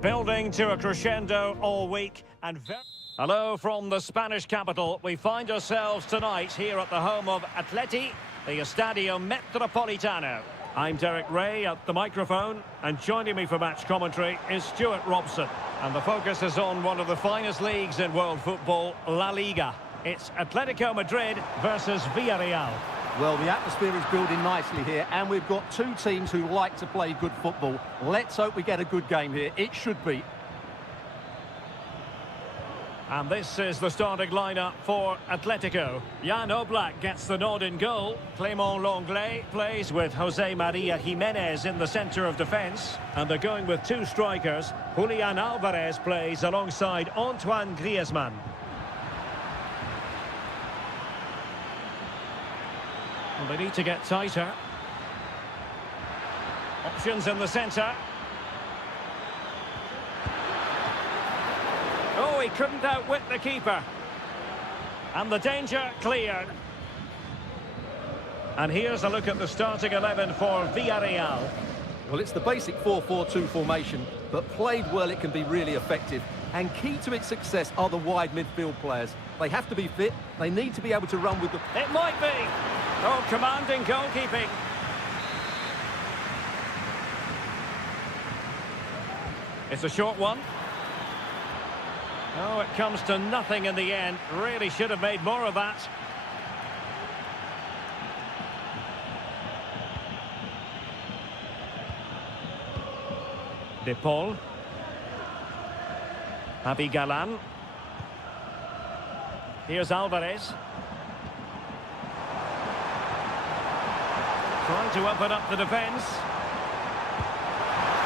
Building to a crescendo all week and hello from the Spanish capital. We find ourselves tonight here at the home of Atleti, the Estadio Metropolitano. I'm Derek Ray at the microphone, and joining me for match commentary is Stuart Robson. And the focus is on one of the finest leagues in world football, La Liga. It's Atletico Madrid versus Villarreal. Well, the atmosphere is building nicely here, and we've got two teams who like to play good football. Let's hope we get a good game here. It should be. And this is the starting lineup for Atletico. Jan Oblak gets the nod in goal. Clément Lenglet plays with Jose Maria Jimenez in the centre of defence. And they're going with two strikers. Julian Alvarez plays alongside Antoine Griezmann. Well, they need to get tighter. Options in the centre. Oh, he couldn't outwit the keeper. And the danger cleared. And here's a look at the starting 11 for Villarreal. Well, it's the basic 4-4-2 formation, but played well it can be really effective. And key to its success are the wide midfield players. They have to be fit, they need to be able to run with the... It might be! Oh, commanding goalkeeping. It's a short one. Oh, it comes to nothing in the end. Really should have made more of that. De Paul. Abigalan. Here's Alvarez. Trying to open up the defence.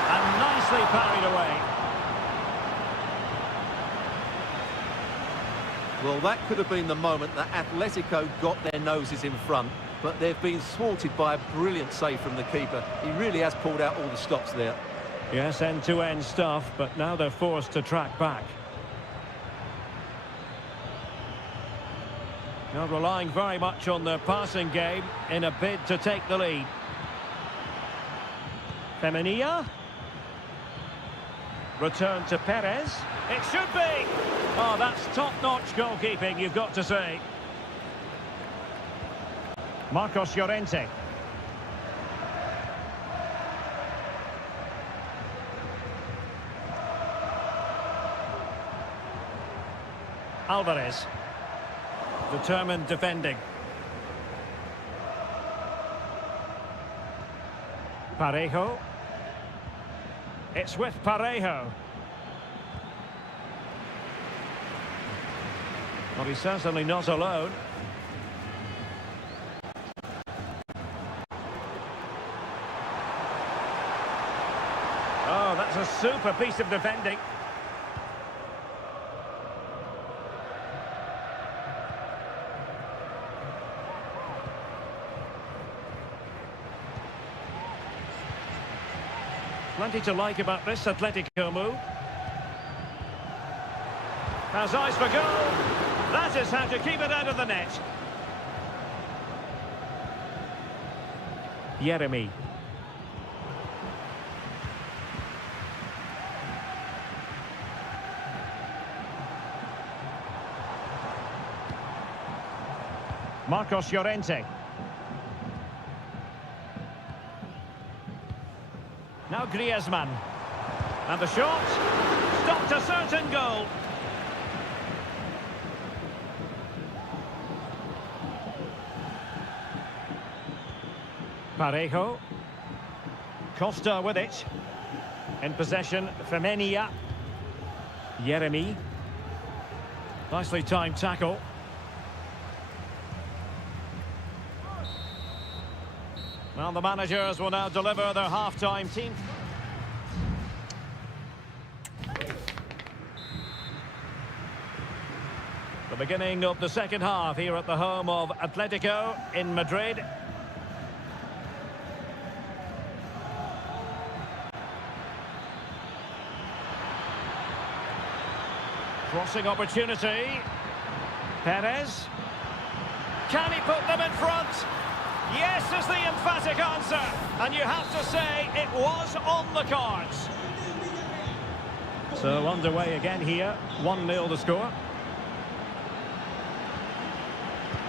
And nicely parried away. Well, that could have been the moment that Atletico got their noses in front, but they've been thwarted by a brilliant save from the keeper. He really has pulled out all the stops there. Yes, end-to-end stuff, but now they're forced to track back. Now relying very much on their passing game in a bid to take the lead. Femenia. Return to Perez. It should be! Oh, that's top-notch goalkeeping, you've got to say. Marcos Llorente. Alvarez. Determined defending. Parejo. It's with Parejo. Well, he's certainly not alone. Oh, that's a super piece of defending. Plenty to like about this Atletico move. Has eyes for goal. That is how to keep it out of the net. Jeremy. Marcos Llorente. Now Griezmann. And the shot. Stopped a certain goal. Parejo. Costa with it. In possession, Femenia. Jeremy. Nicely timed tackle. Well, the managers will now deliver their half-time team. The beginning of the second half here at the home of Atletico in Madrid. Crossing opportunity. Perez. Can he put them in front? Yes is the emphatic answer. And you have to say it was on the cards. So underway again here. 1-0 the score.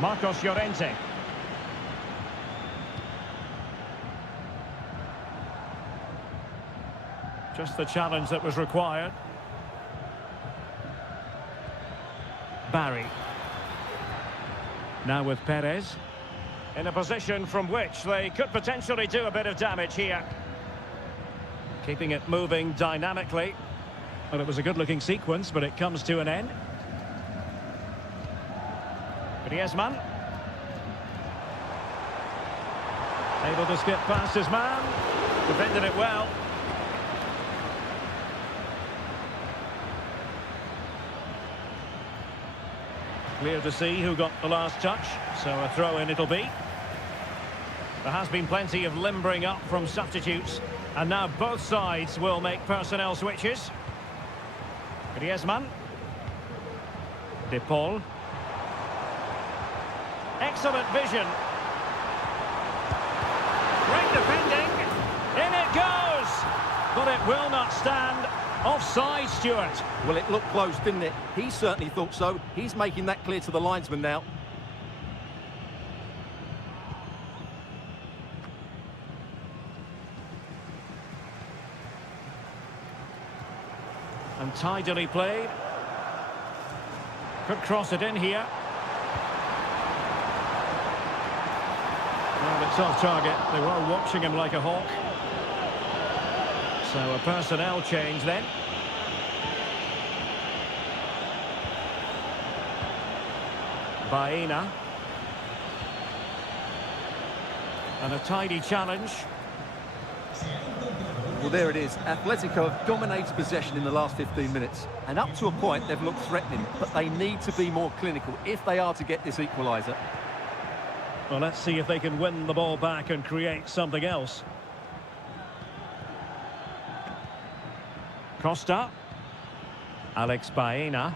Marcos Llorente. Just the challenge that was required. Barry. Now with Perez. In a position from which they could potentially do a bit of damage here. Keeping it moving dynamically. Well, it was a good-looking sequence, but it comes to an end. Griezmann. Able to skip past his man. Defended it well. Clear to see who got the last touch, so a throw-in it'll be. There has been plenty of limbering up from substitutes, and now both sides will make personnel switches. Griezmann. De Paul. Excellent vision. Great defending. In it goes! But it will not stand. Offside, Stuart. Well, it looked close, didn't it? He certainly thought so. He's making that clear to the linesman now. And tidily played. Could cross it in here. Well, it's off target. They were watching him like a hawk. So a personnel change then. Baena. And a tidy challenge. Well, there it is. Atletico have dominated possession in the last 15 minutes. And up to a point, they've looked threatening. But they need to be more clinical if they are to get this equaliser. Well, let's see if they can win the ball back and create something else. Costa. Alex Baena.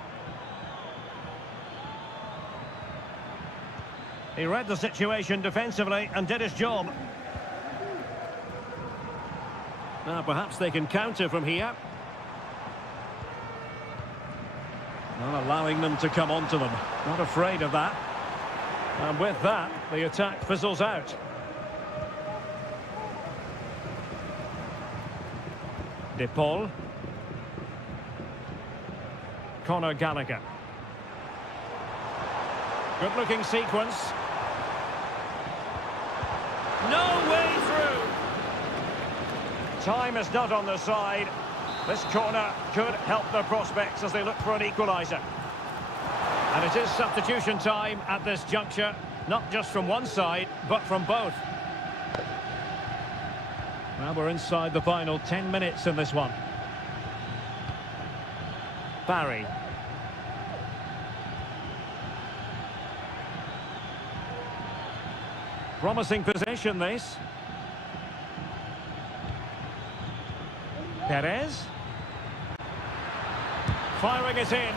He read the situation defensively and did his job. Now perhaps they can counter from here. Not allowing them to come onto them. Not afraid of that. And with that, the attack fizzles out. De Paul. Conor Gallagher. Good-looking sequence. No way through. Time is not on their side. This corner could help their prospects as they look for an equaliser. And it is substitution time at this juncture, not just from one side, but from both. Well, we're inside the final 10 minutes in this one. Barry. Promising position, this. Perez. Firing it in.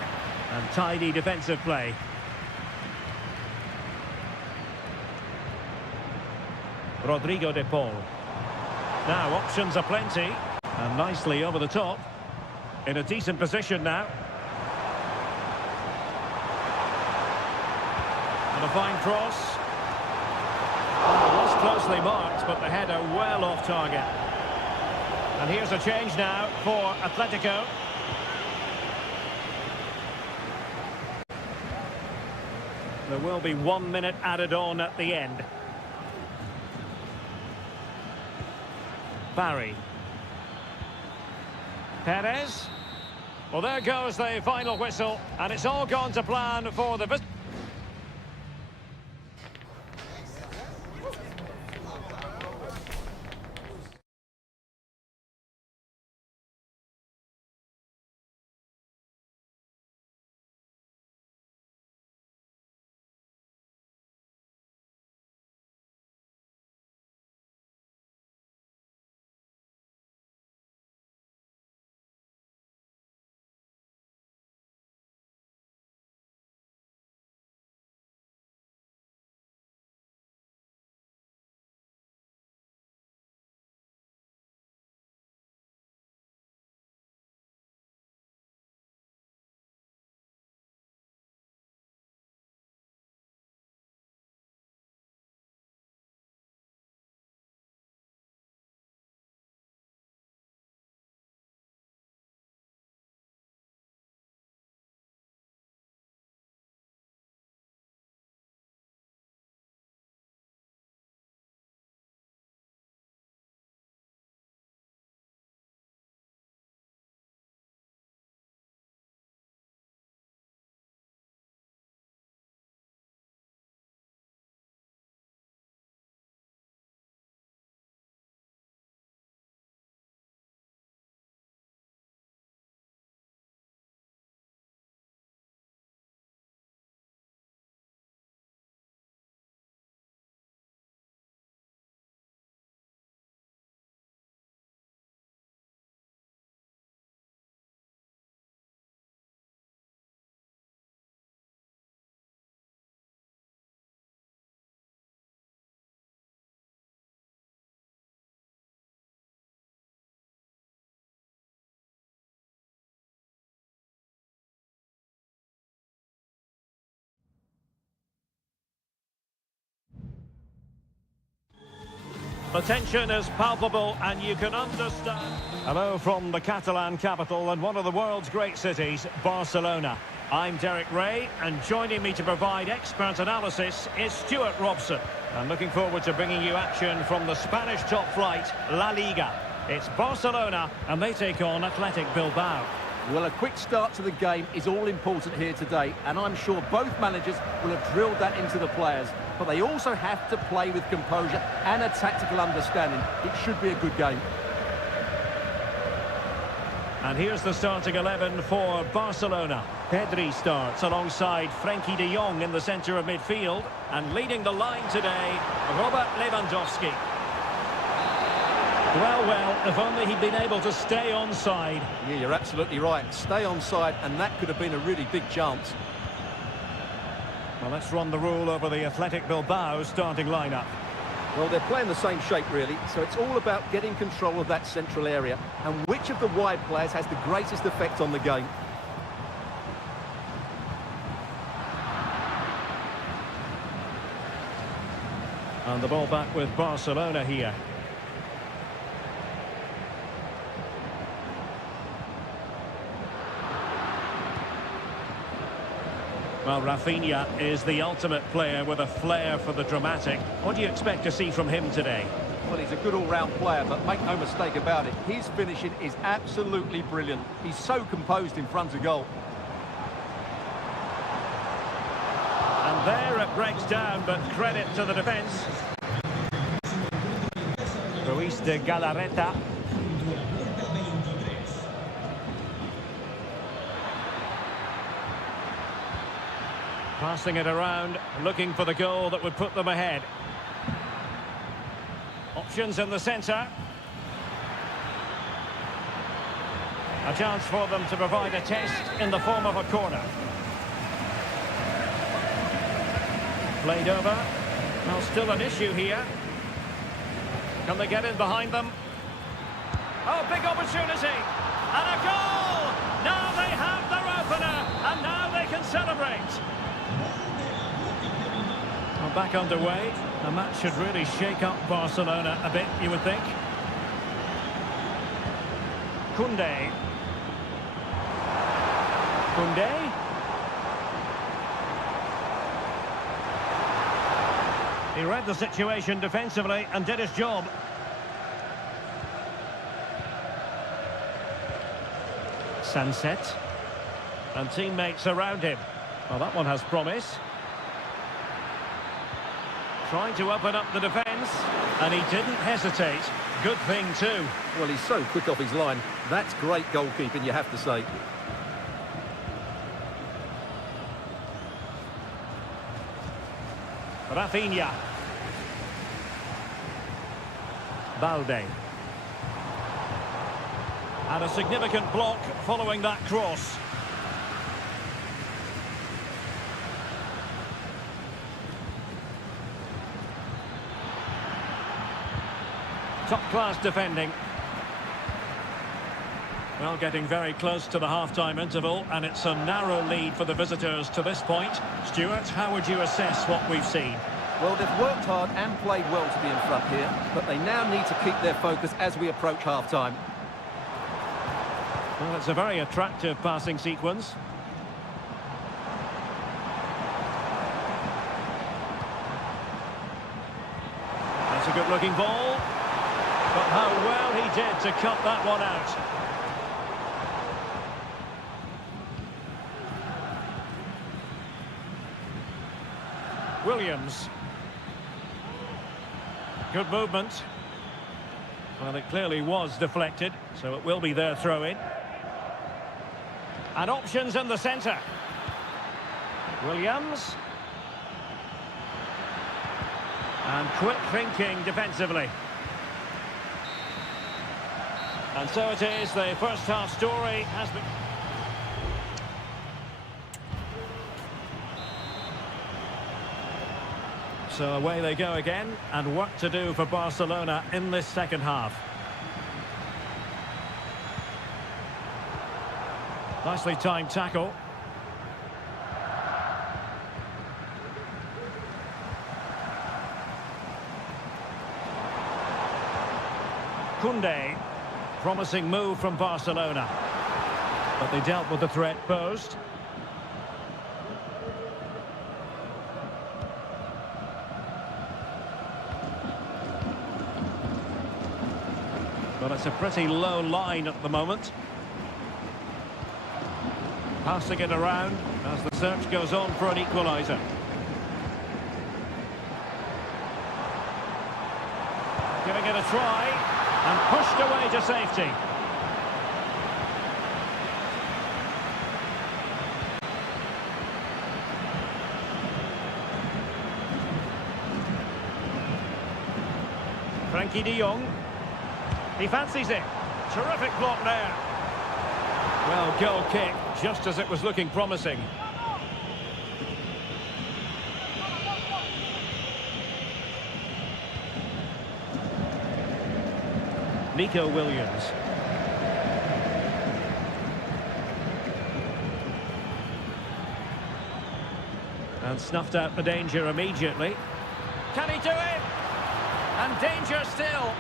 And tidy defensive play. Rodrigo de Paul. Now, options are plenty. And nicely over the top. In a decent position now. And a fine cross. Oh, it was closely marked, but the header well off target. And here's a change now for Atletico. There will be 1 minute added on at the end. Barry. Perez. Well, there goes the final whistle, and it's all gone to plan for the... The tension is palpable and you can understand. Hello from the Catalan capital and one of the world's great cities, Barcelona. I'm Derek Ray, and joining me to provide expert analysis is Stuart Robson. I'm looking forward to bringing you action from the Spanish top flight, La Liga. It's Barcelona, and they take on Athletic Bilbao. Well, a quick start to the game is all important here today, and I'm sure both managers will have drilled that into the players. But they also have to play with composure and a tactical understanding. It should be a good game. And here's the starting 11 for Barcelona. Pedri starts alongside Frenkie de Jong in the centre of midfield. And leading the line today, Robert Lewandowski. Well, if only he'd been able to stay onside. Yeah, you're absolutely right. Stay onside, and that could have been a really big chance. Well, let's run the rule over the Athletic Bilbao starting lineup. Well, they're playing the same shape, really, so it's all about getting control of that central area and which of the wide players has the greatest effect on the game. And the ball back with Barcelona here. Well, Rafinha is the ultimate player with a flair for the dramatic. What do you expect to see from him today? Well, he's a good all-round player, but make no mistake about it, his finishing is absolutely brilliant. He's so composed in front of goal. And there it breaks down, but credit to the defence. Ruiz de Galarreta. Passing it around, looking for the goal that would put them ahead. Options in the centre. A chance for them to provide a test in the form of a corner. Played over. Well, still an issue here. Can they get in behind them? Oh, big opportunity! And a goal! Now they have their opener, and now they can celebrate. Well, back underway. The match should really shake up Barcelona a bit, you would think. Koundé. Koundé. He read the situation defensively and did his job. Sunset. And teammates around him. Well, that one has promise. Trying to open up the defence, and he didn't hesitate. Good thing too. Well, he's so quick off his line. That's great goalkeeping, you have to say. Rafinha. Balde. And a significant block following that cross. Top-class defending. Well, getting very close to the half-time interval, and it's a narrow lead for the visitors to this point. Stuart, how would you assess what we've seen? Well, they've worked hard and played well to be in front here, but they now need to keep their focus as we approach half-time. Well, it's a very attractive passing sequence. That's a good-looking ball. But how well he did to cut that one out. Williams. Good movement. Well, it clearly was deflected, so it will be their throw-in. And options in the centre. Williams. And quick thinking defensively. And so it is, the first half story has been... So away they go again, and work to do for Barcelona in this second half. Nicely timed tackle. Koundé. Promising move from Barcelona. But they dealt with the threat posed. Well, it's a pretty low line at the moment. Passing it around as the search goes on for an equaliser. Giving it a try and pushed away to safety. Frankie de Jong. He fancies it. Terrific block there. Well, goal kick, just as it was looking promising. Nico Williams. And snuffed out the danger immediately. Can he do it? And danger still.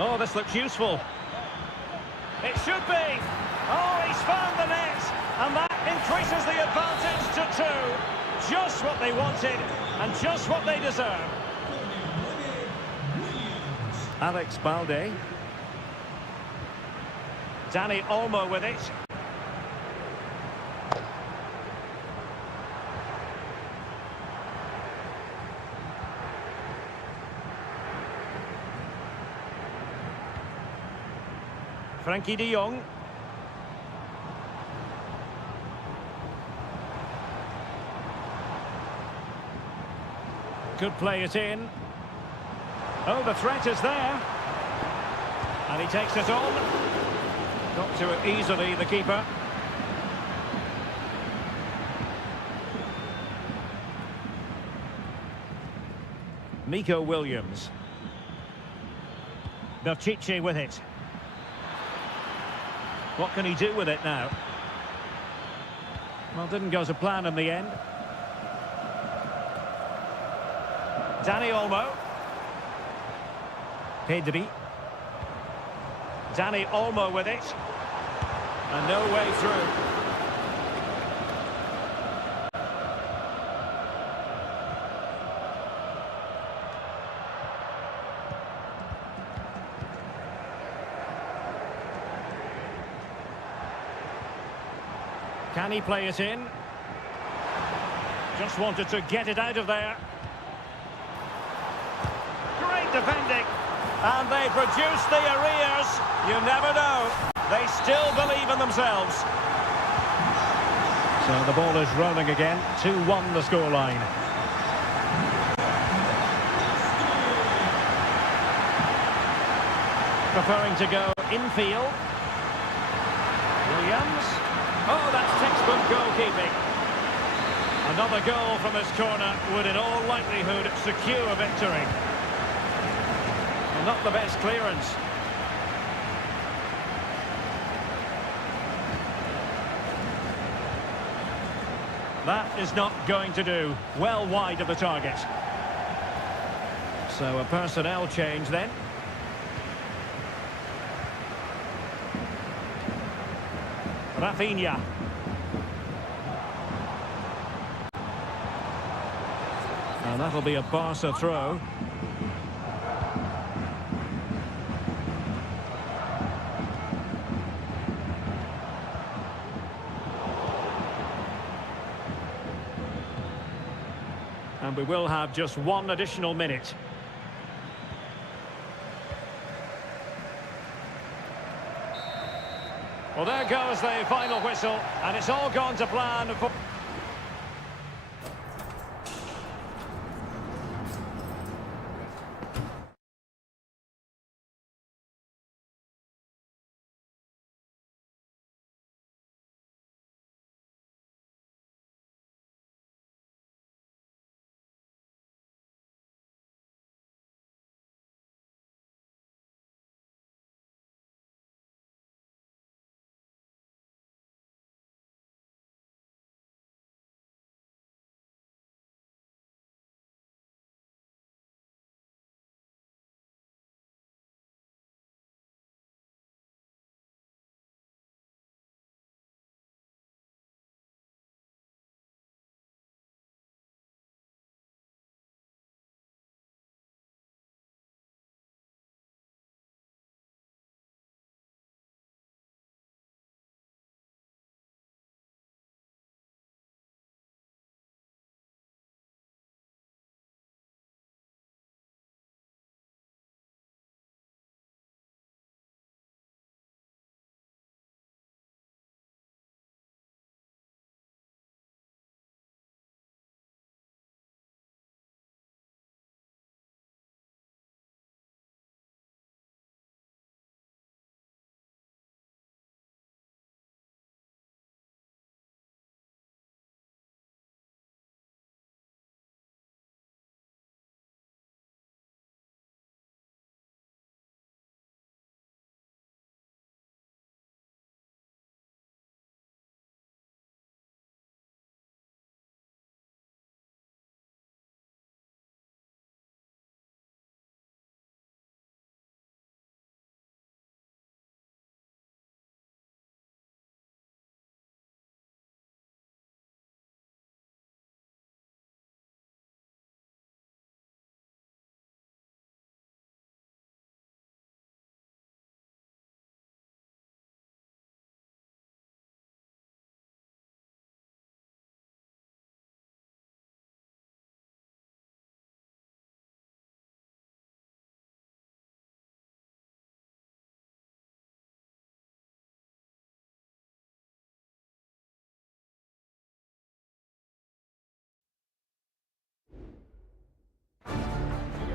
Oh, this looks useful. It should be. Oh, he's found the net. And that increases the advantage to 2. Just what they wanted and just what they deserve. Alex Balde. Dani Olmo with it. Frankie de Jong. Could play it in. Oh, the threat is there. And he takes it on. Got to it easily, the keeper. Nico Williams. Berchiche with it. What can he do with it now? Well, didn't go to plan in the end. Dani Olmo. Pedri. Dani Olmo with it. And no way through. Can he play it in? Just wanted to get it out of there. Great defending. And they produce the arrears. You never know. They still believe in themselves. So the ball is rolling again. 2-1 the scoreline. Preferring to go infield. Williams. Oh, that's textbook goalkeeping. Another goal from his corner would in all likelihood secure a victory. Well, not the best clearance. That is not going to do. Well wide of the target. So a personnel change then. Rafinha. And that'll be a Barca throw. And we will have just one additional minute. Well, there goes the final whistle, and it's all gone to plan for...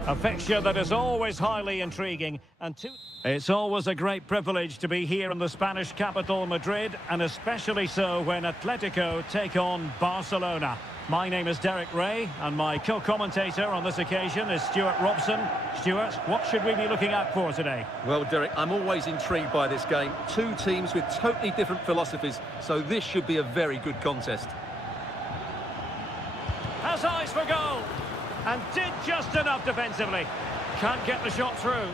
A fixture that is always highly intriguing, and it's always a great privilege to be here in the Spanish capital, Madrid, and especially so when Atletico take on Barcelona. My name is Derek Ray, and my co-commentator on this occasion is Stuart Robson. Stuart, what should we be looking out for today? Well, Derek, I'm always intrigued by this game. Two teams with totally different philosophies, so this should be a very good contest. Has eyes for goal, and did just enough defensively. Can't get the shot through.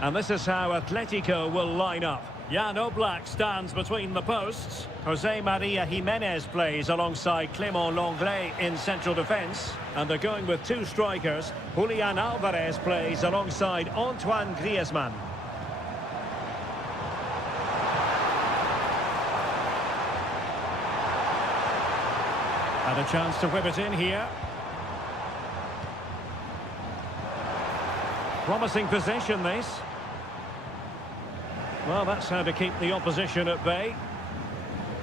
And this is how Atletico will line up. Jan Oblak stands between the posts. Jose Maria Jimenez plays alongside Clément Lenglet in central defence. And they're going with two strikers. Julian Alvarez plays alongside Antoine Griezmann. Had a chance to whip it in here. Promising possession, this. Well, that's how to keep the opposition at bay.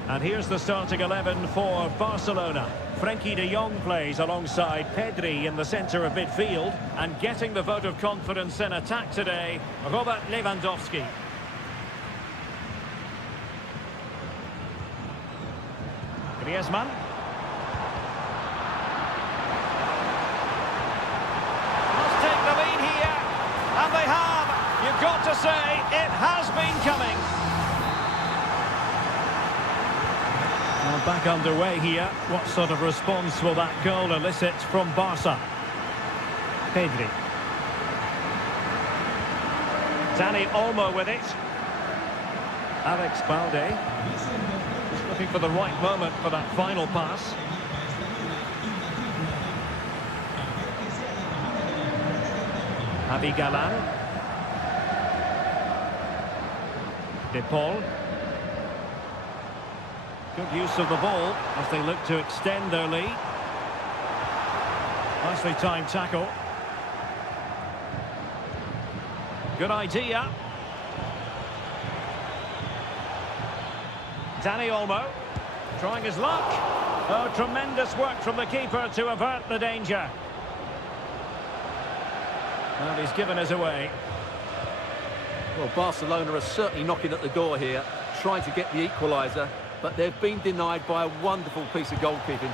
And here's the starting 11 for Barcelona. Frenkie de Jong plays alongside Pedri in the centre of midfield. And getting the vote of confidence in attack today, Robert Lewandowski. Griezmann. Must take the lead here. And they have. You've got to say, it has been coming. Well, back underway here. What sort of response will that goal elicit from Barca? Pedri. Dani Olmo with it. Alex Balde. Just looking for the right moment for that final pass. Javi Galán. De Paul. Good use of the ball as they look to extend their lead. Nicely timed tackle. Good idea. Dani Olmo trying his luck. Oh, tremendous work from the keeper to avert the danger. And he's given us away. Well, Barcelona are certainly knocking at the door here, trying to get the equaliser, but they've been denied by a wonderful piece of goalkeeping.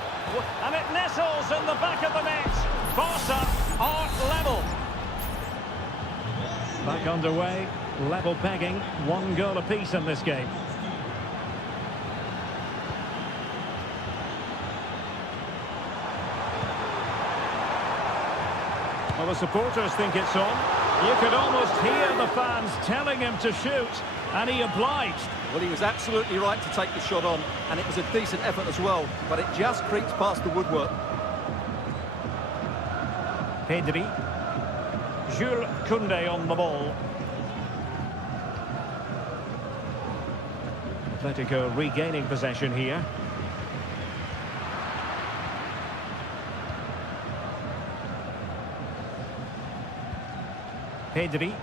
And it nestles in the back of the net. Barca are level. Back underway, level pegging, one goal apiece in this game. Well, the supporters think it's on. You could almost hear the fans telling him to shoot, and he obliged. Well, he was absolutely right to take the shot on, and it was a decent effort as well, but it just creeps past the woodwork. Pedri. Jules Koundé on the ball. Atletico regaining possession here. Pedri.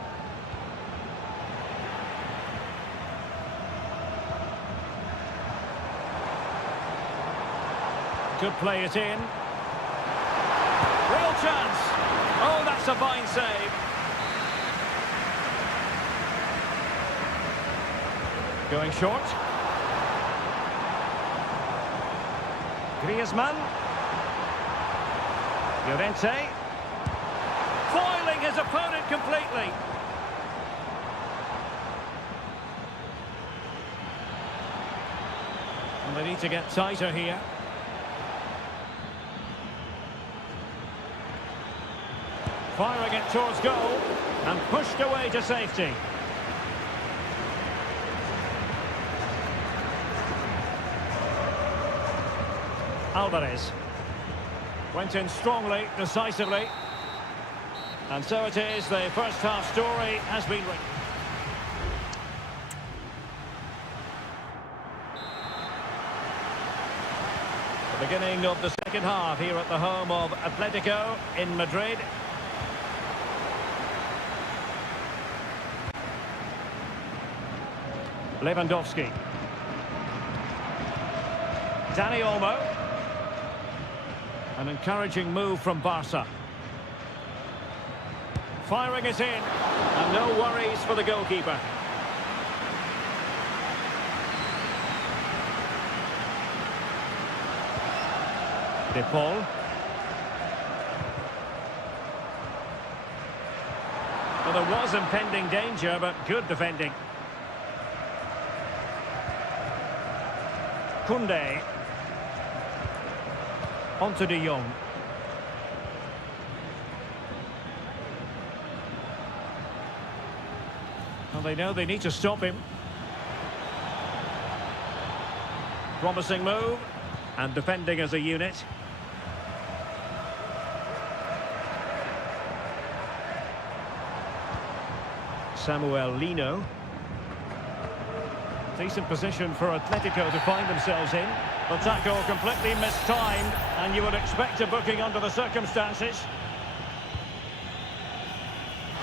Could play it in. Real chance. Oh, that's a fine save. Going short. Griezmann. Llorente. Foiling his opponent completely. And they need to get tighter here. Firing it towards goal and pushed away to safety. Alvarez went in strongly, decisively. And so it is, the first half story has been written. The beginning of the second half here at the home of Atletico in Madrid. Lewandowski. Dani Olmo. An encouraging move from Barca. Firing it in. And no worries for the goalkeeper. De Paul. Well, there was impending danger, but good defending. Koundé. Onto De Jong. Well, they know they need to stop him. Promising move. And defending as a unit. Samuel Lino. Decent position for Atletico to find themselves in. The tackle completely mistimed, and you would expect a booking under the circumstances.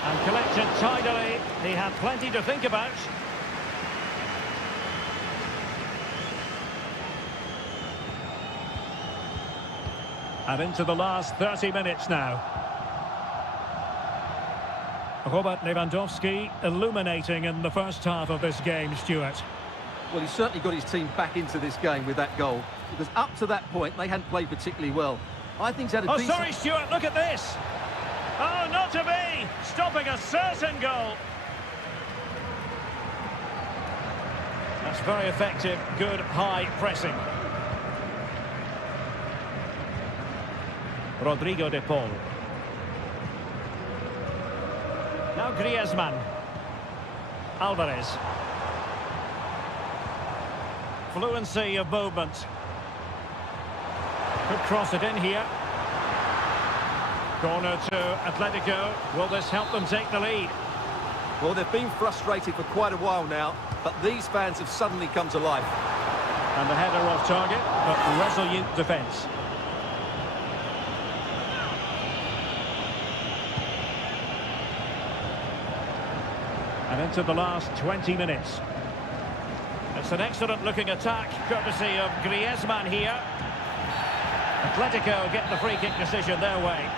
And collected tidily. He had plenty to think about. And into the last 30 minutes now. Robert Lewandowski illuminating in the first half of this game, Stuart. Well, he certainly got his team back into this game with that goal, because up to that point they hadn't played particularly well. I think he's had a decent... sorry, Stuart, look at this. Oh, not to be! Stopping a certain goal. That's very effective, good high pressing. Rodrigo de Paul. Now Griezmann. Alvarez. Fluency of movement. Could cross it in here. Corner to Atletico. Will this help them take the lead? Well, they've been frustrated for quite a while now, but these fans have suddenly come to life. And the header off target, but resolute defence. And into the last 20 minutes. It's an excellent-looking attack, courtesy of Griezmann here. Atletico get the free-kick decision their way.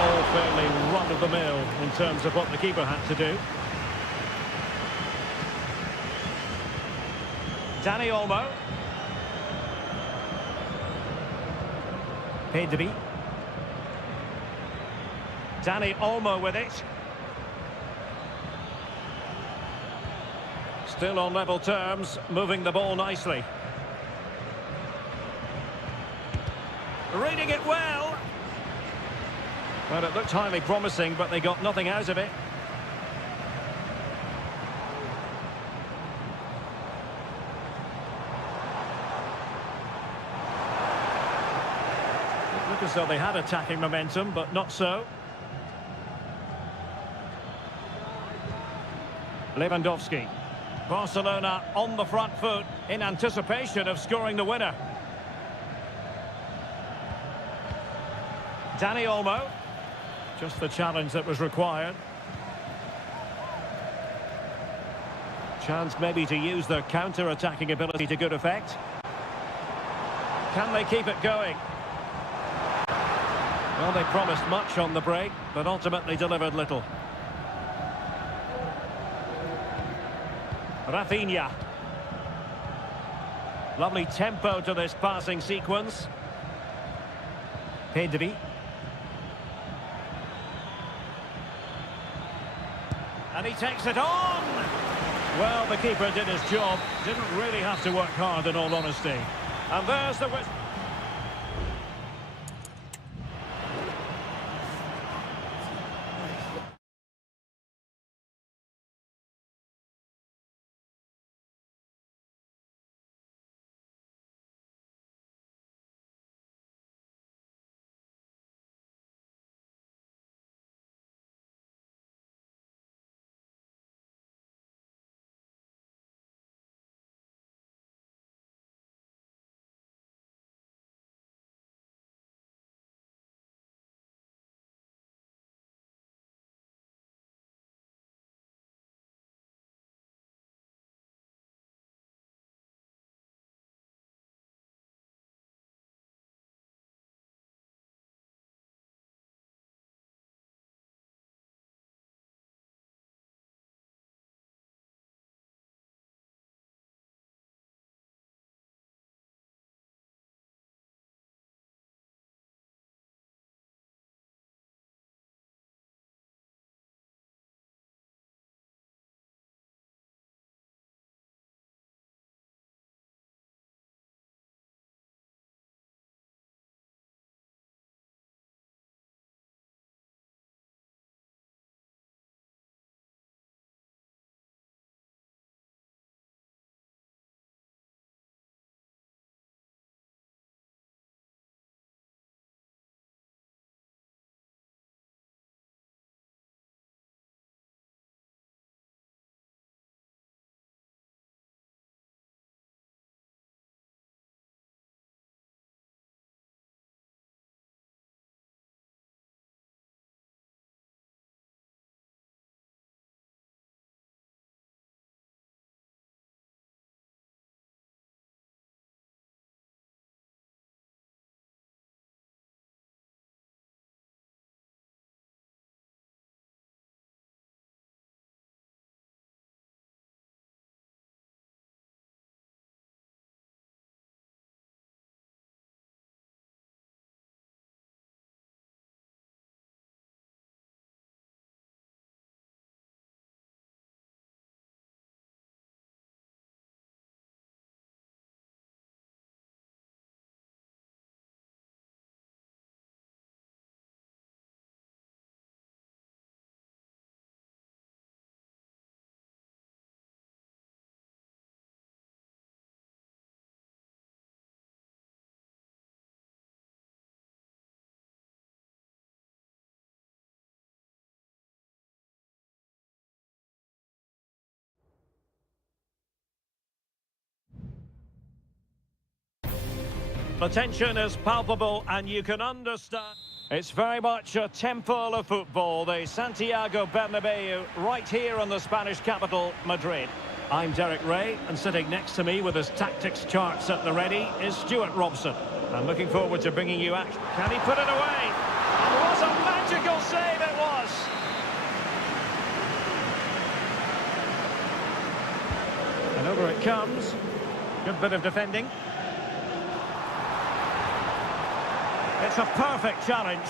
All fairly run-of-the-mill in terms of what the keeper had to do. Dani Olmo. Pedri. Dani Olmo with it. Still on level terms, moving the ball nicely. Reading it well. Well, it looked highly promising, but they got nothing out of it. It looked as though they had attacking momentum, but not so. Lewandowski. Barcelona on the front foot in anticipation of scoring the winner. Dani Olmo. Just the challenge that was required. Chance maybe to use their counter-attacking ability to good effect. Can they keep it going? Well, they promised much on the break, but ultimately delivered little. Rafinha. Lovely tempo to this passing sequence. Pedri. And he takes it on! Well, the keeper did his job. Didn't really have to work hard, in all honesty. And there's the whistle. the tension is palpable and you can understand. It's very much a temple of football, the Santiago Bernabeu, right here in the Spanish capital, Madrid. I'm Derek Ray, and sitting next to me with his tactics charts at the ready is Stuart Robson. I'm looking forward to bringing you action. Can he put it away? And what a magical save it was! And over it comes. Good bit of defending. It's a perfect challenge.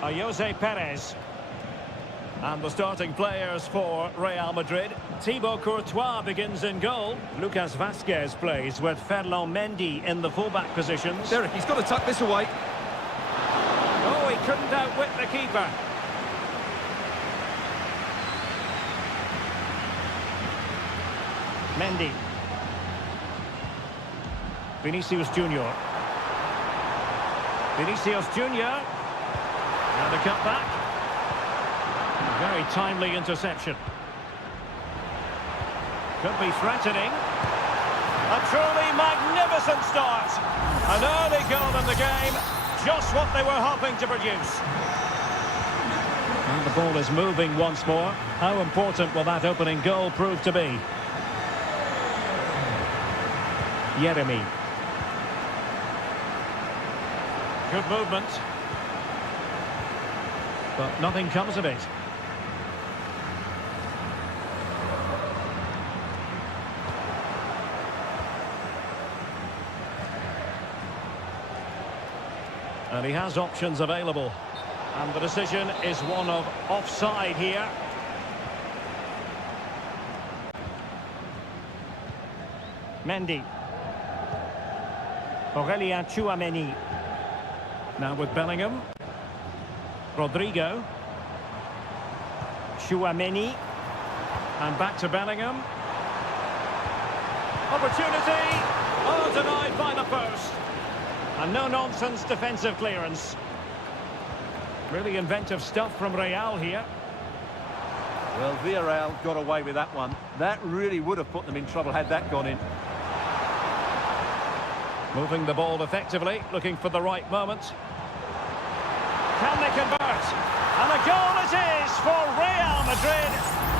Jose Perez. And the starting players for Real Madrid. Thibaut Courtois begins in goal. Lucas Vazquez plays with Ferland Mendy in the fullback positions. Derek, he's got to tuck this away. Oh, he couldn't outwit the keeper. Mendy. Vinicius Junior. Vinicius Junior. And a cut back. Very timely interception. Could be threatening. A truly magnificent start. An early goal in the game. Just what they were hoping to produce. And the ball is moving once more. How important will that opening goal prove to be? Jeremy. Good movement. But nothing comes of it. And he has options available. And the decision is one of offside here. Mendy. Aurelien Tchouameni. Now with Bellingham. Rodrigo. Tchouameni. And back to Bellingham. Opportunity. Oh, denied by the post. And no-nonsense defensive clearance. Really inventive stuff from Real here. Well, Villarreal got away with that one. That really would have put them in trouble had that gone in. Moving the ball effectively, looking for the right moment. Can they convert? And a goal it is for Real Madrid.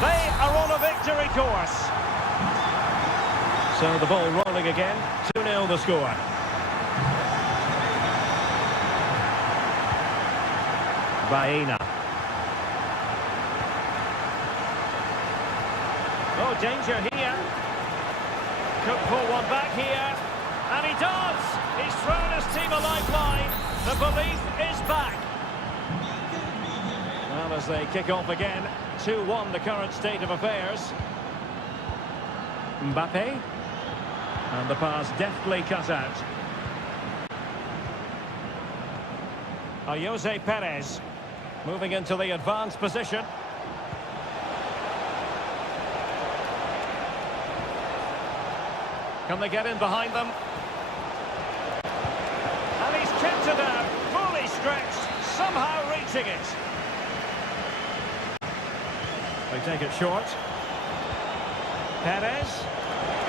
They are on a victory course. So the ball rolling again. 2-0 the score. Baena. Oh, danger here. Could pull one back here. And he does! He's thrown his team a lifeline. The belief is back. Well, as they kick off again, 2-1 the current state of affairs. Mbappe. And the pass deftly cut out. Jose Perez. Moving into the advanced position. Can they get in behind them? And he's kept it out, fully stretched, somehow reaching it. They take it short. Perez.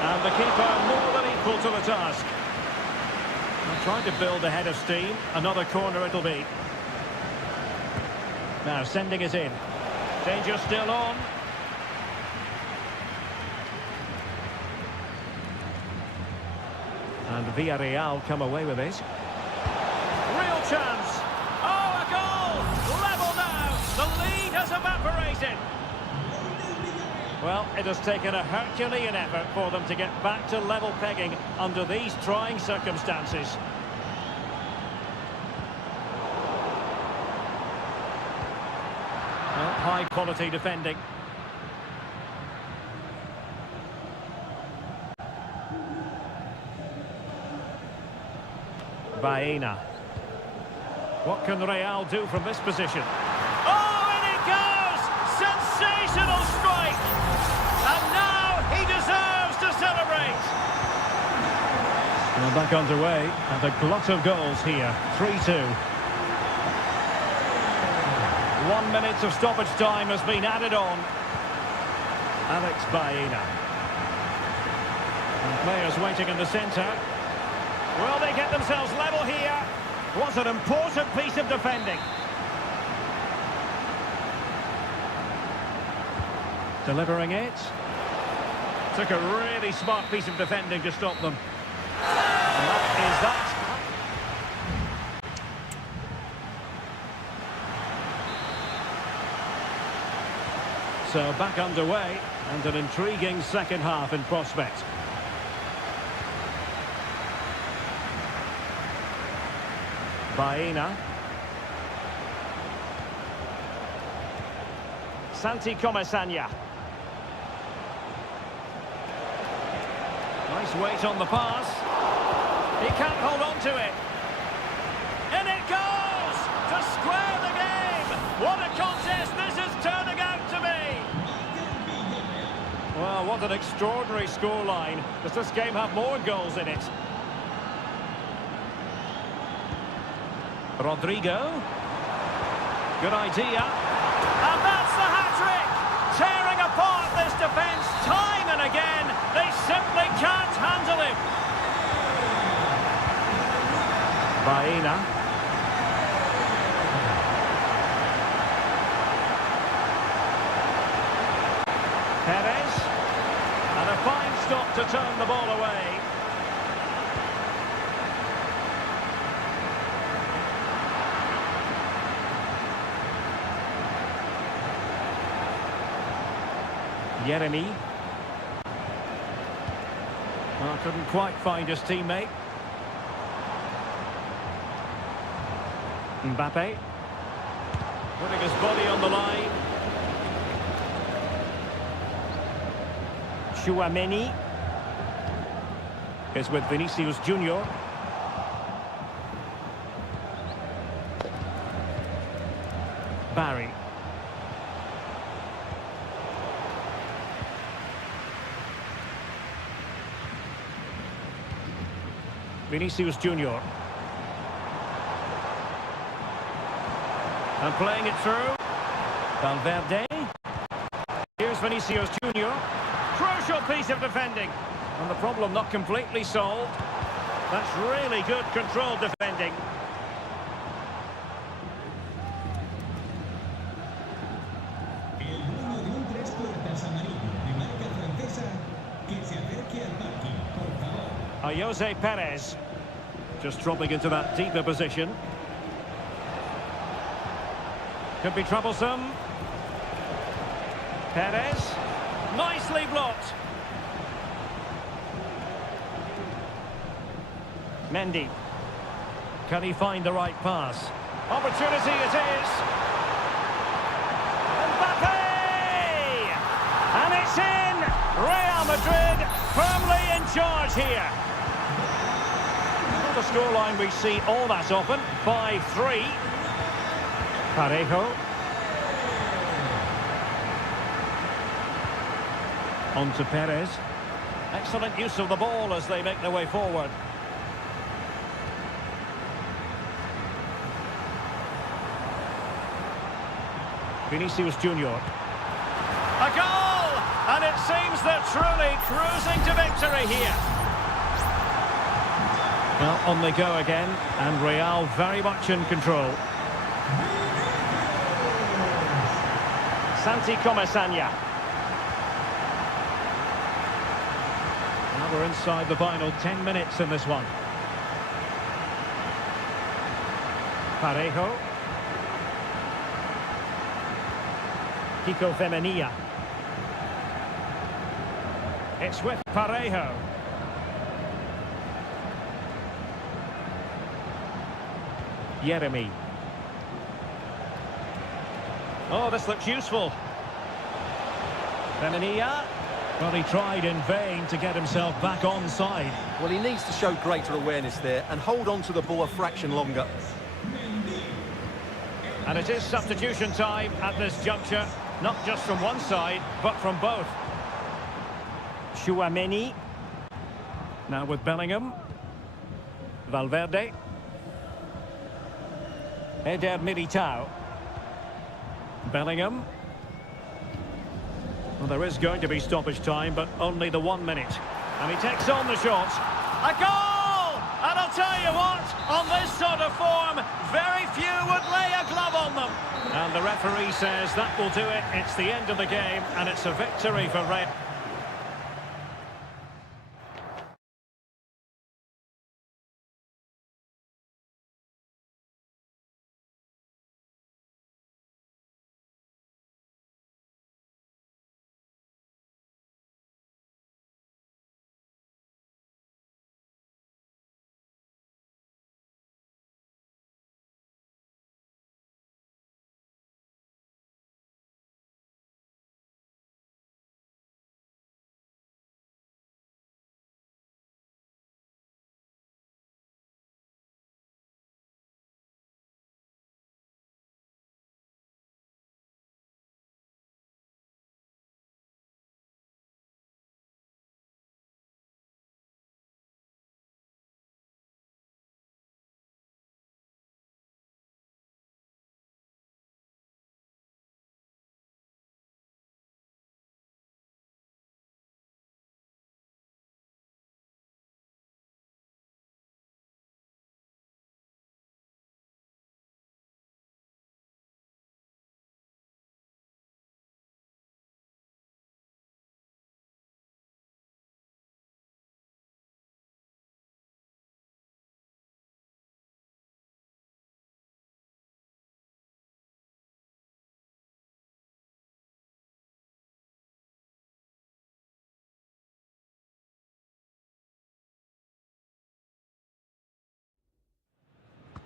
And the keeper more than equal to the task. I'm trying to build a head of steam. Another corner it'll be. Now sending it in. Danger still on. And Villarreal come away with it. Real chance. Oh, a goal! Level now. The lead has evaporated. Well, it has taken a Herculean effort for them to get back to level pegging under these trying circumstances. Well, high quality defending. Baena. What can Real do from this position? Oh, and it goes! Sensational strike! And now he deserves to celebrate! Well, back underway, and a glut of goals here. 3-2. 1 minute of stoppage time has been added on. Alex Baena. And players waiting in the centre. Will they get themselves level here? Was an important piece of defending. Delivering it. Took a really smart piece of defending to stop them. And that is that. So back underway, and an intriguing second half in prospect. Baena. Santi Comesaña. Nice weight on the pass. He can't hold on to it. And it goes to square the game. What a contest this is turning out to be. Well, what an extraordinary scoreline. Does this game have more goals in it? Rodrigo. Good idea. And that's the hat-trick! Tearing apart this defence time and again. They simply can't handle him. Baena. Perez. And a fine stop to turn the ball away. Jeremy. Well, couldn't quite find his teammate. Mbappe. Putting his body on the line. Tchouaméni is with Vinicius Junior. Barry. Vinicius Junior. And playing it through. Valverde. Here's Vinicius Junior. Crucial piece of defending. And the problem not completely solved. That's really good controlled defending. Jose Perez just dropping into that deeper position. Could be troublesome. Perez, nicely blocked. Mendy, can he find the right pass? Opportunity it is. Mbappe! And it's in! Real Madrid firmly in charge here. Not a scoreline we see all that often. 5-3. Parejo. On to Perez. Excellent use of the ball as they make their way forward. Vinicius Junior. A goal! And it seems they're truly cruising to victory here. Well, on they go again, and Real very much in control. Santi Comesaña. Now we're inside the final 10 minutes in this one. Parejo. Kiko Femenia. It's with Parejo. Jeremy. Oh, this looks useful. Femenia. Well, he tried in vain to get himself back onside. Well, he needs to show greater awareness there and hold on to the ball a fraction longer. And it is substitution time at this juncture, not just from one side, but from both. Tchouaméni. Now with Bellingham. Valverde. Eder Militao. Bellingham. Well, there is going to be stoppage time, but only the 1 minute. And he takes on the shot. A goal! And I'll tell you what, on this sort of form, very few would lay a glove on them. And the referee says that will do it. It's the end of the game, and it's a victory for Real.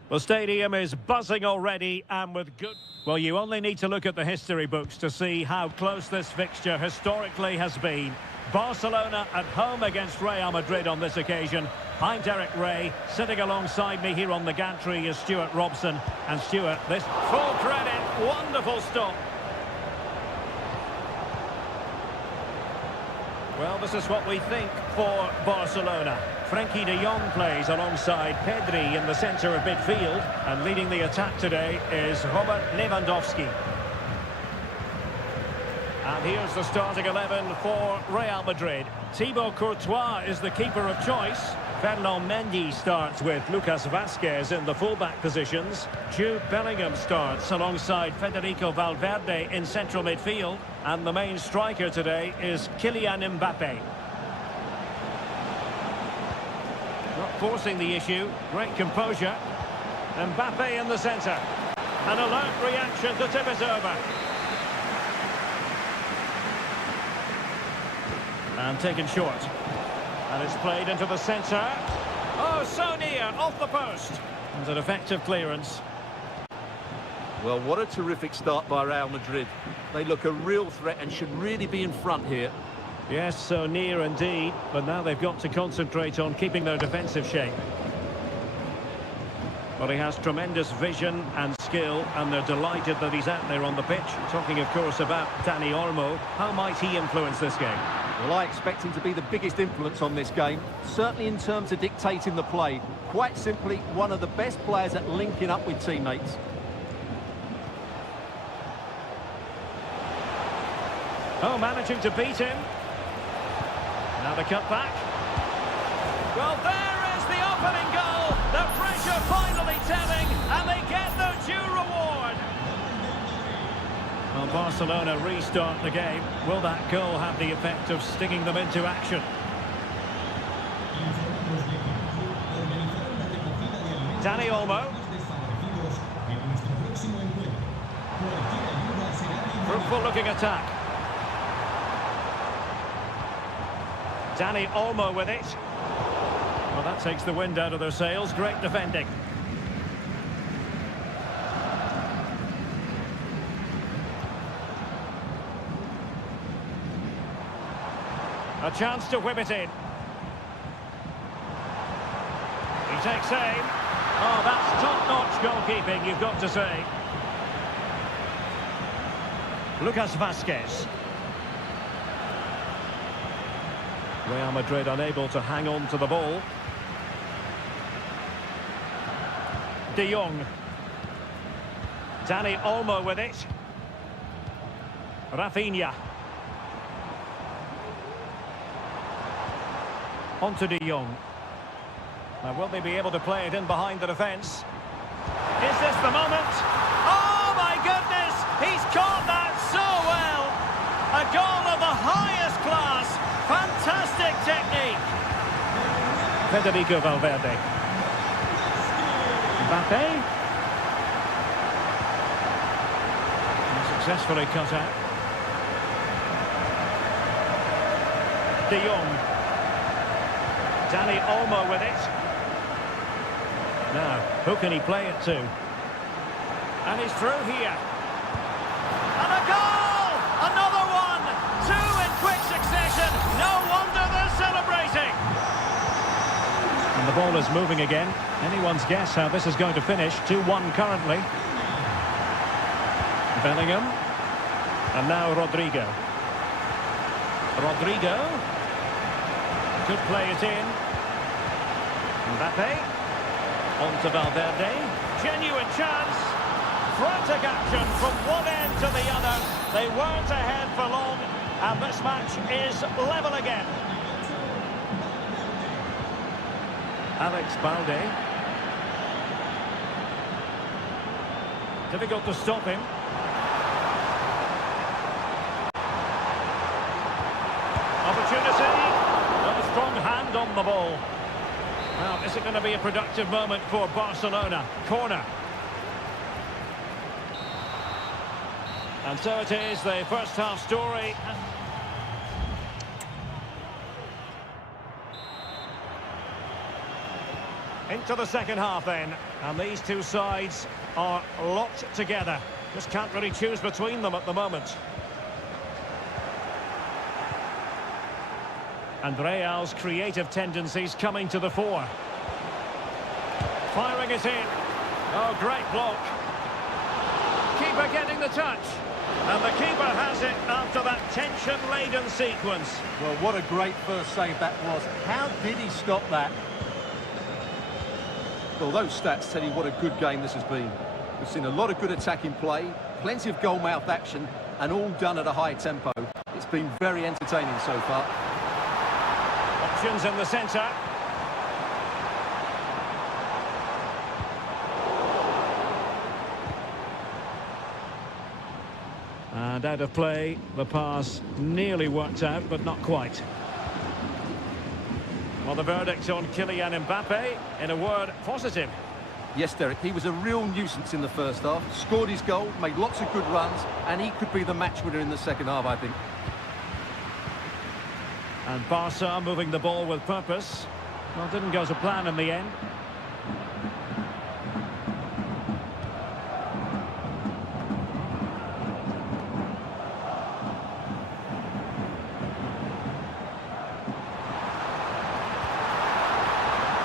The stadium is buzzing already, and with good... Well, you only need to look at the history books to see how close this fixture historically has been. Barcelona at home against Real Madrid on this occasion. I'm Derek Ray. Sitting alongside me here on the gantry is Stuart Robson. And Stuart, this full credit, wonderful stop. Well, this is what we think for Barcelona. Frankie de Jong plays alongside Pedri in the centre of midfield, and leading the attack today is Robert Lewandowski. And here's the starting 11 for Real Madrid. Thibaut Courtois is the keeper of choice. Fernand Mendy starts with Lucas Vazquez in the fullback positions. Jude Bellingham starts alongside Federico Valverde in central midfield. And the main striker today is Kylian Mbappe. Not forcing the issue, great composure. Mbappe in the centre. An alert reaction to tip it over. And taken short. And it's played into the centre. Oh, so near, off the post. And an effective clearance. Well, what a terrific start by Real Madrid. They look a real threat and should really be in front here. Yes, so near indeed, but now they've got to concentrate on keeping their defensive shape. Well, he has tremendous vision and skill, and they're delighted that he's out there on the pitch. Talking, of course, about Dani Olmo. How might he influence this game? Well, I expect him to be the biggest influence on this game, certainly in terms of dictating the play. Quite simply, one of the best players at linking up with teammates. Oh, managing to beat him. Now the cut back. Well, there is the opening goal. The pressure finally telling, and they get their due reward. Well, Barcelona restart the game. Will that goal have the effect of stinging them into action? Dani Olmo. Fruitful looking attack. Dani Olmo with it. Well, that takes the wind out of their sails. Great defending. A chance to whip it in. He takes aim. Oh, that's top-notch goalkeeping, you've got to say. Lucas Vazquez. Real Madrid unable to hang on to the ball. De Jong. Dani Olmo with it. Rafinha. On to De Jong. Now, will they be able to play it in behind the defence? Is this the moment? Oh, my goodness! He's caught that so well! A goal of the highest class! Fantastic technique! Federico Valverde. Mbappe. Successfully cut out. De Jong. Dani Olmo with it. Now, who can he play it to? And he's through here. And a goal! Another one! Two in quick succession. No wonder they're celebrating. And the ball is moving again. Anyone's guess how this is going to finish. 2-1 currently. Bellingham. And now Rodrigo. Rodrigo. Could play it in. Mbappe. On to Valverde. Genuine chance. Frantic action from one end to the other. They weren't ahead for long. And this match is level again. Alex Balde. Difficult to stop him. Opportunity. A strong hand on the ball. Well, is it going to be a productive moment for Barcelona? Corner. And so it is, the first half story. Into the second half then. And these two sides are locked together. Just can't really choose between them at the moment. And Real's creative tendencies coming to the fore. Firing it in. Oh, great block. Keeper getting the touch. And the keeper has it after that tension-laden sequence. Well, what a great first save that was. How did he stop that? Well, those stats tell you what a good game this has been. We've seen a lot of good attacking play, plenty of goal-mouth action, and all done at a high tempo. It's been very entertaining so far. Options in the centre. And out of play, the pass nearly worked out, but not quite. Well, the verdict on Kylian Mbappe, in a word, positive. Yes, Derek, he was a real nuisance in the first half. Scored his goal, made lots of good runs, and he could be the match winner in the second half, I think. And Barca moving the ball with purpose. Well, didn't go to plan in the end.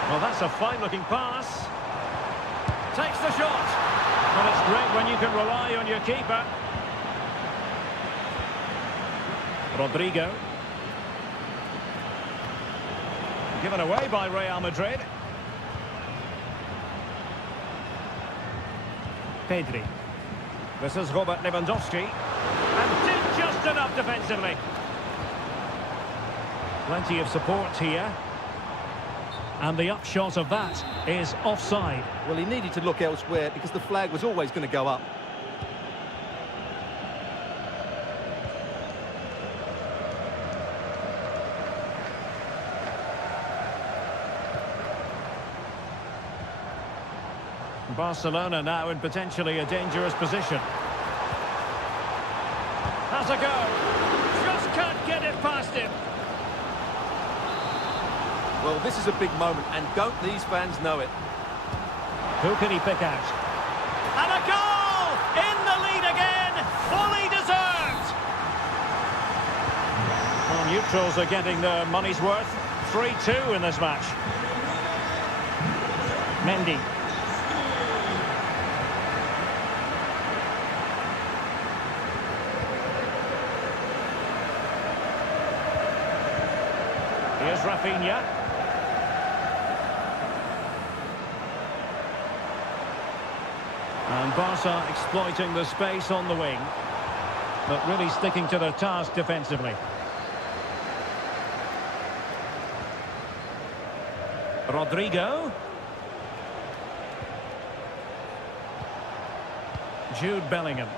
Well, that's a fine-looking pass. Takes the shot. Well, it's great when you can rely on your keeper. Rodrigo. Given away by Real Madrid. Pedri. This is Robert Lewandowski. And did just enough defensively. Plenty of support here. And the upshot of that is offside. Well, he needed to look elsewhere because the flag was always going to go up. Barcelona now in potentially a dangerous position. Has a go. Just can't get it past him. Well, this is a big moment, and don't these fans know it? Who can he pick out? And a goal! In the lead again! Fully deserved! Well, neutrals are getting their money's worth. 3-2 in this match. Mendy. Here's Rafinha. And Barca exploiting the space on the wing, but really sticking to their task defensively. Rodrigo. Jude Bellingham.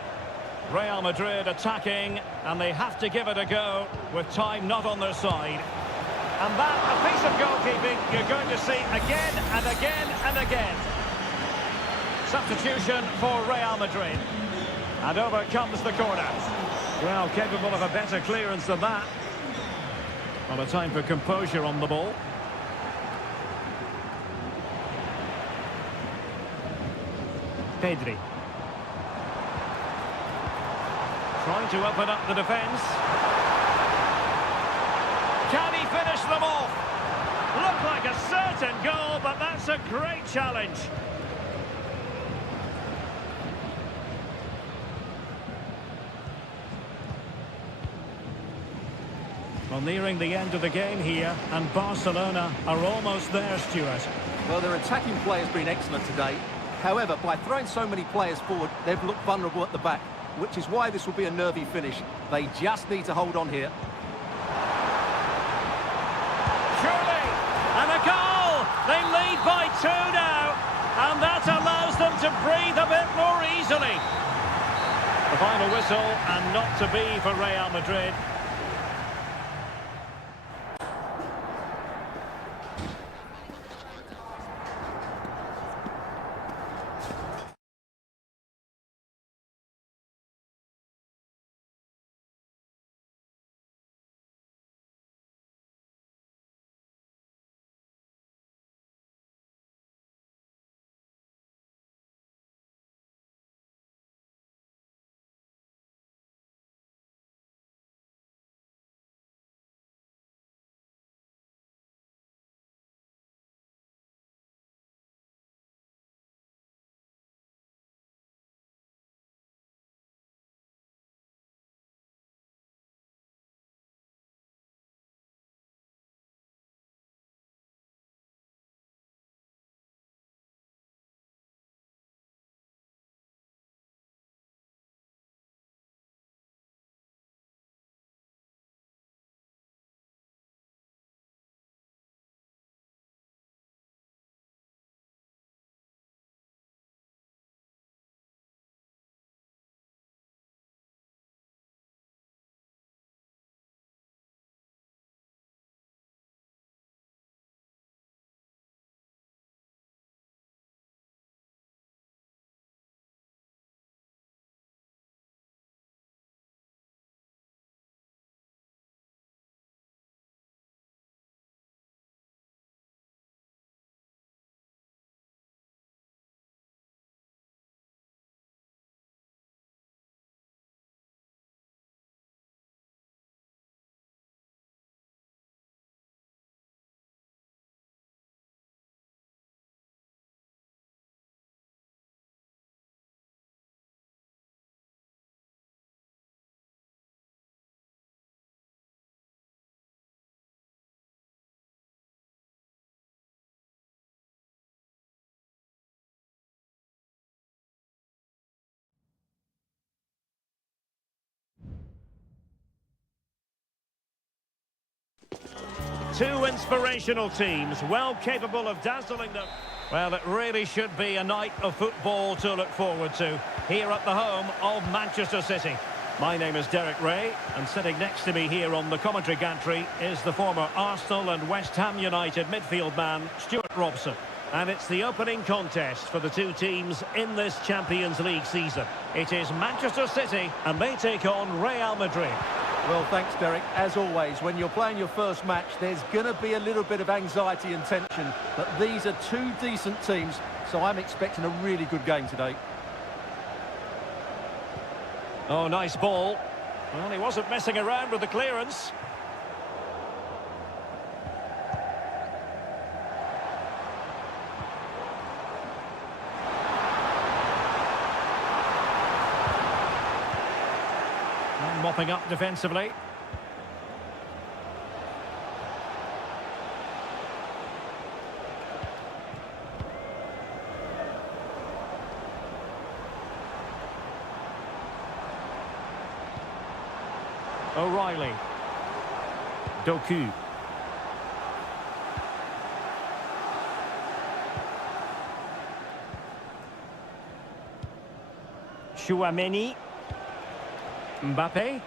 Real Madrid attacking, and they have to give it a go with time not on their side. And that, a piece of goalkeeping you're going to see again and again and again. Substitution for Real Madrid. And over comes the corner. Well, capable of a better clearance than that. Well, a time for composure on the ball. Pedri. Trying to open up the defence. Can he finish them off? Looked like a certain goal, but that's a great challenge. Well, nearing the end of the game here, and Barcelona are almost there, Stuart. Well, their attacking play has been excellent today. However, by throwing so many players forward, they've looked vulnerable at the back, which is why this will be a nervy finish. They just need to hold on here. Surely, and a goal! They lead by 2 now, and that allows them to breathe a bit more easily. The final whistle, and not to be for Real Madrid. Two inspirational teams, well capable of dazzling them. Well, it really should be a night of football to look forward to, here at the home of Manchester City. My name is Derek Ray, and sitting next to me here on the commentary gantry is the former Arsenal and West Ham United midfield man, Stuart Robson. And it's the opening contest for the two teams in this Champions League season. It is Manchester City, and they take on Real Madrid. Well, thanks, Derek. As always, when you're playing your first match, there's going to be a little bit of anxiety and tension. But these are two decent teams, so I'm expecting a really good game today. Oh, nice ball. Well, he wasn't messing around with the clearance. And mopping up defensively. O'Reilly. Doku. Chouameni. Mbappe.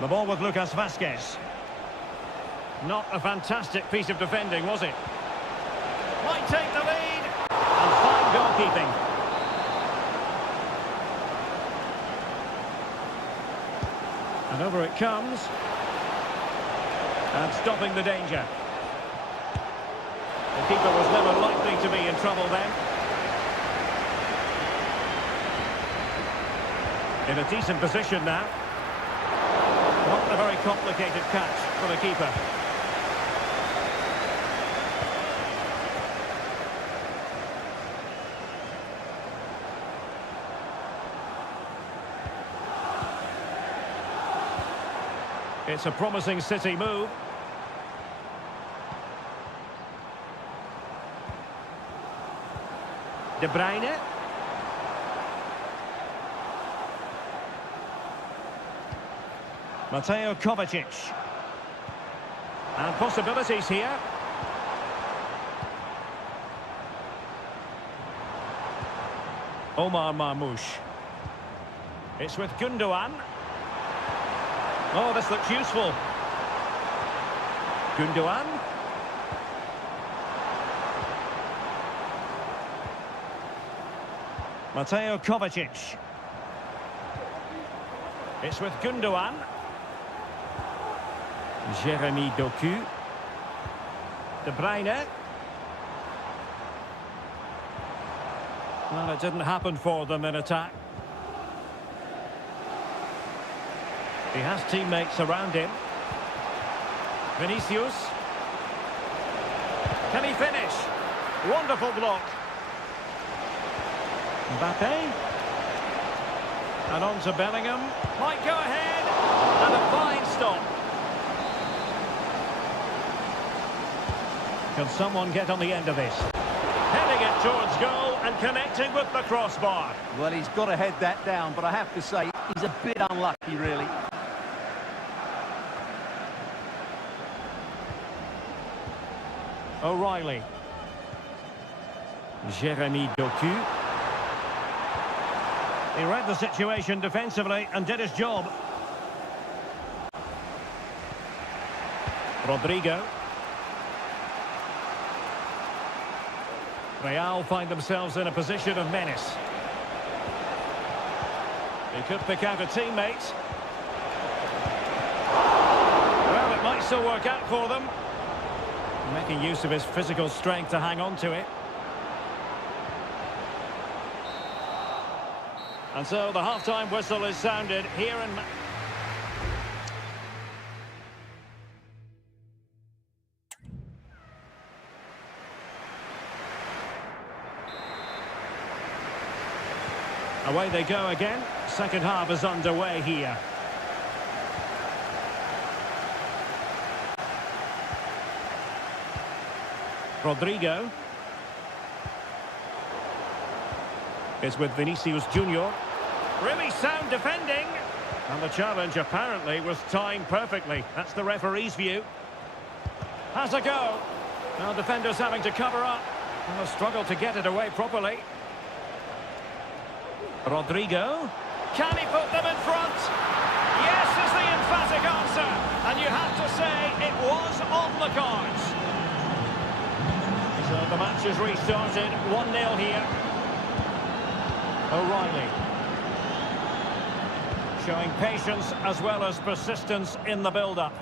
The ball with Lucas Vazquez. Not a fantastic piece of defending, was it? Might take the lead. And fine goalkeeping. And over it comes. And stopping the danger. The keeper was never likely to be in trouble then. In a decent position now. Not a very complicated catch for the keeper. It's a promising City move. De Bruyne. Mateo Kovacic. And possibilities here. Omar Marmoush. It's with Gundogan. Oh, this looks useful. Gundogan. Mateo Kovacic. It's with Gundogan. Jeremy Doku. De Bruyne. Well, it didn't happen for them in attack. He has teammates around him. Vinicius. Can he finish? Wonderful block. Mbappe. And on to Bellingham. Might go ahead. And a fine stop. Can someone get on the end of this? Heading it towards goal and connecting with the crossbar. Well, he's got to head that down, but I have to say, he's a bit unlucky, really. O'Reilly. Jeremy Doku. He read the situation defensively and did his job. Rodrigo. Real find themselves in a position of menace. He could pick out a teammate. Well, it might still work out for them. Making use of his physical strength to hang on to it. And so the half-time whistle is sounded here in... Away they go again. Second half is underway here. Rodrigo. Is with Vinicius Junior. Really sound defending. And the challenge apparently was timed perfectly. That's the referee's view. Has a go. Now defenders having to cover up. And a struggle to get it away properly. Rodrigo. Can he put them in front? Yes is the emphatic answer. And you have to say it was on the cards. So the match has restarted. 1-0 here. O'Reilly. Showing patience as well as persistence in the build-up.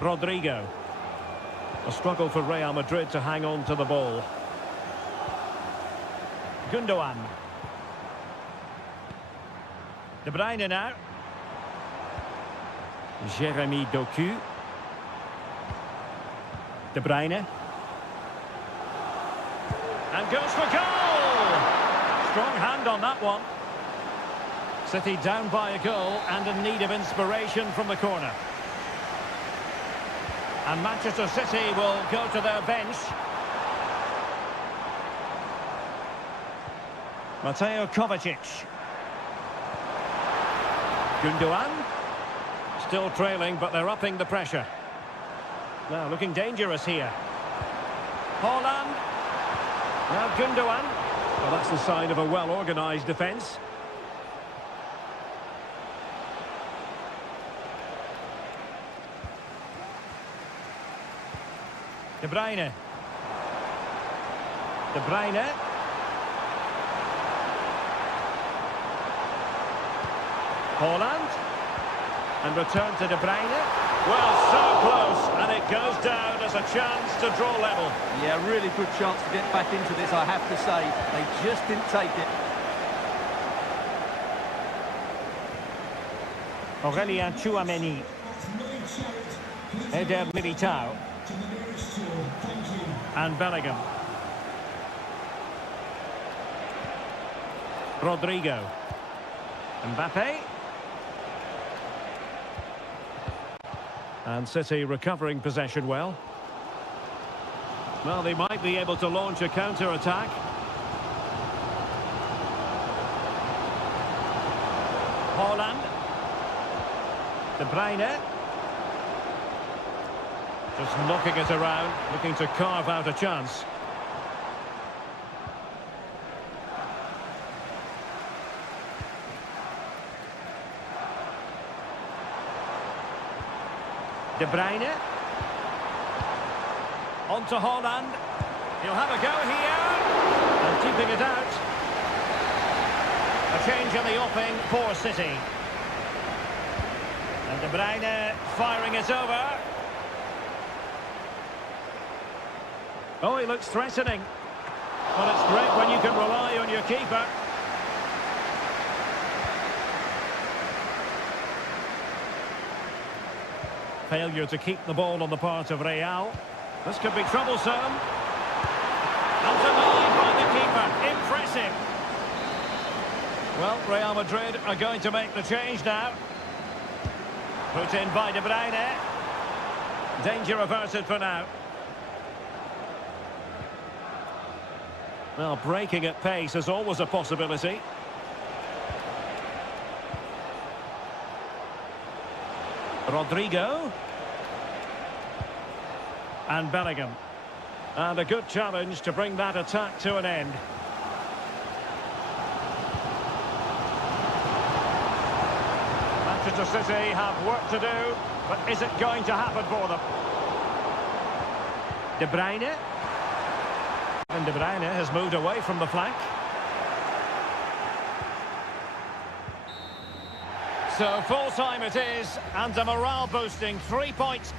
Rodrigo. A struggle for Real Madrid to hang on to the ball. Gundogan. De Bruyne now. Jeremy Doku. De Bruyne. And goes for goal! Strong hand on that one. City down by a goal and in need of inspiration from the corner. And Manchester City will go to their bench. Mateo Kovacic. Gundogan. Still trailing, but they're upping the pressure. Now looking dangerous here. Haaland. Now Gundogan. Well, that's the sign of a well-organised defence. De Bruyne. De Bruyne. Haaland. And return to De Bruyne. Well, so close, and it goes down as a chance to draw level. Yeah, really good chance to get back into this, I have to say. They just didn't take it. Aurélien Tchouameni. Eder Militao. And Bellingham. Rodrigo. Mbappe. And City recovering possession well. Well, they might be able to launch a counter-attack. Haaland. De Bruyne. Just knocking it around, looking to carve out a chance. De Bruyne. On to Haaland. He'll have a go here. And keeping it out. A change in the offing for City. And De Bruyne firing it over. Oh, he looks threatening. Well, it's great when you can rely on your keeper. Failure to keep the ball on the part of Real. This could be troublesome. And denied by the keeper. Impressive. Well, Real Madrid are going to make the change now. Put in by De Bruyne. Danger averted for now. Well, breaking at pace is always a possibility. Rodrigo. And Bellingham. And a good challenge to bring that attack to an end. Manchester City have work to do, but is it going to happen for them? De Bruyne. And De Bruyne has moved away from the flank. So full time it is, and a morale boosting 3 points.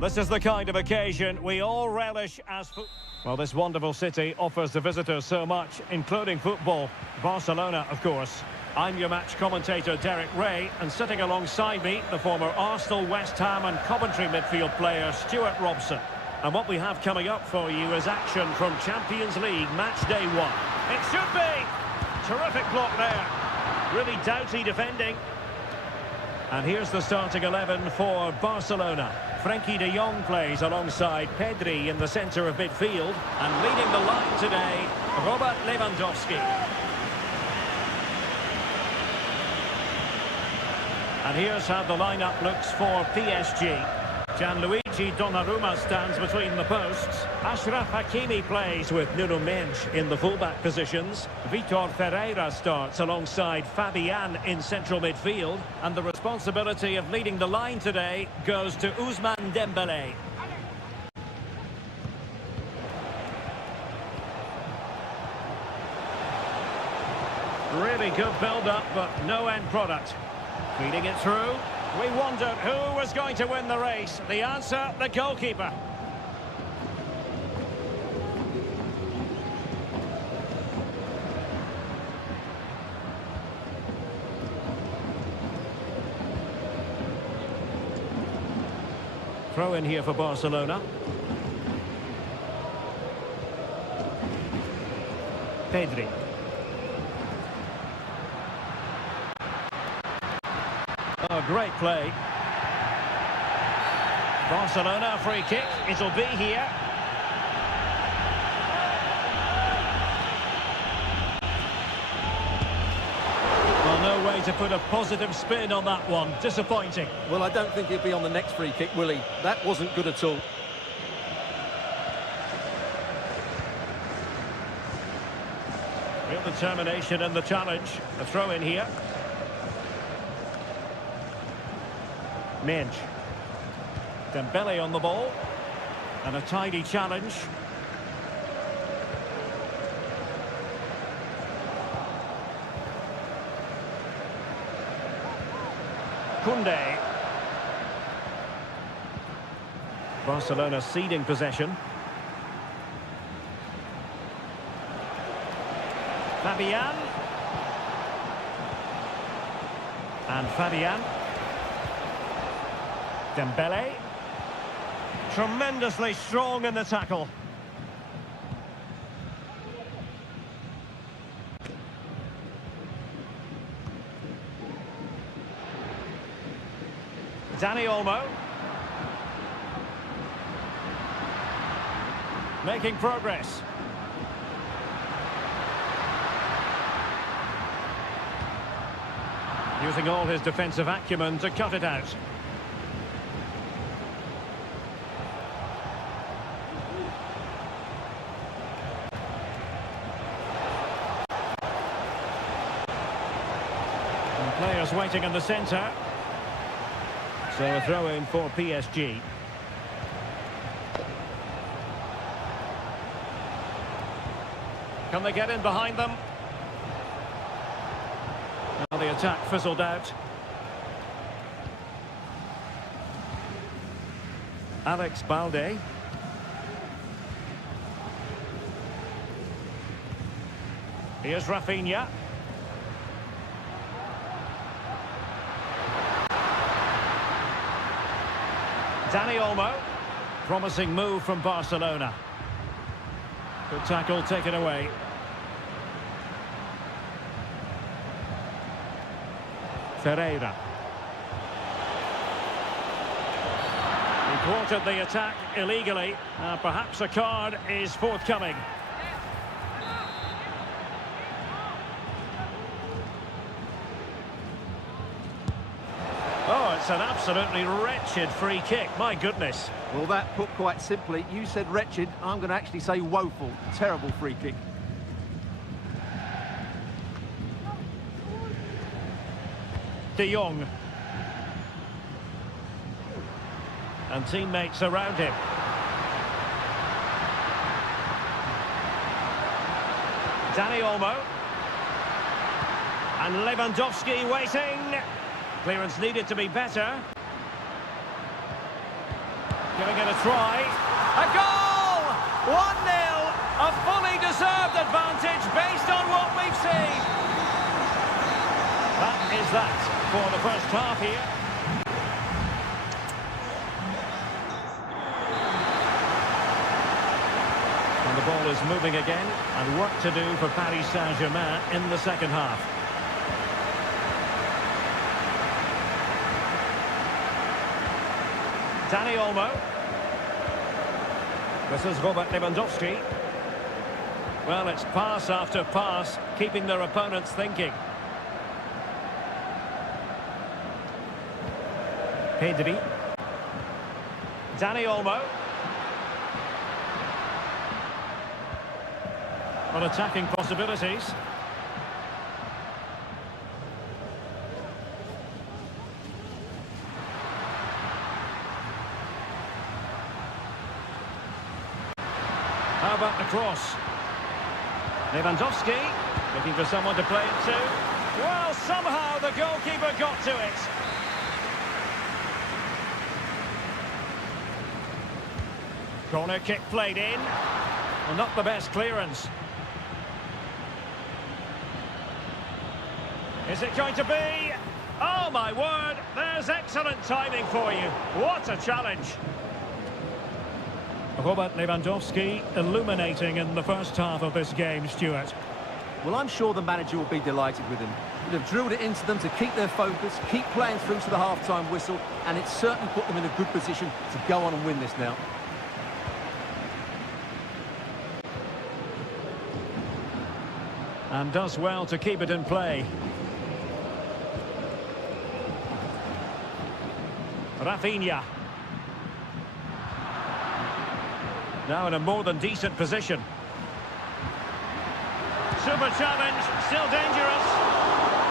This is the kind of occasion we all relish as well, this wonderful city offers the visitors so much, including football. Barcelona, of course. I'm your match commentator, Derek Ray, and sitting alongside me, the former Arsenal, West Ham and Coventry midfield player, Stuart Robson. And what we have coming up for you is action from Champions League match day 1. It should be! Terrific block there. Really doughty defending. And here's the starting 11 for Barcelona. Frenkie de Jong plays alongside Pedri in the centre of midfield. And leading the line today, Robert Lewandowski. And here's how the lineup looks for PSG. Gianluigi Donnarumma stands between the posts. Ashraf Hakimi plays with Nuno Mendes in the fullback positions. Vitor Ferreira starts alongside Fabian in central midfield. And the responsibility of leading the line today goes to Ousmane Dembélé. Really good build-up, but no end product. Feeding it through. We wondered who was going to win the race. The answer, the goalkeeper. Throw in here for Barcelona. Pedri. Oh, great play. Barcelona free kick. It'll be here. Well, no way to put a positive spin on that one. Disappointing. Well, I don't think he'll be on the next free kick, will he? That wasn't good at all. Real determination in the challenge. A throw in here. Mendes. Dembélé on the ball. And a tidy challenge. Koundé. Barcelona ceding possession. Fabian. And Fabian. Dembélé. Tremendously strong in the tackle. Dani Olmo. Making progress. Using all his defensive acumen to cut it out. Players waiting in the centre. So a throw in for PSG. Can they get in behind them? Now the attack fizzled out. Alex Balde. Here's Rafinha. Dani Olmo. Promising move from Barcelona. Good tackle taken away. Ferreira. He thwarted the attack illegally. Perhaps a card is forthcoming. Oh, it's an absolutely wretched free kick. My goodness. Well, that put quite simply, you said wretched. I'm going to actually say woeful. Terrible free kick. De Jong. And teammates around him. Dani Olmo. And Lewandowski waiting. Clearance needed to be better. Giving it a try. A goal! 1-0. A fully deserved advantage based on what we've seen. That is that for the first half here. And the ball is moving again, and work to do for Paris Saint-Germain in the second half. Dani Olmo. This is Robert Lewandowski. Well, it's pass after pass, keeping their opponents thinking. Pedri. Dani Olmo. On attacking possibilities. How about the cross? Lewandowski, looking for someone to play it to. Well, somehow the goalkeeper got to it. Corner kick played in. Well, not the best clearance. Is it going to be? Oh, my word, there's excellent timing for you. What a challenge. Robert Lewandowski illuminating in the first half of this game, Stuart. Well, I'm sure the manager will be delighted with him. He'll have drilled it into them to keep their focus, keep playing through to the half-time whistle, and it's certainly put them in a good position to go on and win this now. And does well to keep it in play. Rafinha. Now in a more than decent position. Super challenge, still dangerous.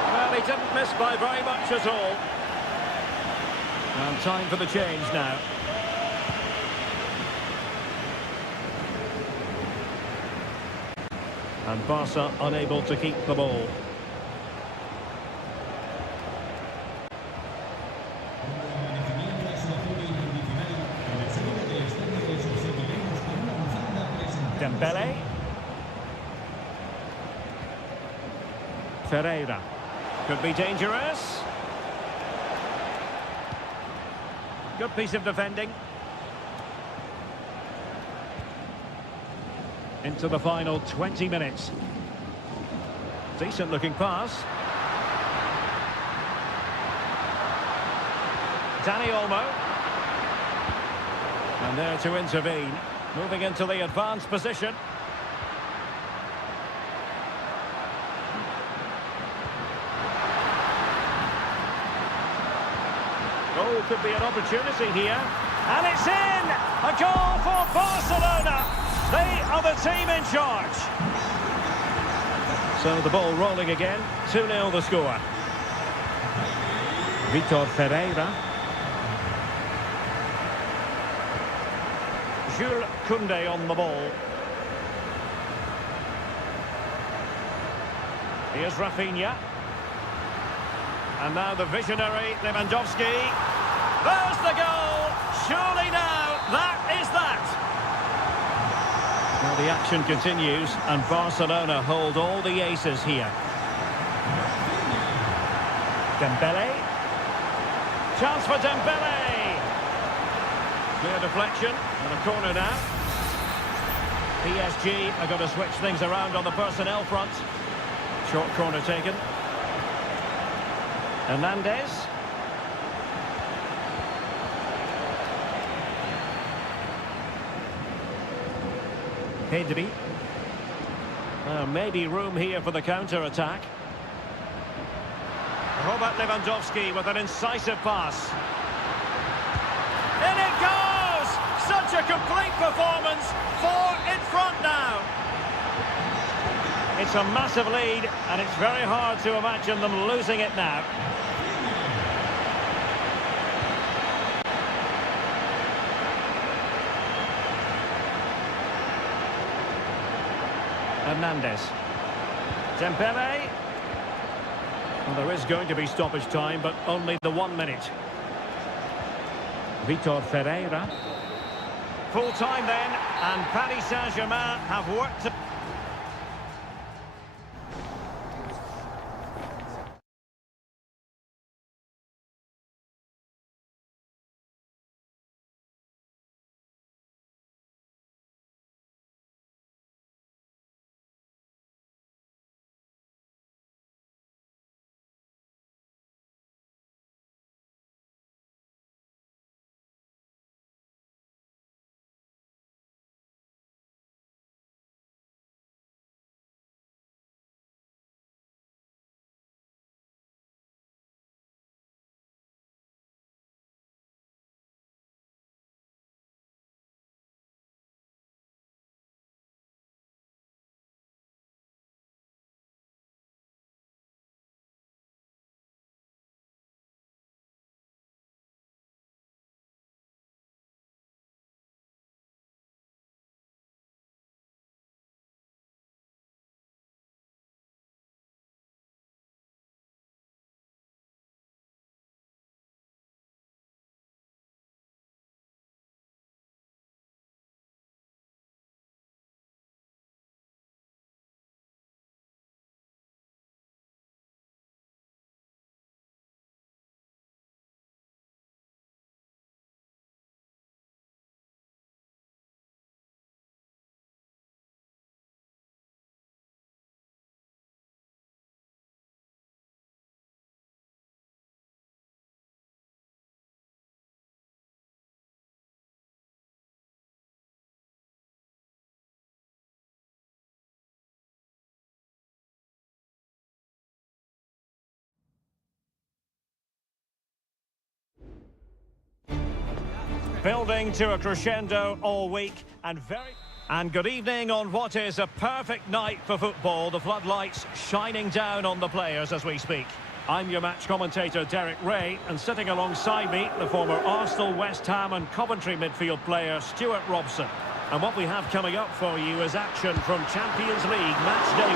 Well, he didn't miss by very much at all. And time for the change now. And Barca unable to keep the ball. Dembele. Ferreira. Could be dangerous. Good piece of defending. Into the final 20 minutes. Decent looking pass. Dani Olmo. And there to intervene. Moving into the advanced position. Oh, could be an opportunity here. And it's in! A goal for Barcelona! They are the team in charge. So the ball rolling again. 2-0 the score. Vitor Ferreira. Jules Koundé on the ball. Here's Rafinha. And now the visionary Lewandowski. There's the goal! Surely now, that is that! Now the action continues, and Barcelona hold all the aces here. Dembele. Chance for Dembele! Clear deflection, and a corner now. PSG are going to switch things around on the personnel front. Short corner taken. Hernandez. Pedri. Maybe room here for the counter-attack. Robert Lewandowski with an incisive pass. In it goes! Such a complete performance. 4 in front now. It's a massive lead, and it's very hard to imagine them losing it now. Hernandez. Dembele. Well, there is going to be stoppage time, but only the 1 minute. Vitor Ferreira. full time then, and Paris Saint-Germain have worked to... Building to a crescendo all week and good evening on what is a perfect night for football. The floodlights shining down on the players as we speak. I'm your match commentator Derek Ray, and sitting alongside me the former Arsenal, West Ham and Coventry midfield player Stuart Robson. And what we have coming up for you is action from Champions League match day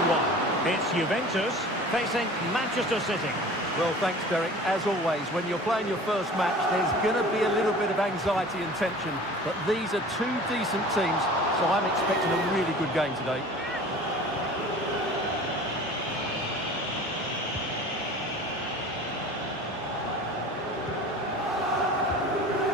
1. It's Juventus facing Manchester City. Well, thanks, Derek. As always, when you're playing your first match, there's going to be a little bit of anxiety and tension. But these are two decent teams, so I'm expecting a really good game today.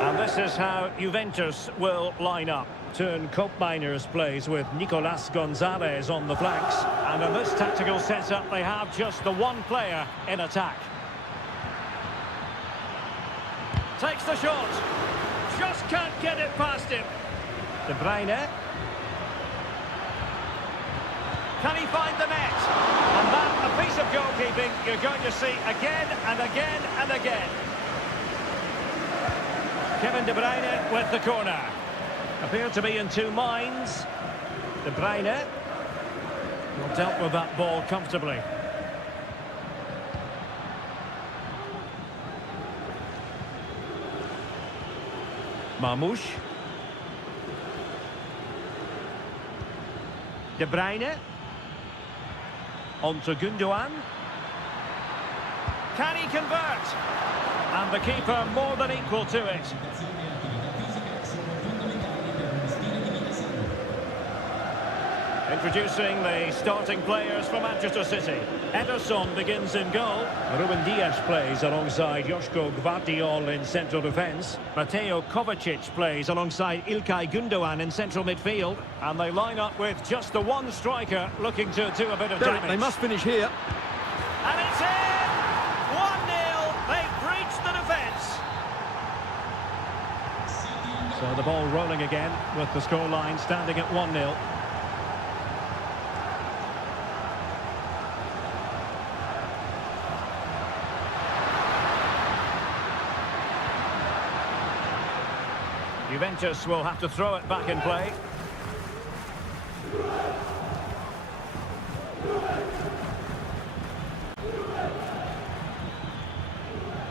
And this is how Juventus will line up. Turn Koopmeiners plays with Nicolas Gonzalez on the flanks. And in this tactical setup, they have just the one player in attack. Takes the shot. Just can't get it past him. De Bruyne. Can he find the net? And that, a piece of goalkeeping you're going to see again and again and again. Kevin De Bruyne with the corner. Appeared to be in two minds. De Bruyne dealt with that ball comfortably. Marmoush. De Bruyne. On to Gundogan. Can he convert? And the keeper more than equal to it. Introducing the starting players for Manchester City. Ederson begins in goal. Ruben Dias plays alongside Joško Gvardiol in central defence. Mateo Kovacic plays alongside İlkay Gundogan in central midfield. And they line up with just the one striker looking to do a bit of damage. They must finish here. And it's in! 1-0. They've breached the defence. So the ball rolling again with the scoreline standing at 1-0. Juventus will have to throw it back in play.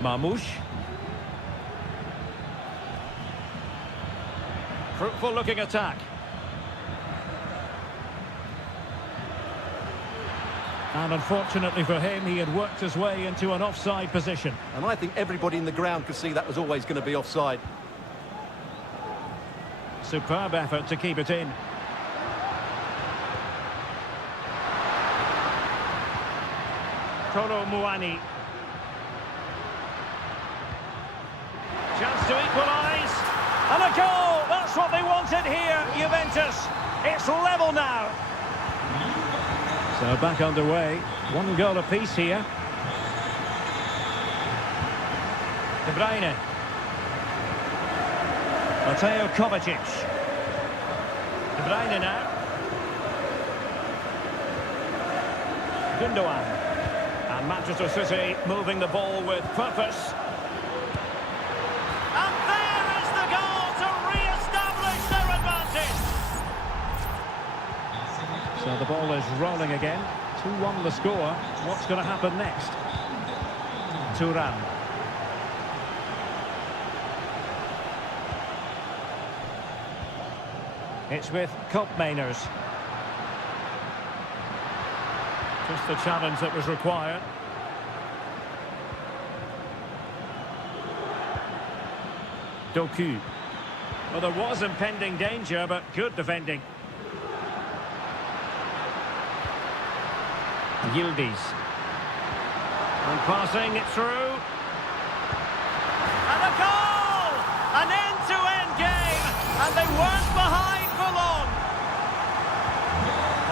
Marmoush. Fruitful looking attack. And unfortunately for him, he had worked his way into an offside position. And I think everybody in the ground could see that was always going to be offside. Superb effort to keep it in. Toro Muani. Chance to equalise. And a goal! That's what they wanted here, Juventus. It's level now. So back underway. One goal apiece here. De Bruyne. Mateo Kovacic. De Bruyne now. Gundogan. And Manchester City moving the ball with purpose. And there is the goal to re-establish their advantage. So the ball is rolling again. 2-1 the score. What's going to happen next? Thuram. It's with Koopmeiners. Just the challenge that was required. Doku. Well, there was impending danger, but good defending. Yildiz. And passing it through. And a goal! An end-to-end game! And they weren't behind for long.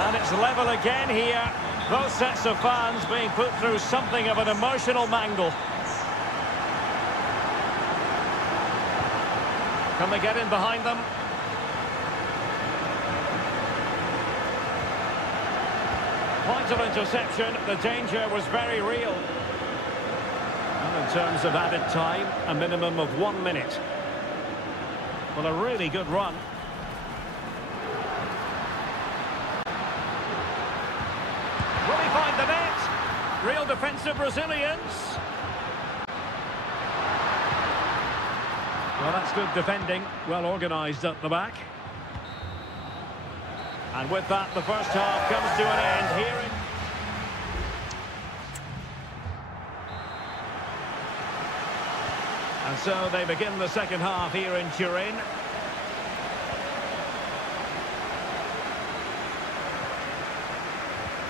And it's level again here. Both sets of fans being put through something of an emotional mangle. Can they get in behind them? Point of interception, the danger was very real. And in terms of added time, a minimum of 1 minute. Well, a really good run. Will he find the net? Real defensive resilience. Well, that's good defending. Well organised at the back. And with that, the first half comes to an end here in... And so they begin the second half here in Turin.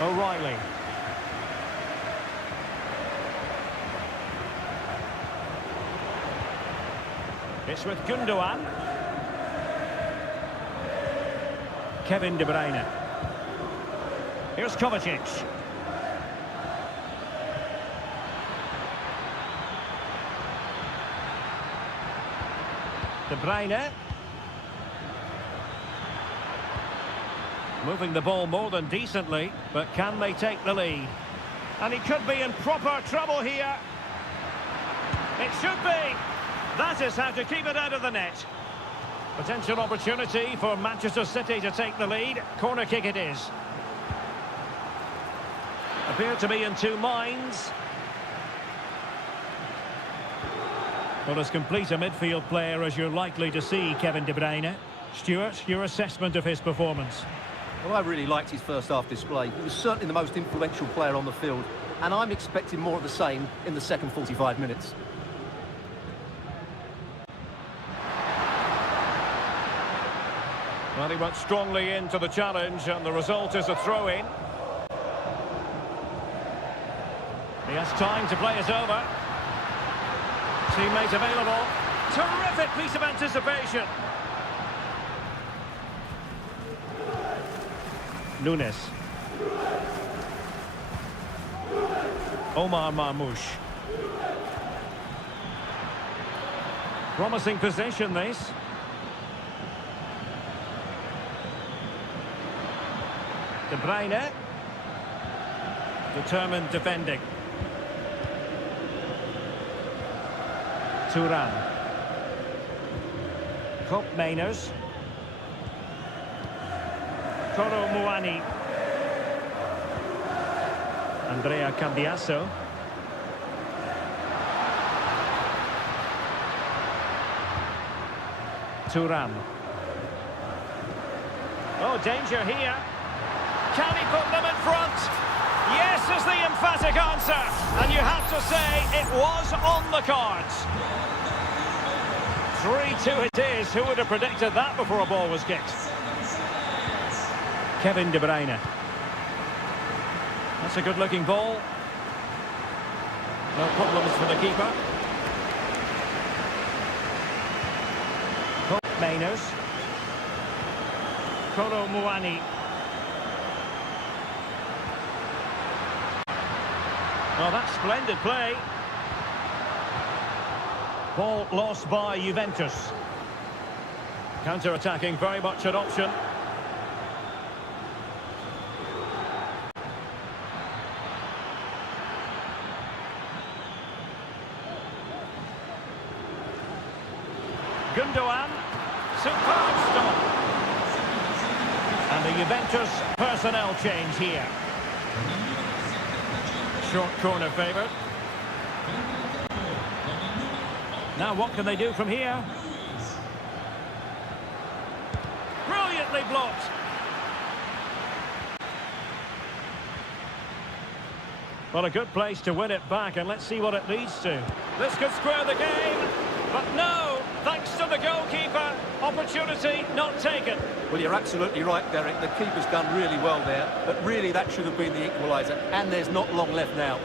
O'Reilly. It's with Gundogan. Kevin De Bruyne. Here's Kovacic. De Bruyne. Moving the ball more than decently, but can they take the lead? And he could be in proper trouble here. It should be. That is how to keep it out of the net. Potential opportunity for Manchester City to take the lead. Corner kick it is. Appear to be in two minds. Well, as complete a midfield player as you're likely to see, Kevin De Bruyne. Stuart, your assessment of his performance? Well, I really liked his first half display. He was certainly the most influential player on the field, and I'm expecting more of the same in the second 45 minutes. Well, he went strongly into the challenge, and the result is a throw-in. He has time to play it over. Teammate available. Terrific piece of anticipation. Nunes. Omar Marmoush. Promising possession, this. De Bruyne. Determined defending. Thuram. Koopmeiners. Toro Muani. Andrea Cambiasso. Thuram. Oh, danger here. Can he put them in front? Yes is the emphatic answer. And you have to say it was on the cards. 3-2 it is. Who would have predicted that before a ball was kicked? Kevin De Bruyne. That's a good-looking ball. No problems for the keeper. Mainers. Kolo Muani. Oh, that's splendid play. Ball lost by Juventus. Counter-attacking, very much an option. Gundogan. Superb stop. And the Juventus personnel change here. Short corner favoured. Now what can they do from here? Brilliantly blocked. Well, a good place to win it back, and let's see what it leads to. This could square the game, but no, thanks to the goalkeeper, opportunity not taken. Well, you're absolutely right, Derek. The keeper's done really well there, but really that should have been the equaliser, and there's not long left now.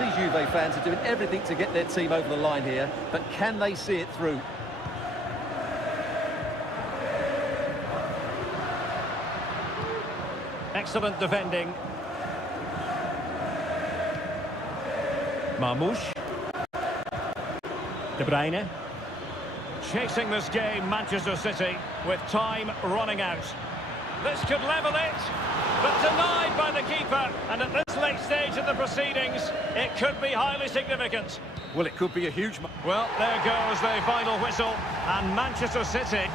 These Juve fans are doing everything to get their team over the line here, but can they see it through? Excellent defending. Marmouche. De Bruyne. Chasing this game, Manchester City, with time running out. This could level it, but denied by the keeper. And at this late stage of the proceedings, it could be highly significant. Well, it could be a huge... Well, there goes the final whistle, and Manchester City...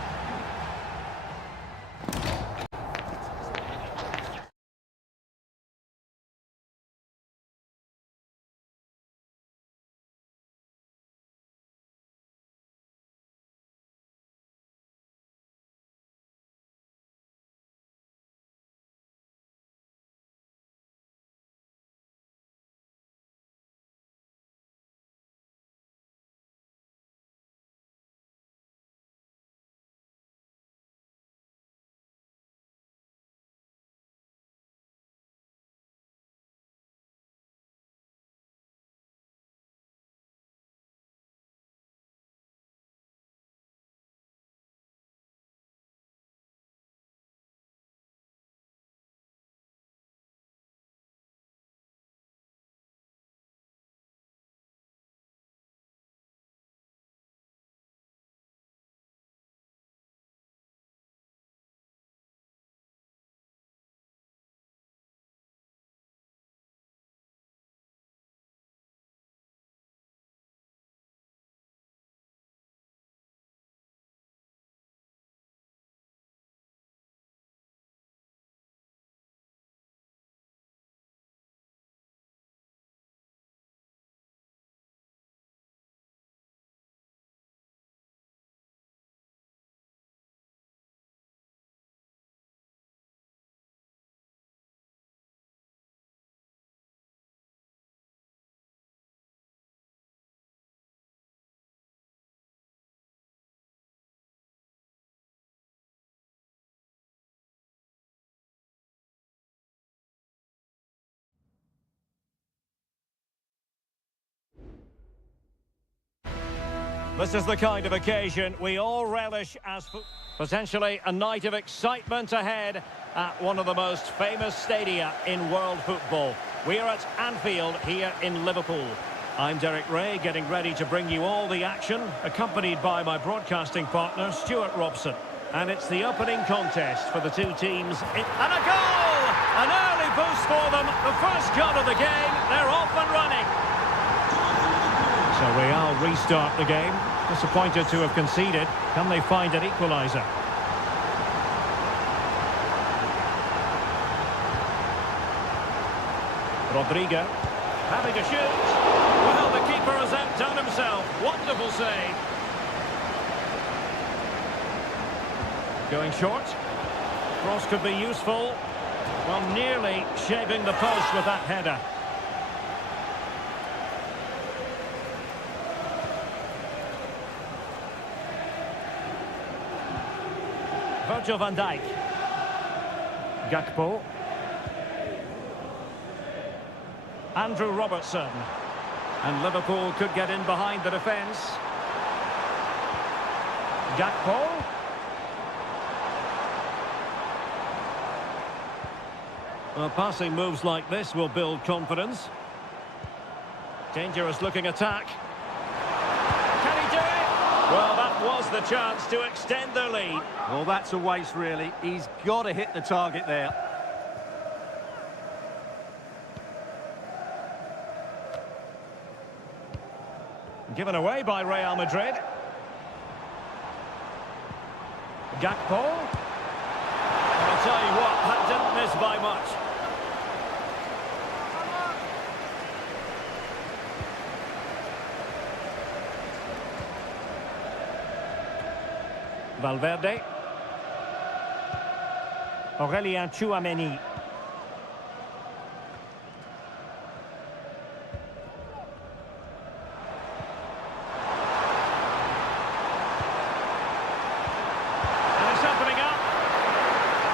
This is the kind of occasion we all relish as potentially a night of excitement ahead at one of the most famous stadia in world football. We are at Anfield here in Liverpool. I'm Derek Ray, getting ready to bring you all the action, accompanied by my broadcasting partner, Stuart Robson. And it's the opening contest for the two teams. And a goal! An early boost for them. The first goal of the game. They're off and running. So Real restart the game. Disappointed to have conceded. Can they find an equaliser? Rodrigo having to shoot. Well, the keeper has outdone himself. Wonderful save. Going short. Cross could be useful. Well, nearly shaving the post with that header. Virgil van Dijk. Gakpo. Andrew Robertson. And Liverpool could get in behind the defence. Gakpo. Well, passing moves like this will build confidence. Dangerous looking attack. Can he do it? Well, that was the chance to extend their lead. Well, that's a waste, really. He's got to hit the target there. Given away by Real Madrid. Gakpo. And I'll tell you what, that didn't miss by much. Valverde. Aurélien Tchouameni.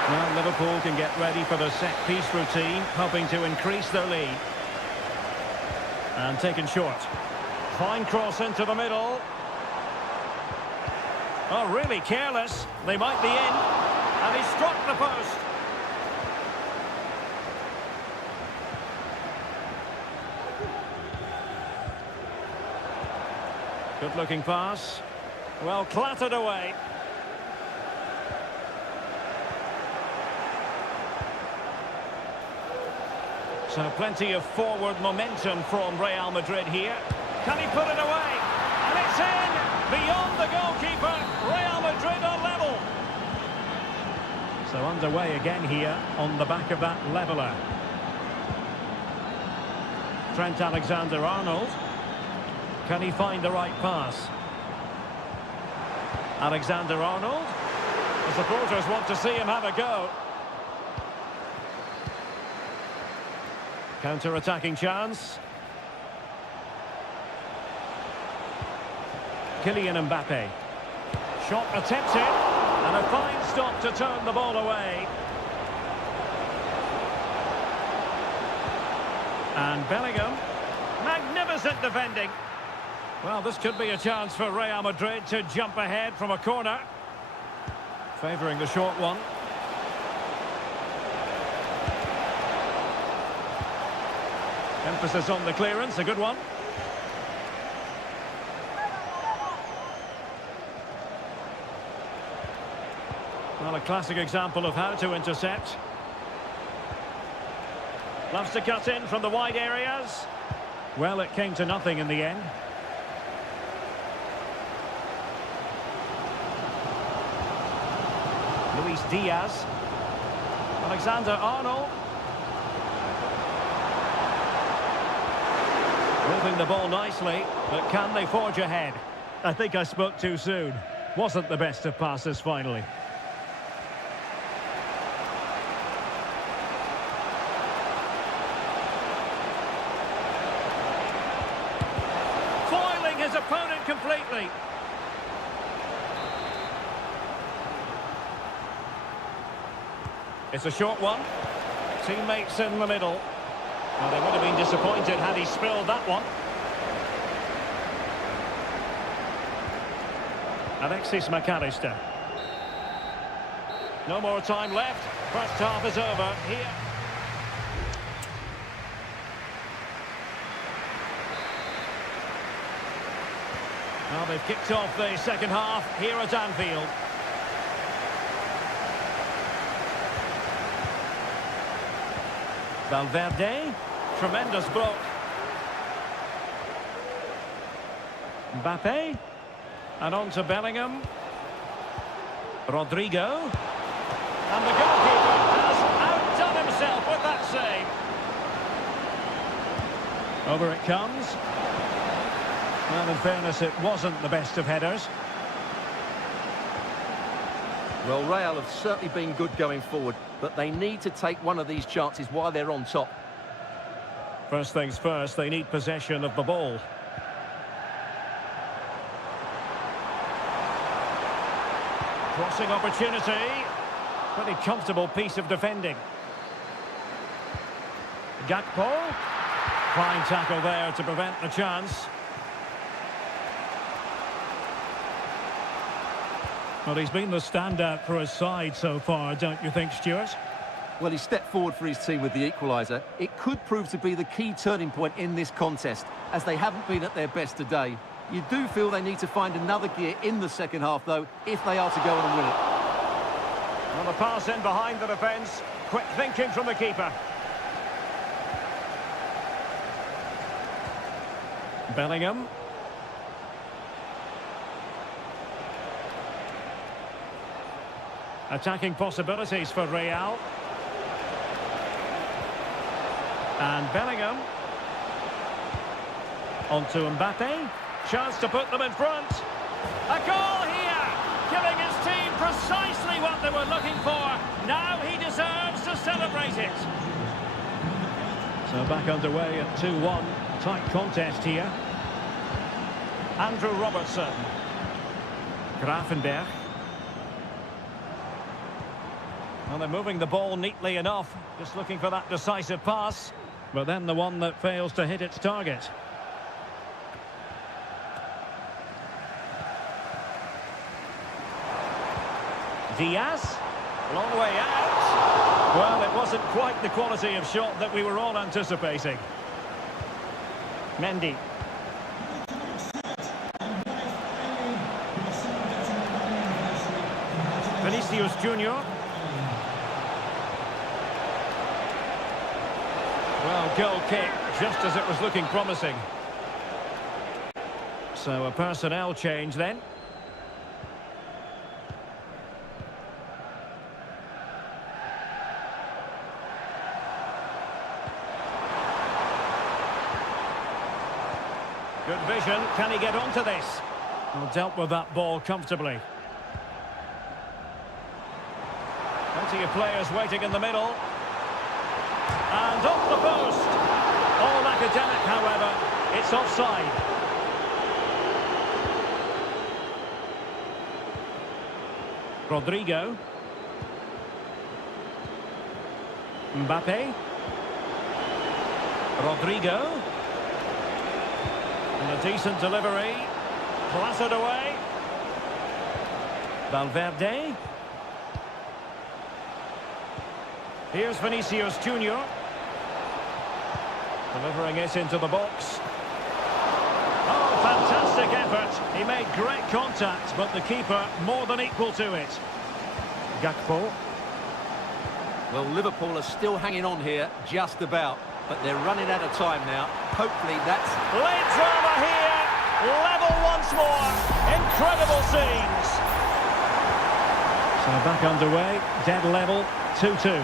Well, Liverpool can get ready for the set-piece routine, hoping to increase their lead. And taken short. Fine cross into the middle. Oh, really careless. They might be in. And he struck the post. Good-looking pass. Well, clattered away. So plenty of forward momentum from Real Madrid here. Can he put it away? And it's in! Beyond the goalkeeper, Real Madrid are level. So underway again here on the back of that leveller. Trent Alexander-Arnold. Can he find the right pass? Alexander-Arnold. The supporters want to see him have a go. Counter-attacking chance. Kylian Mbappe. Shot attempted. And a fine stop to turn the ball away. And Bellingham. Magnificent defending. Well, this could be a chance for Real Madrid to jump ahead from a corner. Favouring the short one. Emphasis on the clearance, a good one. Well, a classic example of how to intercept. Loves to cut in from the wide areas. Well, it came to nothing in the end. Luis Diaz. Alexander-Arnold. Moving the ball nicely, but can they forge ahead? I think I spoke too soon. Wasn't the best of passes finally. Foiling his opponent completely. It's a short one. Teammates in the middle. Well, they would have been disappointed had he spilled that one. Alexis McAllister. No more time left. First half is over here. Well, they've kicked off the second half here at Anfield. Valverde. Tremendous block. Mbappe. And on to Bellingham. Rodrigo. And the goalkeeper has outdone himself with that save. Over it comes. Well, in fairness, it wasn't the best of headers. Well, Real have certainly been good going forward, but they need to take one of these chances while they're on top. First things first, they need possession of the ball. Crossing opportunity. Pretty comfortable piece of defending. Gakpo. Fine tackle there to prevent the chance. Well, he's been the standout for his side so far, don't you think, Stuart? Well, he stepped forward for his team with the equaliser. It could prove to be the key turning point in this contest, as they haven't been at their best today. You do feel they need to find another gear in the second half, though, if they are to go on and win it. Well, the pass in behind the defence. Quick thinking from the keeper. Bellingham. Attacking possibilities for Real. And Bellingham. On to Mbappe. Chance to put them in front. A goal here! Giving his team precisely what they were looking for. Now he deserves to celebrate it. So back underway at 2-1. Tight contest here. Andrew Robertson. Grafenberg. Well, they're moving the ball neatly enough. Just looking for that decisive pass. But then the one that fails to hit its target. Diaz. Long way out. Well, it wasn't quite the quality of shot that we were all anticipating. Mendy. Vinicius Junior. Well, goal kick, just as it was looking promising. So a personnel change then. Good vision. Can he get onto this? Well, dealt with that ball comfortably. Plenty of players waiting in the middle. And off the post. All academic, however. It's offside. Rodrigo. Mbappe. Rodrigo. And a decent delivery. Clattered away. Valverde. Here's Vinicius Junior. Delivering it into the box. Oh, fantastic effort. He made great contact, but the keeper more than equal to it. Gakpo. Well, Liverpool are still hanging on here, just about. But they're running out of time now. Hopefully that's... Late drama here. Level once more. Incredible scenes. So back underway. Dead level. 2-2.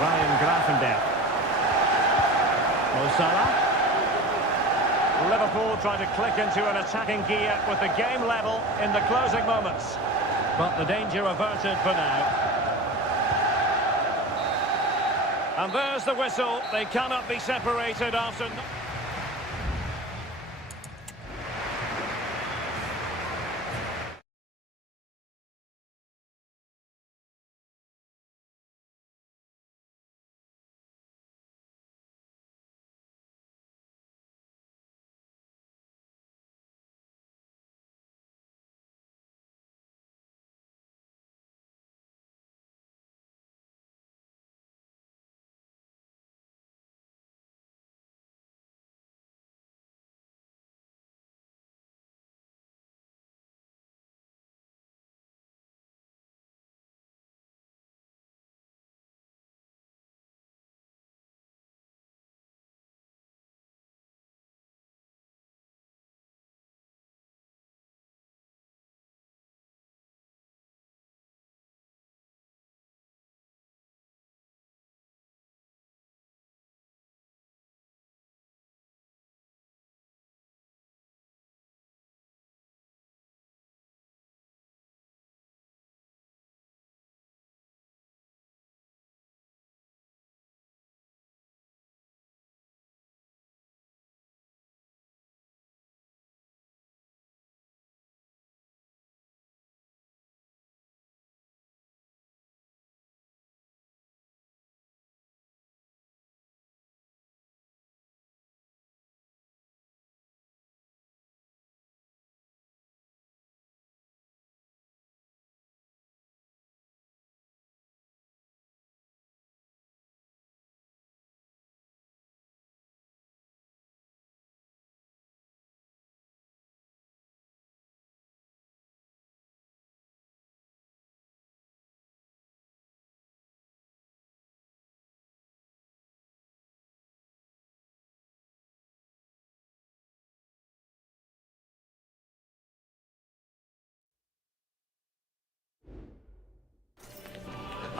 Ryan Grafenberg. Mo Salah. Liverpool trying to click into an attacking gear with the game level in the closing moments. But the danger averted for now. And there's the whistle. They cannot be separated after...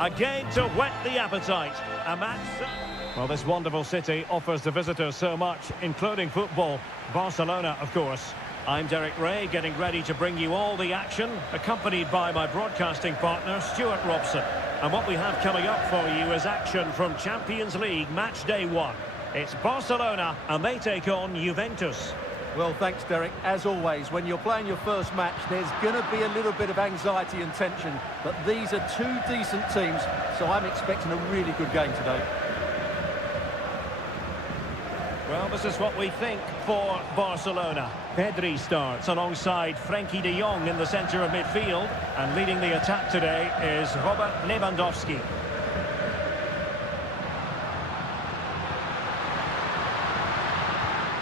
Again to whet the appetite. A match... Well, this wonderful city offers the visitors so much, including football. Barcelona, of course. I'm Derek Ray, getting ready to bring you all the action, accompanied by my broadcasting partner, Stuart Robson. And what we have coming up for you is action from Champions League Match Day 1. It's Barcelona, and they take on Juventus. Well, thanks, Derek. As always, when you're playing your first match, there's going to be a little bit of anxiety and tension. But these are two decent teams, so I'm expecting a really good game today. Well, this is what we think for Barcelona. Pedri starts alongside Frenkie de Jong in the centre of midfield. And leading the attack today is Robert Lewandowski.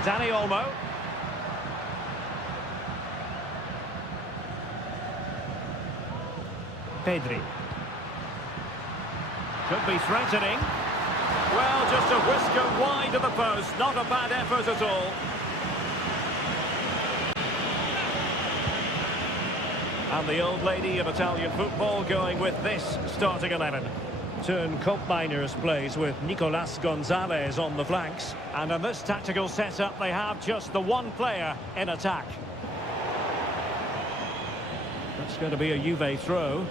Dani Olmo. Pedri. Could be threatening. Well, just a whisker wide of the post. Not a bad effort at all. And the old lady of Italian football going with this starting 11. Turn Koopmeiners plays with Nicolas Gonzalez on the flanks. And in this tactical setup, they have just the one player in attack. That's going to be a Juve throw.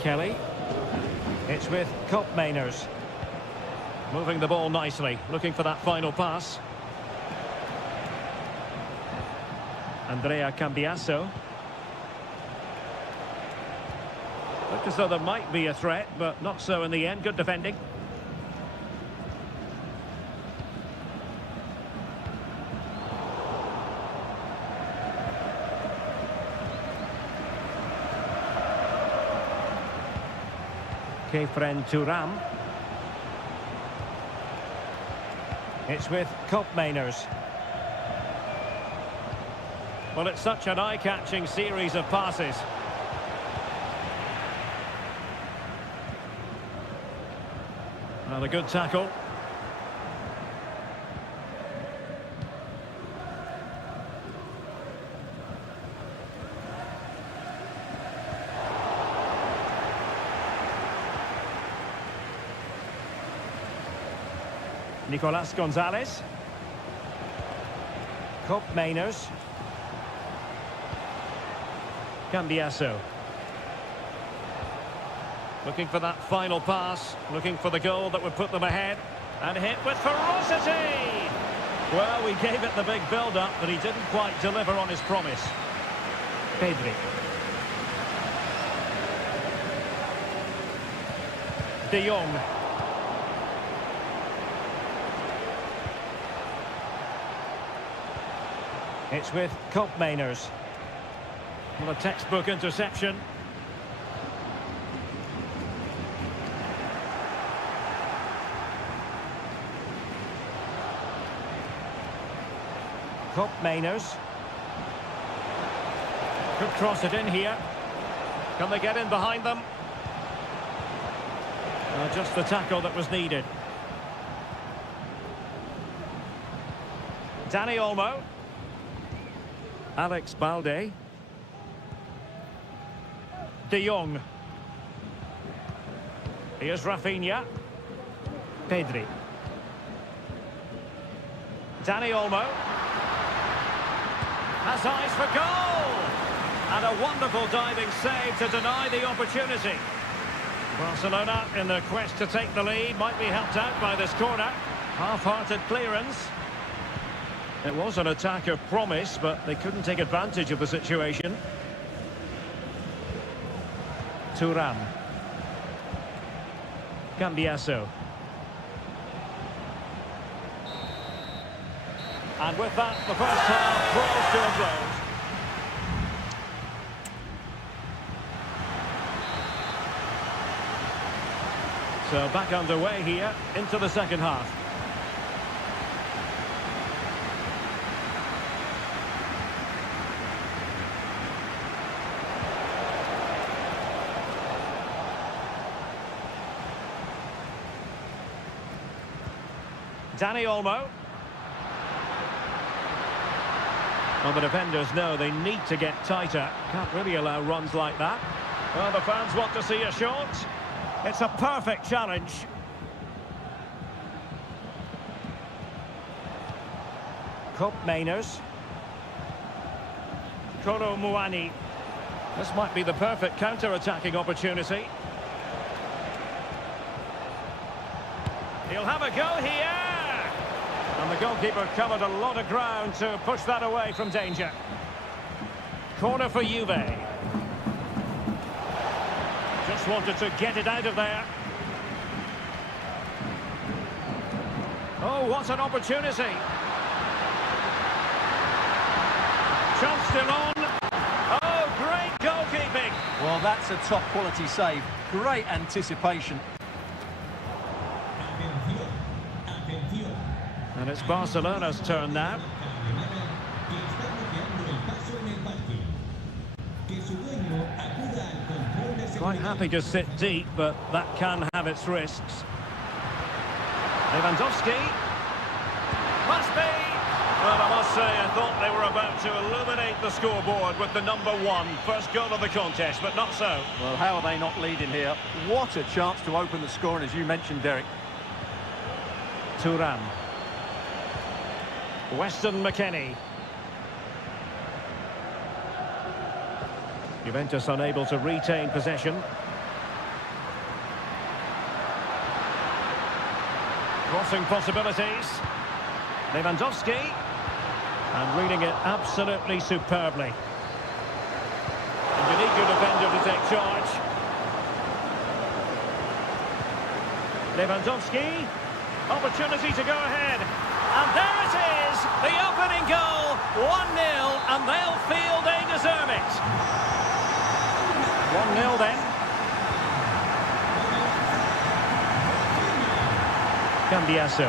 Kelly. It's with Koopmeiners. Moving the ball nicely, looking for that final pass. Andrea Cambiasso. Looked as though there might be a threat, but not so in the end. Good defending. Kefren Turam. It's with Koopmeiners. Well, it's such an eye-catching series of passes. Well, a good tackle. Nicolas Gonzalez. Koopmeiners. Cambiasso. Looking for that final pass, looking for the goal that would put them ahead. And hit with ferocity! Well, we gave it the big build-up, but he didn't quite deliver on his promise. Pedri. De Jong. It's with Koopmeiners. Well, a textbook interception. Koopmeiners. Could cross it in here. Can they get in behind them? Just the tackle that was needed. Dani Olmo. Alex Balde. De Jong. Here's Rafinha. Pedri. Dani Olmo. Has eyes for goal! And a wonderful diving save to deny the opportunity. Barcelona, in their quest to take the lead, might be helped out by this corner. Half-hearted clearance. It was an attack of promise, but they couldn't take advantage of the situation. Turam. Cambiasso. And with that, the first half draws to a close. So back underway here into the second half. Dani Olmo. Well, the defenders know they need to get tighter. Can't really allow runs like that. Well, the fans want to see a shot. It's a perfect challenge. Cope Mainers. Koro Muani. This might be the perfect counter-attacking opportunity. He'll have a go here. And the goalkeeper covered a lot of ground to push that away from danger. Corner for Juve. Just wanted to get it out of there. Oh, what an opportunity. Chance still on. Oh, great goalkeeping. Well, that's a top quality save. Great anticipation. And it's Barcelona's turn now. Quite happy to sit deep, but that can have its risks. Lewandowski. Must be. Well, I must say, I thought they were about to illuminate the scoreboard with the #1 first goal of the contest, but not so. Well, how are they not leading here? What a chance to open the scoring, as you mentioned, Derek. Thuram. Weston McKennie. Juventus unable to retain possession. Crossing possibilities. Lewandowski. And reading it absolutely superbly. And you need your defender to take charge. Lewandowski. Opportunity to go ahead. And there it is, the opening goal, 1-0, and they'll feel they deserve it. 1-0 then. Cambiasso.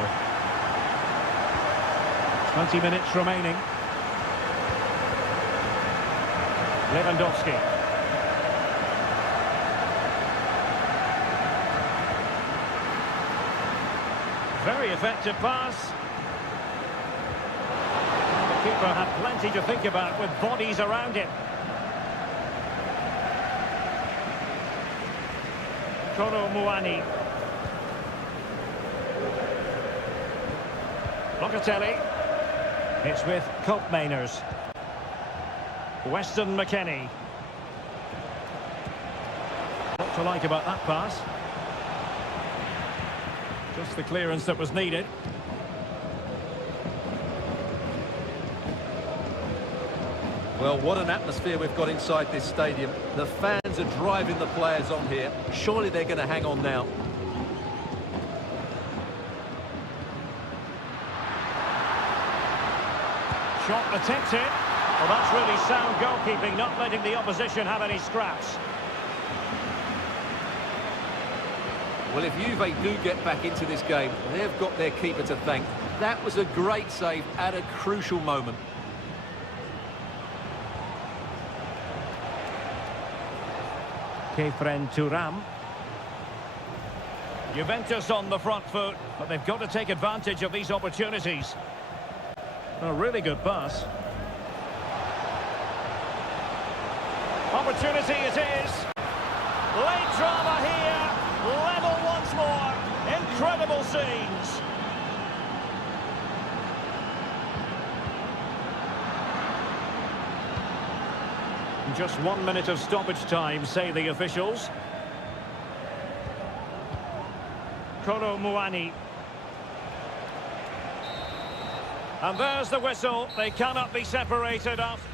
20 minutes remaining. Lewandowski. Very effective pass. The keeper had plenty to think about with bodies around him. Koro Muani. Locatelli. It's with Cope Mainers. Weston McKennie. What to like about that pass? Just the clearance that was needed. Well, what an atmosphere we've got inside this stadium. The fans are driving the players on here. Surely they're going to hang on now. Shot attempted. Well, that's really sound goalkeeping, not letting the opposition have any scraps. Well, if Juve do get back into this game, they've got their keeper to thank. That was a great save at a crucial moment. Kefren Thuram. Juventus on the front foot, but they've got to take advantage of these opportunities. A really good pass. Opportunity it is. Late drama here. Level once more. Incredible scenes. Just 1 minute of stoppage time, say the officials. Koro Muani. And there's the whistle. They cannot be separated after.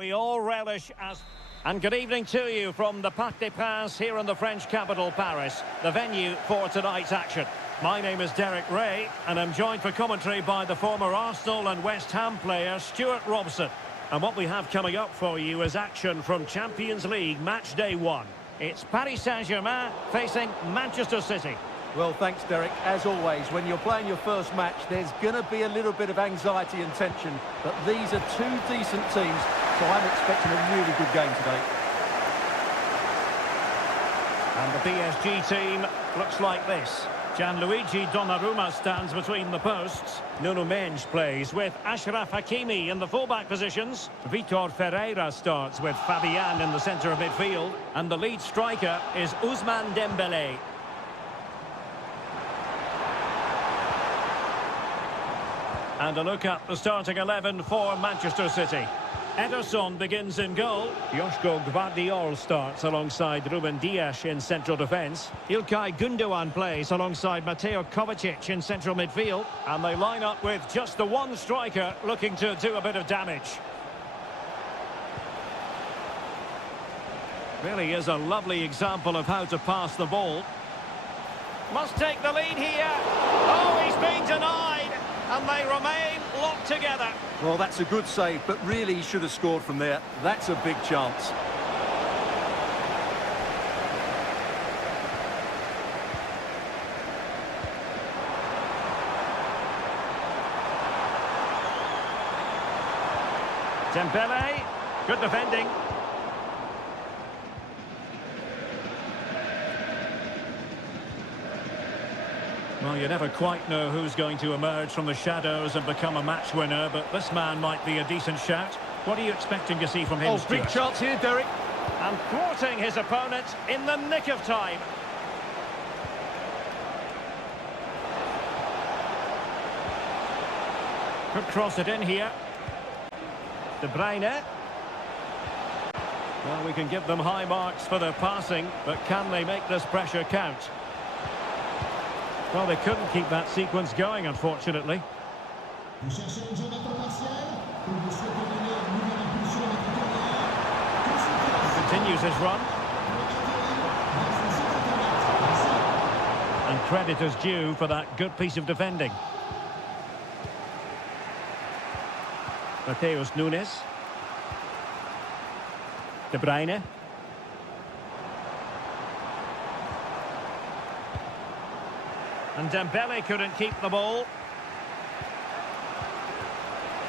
We all relish as... And good evening to you from the Parc des Princes here in the French capital, Paris, the venue for tonight's action. My name is Derek Ray, and I'm joined for commentary by the former Arsenal and West Ham player, Stuart Robson. And what we have coming up for you is action from Champions League Match Day 1. It's Paris Saint-Germain facing Manchester City. Well, thanks, Derek. As always, when you're playing your first match, there's going to be a little bit of anxiety and tension. But these are two decent teams, so I'm expecting a really good game today. And the PSG team looks like this. Gianluigi Donnarumma stands between the posts. Nuno Mendes plays with Achraf Hakimi in the fullback positions. Vitor Ferreira starts with Fabian in the centre of midfield. And the lead striker is Ousmane Dembélé. And a look at the starting 11 for Manchester City. Ederson begins in goal. Joško Gvardiol starts alongside Ruben Dias in central defence. Ilkay Gundogan plays alongside Mateo Kovacic in central midfield. And they line up with just the one striker looking to do a bit of damage. Really is a lovely example of how to pass the ball. Must take the lead here. Oh, he's been denied. And they remain locked together. Well, that's a good save, but really he should have scored from there. That's a big chance. Dembélé, good defending. Well, you never quite know who's going to emerge from the shadows and become a match winner, but this man might be a decent shout. What are you expecting to see from him, Stuart? Big chance here, Derek. And thwarting his opponent in the nick of time. Could cross it in here. De Bruyne. Well, we can give them high marks for their passing, but can they make this pressure count? Well, they couldn't keep that sequence going, unfortunately. Continues his run. And credit is due for that good piece of defending. Mateus Nunes. De Bruyne. And Dembélé couldn't keep the ball.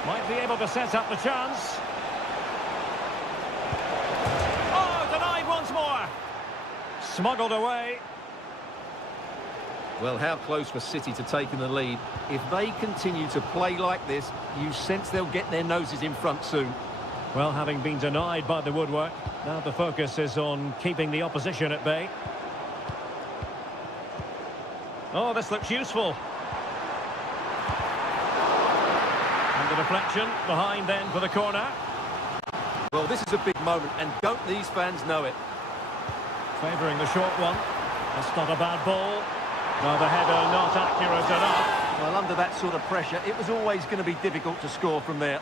Might be able to set up the chance. Oh, denied once more. Smuggled away. Well, how close for City to taking the lead. If they continue to play like this, you sense they'll get their noses in front soon. Well, having been denied by the woodwork, now the focus is on keeping the opposition at bay. Oh, this looks useful. And the deflection behind then for the corner. Well, this is a big moment, and don't these fans know it? Favouring the short one. That's not a bad ball. No, the header not accurate enough. Well, under that sort of pressure, it was always going to be difficult to score from there.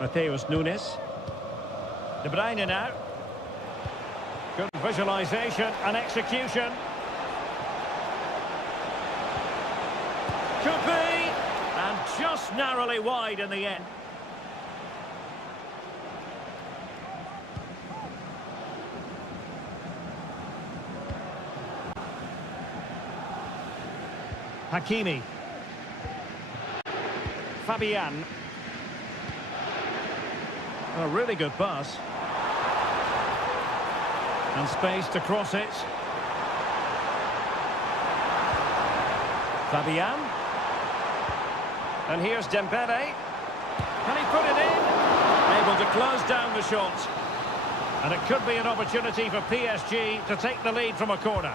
Mateus Nunes. De Bruyne now. Good visualisation and execution. Could be. And just narrowly wide in the end. Hakimi. Fabian. A really good pass. And space to cross it. Fabian. And here's Dembélé. Can he put it in? Able to close down the shot. And it could be an opportunity for PSG to take the lead from a corner.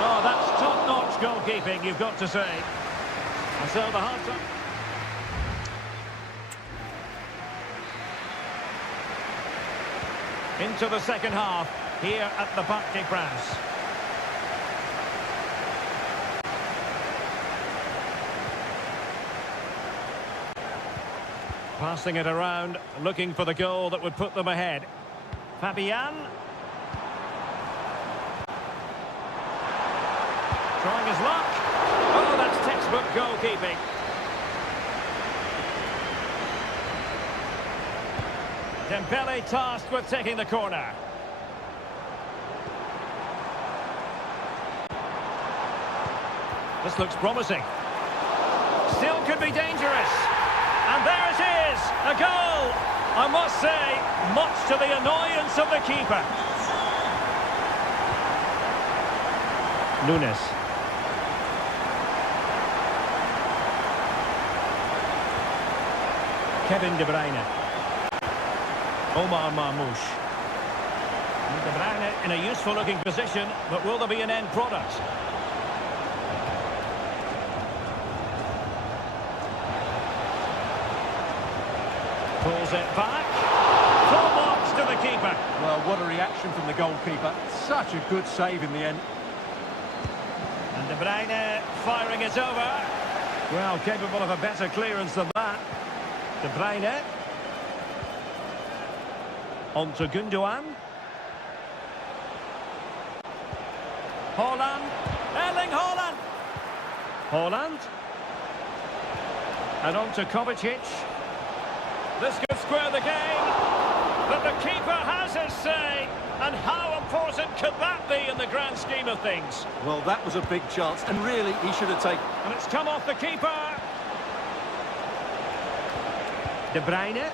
Oh, that's top-notch goalkeeping, you've got to say. And so the half-time... Into the second half, here at the Parc des Princes. Passing it around, looking for the goal that would put them ahead. Fabian. Trying his luck. Oh, that's textbook goalkeeping. Dembele tasked with taking the corner. This looks promising. Still could be dangerous. And there it is, a goal. I must say, much to the annoyance of the keeper. Nunes. Kevin De Bruyne. Omar Marmoush. De Bruyne in a useful looking position, but will there be an end product? Pulls it back. Full marks to the keeper. Well, what a reaction from the goalkeeper. Such a good save in the end. And De Bruyne firing it over. Well, capable of a better clearance than that. De Bruyne. On to Gundogan. Haaland. Erling Haaland. Haaland. And on to Kovacic. This could square the game. But the keeper has his say. And how important could that be in the grand scheme of things? Well, that was a big chance, and really, he should have taken... And it's come off the keeper. De Bruyne.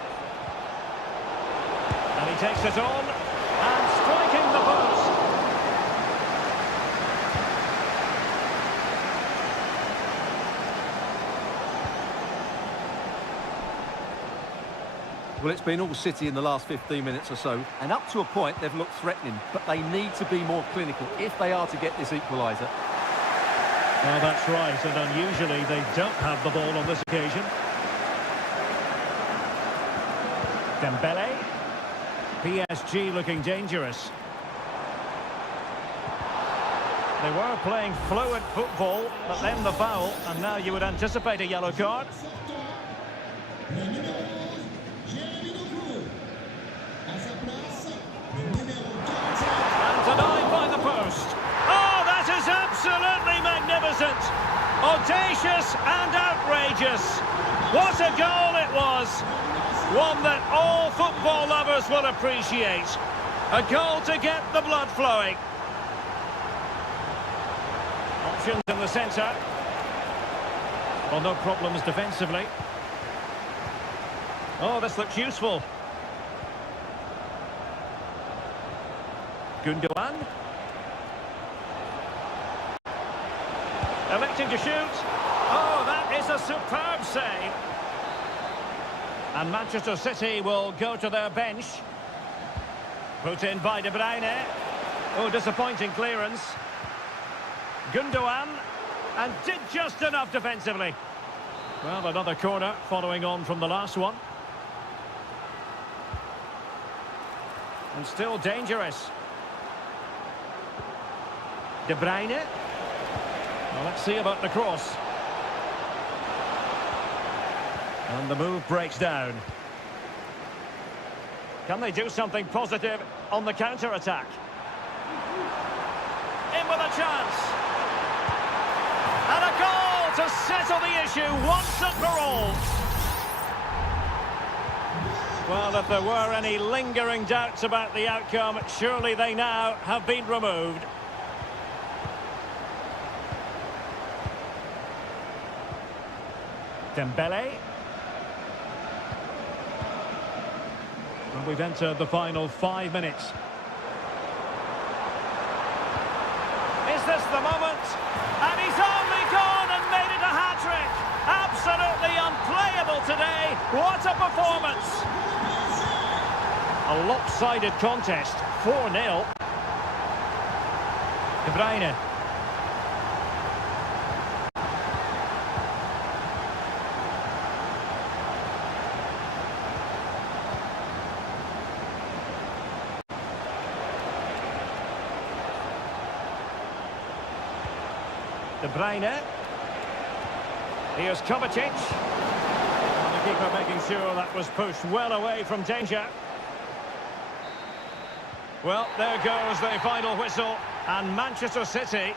And he takes it on. And striking the post. Well, it's been all City in the last 15 minutes or so, and up to a point they've looked threatening, but they need to be more clinical if they are to get this equaliser. Well, that's right, and unusually they don't have the ball on this occasion. Dembele. PSG looking dangerous. They were playing fluid football, but then the foul, and now you would anticipate a yellow card. And denied by the post. Oh, that is absolutely magnificent. Audacious and outrageous. What a goal it was. One that all football lovers will appreciate. A goal to get the blood flowing. Options in the centre. Well, no problems defensively. Oh, this looks useful. Gundogan. Electing to shoot. Oh, that is a superb save. And Manchester City will go to their bench. Put in by De Bruyne. Oh, disappointing clearance. Gundogan. And did just enough defensively. Well, another corner following on from the last one. And still dangerous. De Bruyne. Well, let's see about the cross. And the move breaks down. Can they do something positive on the counter-attack? In with a chance. And a goal to settle the issue once and for all. Well, if there were any lingering doubts about the outcome, surely they now have been removed. Dembele. And we've entered the final 5 minutes. Is this the moment? And he's only gone and made it a hat-trick. Absolutely unplayable today. What a performance. A lopsided contest, 4-0. De Bruyne. De Bruyne. Here's Kovacic. keeper making sure that was pushed well away from danger. Well, there goes the final whistle, and Manchester City...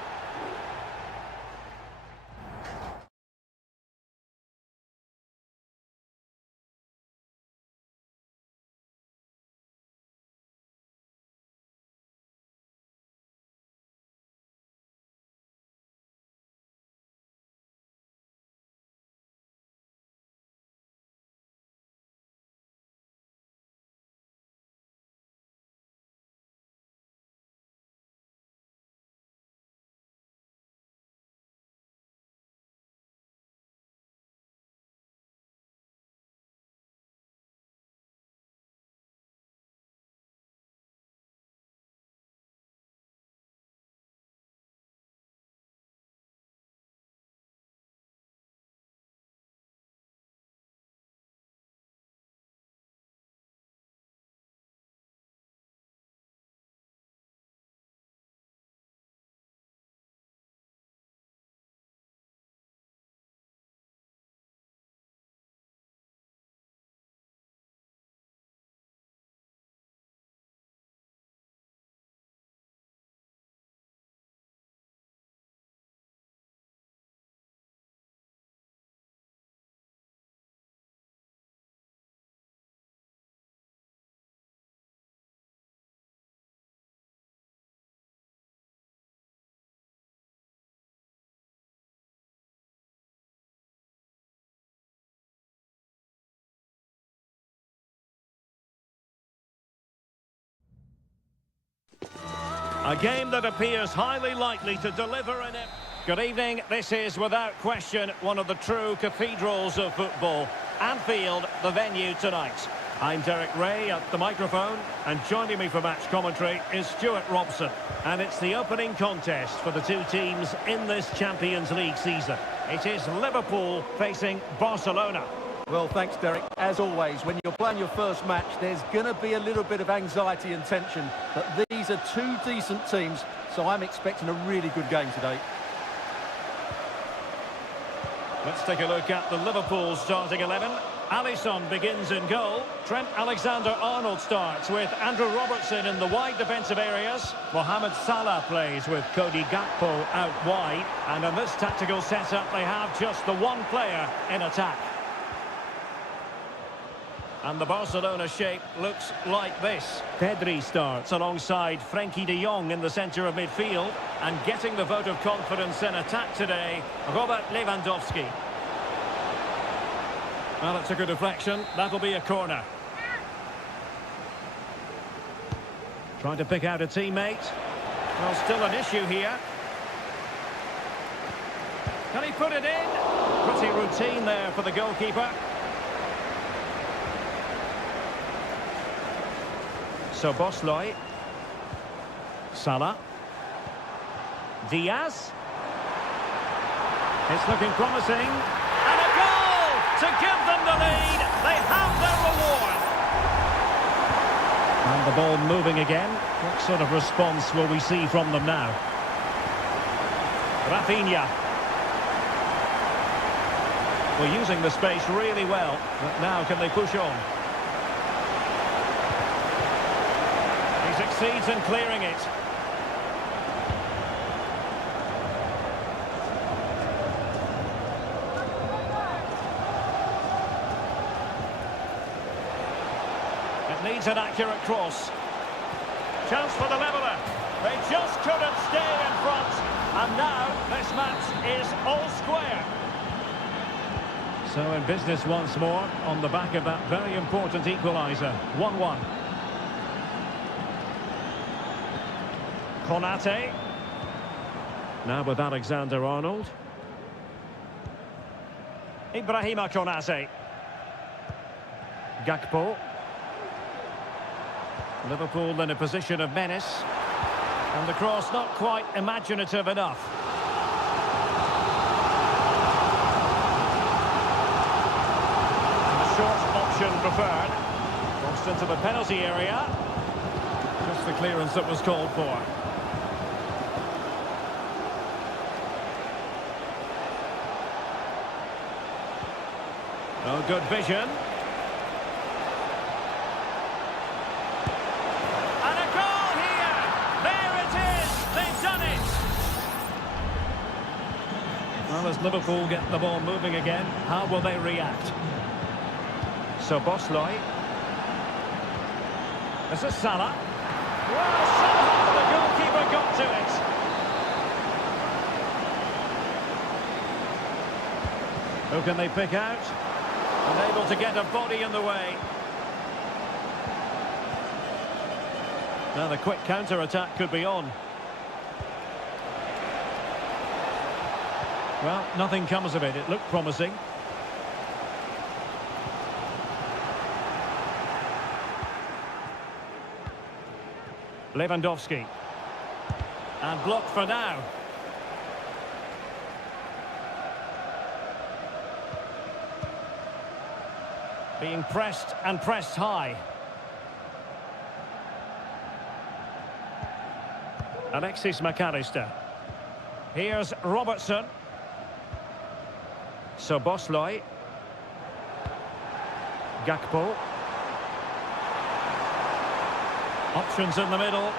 A game that appears highly likely to deliver in it. Good evening. This is, without question, one of the true cathedrals of football. Anfield, the venue tonight. I'm Derek Ray at the microphone, and joining me for match commentary is Stuart Robson. And it's the opening contest for the two teams in this Champions League season. It is Liverpool facing Barcelona. Well, thanks, Derek. As always, when you're playing your first match, there's going to be a little bit of anxiety and tension. But these are two decent teams, so I'm expecting a really good game today. Let's take a look at the Liverpool starting 11. Alisson begins in goal. Trent Alexander-Arnold starts with Andrew Robertson in the wide defensive areas. Mohamed Salah plays with Cody Gakpo out wide. And in this tactical setup, they have just the one player in attack. And the Barcelona shape looks like this. Pedri starts alongside Frenkie de Jong in the centre of midfield. And getting the vote of confidence in attack today, Robert Lewandowski. Well, it's a good deflection. That'll be a corner. Trying to pick out a teammate. Well, still an issue here. Can he put it in? Pretty routine there for the goalkeeper. So Bosloy. Salah. Diaz. It's looking promising. And a goal to give them the lead. They have their reward. And the ball moving again. What sort of response will we see from them now? Rafinha. We're using the space really well. But now can they push on? He succeeds in clearing it. It needs an accurate cross. Chance for the leveller. They just couldn't stay in front. And now this match is all square. So in business once more on the back of that very important equaliser. 1-1. Konate. Now with Alexander-Arnold. Ibrahima Konate. Gakpo. Liverpool in a position of menace. And the cross not quite imaginative enough. And the short option preferred. Crossed into the penalty area. Just the clearance that was called for. Oh, good vision. And a goal here! There it is! They've done it! Well, as Liverpool get the ball moving again, how will they react? So Bosley. This is Salah. Well, somehow the goalkeeper got to it. Who can they pick out? Unable to get a body in the way. Now the quick counter-attack could be on. Well, nothing comes of it. It looked promising. Lewandowski. And blocked for now. Being pressed and pressed high. Alexis McAllister. Here's Robertson. So Bosley. Gakpo. Options in the middle.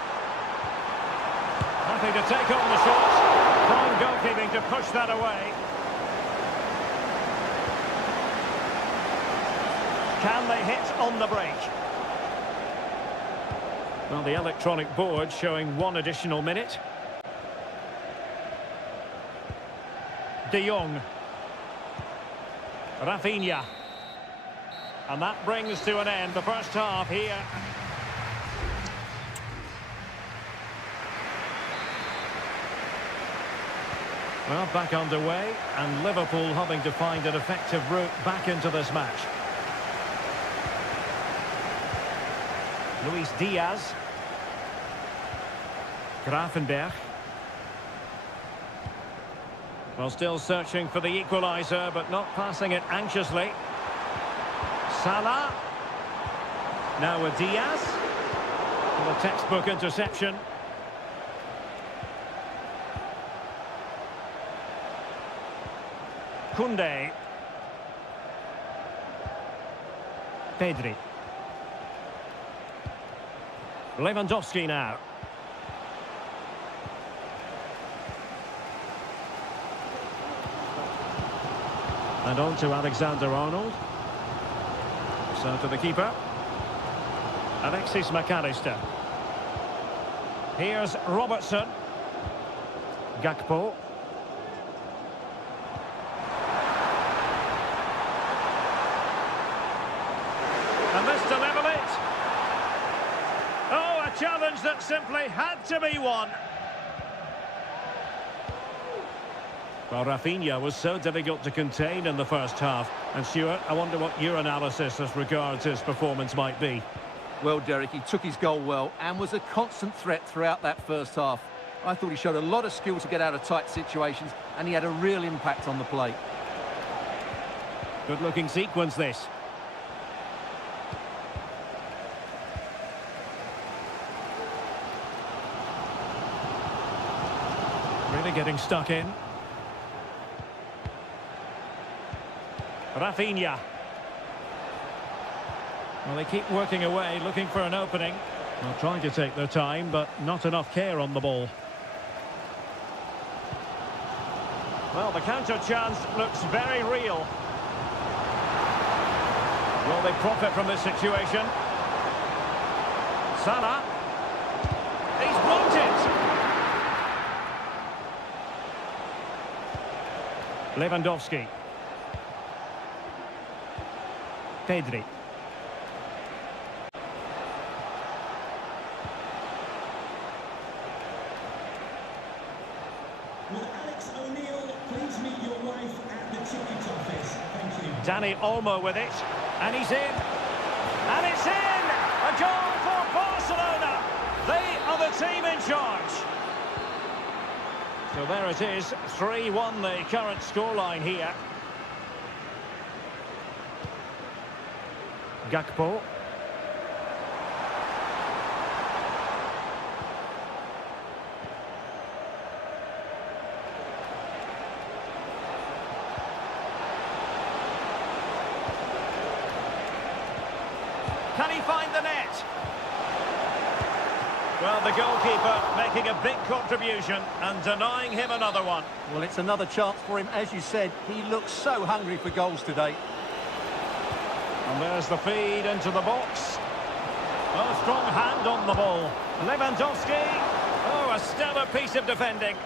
Happy to take on the shot. Fine goalkeeping to push that away. Can they hit on the break? Well, the electronic board showing one additional minute. De Jong. Rafinha. And that brings to an end the first half here. Well, back underway, and Liverpool having to find an effective route back into this match. Luis Diaz. Grafenberg. Well, still searching for the equaliser, but not passing it anxiously. Salah. Now with Diaz. Well, a textbook interception. Koundé. Pedri. Lewandowski now. And on to Alexander-Arnold. So to the keeper. Alexis McAllister. Here's Robertson. Gakpo. And this to level it. Oh, a challenge that simply had to be won. Well, Rafinha was so difficult to contain in the first half. And Stuart, I wonder what your analysis as regards his performance might be. Well, Derek, he took his goal well and was a constant threat throughout that first half. I thought he showed a lot of skill to get out of tight situations, and he had a real impact on the play. Good-looking sequence, this. Really getting stuck in. Rafinha. Well, they keep working away, looking for an opening. Well, trying to take their time, but not enough care on the ball. Well, the counter chance looks very real. Will they profit from this situation? Salah. He's blocked it. Lewandowski. Pedri. Danny Olmo with it, and he's in, and it's in! A goal for Barcelona! They are the team in charge. So there it is, 3-1 the current scoreline here. Gakpo. Well, the goalkeeper making a big contribution and denying him another one. Well, it's another chance for him. As you said, he looks so hungry for goals today. And there's the feed into the box. Oh, a strong hand on the ball. Lewandowski. Oh, a stellar piece of defending.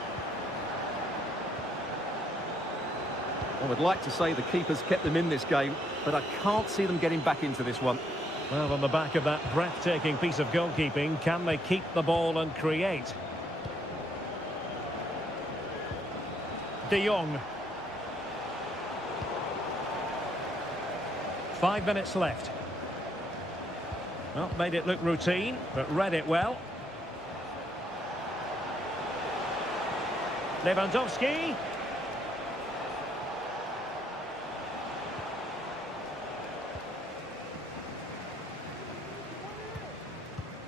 I would like to say the keeper's kept them in this game, but I can't see them getting back into this one. Well, on the back of that breathtaking piece of goalkeeping, can they keep the ball and create? De Jong. 5 minutes left. Well, made it look routine, but read it well. Lewandowski.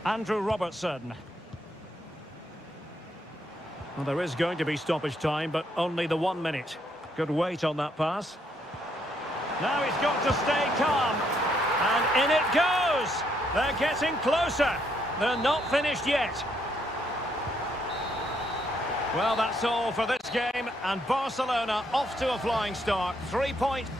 Andrew Robertson. Well, there is going to be stoppage time, but only the 1 minute. Good weight on that pass. Now he's got to stay calm. And in it goes! They're getting closer. They're not finished yet. Well, that's all for this game. And Barcelona off to a flying start. 3 points.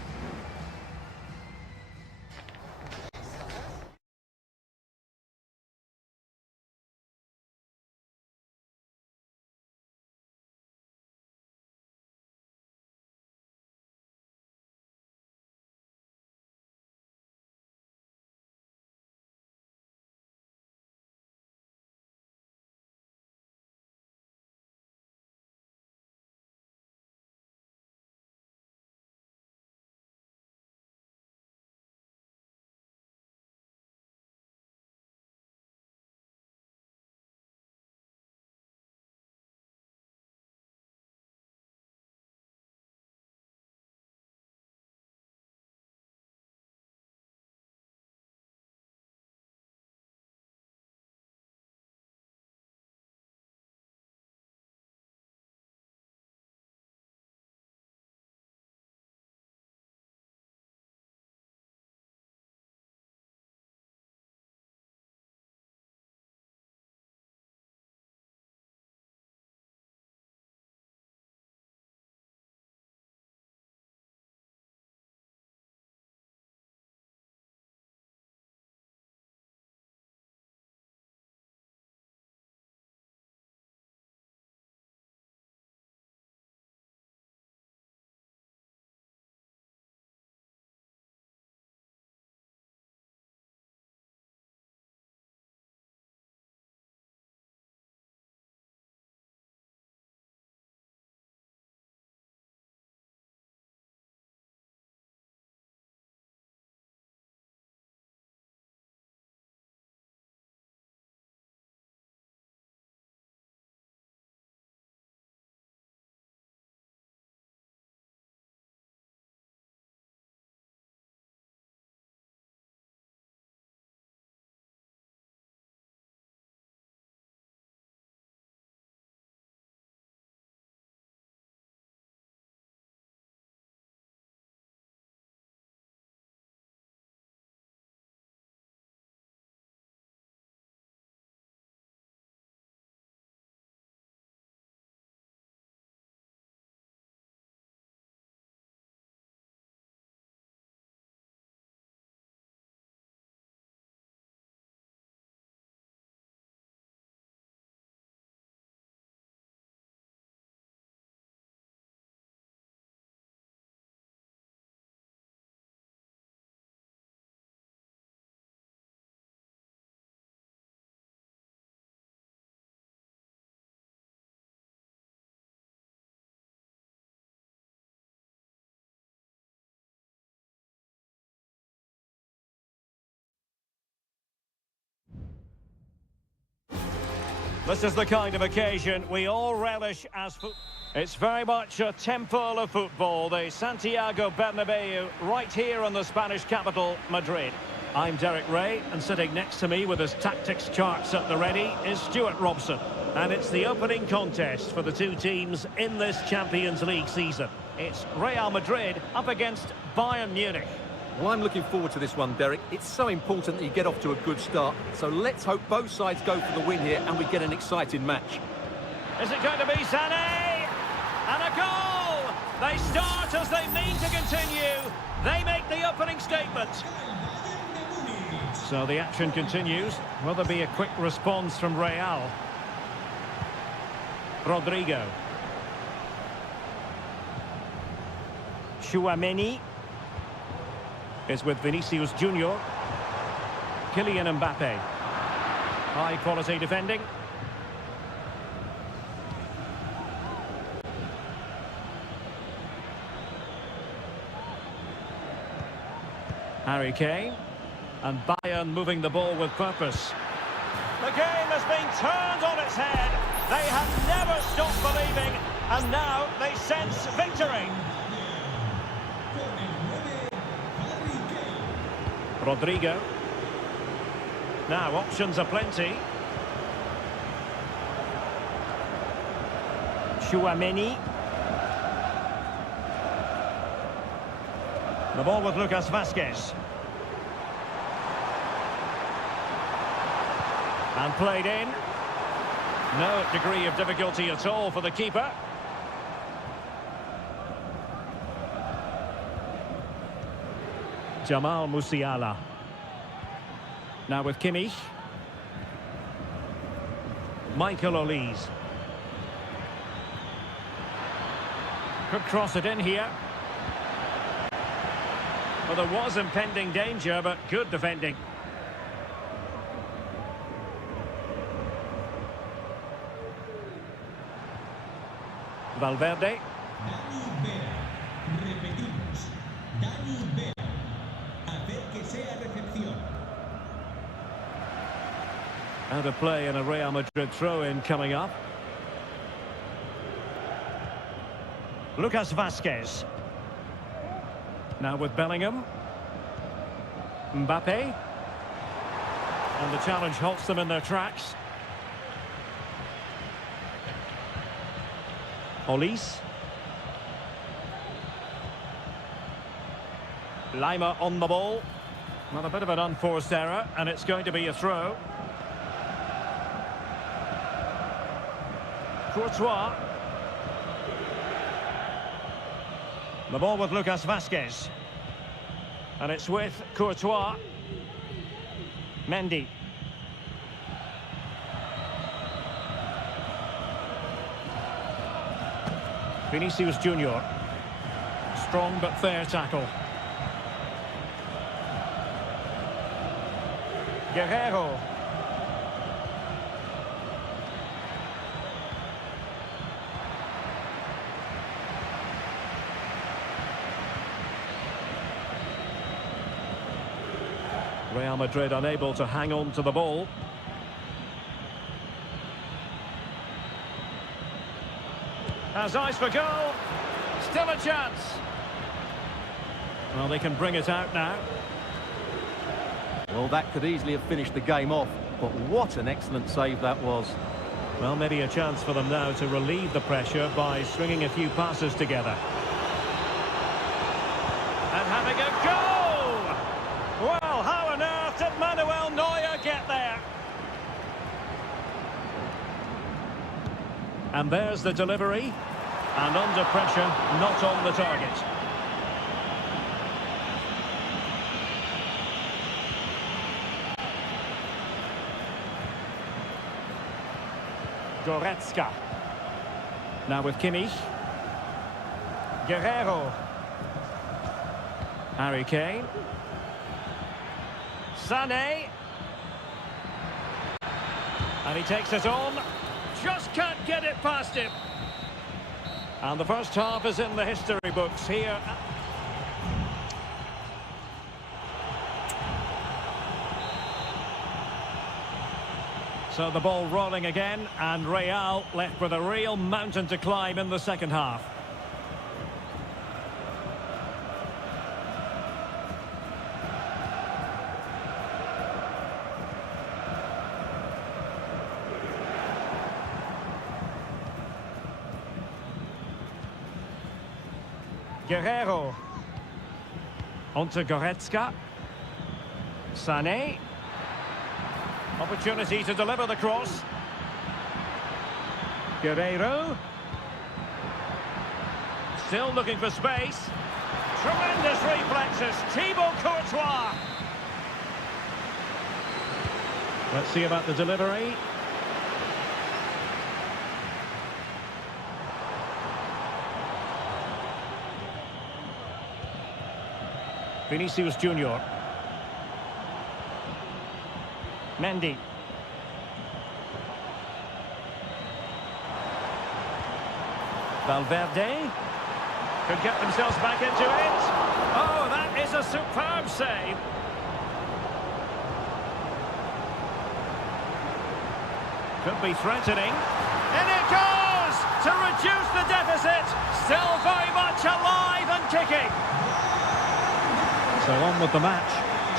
This is the kind of occasion we all relish as football. It's very much a temple of football, the Santiago Bernabeu, right here in the Spanish capital, Madrid. I'm Derek Ray, and sitting next to me with his tactics charts at the ready is Stuart Robson. And it's the opening contest for the two teams in this Champions League season. It's Real Madrid up against Bayern Munich. Well, I'm looking forward to this one, Derek. It's so important that you get off to a good start. So let's hope both sides go for the win here and we get an exciting match. Is it going to be Sané? And a goal! They start as they mean to continue. They make the opening statement. So the action continues. Will there be a quick response from Real? Rodrigo. Tchouaméni is with Vinicius Junior. Kylian Mbappe. High quality defending. Harry Kane. And Bayern moving the ball with purpose. The game has been turned on its head. They have never stopped believing, and now they sense victory. Rodrigo. Now options are plenty. Tchouaméni. The ball with Lucas Vázquez. And played in. No degree of difficulty at all for the keeper. Jamal Musiala. Now with Kimmich. Michael Olise. Could cross it in here. Well, there was impending danger, but good defending. Valverde. Out of play and a Real Madrid throw-in coming up. Lucas Vázquez. Now with Bellingham. Mbappe. And the challenge halts them in their tracks. Olise. Lima on the ball. Not a bit of an unforced error, and it's going to be a throw. Courtois. The ball with Lucas Vázquez. And it's with Courtois. Mendy. Vinicius Junior. Strong but fair tackle. Guerrero. Real Madrid unable to hang on to the ball. Has eyes for goal. Still a chance. Well, they can bring it out now. Well, that could easily have finished the game off, but what an excellent save that was. Well, maybe a chance for them now to relieve the pressure by stringing a few passes together. And having a goal! Well, how on earth did Manuel Neuer get there? And there's the delivery. And under pressure, not on the target. Goretzka. Now with Kimmich. Guerrero. Harry Kane. Sané. And he takes it on. Just can't get it past him. And the first half is in the history books here. So the ball rolling again, and Real left with a real mountain to climb in the second half. Guerrero. Onto Goretzka. Sané. Opportunity to deliver the cross. Guerreiro. Still looking for space. Tremendous reflexes. Thibaut Courtois. Let's see about the delivery. Vinicius Junior. Mendy. Valverde. Could get themselves back into it. Oh, that is a superb save. Could be threatening. And it goes to reduce the deficit. Still very much alive and kicking. So on with the match.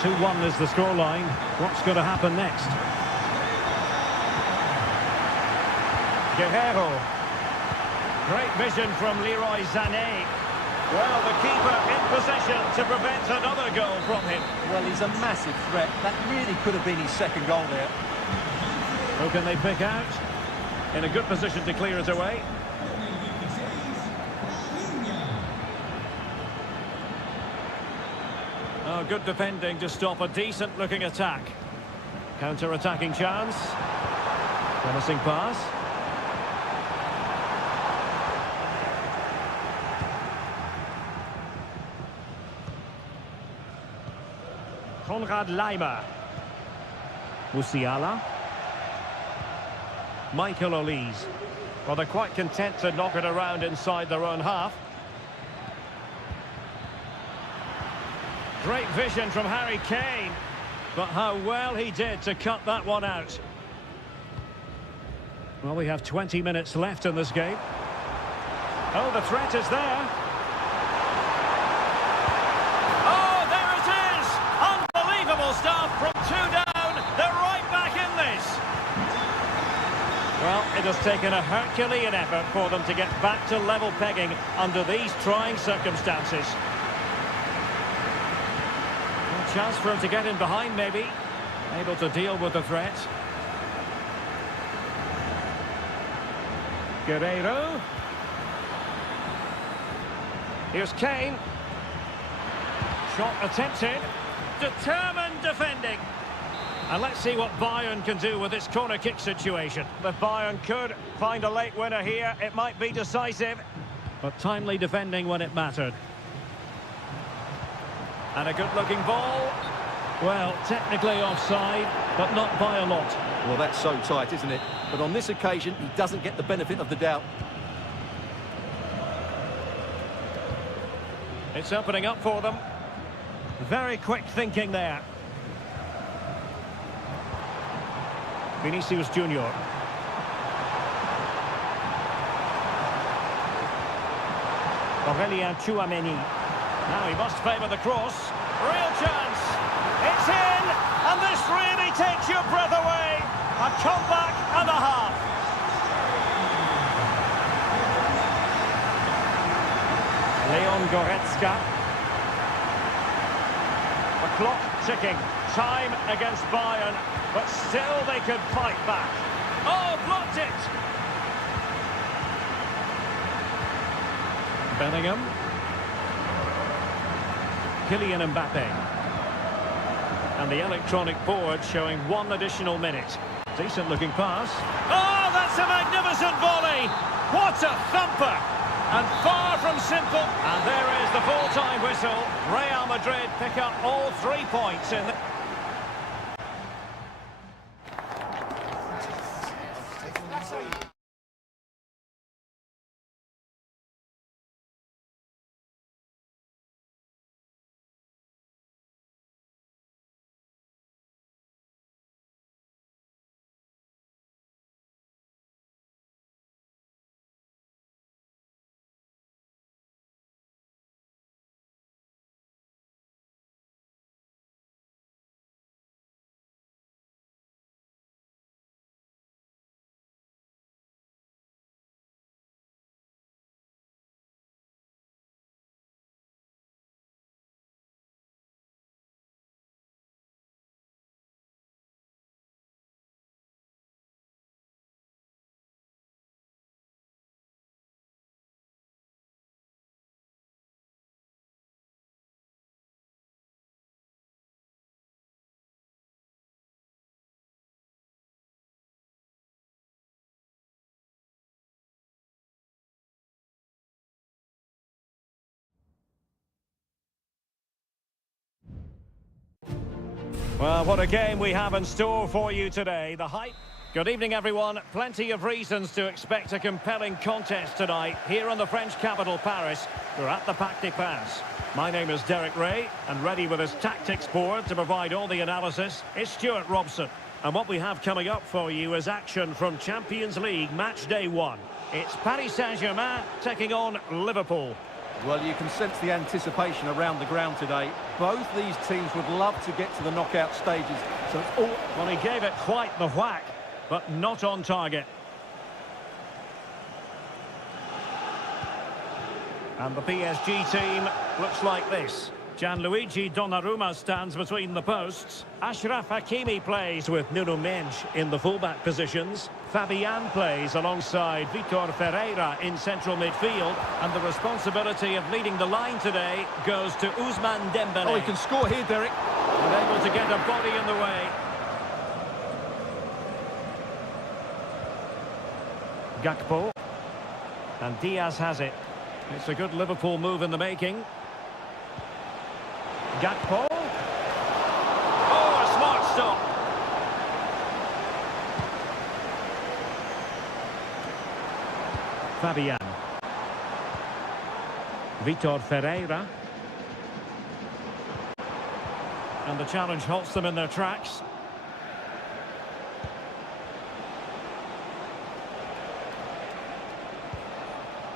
2-1 is the scoreline. What's going to happen next? Guerreiro. Great vision from Leroy Sané. Well, the keeper in possession to prevent another goal from him. Well, he's a massive threat. That really could have been his second goal there. Who can they pick out? In a good position to clear it away. Oh, good defending to stop a decent-looking attack. Counter-attacking chance. Promising pass. Konrad Laimer. Musiala. Michael Olise. Well, they're quite content to knock it around inside their own half. Great vision from Harry Kane. But how well he did to cut that one out. Well, we have 20 minutes left in this game. Oh, the threat is there. Oh, there it is! Unbelievable stuff from 2 down. They're right back in this. Well, it has taken a Herculean effort for them to get back to level pegging under these trying circumstances. A chance for him to get in behind, maybe. Able to deal with the threat. Guerreiro. Here's Kane. Shot attempted. Determined defending. And let's see what Bayern can do with this corner kick situation. If Bayern could find a late winner here, it might be decisive. But timely defending when it mattered. And a good-looking ball. Well, technically offside, but not by a lot. Well, that's so tight, isn't it? But on this occasion, he doesn't get the benefit of the doubt. It's opening up for them. Very quick thinking there. Vinicius Junior. Aurélien Tchouameni. Now he must favour the cross. Real chance. It's in, and this really takes your breath away. A comeback and a half. Leon Goretzka. The clock ticking. Time against Bayern, but still they could fight back. Oh, blocked it! Bellingham. Kylian Mbappe. And the electronic board showing 1 additional minute. Decent looking pass. Oh, that's a magnificent volley! What a thumper! And far from simple. And there is the full-time whistle. Real Madrid pick up all 3 points in the... Well, what a game we have in store for you today. The hype. Good evening, everyone. Plenty of reasons to expect a compelling contest tonight here in the French capital, Paris. We're at the Parc des Princes. My name is Derek Ray, and ready with his tactics board to provide all the analysis is Stuart Robson. And what we have coming up for you is action from Champions League match day 1. It's Paris Saint-Germain taking on Liverpool. Well, you can sense the anticipation around the ground today. Both these teams would love to get to the knockout stages. So it's all... Well, he gave it quite the whack, but not on target. And the PSG team looks like this. Gianluigi Donnarumma stands between the posts. Achraf Hakimi plays with Nuno Mendes in the fullback positions. Fabian plays alongside Vitor Ferreira in central midfield. And the responsibility of leading the line today goes to Ousmane Dembélé. Oh, he can score here, Derek. And able to get a body in the way. Gakpo. And Diaz has it. It's a good Liverpool move in the making. Gakpo. Oh, a smart stop. Fabian. Vitor Ferreira. And the challenge halts them in their tracks.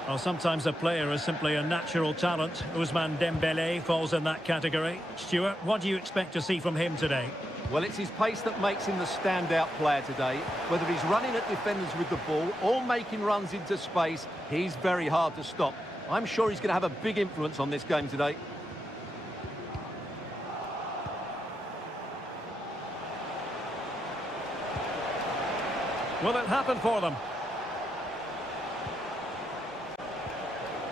Well, sometimes a player is simply a natural talent. Ousmane Dembélé falls in that category. Stuart, what do you expect to see from him today? Well, it's his pace that makes him the standout player today. Whether he's running at defenders with the ball or making runs into space, he's very hard to stop. I'm sure he's going to have a big influence on this game today. Will it happen for them?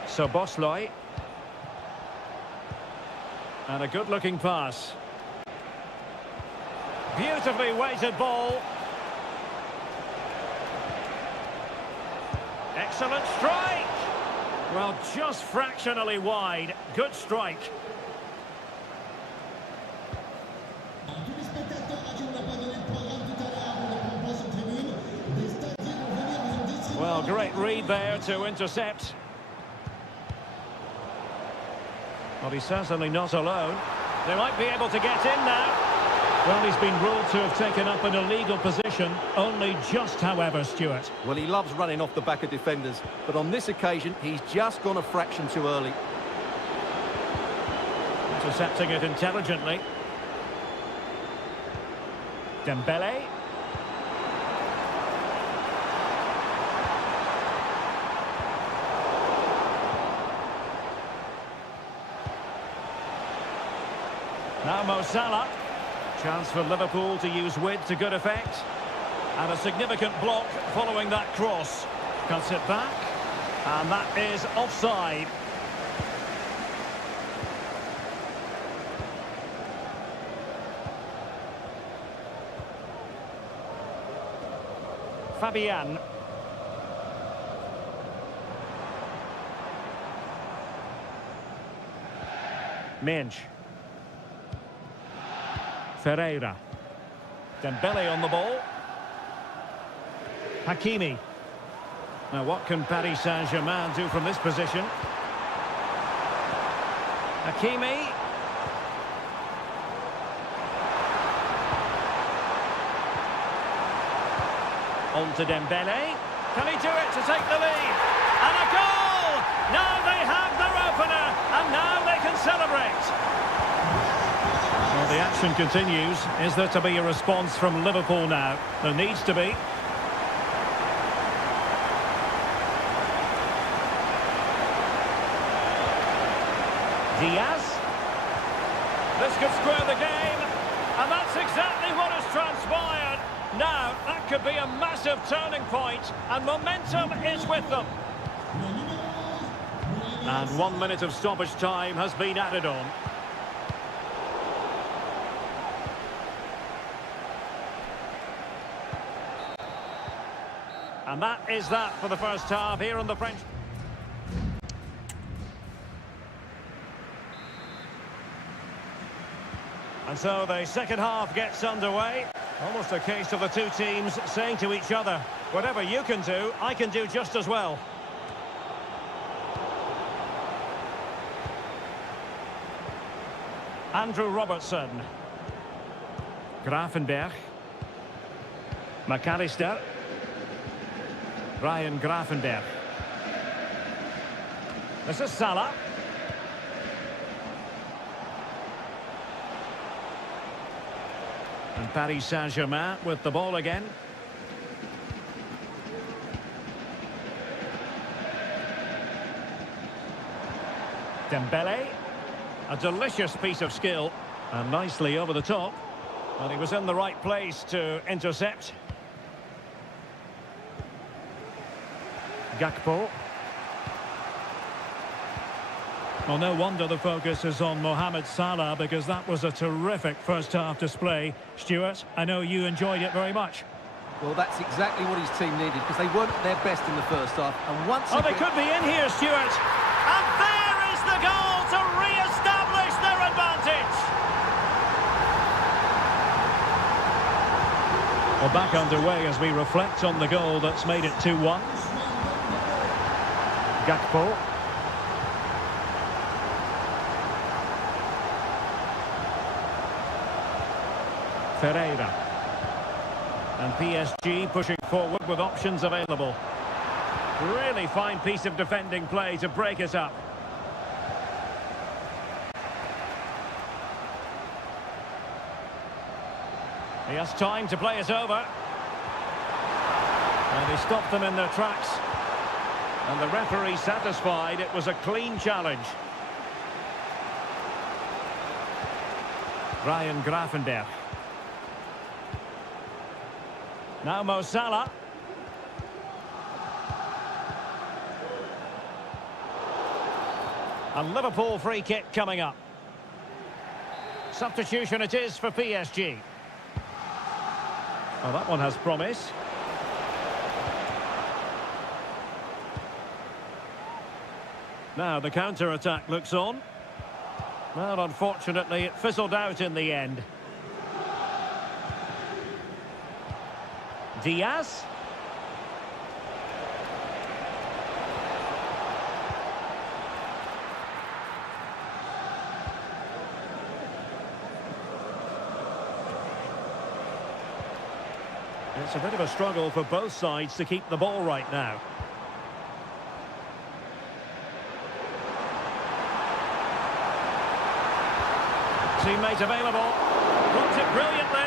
So Bosloy. And a good-looking pass. Beautifully weighted ball. Excellent strike. Well, just fractionally wide. Good strike. Well, great read there to intercept. Well, he's certainly not alone. They might be able to get in now. Well, he's been ruled to have taken up an illegal position. Only just, however, Stuart. Well, he loves running off the back of defenders. But on this occasion, he's just gone a fraction too early. Intercepting it intelligently. Dembélé. Now Mo Salah. Chance for Liverpool to use width to good effect. And a significant block following that cross. Cuts it back. And that is offside. Fabian. Mendes. Ferreira. Dembélé on the ball. Hakimi. Now what can Paris Saint-Germain do from this position? Hakimi. On to Dembélé. Can he do it to take the lead? And a goal! Now they have their opener, and now they can celebrate. Well, the action continues. Is there to be a response from Liverpool now? There needs to be. Diaz. This could square the game. And that's exactly what has transpired. Now, that could be a massive turning point, and momentum is with them. And 1 minute of stoppage time has been added on. And that is that for the first half here on the French. And so the second half gets underway. Almost a case of the two teams saying to each other, whatever you can do, I can do just as well. Andrew Robertson. Gravenberg. McAllister. Ryan Gravenberg. This is Salah. And Paris Saint-Germain with the ball again. Dembele. A delicious piece of skill. And nicely over the top. And he was in the right place to intercept. Gakpo. Well, no wonder the focus is on Mohamed Salah, because that was a terrific first-half display. Stuart, I know you enjoyed it very much. Well, that's exactly what his team needed, because they weren't at their best in the first half. And once they could be in here, Stuart. And there is the goal to re-establish their advantage. Well, back underway as we reflect on the goal that's made it 2-1. Gakpo. Seria. And PSG pushing forward with options available. Really fine piece of defending play to break it up. He has time to play it over. And he stopped them in their tracks. And the referee satisfied it was a clean challenge. Ryan Gravenberg. Now Mo Salah. A Liverpool free kick coming up. Substitution it is for PSG. Well, that one has promise. Now the counter-attack looks on. Well, unfortunately, it fizzled out in the end. Diaz. It's a bit of a struggle for both sides to keep the ball right now. Teammate available. Puts it brilliantly.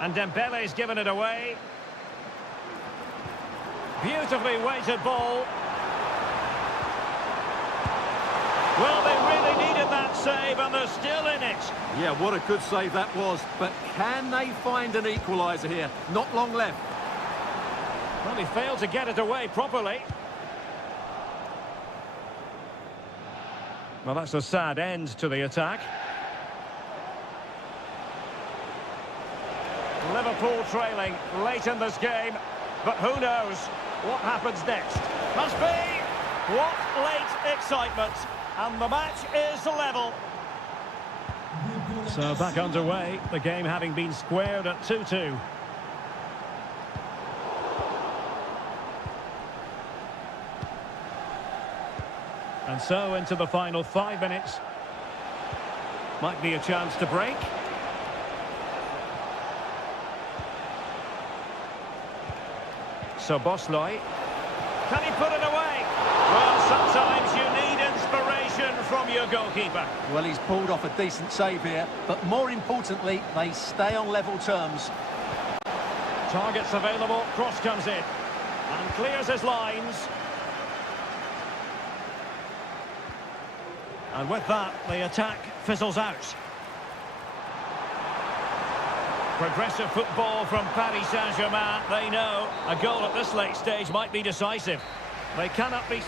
And Dembele's given it away. Beautifully weighted ball. Well, they really needed that save, and they're still in it. Yeah, what a good save that was. But can they find an equaliser here? Not long left. Well, he failed to get it away properly. Well, that's a sad end to the attack. Liverpool trailing late in this game, but who knows what happens next. Must be. What late excitement. And the match is level. So back underway, the game having been squared at 2-2. And so into the final 5 minutes. Might be a chance to break. So Bosley. Can he put it away? Well, sometimes you need inspiration from your goalkeeper. Well, he's pulled off a decent save here, but more importantly, they stay on level terms. Targets available, cross comes in. And clears his lines. And with that, the attack fizzles out. Progressive football from Paris Saint-Germain. They know a goal at this late stage might be decisive. They cannot be...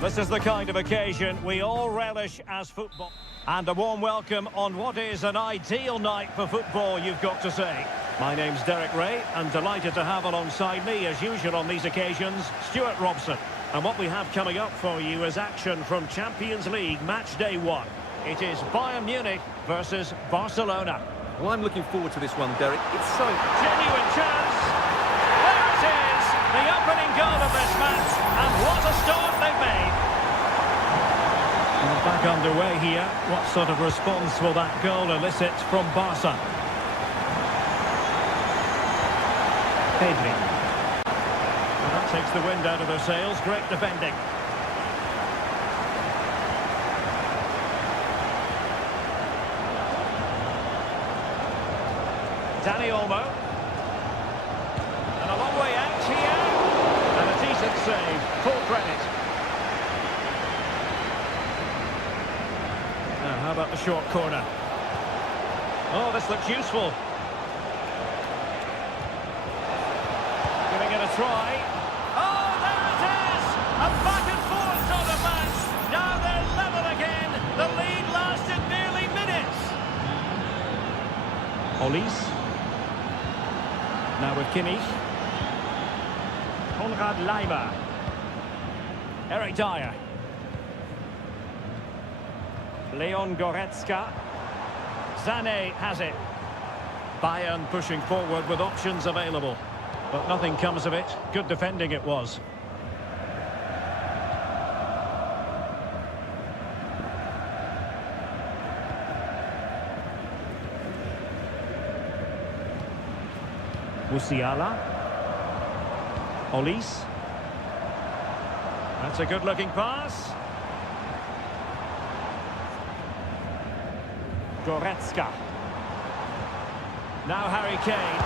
This is the kind of occasion we all relish as football. And a warm welcome on what is an ideal night for football, you've got to say. My name's Derek Ray, and delighted to have alongside me, as usual on these occasions, Stuart Robson. And what we have coming up for you is action from Champions League match day 1. It is Bayern Munich versus Barcelona. Well, I'm looking forward to this one, Derek. It's so... Genuine chance. There it is, the opening goal of this match, and what a start they've made. Well, back underway here. What sort of response will that goal elicit from Barca? Pedri. Well, that takes the wind out of their sails. Great defending. Dani Olmo. And a long way out here. And a decent save. Full credit. Now, how about the short corner? Oh, this looks useful. Giving it a try. Oh, there it is! A back and forth sort of match. Now they're level again. The lead lasted nearly minutes. Olis. Now with Kimmich. Konrad Leimer. Eric Dyer. Leon Goretzka. Sané has it. Bayern pushing forward with options available. But nothing comes of it. Good defending it was. Musiala. Olis. That's a good-looking pass. Goretzka. Now Harry Kane.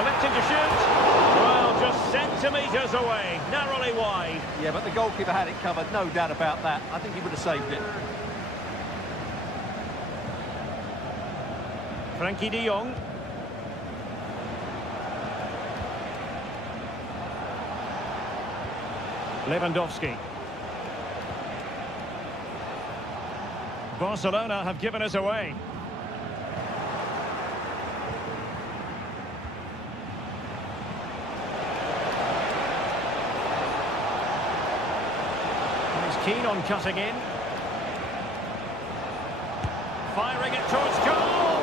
Electing to shoot. Well, just centimetres away. Narrowly wide. Yeah, but the goalkeeper had it covered, no doubt about that. I think he would have saved it. Frankie de Jong. Lewandowski. Barcelona have given us away. He's keen on cutting in. Firing it towards goal.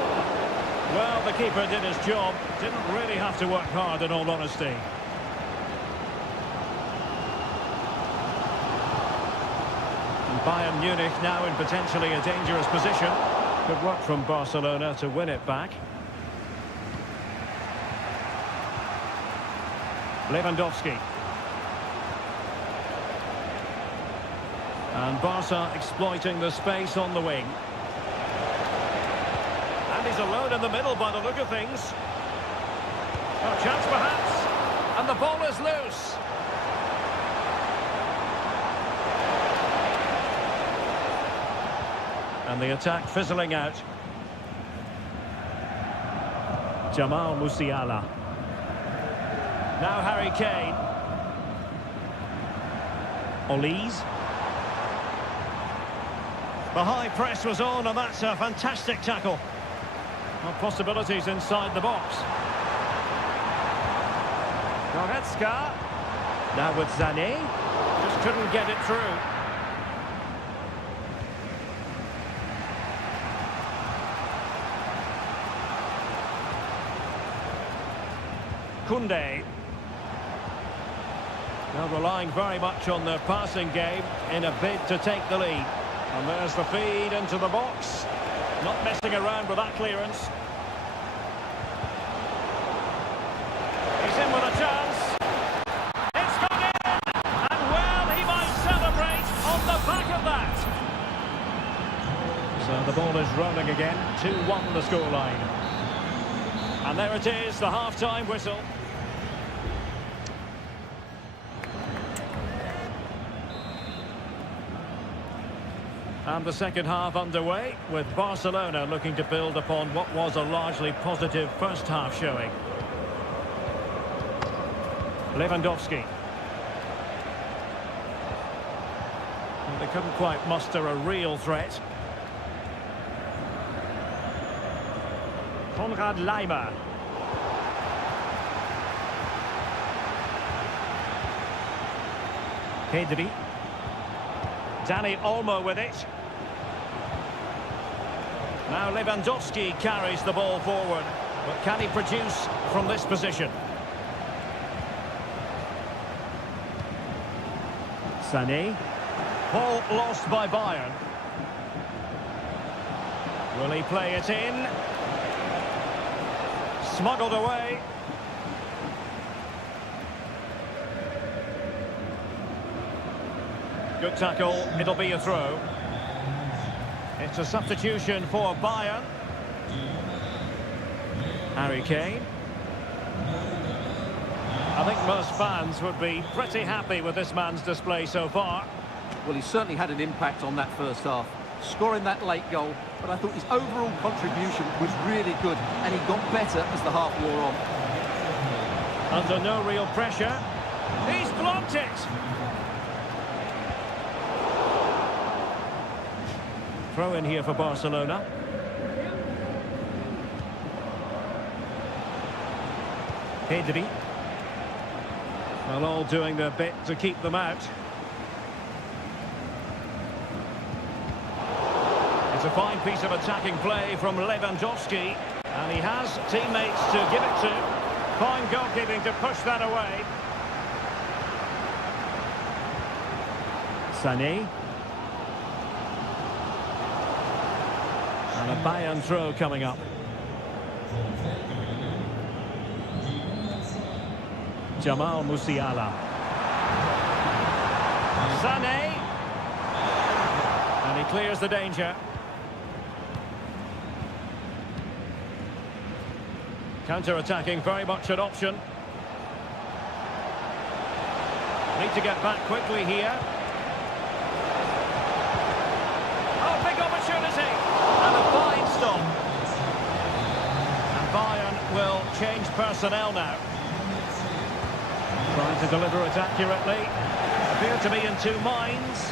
Well, the keeper did his job. Didn't really have to work hard, in all honesty. Bayern Munich now in potentially a dangerous position. Good work from Barcelona to win it back. Lewandowski. And Barca exploiting the space on the wing. And he's alone in the middle by the look of things. A chance perhaps. And the ball is loose. And the attack fizzling out. Jamal Musiala. Now Harry Kane. Olis. The high press was on, and that's a fantastic tackle. Well, possibilities inside the box. Goretzka. Now with Sané. Just couldn't get it through. Koundé. Now relying very much on their passing game in a bid to take the lead. And there's the feed into the box. Not messing around with that clearance. He's in with a chance. It's gone in! And well, he might celebrate on the back of that. So the ball is rolling again. 2-1 the scoreline. And there it is, the half-time whistle. And the second half underway, with Barcelona looking to build upon what was a largely positive first half showing. Lewandowski. They couldn't quite muster a real threat. Konrad Laimer. Pedri. Dani Olmo with it. Now Lewandowski carries the ball forward. But can he produce from this position? Sané. Ball lost by Bayern. Will he play it in? Smuggled away. Good tackle, it'll be a throw. It's a substitution for Bayern. Harry Kane. I think most fans would be pretty happy with this man's display so far. Well, he certainly had an impact on that first half, scoring that late goal, but I thought his overall contribution was really good, and he got better as the half wore on. Under no real pressure. He's blocked it! Throw in here for Barcelona. Pedri. Well, all doing their bit to keep them out. It's a fine piece of attacking play from Lewandowski. And he has teammates to give it to. Fine goalkeeping to push that away. Sané. And a Bayern throw coming up. Jamal Musiala. Sané. And he clears the danger. Counter-attacking, very much an option. Need to get back quickly here. Oh, big opportunity! And a fine stop. And Bayern will change personnel now. Trying to deliver it accurately. Appear to be in two minds.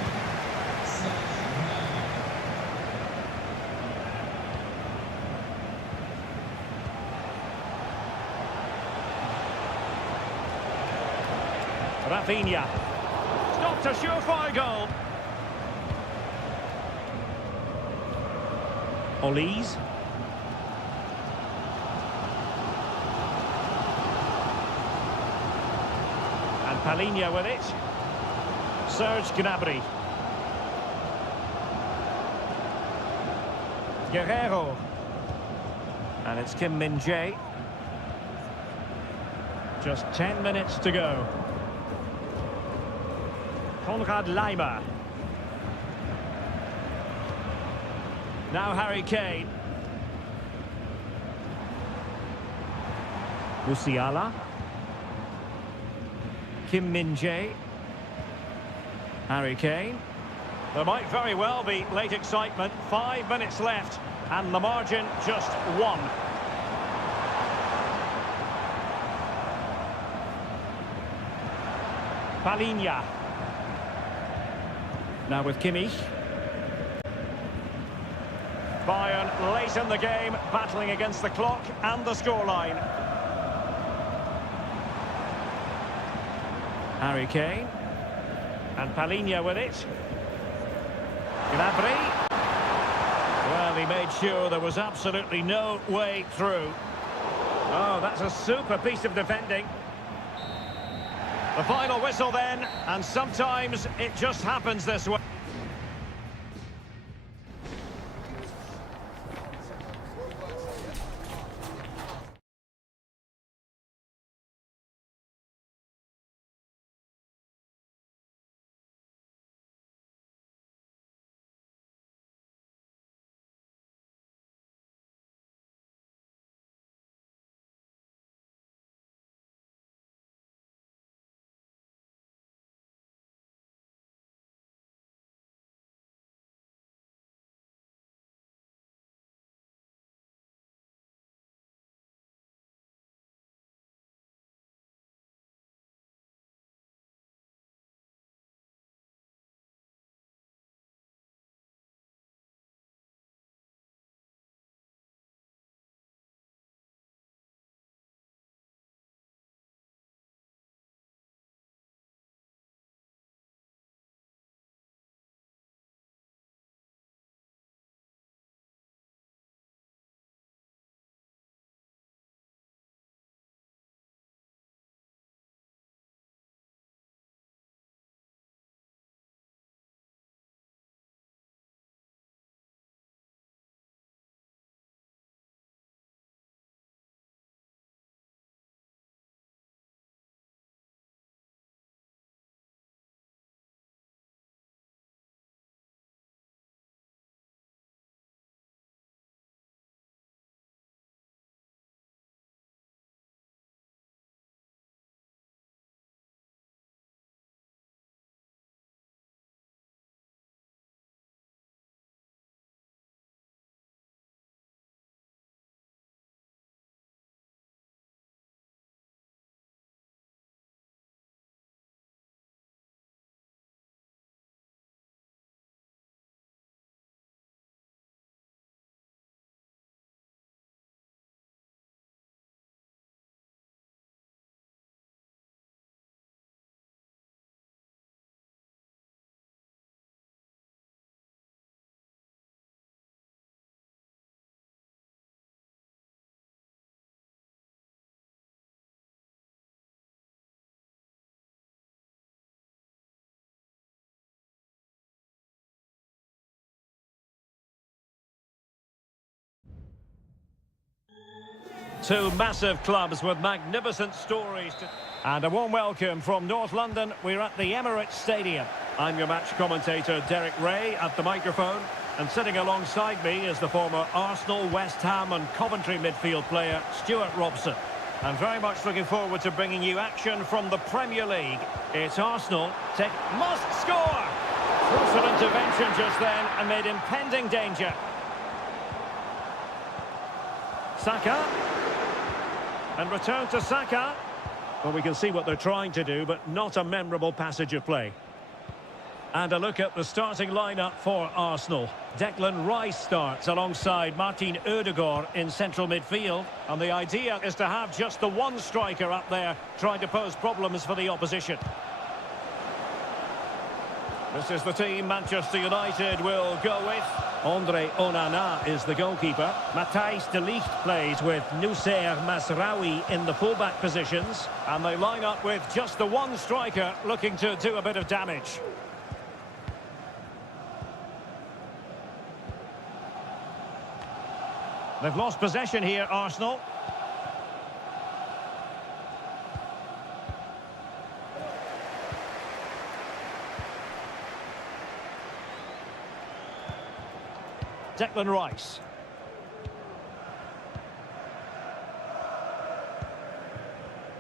Rafinha. Stopped a surefire goal. Olise. And Palinha with it. Serge Gnabry. Guerrero. And it's Kim Min-jae. Just 10 minutes to go. Konrad Laimer. Now Harry Kane. Musiala. Kim Min-jae. Harry Kane. There might very well be late excitement. 5 minutes left. And the margin just 1. Palinha. Now with Kimmich. Bayern late in the game, battling against the clock and the scoreline. Harry Kane. And Palinha with it. Gnabry. Well, he made sure there was absolutely no way through. Oh, that's a super piece of defending. The final whistle then, and sometimes it just happens this way. Two massive clubs with magnificent stories. And a warm welcome from North London. We're at the Emirates Stadium. I'm your match commentator, Derek Ray, at the microphone. And sitting alongside me is the former Arsenal, West Ham and Coventry midfield player, Stuart Robson. I'm very much looking forward to bringing you action from the Premier League. It's Arsenal. Must score! Crucial intervention just then amid impending danger. Saka. And return to Saka. Well, we can see what they're trying to do, but not a memorable passage of play. And a look at the starting lineup for Arsenal. Declan Rice starts alongside Martin Ødegaard in central midfield. And the idea is to have just the one striker up there trying to pose problems for the opposition. This is the team Manchester United will go with. Andre Onana is the goalkeeper. Matthijs de Ligt plays with Noussair Masraoui in the fullback positions. And they line up with just the one striker looking to do a bit of damage. They've lost possession here, Arsenal. Declan Rice.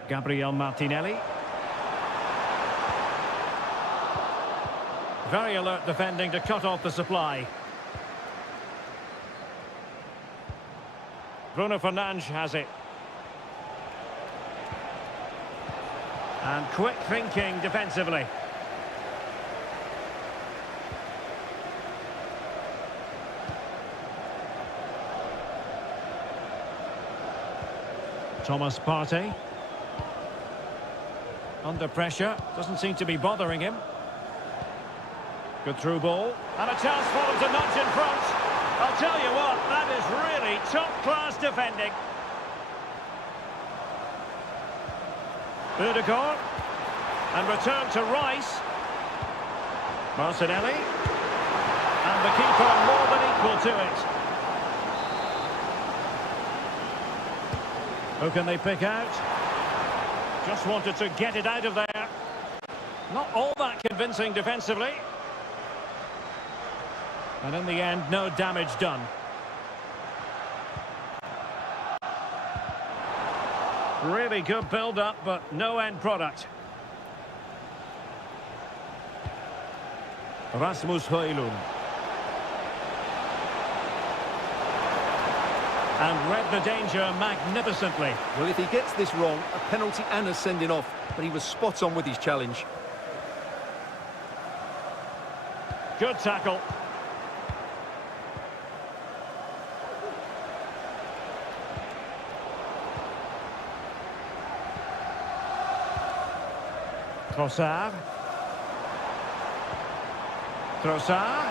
Gabriel Martinelli. Very alert defending to cut off the supply. Bruno Fernandes has it. And quick thinking defensively. Thomas Partey. Under pressure. Doesn't seem to be bothering him. Good through ball. And a chance for him to nudge in front. I'll tell you what, that is really top-class defending. Ødegaard. And return to Rice. Martinelli. And the keeper more than equal to it. Who can they pick out? Just wanted to get it out of there. Not all that convincing defensively. And in the end, no damage done. Really good build-up, but no end product. Rasmus Højlund. And read the danger magnificently. Well, if he gets this wrong, a penalty and a sending off, but he was spot on with his challenge. Good tackle. Trossard. Trossard.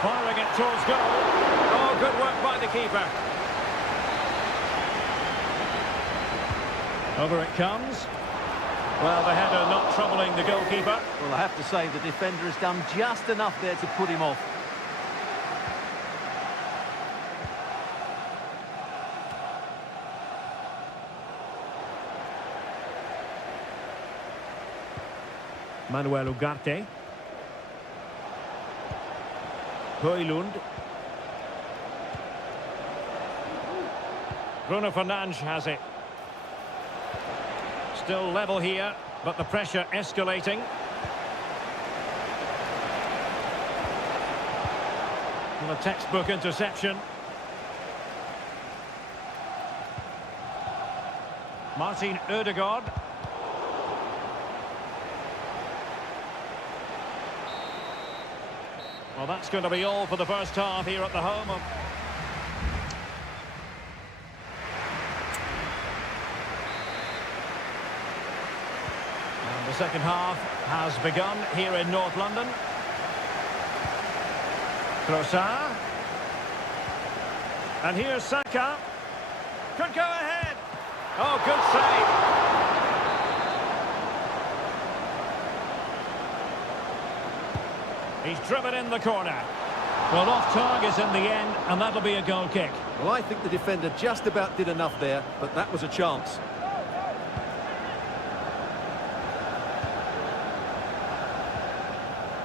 Firing it towards goal. Oh, good work by the keeper. Over it comes. Well, the header not troubling the goalkeeper. Well, I have to say the defender has done just enough there to put him off. Manuel Ugarte. Højlund. Bruno Fernandes has it. Still level here, but the pressure escalating. And a textbook interception. Martin Ødegaard. Well, that's going to be all for the first half here at the home of... And the second half has begun here in North London. Trossard. And here's Saka. Could go ahead. Oh, good save. He's driven in the corner. Well, off target in the end, and that'll be a goal kick. Well, I think the defender just about did enough there, but that was a chance.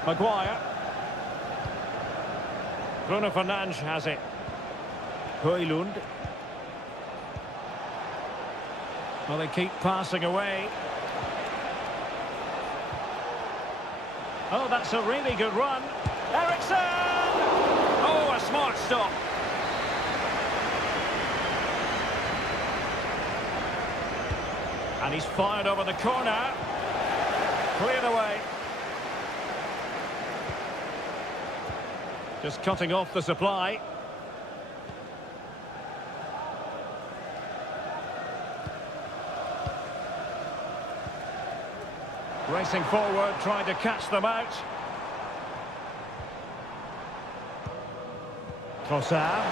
Maguire. Bruno Fernandes has it. Højlund. Well, they keep passing away. Oh, that's a really good run. Ericsson! Oh, a smart stop. And he's fired over the corner. Cleared away. Just cutting off the supply. Racing forward, trying to catch them out. Trossard.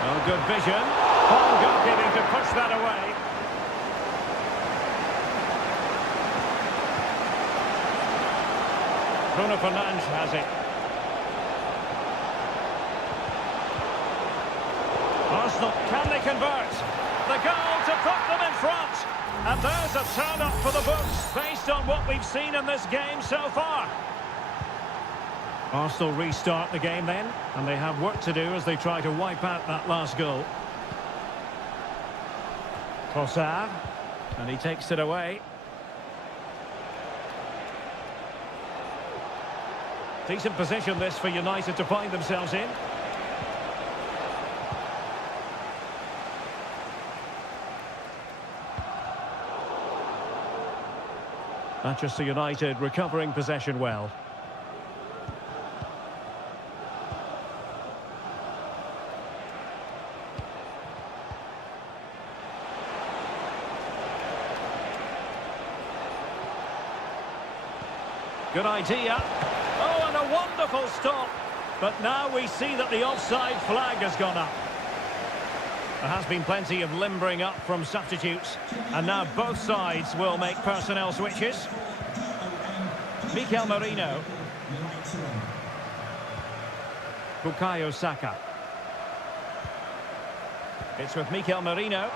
Oh, good vision. Fine goalkeeping to push that away. Bruno Fernandes has it. Arsenal, can they convert? The goal to put them in front. And there's a turn-up for the books, based on what we've seen in this game so far. Arsenal restart the game then, and they have work to do as they try to wipe out that last goal. Trossard, and he takes it away. Decent position this for United to find themselves in. Manchester United recovering possession well. Good idea. Oh, and a wonderful stop. But now we see that the offside flag has gone up. There has been plenty of limbering up from substitutes, and now both sides will make personnel switches. Mikel Merino. Bukayo Saka. It's with Mikel Merino.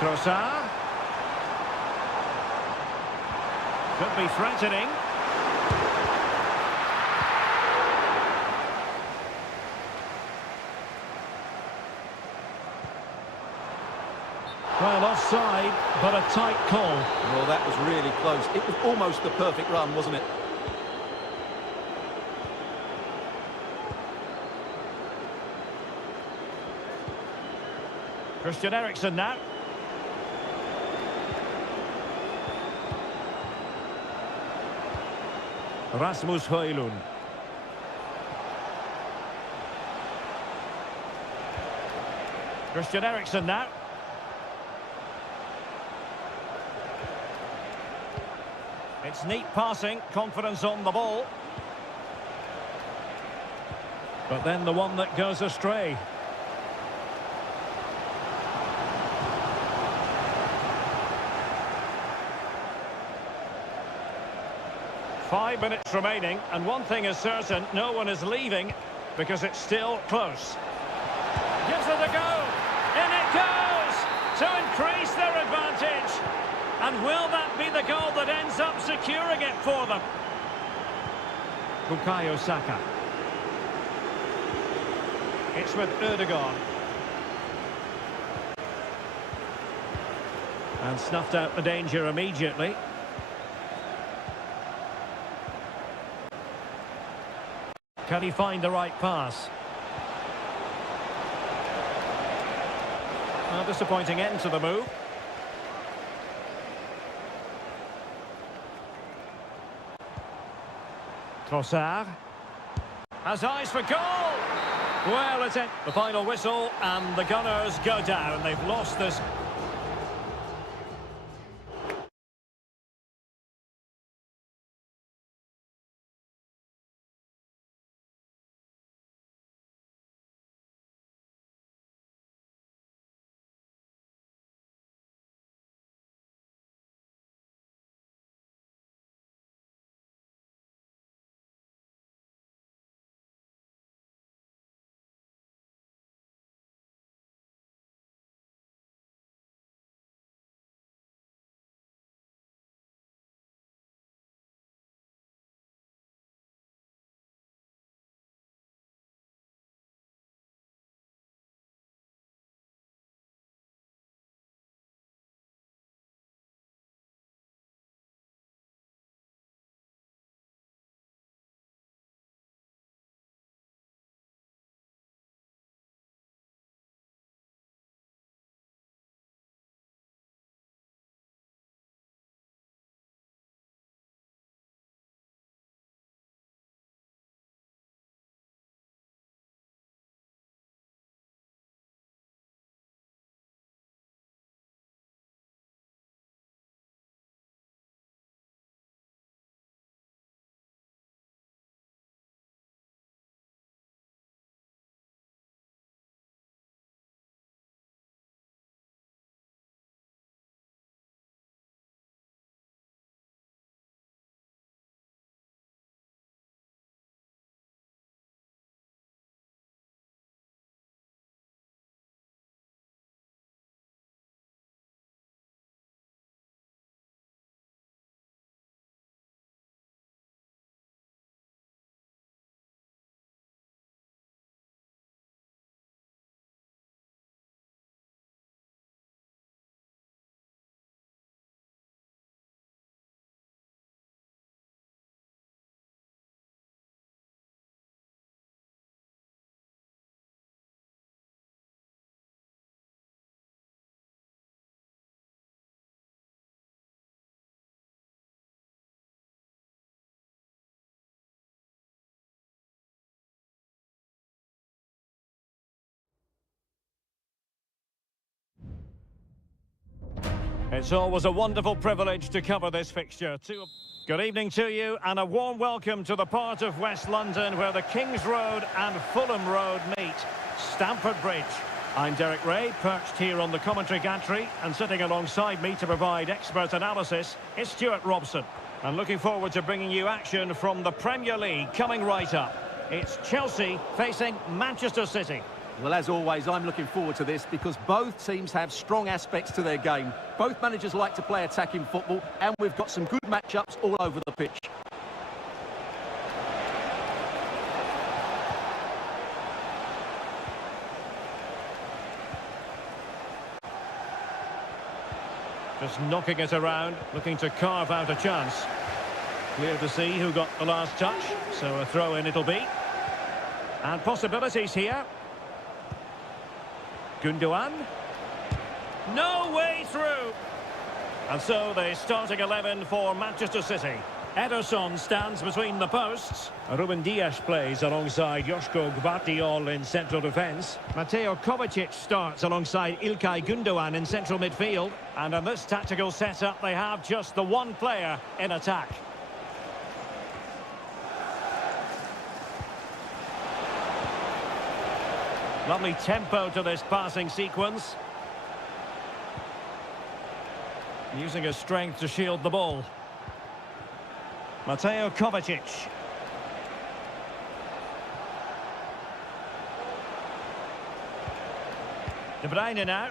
Trossard. Could be threatening. Well, offside, but a tight call. Well, that was really close. It was almost the perfect run, wasn't it? Christian Eriksen now. Rasmus Højlund. Christian Eriksen now. It's neat passing, confidence on the ball. But then the one that goes astray. Five minutes remaining, and one thing is certain, no one is leaving because it's still close. Gives it a go. In it goes to increase their advantage. And will that be the goal that ends up securing it for them? Bukayo Saka. It's with Erdogan. And snuffed out the danger immediately. Can he find the right pass? A disappointing end to the move. Trossard has eyes for goal. Well, it's it. The final whistle, and the Gunners go down. They've lost this It's always a wonderful privilege to cover this fixture. Good evening to you and a warm welcome to the part of West London where the King's Road and Fulham Road meet, Stamford Bridge. I'm Derek Ray, perched here on the commentary gantry, and sitting alongside me to provide expert analysis is Stuart Robson. And looking forward to bringing you action from the Premier League coming right up. It's Chelsea facing Manchester City. Well, as always, I'm looking forward to this because both teams have strong aspects to their game. Both managers like to play attacking football, and we've got some good matchups all over the pitch. Just knocking it around, looking to carve out a chance. Clear to see who got the last touch, so a throw-in it'll be. And possibilities here. Gundogan. No way through. And so the starting 11 for Manchester City. Ederson stands between the posts. Ruben Dias plays alongside Joško Gvardiol in central defence. Mateo Kovacic starts alongside Ilkay Gundogan in central midfield. And in this tactical setup, they have just the one player in attack. Lovely tempo to this passing sequence. Using his strength to shield the ball. Mateo Kovacic. De Bruyne now.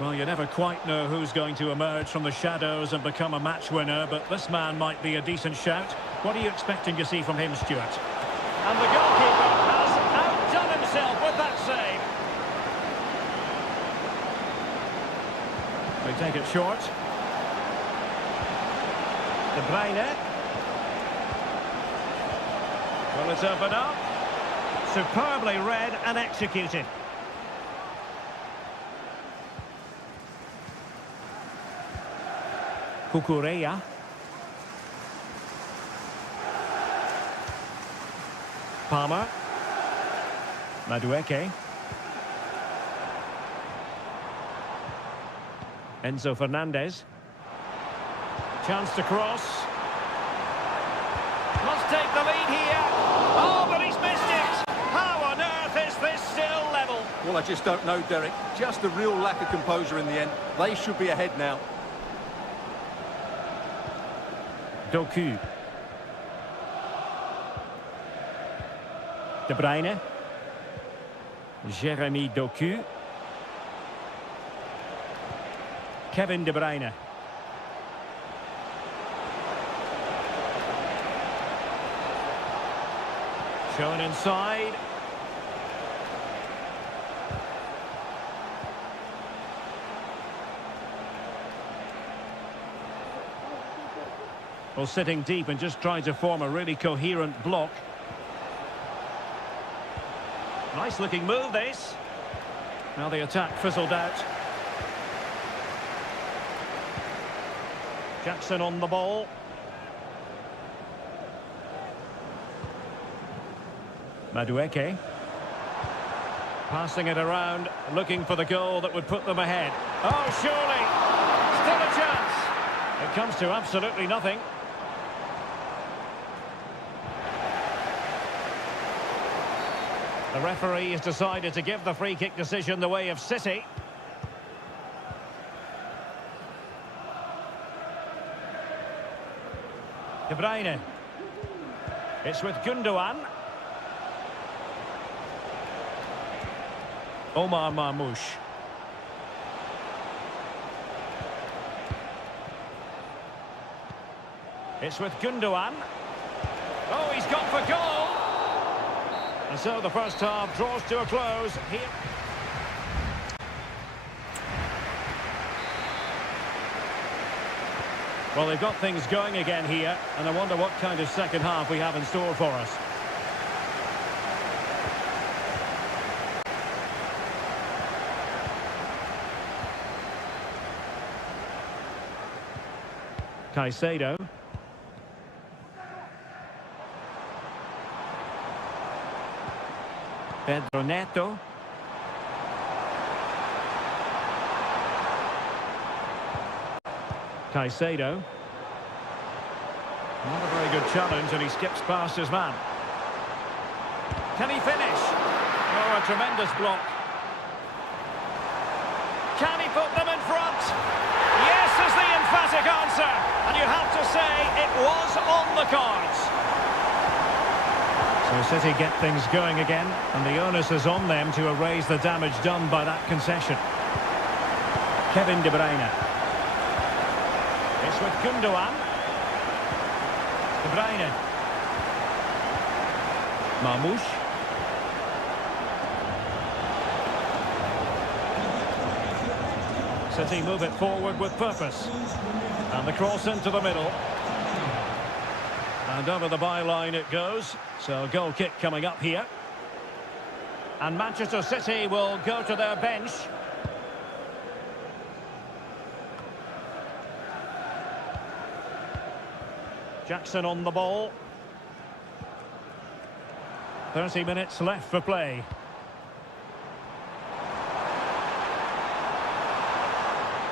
Well, you never quite know who's going to emerge from the shadows and become a match winner, but this man might be a decent shout. What are you expecting to see from him, Stuart? And the goalkeeper has outdone himself with that save. They take it short. De Bruyne. Well, it's open up. Superbly read and executed. Kukureya. Palmer. Madueke. Enzo Fernandez. Chance to cross. Must take the lead here. Oh, but he's missed it. How on earth is this still level? Well, I just don't know, Derek. Just a real lack of composure in the end. They should be ahead now. Doku. De Bruyne. Jeremy Doku. Kevin De Bruyne. Shown inside. Well, sitting deep and just trying to form a really coherent block. Nice looking move, this. Now the attack fizzled out. Jackson on the ball. Madueke. Passing it around, looking for the goal that would put them ahead. Oh, surely. Still a chance. It comes to absolutely nothing. The referee has decided to give the free kick decision the way of City. De Bruyne. It's with Gundogan. Omar Marmoush. It's with Gundogan. Oh, he's gone for goal. And so the first half draws to a close here. Well, they've got things going again here, and I wonder what kind of second half we have in store for us. Caicedo. Pedro Neto. Caicedo. Not a very good challenge, and he skips past his man. Can he finish? Oh, a tremendous block. Can he put them in front? Yes is the emphatic answer. And you have to say it was on the cards. So City get things going again, and the onus is on them to erase the damage done by that concession. Kevin De Bruyne. It's with Gundogan. De Bruyne. Marmoush. City move it forward with purpose. And the cross into the middle. And over the byline it goes. So goal kick coming up here. And Manchester City will go to their bench. Jackson on the ball. 30 minutes left for play.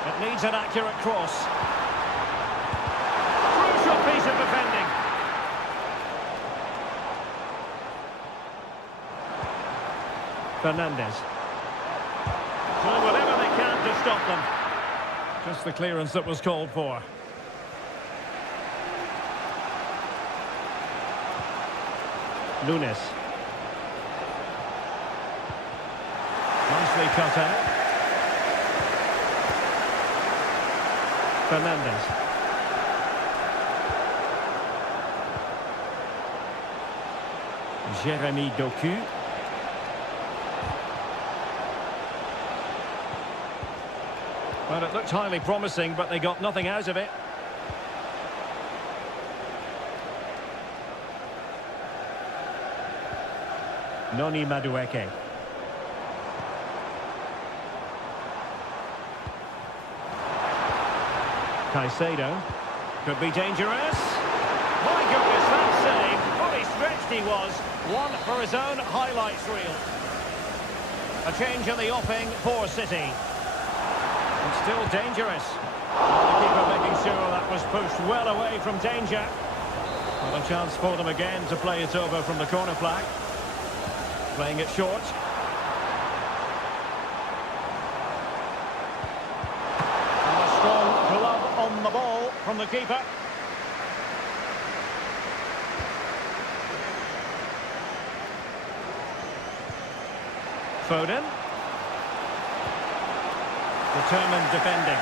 It needs an accurate cross. Crucial piece of defending. Fernandez. Doing whatever they can to stop them. Just the clearance that was called for. Nunes. Nicely cut out. Fernandez. Jeremy Doku. Well, it looked highly promising, but they got nothing out of it. Noni Madueke. Caicedo. Could be dangerous. My goodness, that save. Fully stretched he was. One for his own highlights reel. A change in the offing for City. And still dangerous. The keeper making sure that was pushed well away from danger. Well, a chance for them again to play it over from the corner flag. Playing it short. And a strong glove on the ball from the keeper. Foden. Determined defending.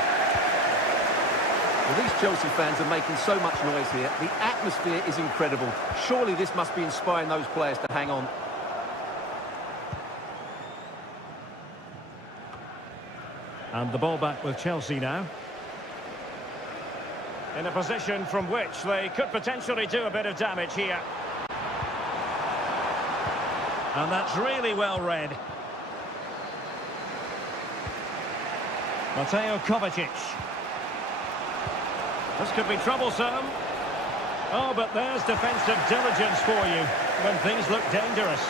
Well, these Chelsea fans are making so much noise here. The atmosphere is incredible. Surely this must be inspiring those players to hang on. And the ball back with Chelsea now. In a position from which they could potentially do a bit of damage here. And that's really well read. Mateo Kovacic. This could be troublesome. Oh, but there's defensive diligence for you when things look dangerous.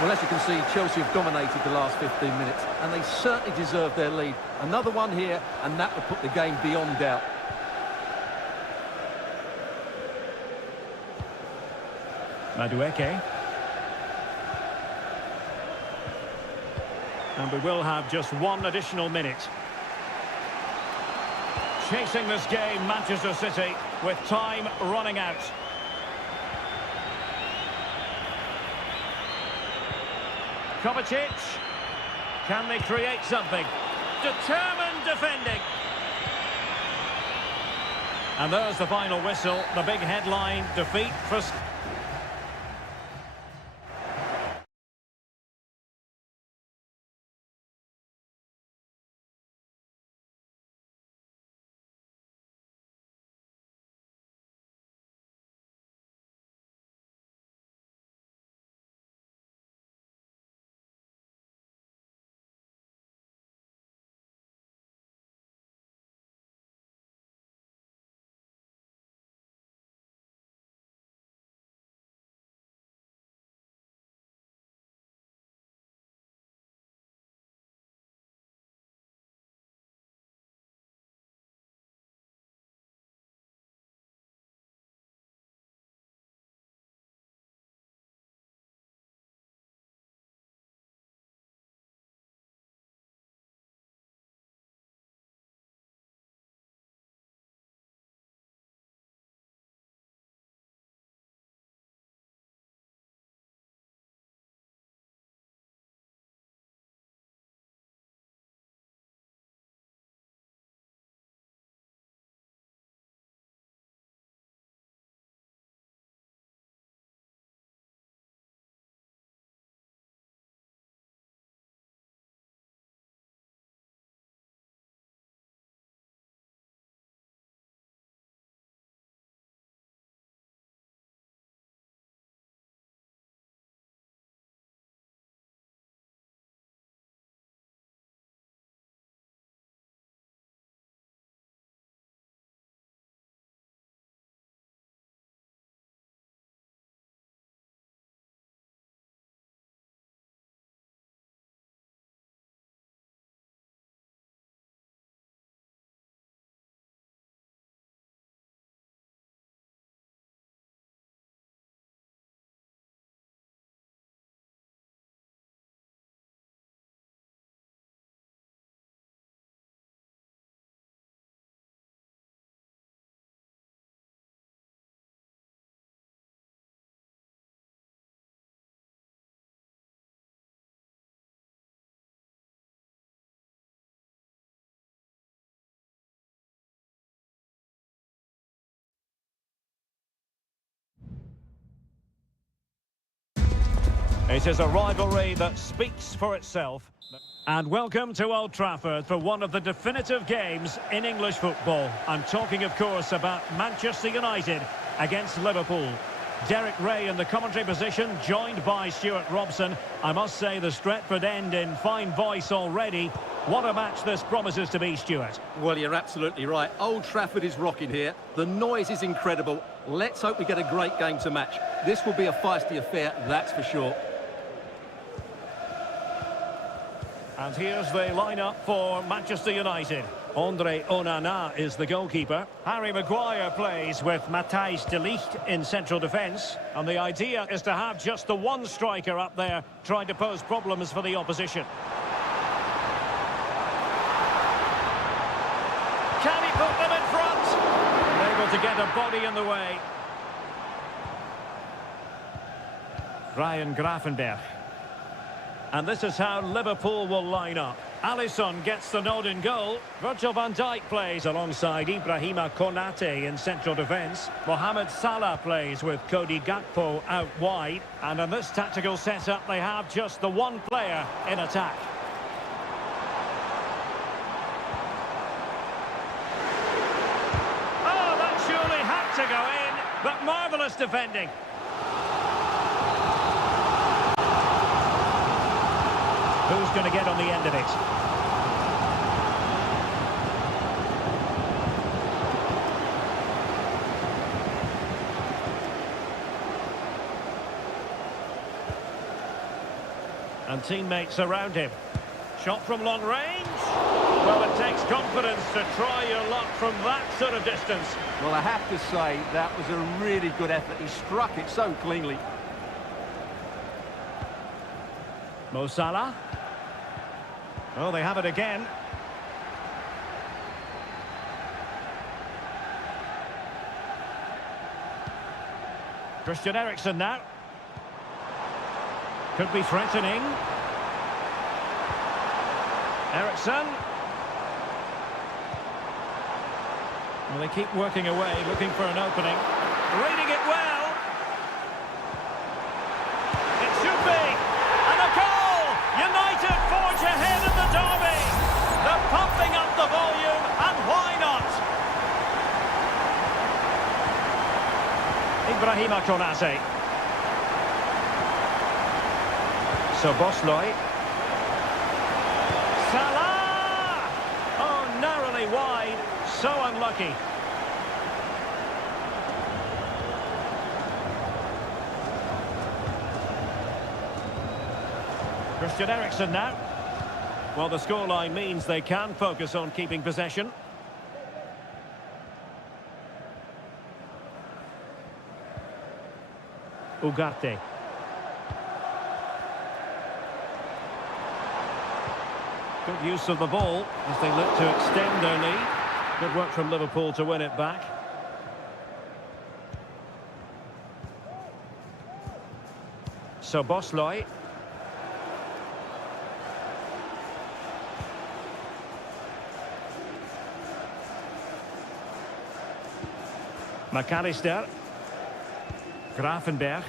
Well, as you can see, Chelsea have dominated the last 15 minutes, and they certainly deserve their lead. Another one here, and that would put the game beyond doubt. Madueke. And we will have just one additional minute. Chasing this game, Manchester City, with time running out. Kovacic. Can they create something? Determined defending. And there's the final whistle. The big headline, defeat for... It is a rivalry that speaks for itself. And welcome to Old Trafford for one of the definitive games in English football. I'm talking, of course, about Manchester United against Liverpool. Derek Ray in the commentary position, joined by Stuart Robson. I must say the Stretford end in fine voice already. What a match this promises to be, Stuart. Well, you're absolutely right. Old Trafford is rocking here. The noise is incredible. Let's hope we get a great game to match. This will be a feisty affair, that's for sure. And here's the lineup for Manchester United. Andre Onana is the goalkeeper. Harry Maguire plays with Matthijs de Ligt in central defence. And the idea is to have just the one striker up there trying to pose problems for the opposition. Can he put them in front? Able to get a body in the way. Ryan Gravenberch. And this is how Liverpool will line up. Alisson gets the nod in goal. Virgil van Dijk plays alongside Ibrahima Konate in central defence. Mohamed Salah plays with Cody Gakpo out wide. And in this tactical setup, they have just the one player in attack. Oh, that surely had to go in, but marvellous defending. Who's going to get on the end of it? And teammates around him. Shot from long range. Well, it takes confidence to try your luck from that sort of distance. Well, I have to say, that was a really good effort. He struck it so cleanly. Mo Salah. Oh, they have it again. Christian Eriksen now. Could be threatening. Eriksen. Well, they keep working away, looking for an opening. Reading it well. It should be. And a goal! United forge ahead in the derby. They're pumping up the volume, and why not? Ibrahima Konate. Szoboszlai. Salah! Oh, narrowly wide. So unlucky. Christian Eriksen now. Well, the scoreline means they can focus on keeping possession. Ugarte. Good use of the ball as they look to extend their lead. Good work from Liverpool to win it back. Szoboszlai. McAllister. Gravenberch.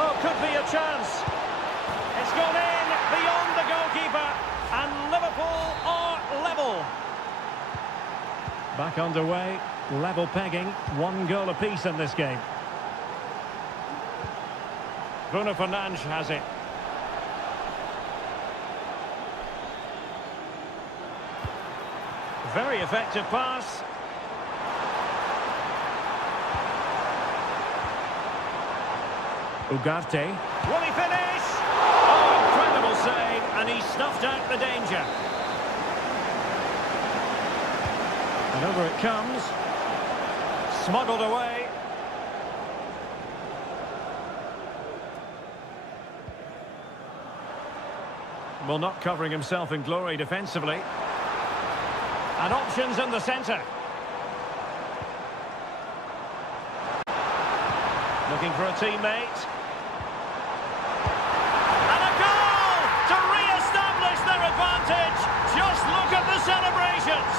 Oh, could be a chance. It's gone in beyond the goalkeeper, and Liverpool are level. Back underway, level pegging, 1 goal apiece in this game. Bruno Fernandes has it. Very effective pass. Ugarte. Will he finish? Oh, incredible save, and he snuffed out the danger. And over it comes. Smuggled away. Well, not covering himself in glory defensively. And options in the centre. Looking for a teammate. And a goal to re-establish their advantage. Just look at the celebrations.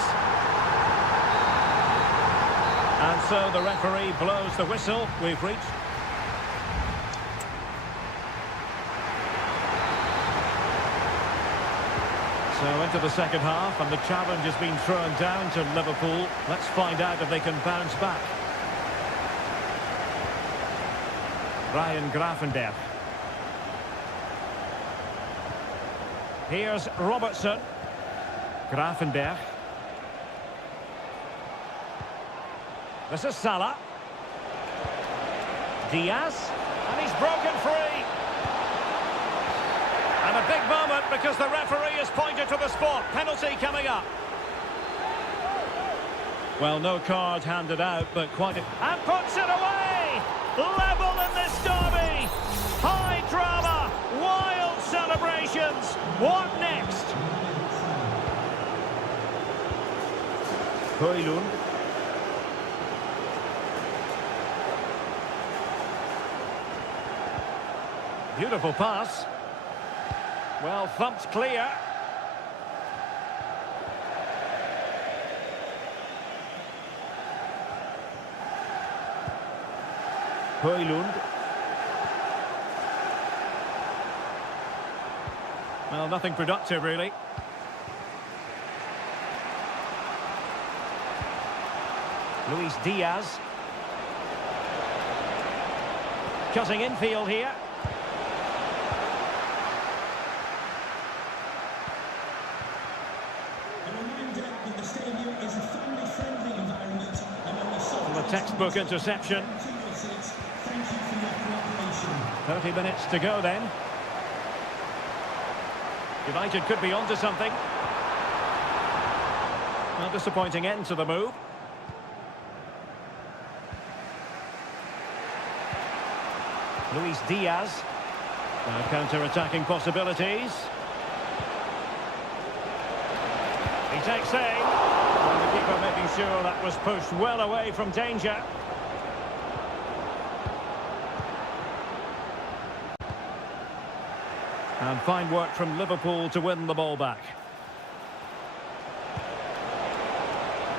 And so the referee blows the whistle. We've reached... So into the second half, and the challenge has been thrown down to Liverpool. Let's find out if they can bounce back. Ryan Gravenberch. Here's Robertson. Gravenberch. This is Salah. Diaz. And he's broken free. And a big moment because the referee has pointed to the spot. Penalty coming up. Well, no card handed out, but quite a... And puts it away! Level in this derby! High drama! Wild celebrations! What next? Højlund. Beautiful pass. Well, thumped clear. Højlund. Well, nothing productive, really. Luis Diaz. Cutting infield here. Textbook interception. 30 minutes to go then. United could be onto something. A disappointing end to the move. Luis Diaz. Now counter-attacking possibilities. He takes aim. And the keeper making sure that was pushed well away from danger. And fine work from Liverpool to win the ball back.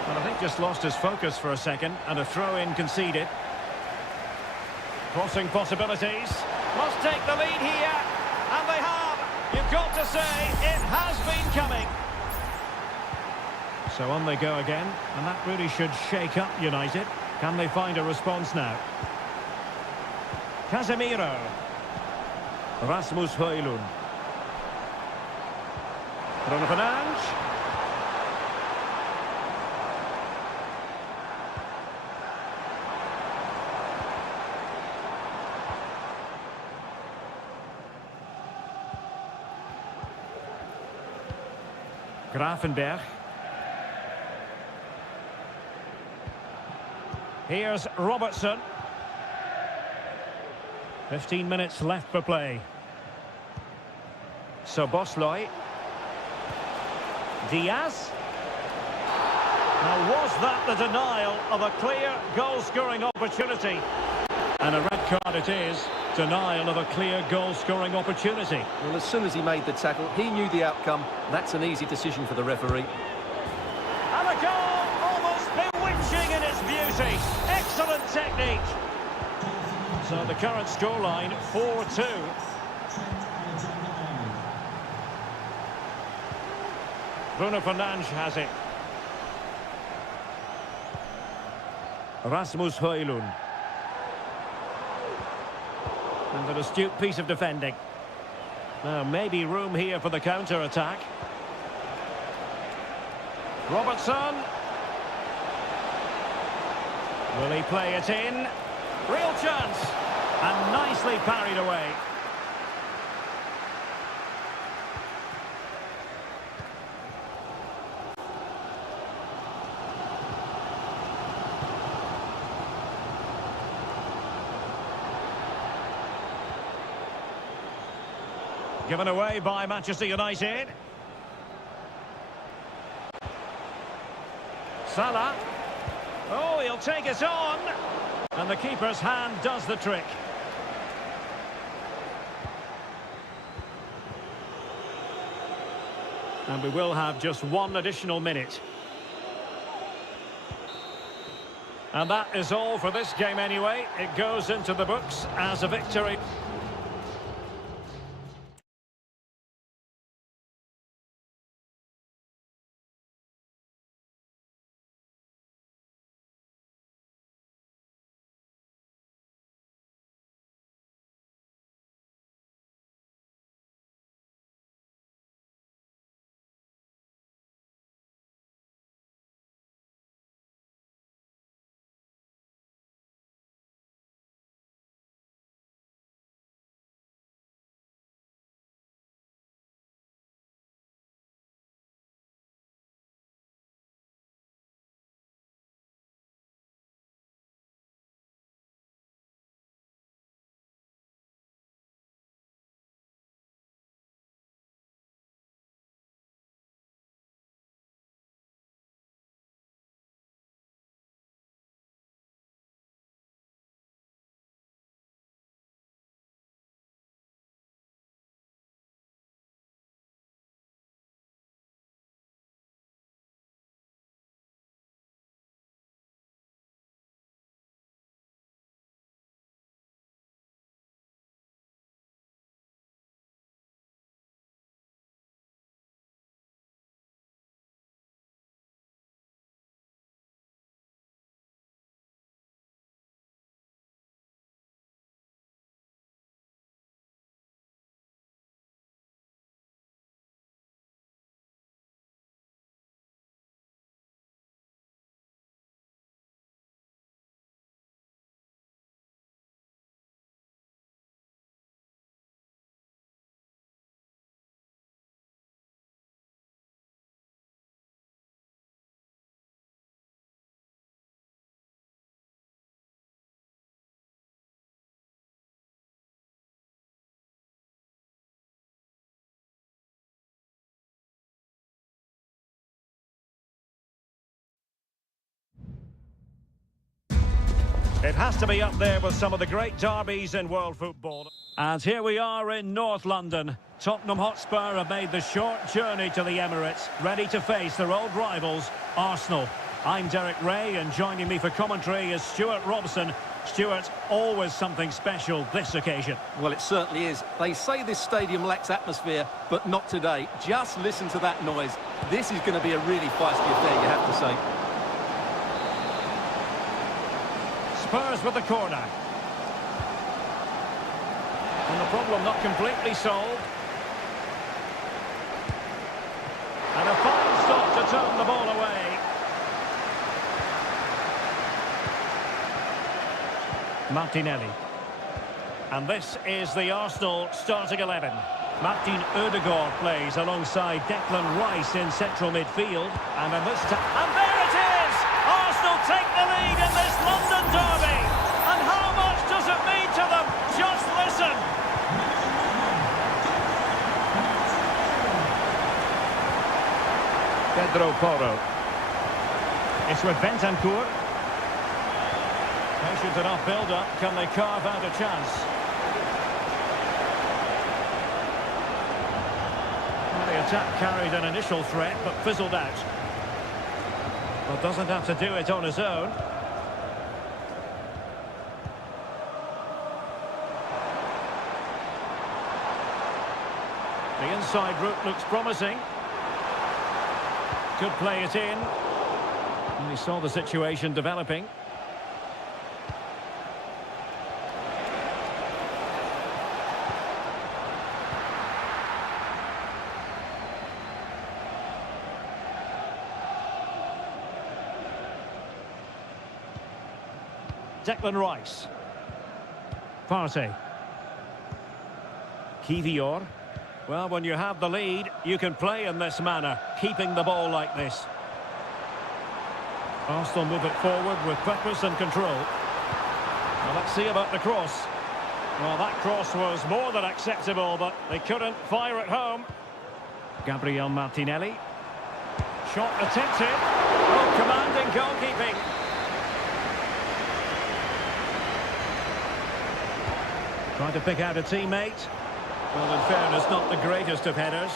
But I think just lost his focus for a second, and a throw-in conceded. Crossing possibilities. Must take the lead here. And they have. You've got to say, it has been coming. So on they go again, and that really should shake up United. Can they find a response now? Casemiro. Rasmus Højlund. Bruno Fernandes. Gravenberch. Here's Robertson. 15 minutes left for play. So Bosley. Diaz. Now was that the denial of a clear goal-scoring opportunity? And a red card it is. Denial of a clear goal-scoring opportunity. Well, as soon as he made the tackle, he knew the outcome. That's an easy decision for the referee. And a goal almost bewitching in its beauty. Excellent technique. So the current scoreline, 4-2. Bruno Fernandes has it. Rasmus Højlund. And an astute piece of defending. Now, maybe room here for the counter-attack. Robertson. Will he play it in? Real chance. And nicely parried away. Given away by Manchester United. Salah. Oh, he'll take it on. And the keeper's hand does the trick. And we will have just one additional minute. And that is all for this game anyway. It goes into the books as a victory. It has to be up there with some of the great derbies in world football. And here we are in North London. Tottenham Hotspur have made the short journey to the Emirates, ready to face their old rivals, Arsenal. I'm Derek Ray, and joining me for commentary is Stuart Robson. Stuart, always something special this occasion. Well, it certainly is. They say this stadium lacks atmosphere, but not today. Just listen to that noise. This is going to be a really feisty affair, you have to say. Spurs with the corner. And the problem not completely solved. And a fine stop to turn the ball away. Martinelli. And this is the Arsenal starting 11. Martin Ødegaard plays alongside Declan Rice in central midfield. And in this time... And there it is! Arsenal take the lead in this London derby. And how much does it mean to them? Just listen. Pedro Porro. It's with Bentancur. Patient enough build-up. Can they carve out a chance? Well, the attack carried an initial threat, but fizzled out. But doesn't have to do it on his own. The inside route looks promising. Could play it in. And he saw the situation developing. Declan Rice. Partey. Kivior. Well, when you have the lead, you can play in this manner, keeping the ball like this. Arsenal move it forward with purpose and control. Well, let's see about the cross. Well, that cross was more than acceptable, but they couldn't fire it home. Gabriel Martinelli. Shot attempted. Oh, commanding goalkeeping. Trying to pick out a teammate. Well, in fairness, not the greatest of headers.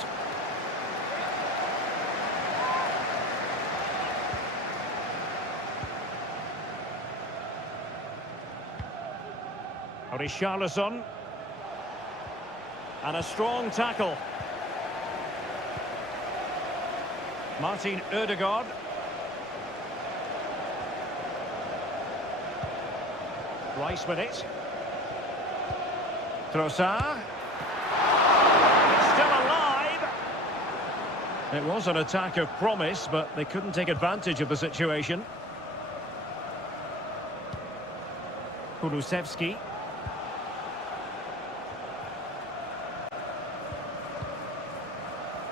Richarlison. And a strong tackle. Martin Ødegaard. Rice with it. Trossard. It's still alive. It was an attack of promise, but they couldn't take advantage of the situation. Kulusevski.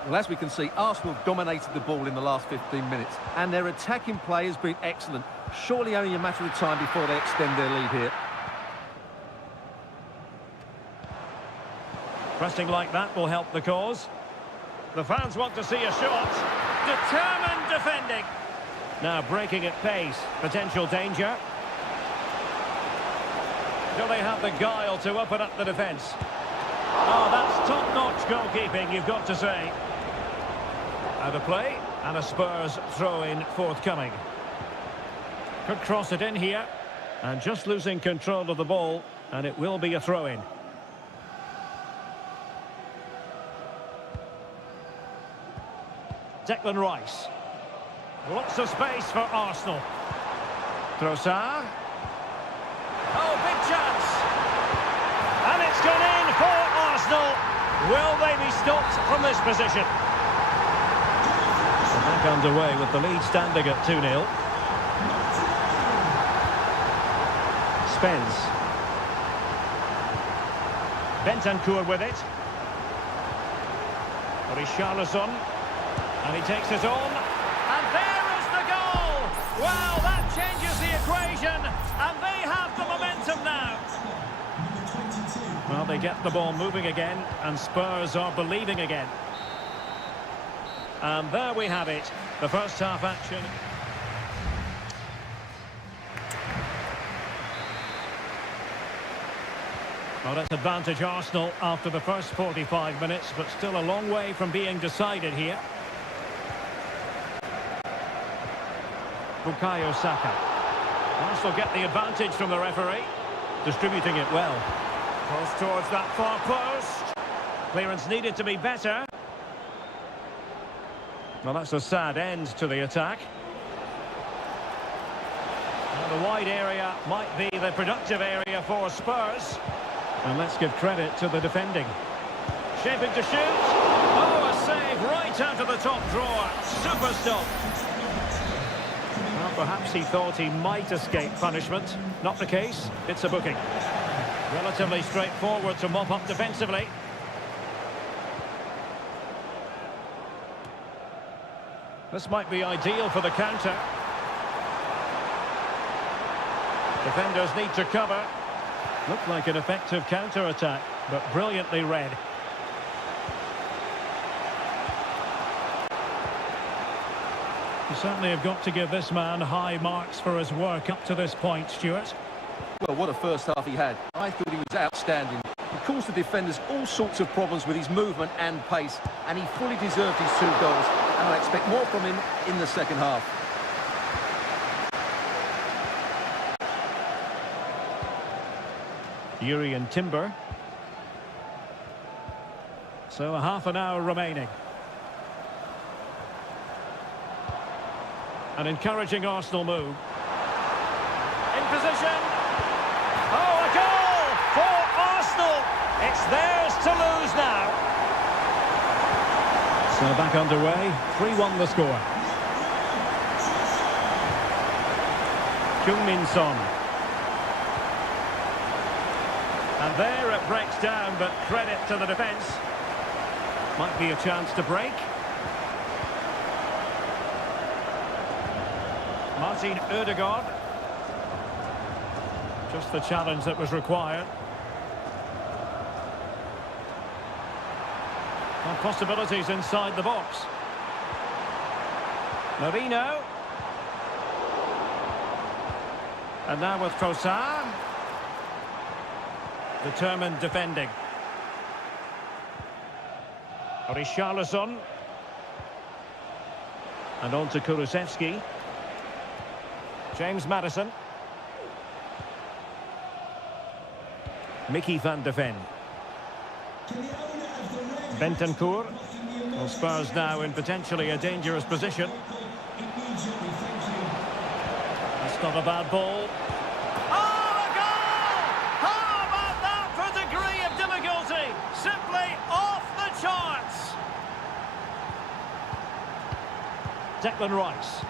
Well, as we can see, Arsenal have dominated the ball in the last 15 minutes, and their attacking play has been excellent. Surely only a matter of time before they extend their lead here. Pressing like that will help the cause. The fans want to see a shot. Determined defending. Now breaking at pace. Potential danger. Do they have the guile to open up the defence? Oh, that's top-notch goalkeeping, you've got to say. Out of play, and a Spurs throw-in forthcoming. Could cross it in here, and just losing control of the ball, and it will be a throw-in. Declan Rice. Lots of space for Arsenal. Trossard. Oh, big chance! And it's gone in for Arsenal. Will they be stopped from this position? Back underway with the lead standing at 2-0. Spence. Bentancur with it. Richarlison. And he takes it on. And there is the goal! Wow, that changes the equation. And they have the momentum now. Well, they get the ball moving again, and Spurs are believing again. And there we have it, the first half action. Well, that's advantage Arsenal after the first 45 minutes, but still a long way from being decided here. Bukayo Saka. Arsenal get the advantage from the referee, distributing it well. Cross towards that far post. Clearance needed to be better. Well, that's a sad end to the attack. Well, the wide area might be the productive area for Spurs. And let's give credit to the defending. Shaping to shoot. Oh, a save right out of the top drawer. Super stop. Well, perhaps he thought he might escape punishment. Not the case. It's a booking. Relatively straightforward to mop up defensively. This might be ideal for the counter. Defenders need to cover. Looked like an effective counter-attack, but brilliantly read. You certainly have got to give this man high marks for his work up to this point, Stuart. Well, what a first half he had. I thought he was outstanding. He caused the defenders all sorts of problems with his movement and pace, and he fully deserved his 2 goals, and I expect more from him in the second half. Yuri and Timber. So a half an hour remaining. An encouraging Arsenal move. In position. Oh, a goal for Arsenal. It's theirs to lose now. So back underway. 3-1 the score. Heung-min Son. And there it breaks down, but credit to the defence. Might be a chance to break. Martin Ødegaard. Just the challenge that was required. And possibilities inside the box. Marino. And now with Trossard. Determined defending. Richarlison. And on to Kulusevski. James Maddison. Mickey van de Ven. Bentancur. Well, Spurs now in potentially a dangerous position. That's not a bad ball. Oh, a goal! How about that for a degree of difficulty? Simply off the charts. Declan Rice.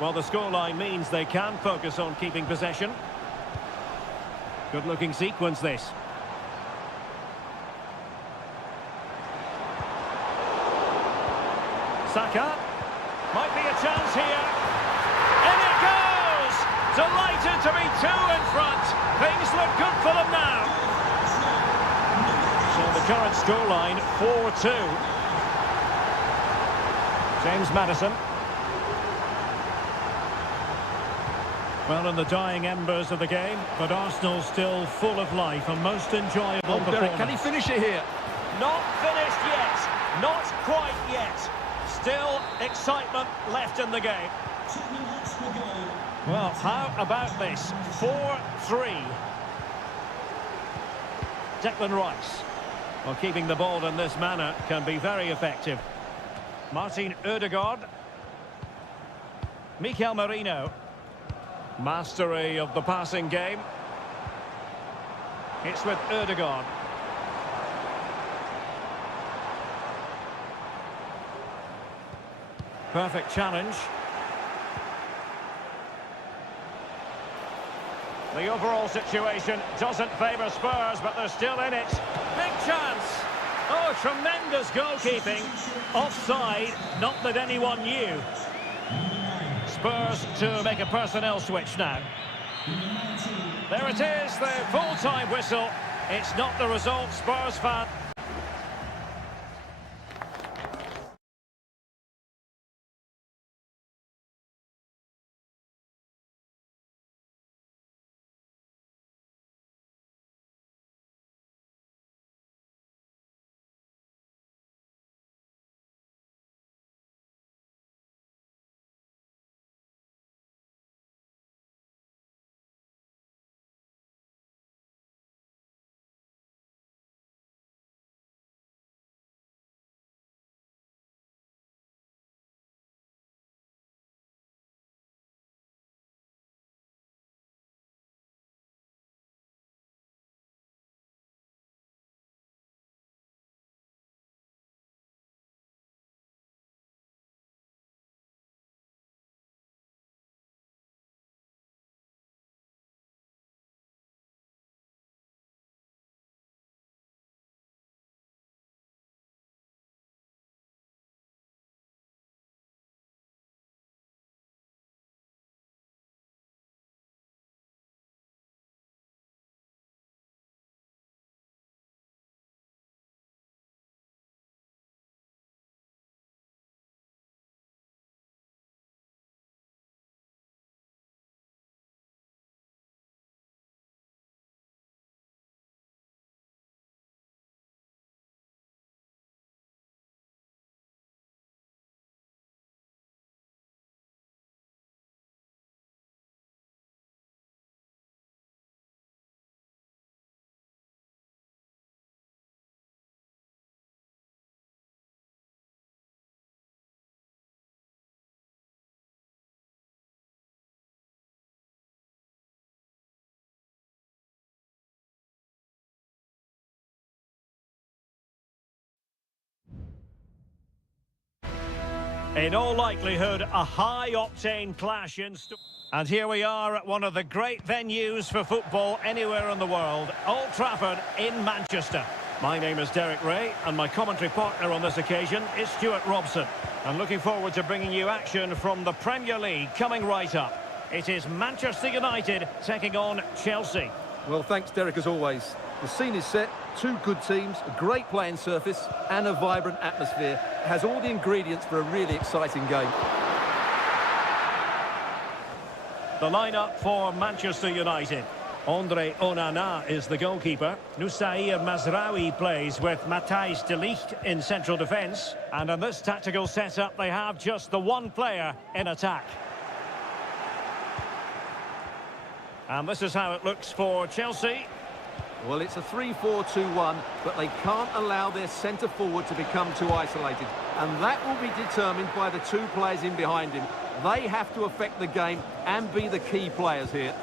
Well, the scoreline means they can focus on keeping possession. Good-looking sequence, this. Saka. Might be a chance here. In it goes! Delighted to be two in front. Things look good for them now. So the current scoreline, 4-2. James Maddison. Well, in the dying embers of the game, but Arsenal still full of life and most enjoyable performance. Can he finish it here? Not finished yet. Not quite yet. Still excitement left in the game. Well, how about this? 4-3. Declan Rice. Well, keeping the ball in this manner can be very effective. Martin Ødegaard. Mikel Merino. Mastery of the passing game. It's with Ødegaard. Perfect challenge. The overall situation doesn't favour Spurs, but they're still in it. Big chance. Oh, tremendous goalkeeping. Offside, not that anyone knew. Spurs to make a personnel switch now. There it is, the full-time whistle. It's not the result, Spurs fan. In all likelihood, a high-octane clash in store. And here we are at one of the great venues for football anywhere in the world, Old Trafford in Manchester. My name is Derek Ray, and my commentary partner on this occasion is Stuart Robson. I'm looking forward to bringing you action from the Premier League coming right up. It is Manchester United taking on Chelsea. Well, thanks, Derek, as always. The scene is set, two good teams, a great playing surface and a vibrant atmosphere. It has all the ingredients for a really exciting game. The lineup for Manchester United. Andre Onana is the goalkeeper. Nusair Mazraoui plays with Matthijs de Ligt in central defence. And in this tactical setup, they have just the one player in attack. And this is how it looks for Chelsea. Well, it's a 3-4-2-1, but they can't allow their centre-forward to become too isolated. And that will be determined by the two players in behind him. They have to affect the game and be the key players here.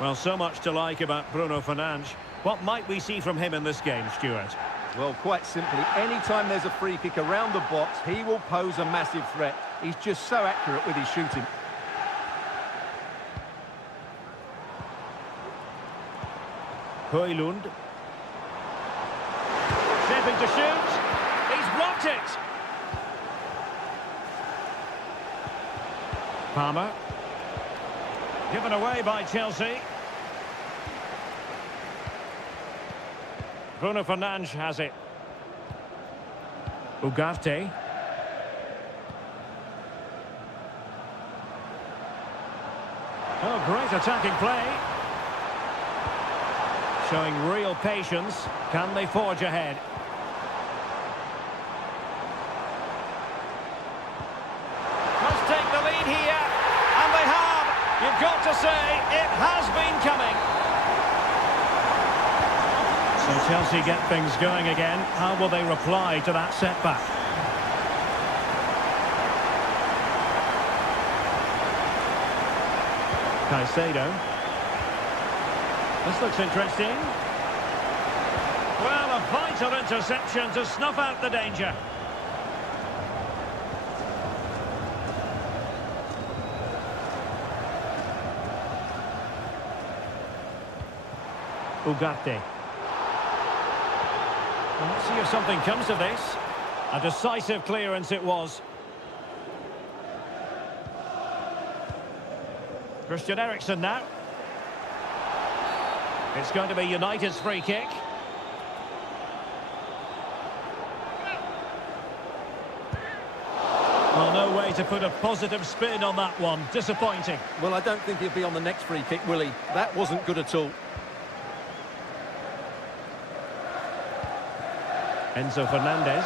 Well, so much to like about Bruno Fernandes. What might we see from him in this game, Stuart? Well, quite simply, anytime there's a free kick around the box, he will pose a massive threat. He's just so accurate with his shooting. Højlund. Stepping to shoot. He's blocked it. Palmer. Given away by Chelsea. Bruno Fernandes has it. Ugarte. Oh, great attacking play. Showing real patience. Can they forge ahead? Must take the lead here. And they have. You've got to say, it has been coming. So Chelsea get things going again. How will they reply to that setback? Caicedo. This looks interesting. Well, a vital interception to snuff out the danger. Ugarte. Well, let's see if something comes of this. A decisive clearance it was. Christian Eriksen now. It's going to be United's free kick. Well, no way to put a positive spin on that one. Disappointing. Well, I don't think he'll be on the next free kick, will he? That wasn't good at all. Enzo Fernandez.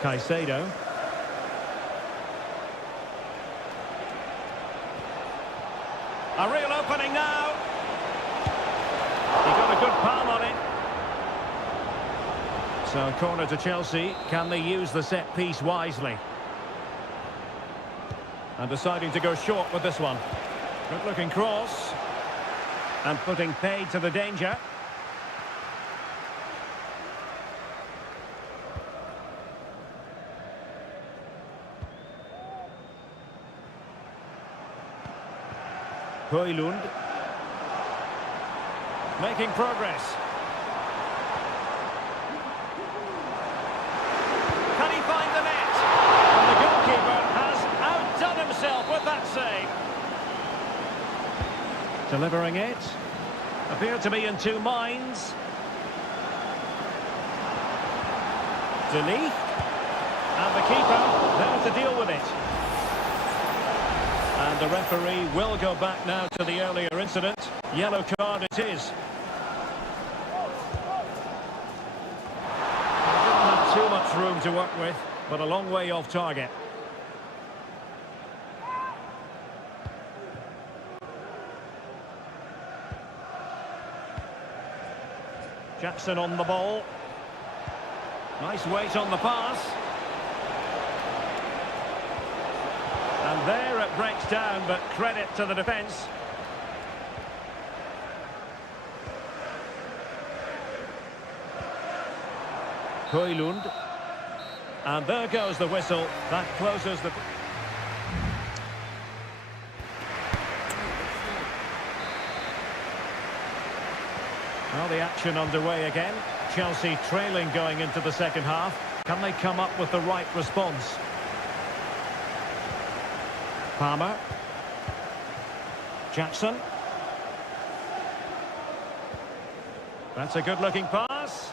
Caicedo. A real opening now. He got a good palm on it. So corner to Chelsea. Can they use the set piece wisely? And deciding to go short with this one. Good looking cross. And putting paid to the danger. Højlund. Making progress. Can he find the net? And the goalkeeper has outdone himself with that save. Delivering it. Appeared to be in two minds. De Ligt. And the keeper there to deal with it. And the referee will go back now to the earlier incident. Yellow card it is. Didn't have too much room to work with, but a long way off target. Jackson on the ball. Nice weight on the pass. And there it breaks down, but credit to the defence. Højlund. And there goes the whistle. That closes the... Well, the action underway again. Chelsea trailing going into the second half. Can they come up with the right response? Palmer. Jackson. That's a good-looking pass.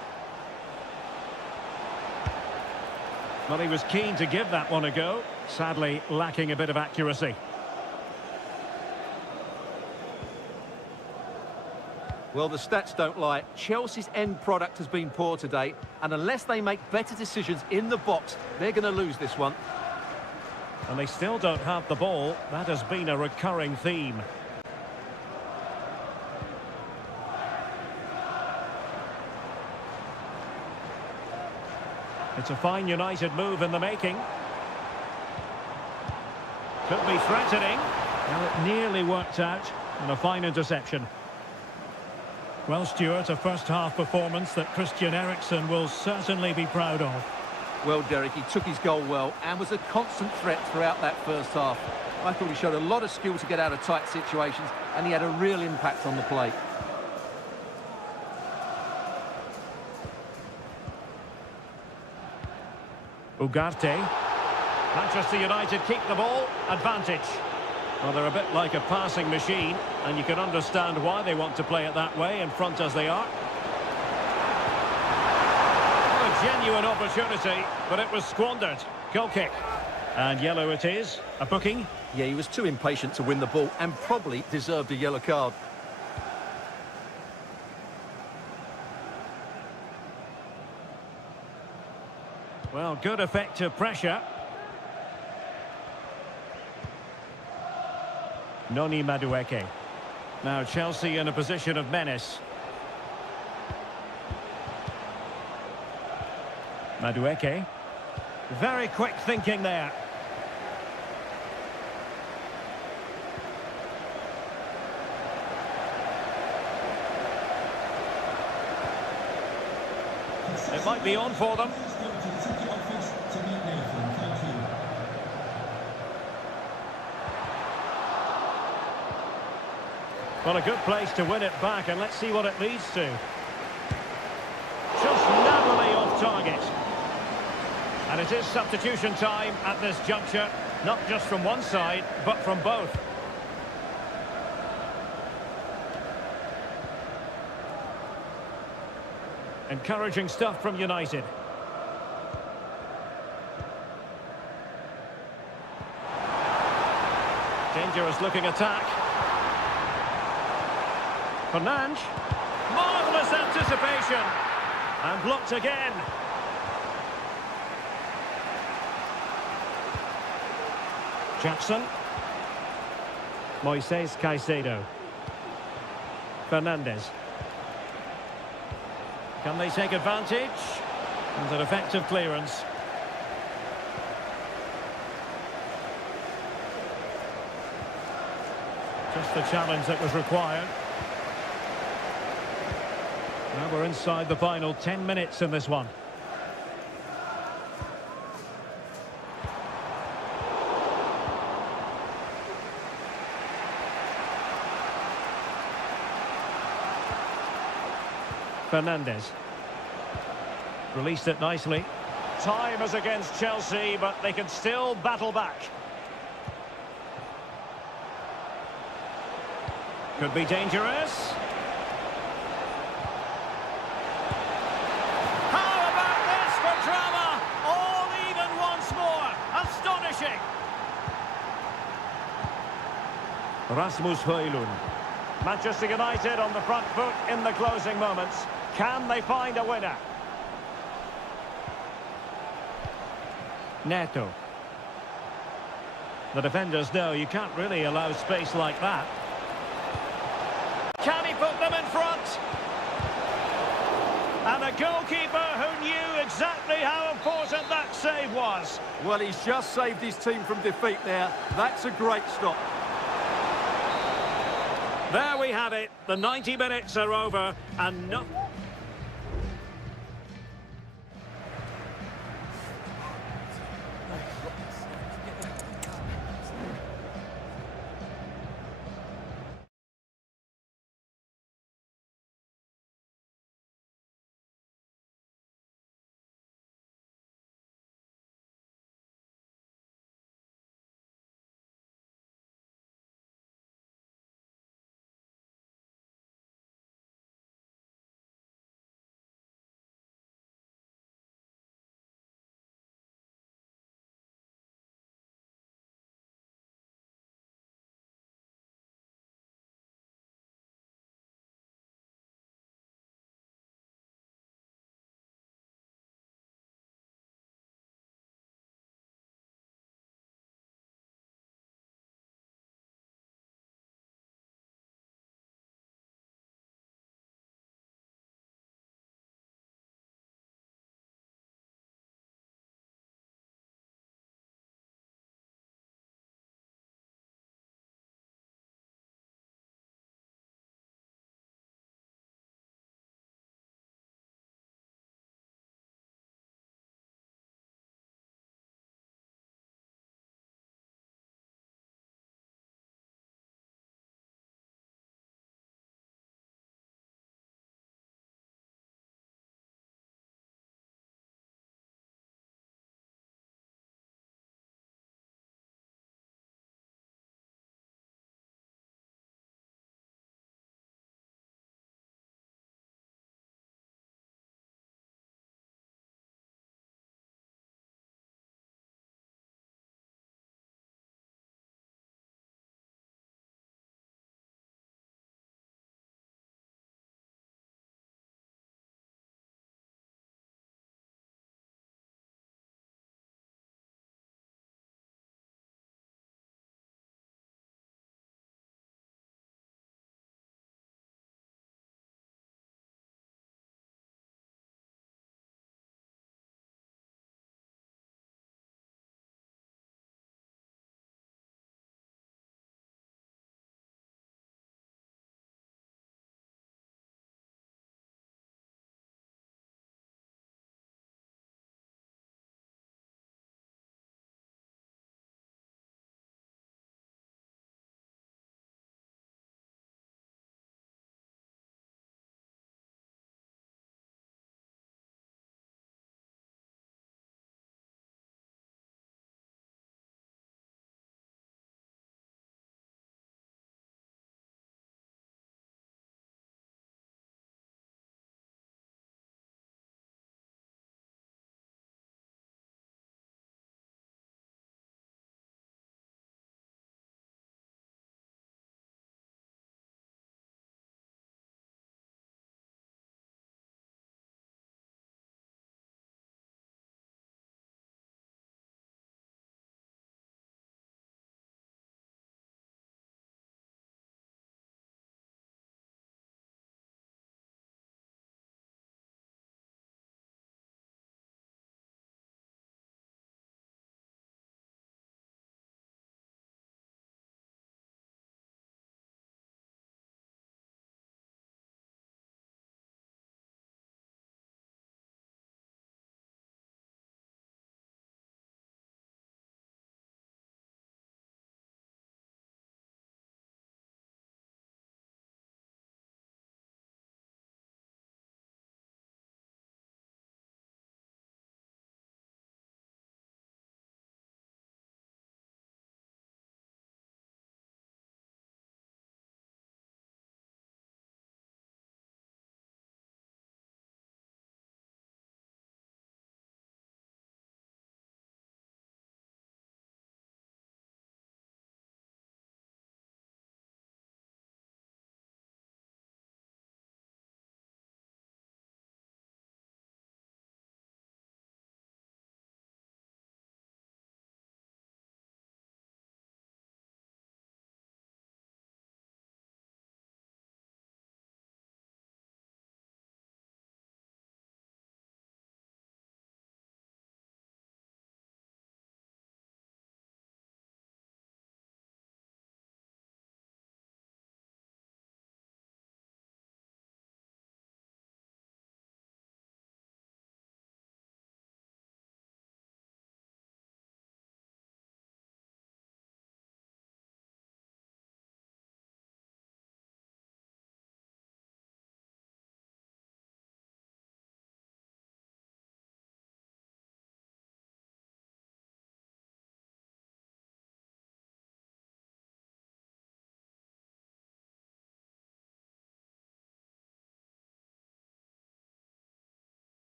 Well, he was keen to give that one a go. Sadly, lacking a bit of accuracy. Well, the stats don't lie. Chelsea's end product has been poor today, and unless they make better decisions in the box, they're going to lose this one. And they still don't have the ball. That has been a recurring theme. It's a fine United move in the making. Could be threatening. Well, it nearly worked out, and a fine interception. Well, Stuart, a first-half performance that Christian Eriksen will certainly be proud of. Well, Derek, he took his goal well and was a constant threat throughout that first half. I thought he showed a lot of skill to get out of tight situations, and he had a real impact on the play. Ugarte. Manchester United keep the ball. Advantage. Well, they're a bit like a passing machine, and you can understand why they want to play it that way, in front as they are. A genuine opportunity, but it was squandered. Goal kick. And yellow it is. A booking. Yeah, he was too impatient to win the ball and probably deserved a yellow card. Well, good effective pressure. Noni Madueke. Now Chelsea in a position of menace. Madueke. Very quick thinking there. It might be on for them. Well, a good place to win it back, and let's see what it leads to. Just narrowly off target. And it is substitution time at this juncture, not just from one side, but from both. Encouraging stuff from United. Dangerous looking attack. Fernandes. Marvellous anticipation. And blocked again. Jackson. Moises Caicedo. Fernandes. Can they take advantage? And an effective clearance. Just the challenge that was required. Now we're inside the final 10 minutes in this one. Fernandes. Released it nicely. Time is against Chelsea, but they can still battle back. Could be dangerous. How about this for drama? All even once more. Astonishing. Rasmus Højlund. Manchester United on the front foot in the closing moments. Can they find a winner? Neto. The defenders know you can't really allow space like that. Can he put them in front? And a goalkeeper who knew exactly how important that save was. Well, he's just saved his team from defeat there. That's a great stop. There we have it. The 90 minutes are over and no...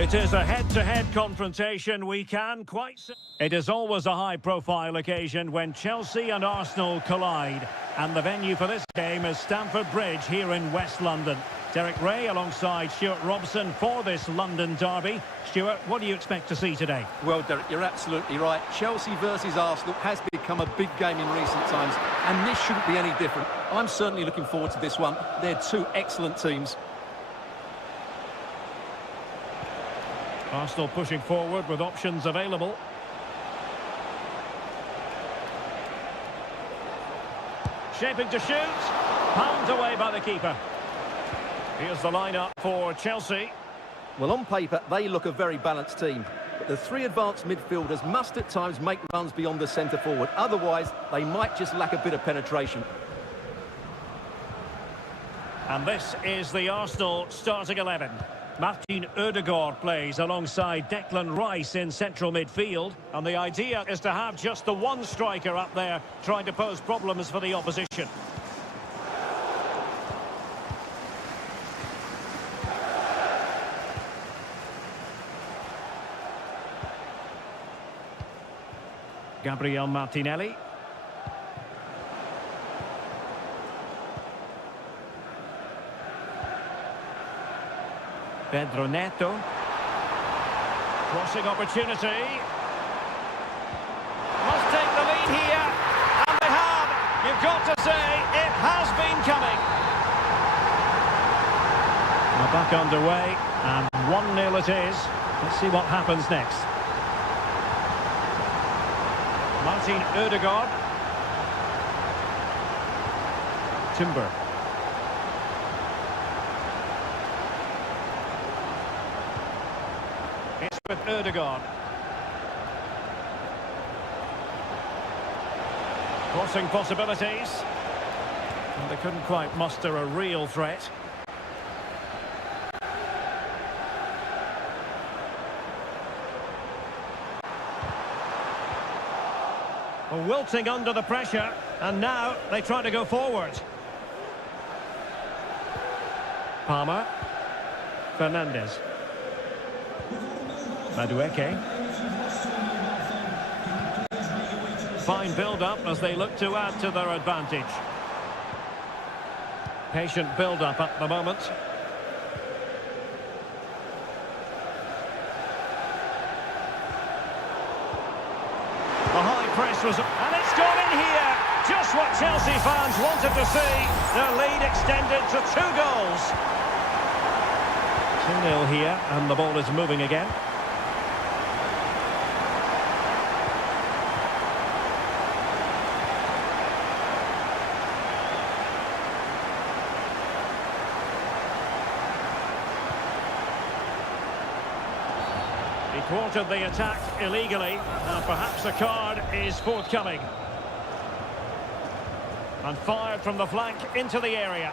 It is a head-to-head confrontation, we can quite say. It is always a high-profile occasion when Chelsea and Arsenal collide. And the venue for this game is Stamford Bridge here in West London. Derek Ray alongside Stuart Robson for this London derby. Stuart, what do you expect to see today? Well, Derek, you're absolutely right. Chelsea versus Arsenal has become a big game in recent times, and this shouldn't be any different. I'm certainly looking forward to this one. They're two excellent teams. Arsenal pushing forward with options available. Shaping to shoot. Pounded away by the keeper. Here's the lineup for Chelsea. Well, on paper, they look a very balanced team. But the three advanced midfielders must at times make runs beyond the centre forward. Otherwise, they might just lack a bit of penetration. And this is the Arsenal starting 11. Martin Ødegaard plays alongside Declan Rice in central midfield. And the idea is to have just the one striker up there trying to pose problems for the opposition. Gabriel Martinelli. Pedro Neto. Crossing opportunity. Must take the lead here. And they have. You've got to say, it has been coming. We're back underway. And 1-0 it is. Let's see what happens next. Martin Ødegaard. Timber. It's with Ødegaard. Crossing possibilities. And they couldn't quite muster a real threat. Well, wilting under the pressure, and now they try to go forward. Palmer. Fernandes. Madueke. Fine build-up as they look to add to their advantage. Patient build-up at the moment. The high press was... And it's gone in here! Just what Chelsea fans wanted to see. Their lead extended to 2 goals. 2-0 here, and the ball is moving again. He thwarted the attack illegally, and perhaps a card is forthcoming. And fired from the flank into the area.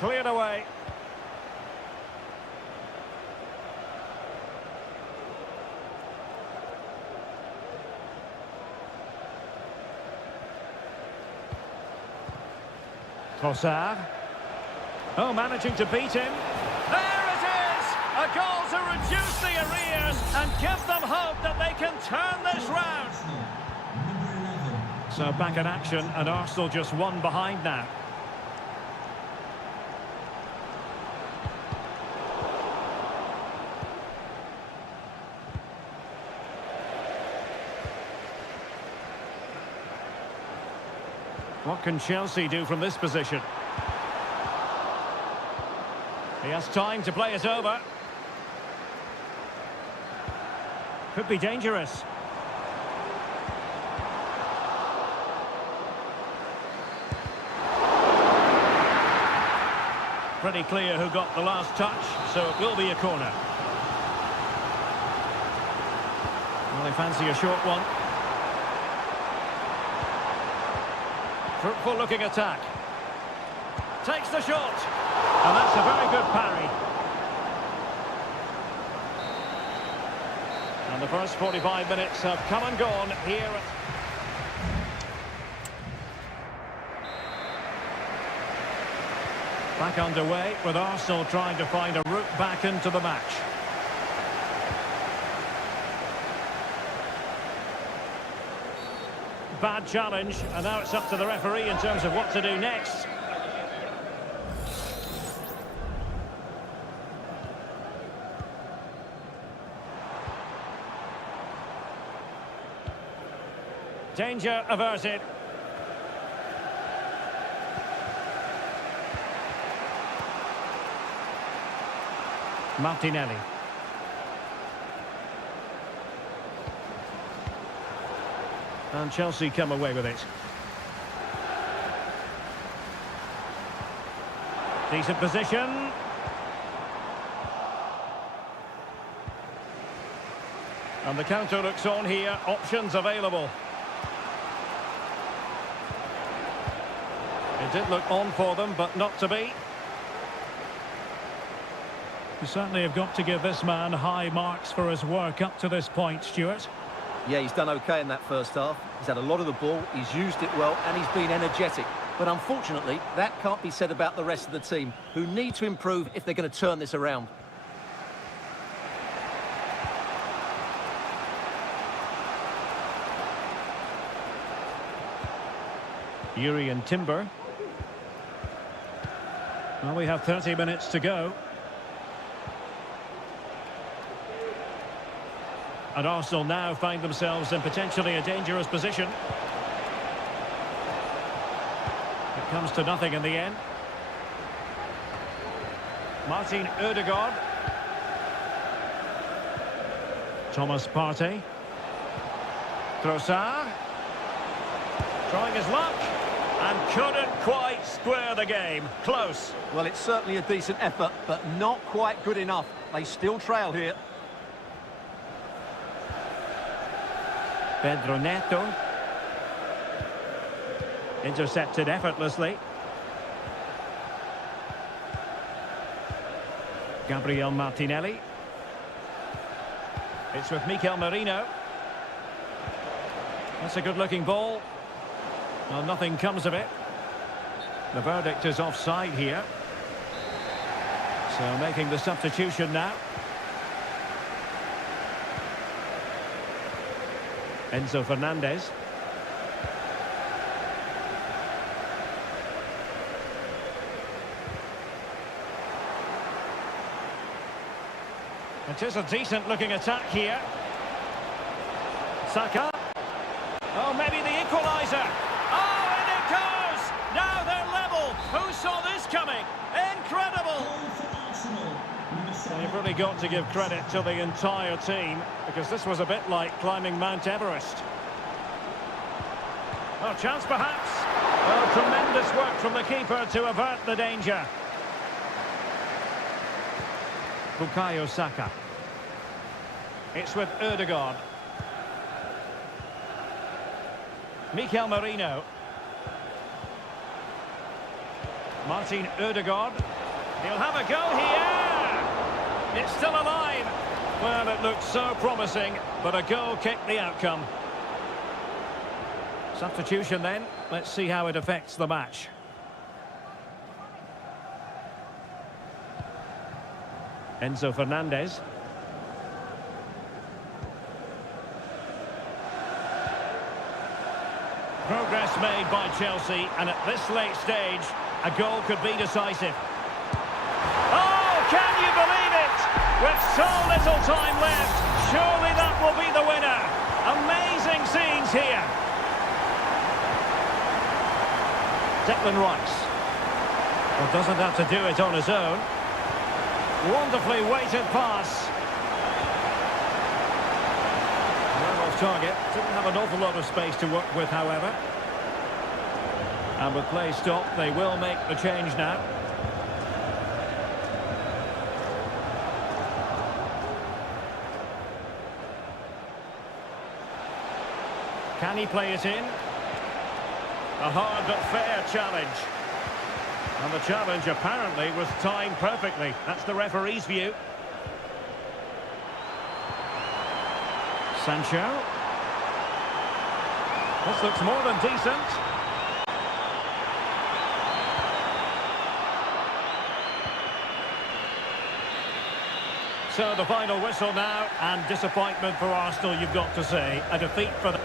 Cleared away. Trossard. Oh, managing to beat him. There it is! A goal to reduce the arrears and give them hope that they can turn this round. So back in action, and Arsenal just one behind now. What can Chelsea do from this position? He has time to play it over. Could be dangerous. Pretty clear who got the last touch, so it will be a corner. Well, they fancy a short one. Fruitful looking attack. Takes the shot. And that's a very good parry. And the first 45 minutes have come and gone here. Back underway with Arsenal trying to find a route back into the match. bad challenge, and now it's up to the referee in terms of what to do next. Danger averted. Martinelli. And Chelsea come away with it. Decent position. And the counter looks on here. Options available. It did look on for them, but not to be. You certainly have got to give this man high marks for his work up to this point, Stuart. Yeah, he's done okay in that first half. He's had a lot of the ball, he's used it well, and he's been energetic. But unfortunately, that can't be said about the rest of the team, who need to improve if they're going to turn this around. Yuri and Timber. Well, we have 30 minutes to go. And Arsenal now find themselves in potentially a dangerous position. It comes to nothing in the end. Martin Ødegaard. Thomas Partey. Trossard. Trying his luck. And couldn't quite square the game. Close. Well, it's certainly a decent effort, but not quite good enough. They still trail here. Pedro Neto. Intercepted effortlessly. Gabriel Martinelli. It's with Mikel Merino. That's a good-looking ball. Well, nothing comes of it. The verdict is offside here. So making the substitution now. Enzo Fernandez. It is a decent-looking attack here. Saka. Oh, maybe the equaliser. Oh, and it goes! Now they're level. Who saw this coming? Incredible! Well, you've really got to give credit to the entire team, because this was a bit like climbing Mount Everest. Oh, chance perhaps. Oh, tremendous work from the keeper to avert the danger. Bukayo Saka. It's with Ødegaard. Mikel Merino. Martin Ødegaard. He'll have a go here. It's still alive. Well, it looked so promising, but a goal kicked the outcome. Substitution then. Let's see how it affects the match. Enzo Fernandez. Progress made by Chelsea, and at this late stage, a goal could be decisive. Oh, can you believe it? With so little time left, surely that will be the winner. Amazing scenes here. Declan Rice. Well, doesn't have to do it on his own. Wonderfully weighted pass. Well off target. Didn't have an awful lot of space to work with, however. And with play stopped, they will make the change now. Can he play it in? A hard but fair challenge. And the challenge apparently was timed perfectly. That's the referee's view. Sancho. This looks more than decent. So the final whistle now, and disappointment for Arsenal, you've got to say. A defeat for them.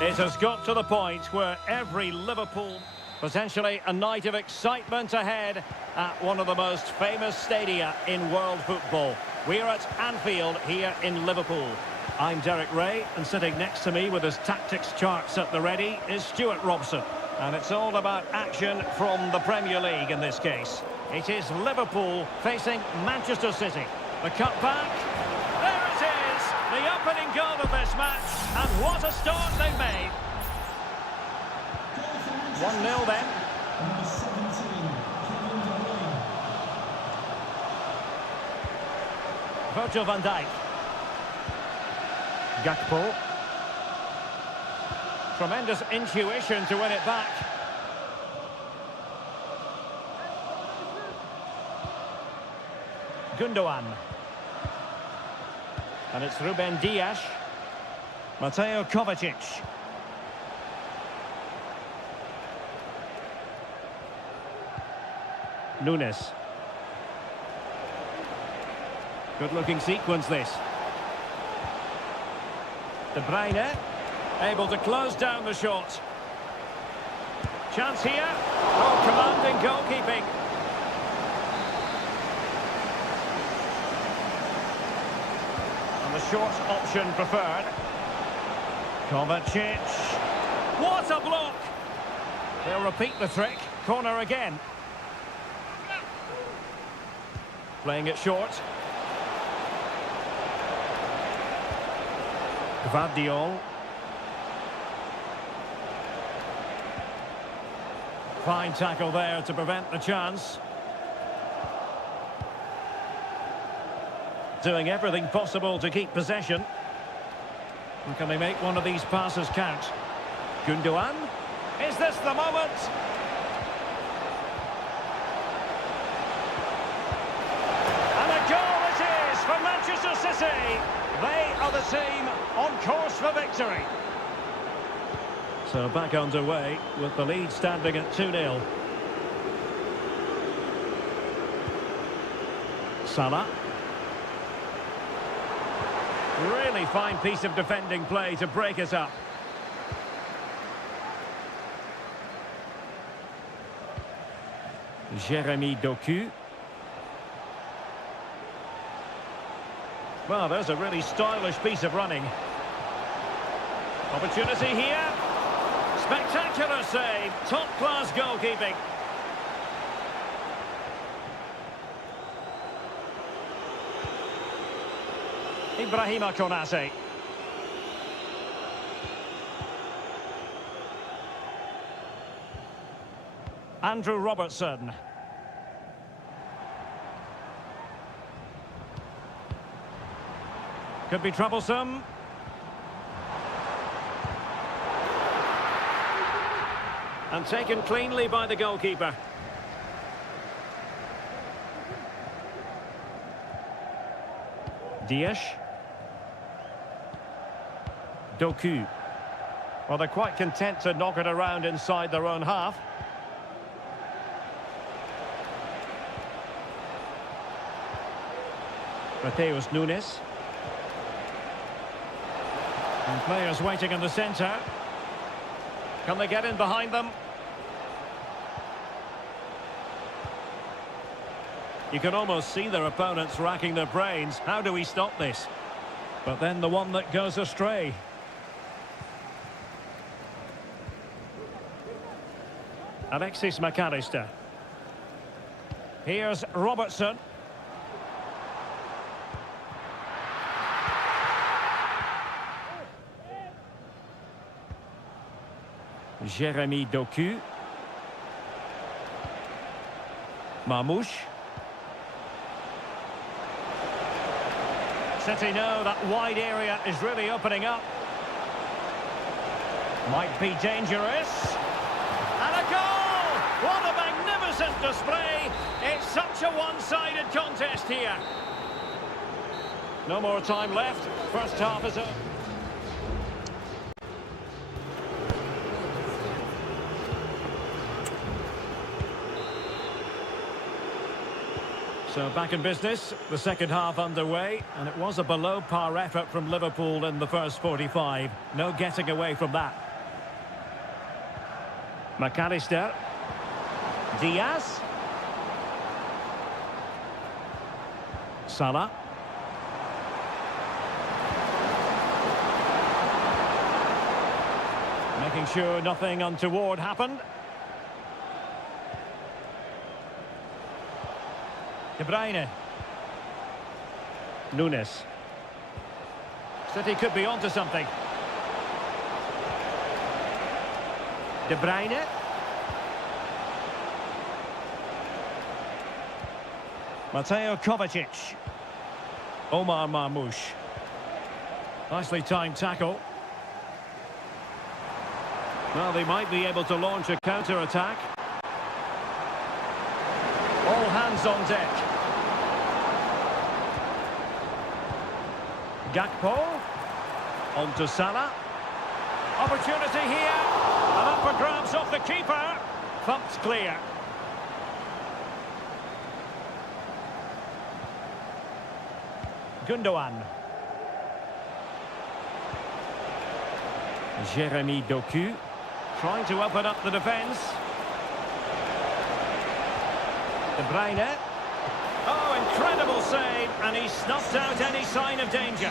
It has got to the point where every Liverpool... Potentially a night of excitement ahead at one of the most famous stadia in world football. We're at Anfield here in Liverpool. I'm Derek Ray, and sitting next to me with his tactics charts at the ready is Stuart Robson. And it's all about action from the Premier League in this case. It is Liverpool facing Manchester City. The cutback. There it is! The opening goal of this match. And what a start they've made. 1-0 then. Virgil van Dijk. Gakpo. Tremendous intuition to win it back. Gundogan. And it's Ruben Dias. Mateo Kovacic. Nunes. Good-looking sequence, this. De Bruyne, able to close down the shot. Chance here. Oh, commanding goalkeeping. And the short option preferred. Kovacic. What a block! They'll repeat the trick. Corner again. Playing it short. Gvardiol. Fine tackle there to prevent the chance. Doing everything possible to keep possession. And can they make one of these passes count? Gundogan. Is this the moment? Manchester City, they are the team on course for victory. So back underway with the lead standing at 2-0. Salah. Really fine piece of defending play to break us up. Jeremy Doku. Well, there's a really stylish piece of running. Opportunity here. Spectacular save. Top-class goalkeeping. Ibrahima Konate. Andrew Robertson. Could be troublesome. And taken cleanly by the goalkeeper. Dias. Doku. Well, they're quite content to knock it around inside their own half. Mateus Nunes. And players waiting in the centre. Can they get in behind them? You can almost see their opponents racking their brains. How do we stop this? But then the one that goes astray. Alexis McAllister. Here's Robertson. Jeremy Doku. Marmouche. City know that wide area is really opening up. Might be dangerous. And a goal! What a magnificent display! It's such a one-sided contest here. No more time left. First half is over. So back in business, the second half underway, and it was a below-par effort from Liverpool in the first 45. No getting away from that. McAllister. Diaz. Salah. Making sure nothing untoward happened. De Bruyne. Nunes. City could be onto something. De Bruyne. Mateo Kovacic. Omar Marmoush. Nicely timed tackle. Well, they might be able to launch a counter-attack. All hands on deck. Gakpo. On to Salah. Opportunity here. And up for grabs off the keeper. Thumped clear. Gundogan. Jeremy Doku. Trying to open up the defence. De Bruyne. Oh, incredible save, and he snuffed out any sign of danger.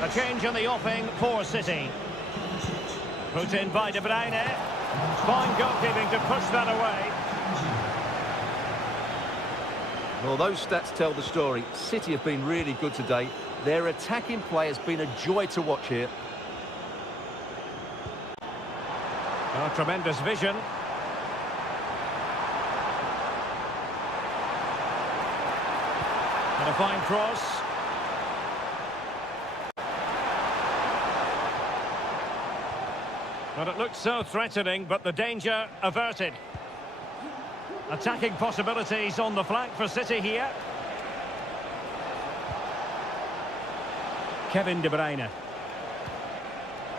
A change in the offing for City. Put in by De Bruyne. Fine goalkeeping to push that away. Well, those stats tell the story. City have been really good today. Their attacking play has been a joy to watch here. Oh, tremendous vision. And a fine cross. Well, it looked so threatening, but the danger averted. Attacking possibilities on the flank for City here. Kevin De Bruyne.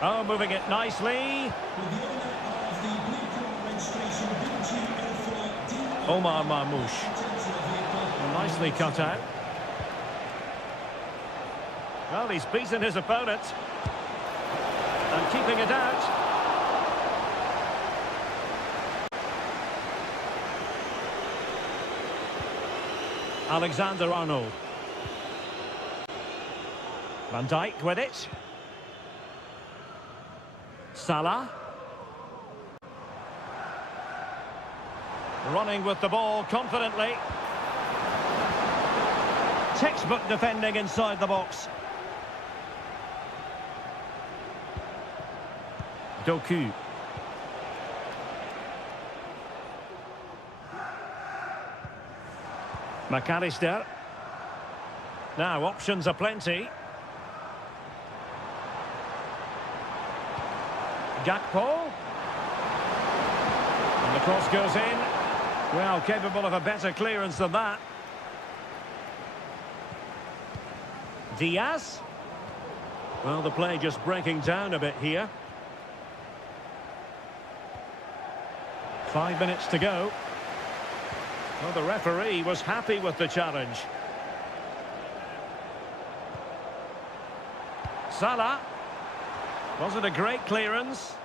Oh, moving it nicely. Omar Marmoush. Well, nicely cut out. Well, he's beaten his opponent. And keeping it out. Alexander-Arnold. Van Dijk with it. Salah. Running with the ball confidently. Textbook defending inside the box. Doku. McAllister. Now, options are plenty. Gakpo. And the cross goes in. Well, capable of a better clearance than that. Diaz. Well, the play just breaking down a bit here. 5 minutes to go. Well, the referee was happy with the challenge. Salah. Wasn't a great clearance.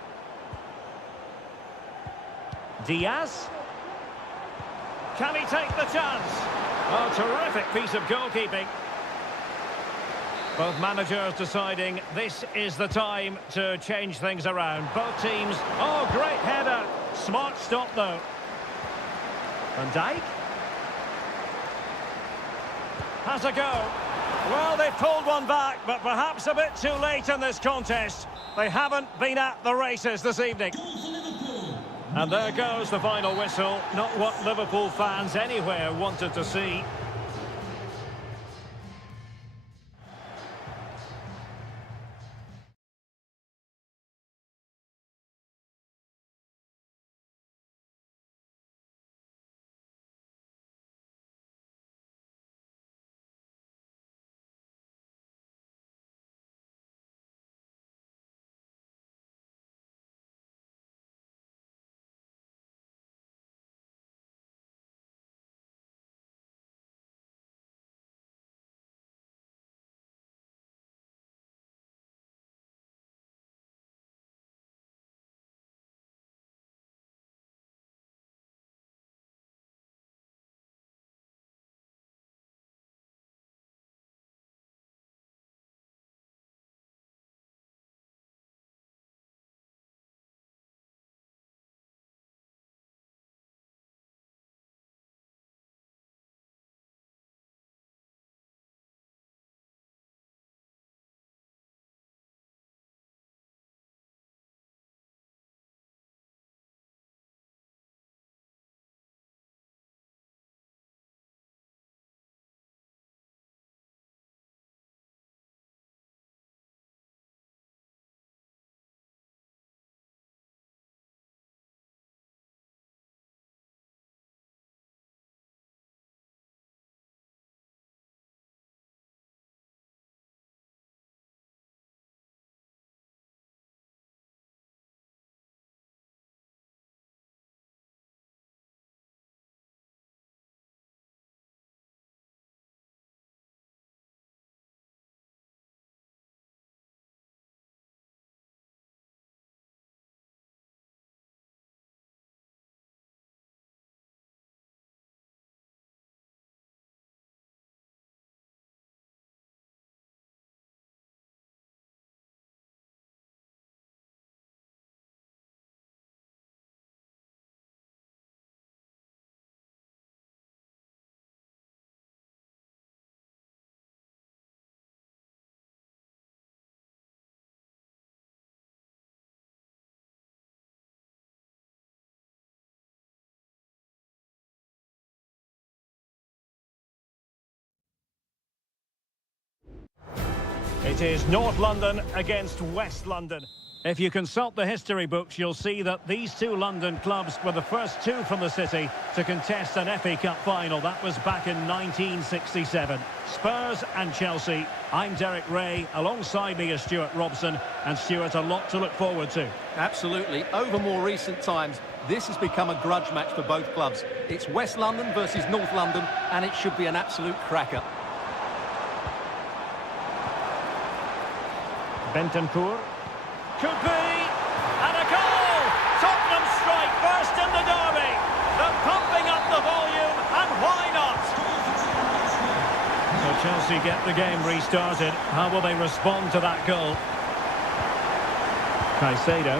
Diaz. Can he take the chance? Oh, terrific piece of goalkeeping. Both managers deciding this is the time to change things around. Both teams. Oh, great header. Smart stop, though. Van Dijk. Has a go. Well, they pulled one back, but perhaps a bit too late in this contest. They haven't been at the races this evening. And there goes the final whistle. Not what Liverpool fans anywhere wanted to see. It is North London against West London. If you consult the history books, you'll see that these two London clubs were the first two from the city to contest an FA Cup final. That was back in 1967. Spurs and Chelsea. I'm Derek Ray. Alongside me is Stuart Robson. And Stuart, a lot to look forward to. Absolutely. Over more recent times, this has become a grudge match for both clubs. It's West London versus North London, and it should be an absolute cracker. Bentancur. Could be, and a goal! Tottenham strike first in the derby. They're pumping up the volume, and why not? So Chelsea get the game restarted. How will they respond to that goal? Caicedo.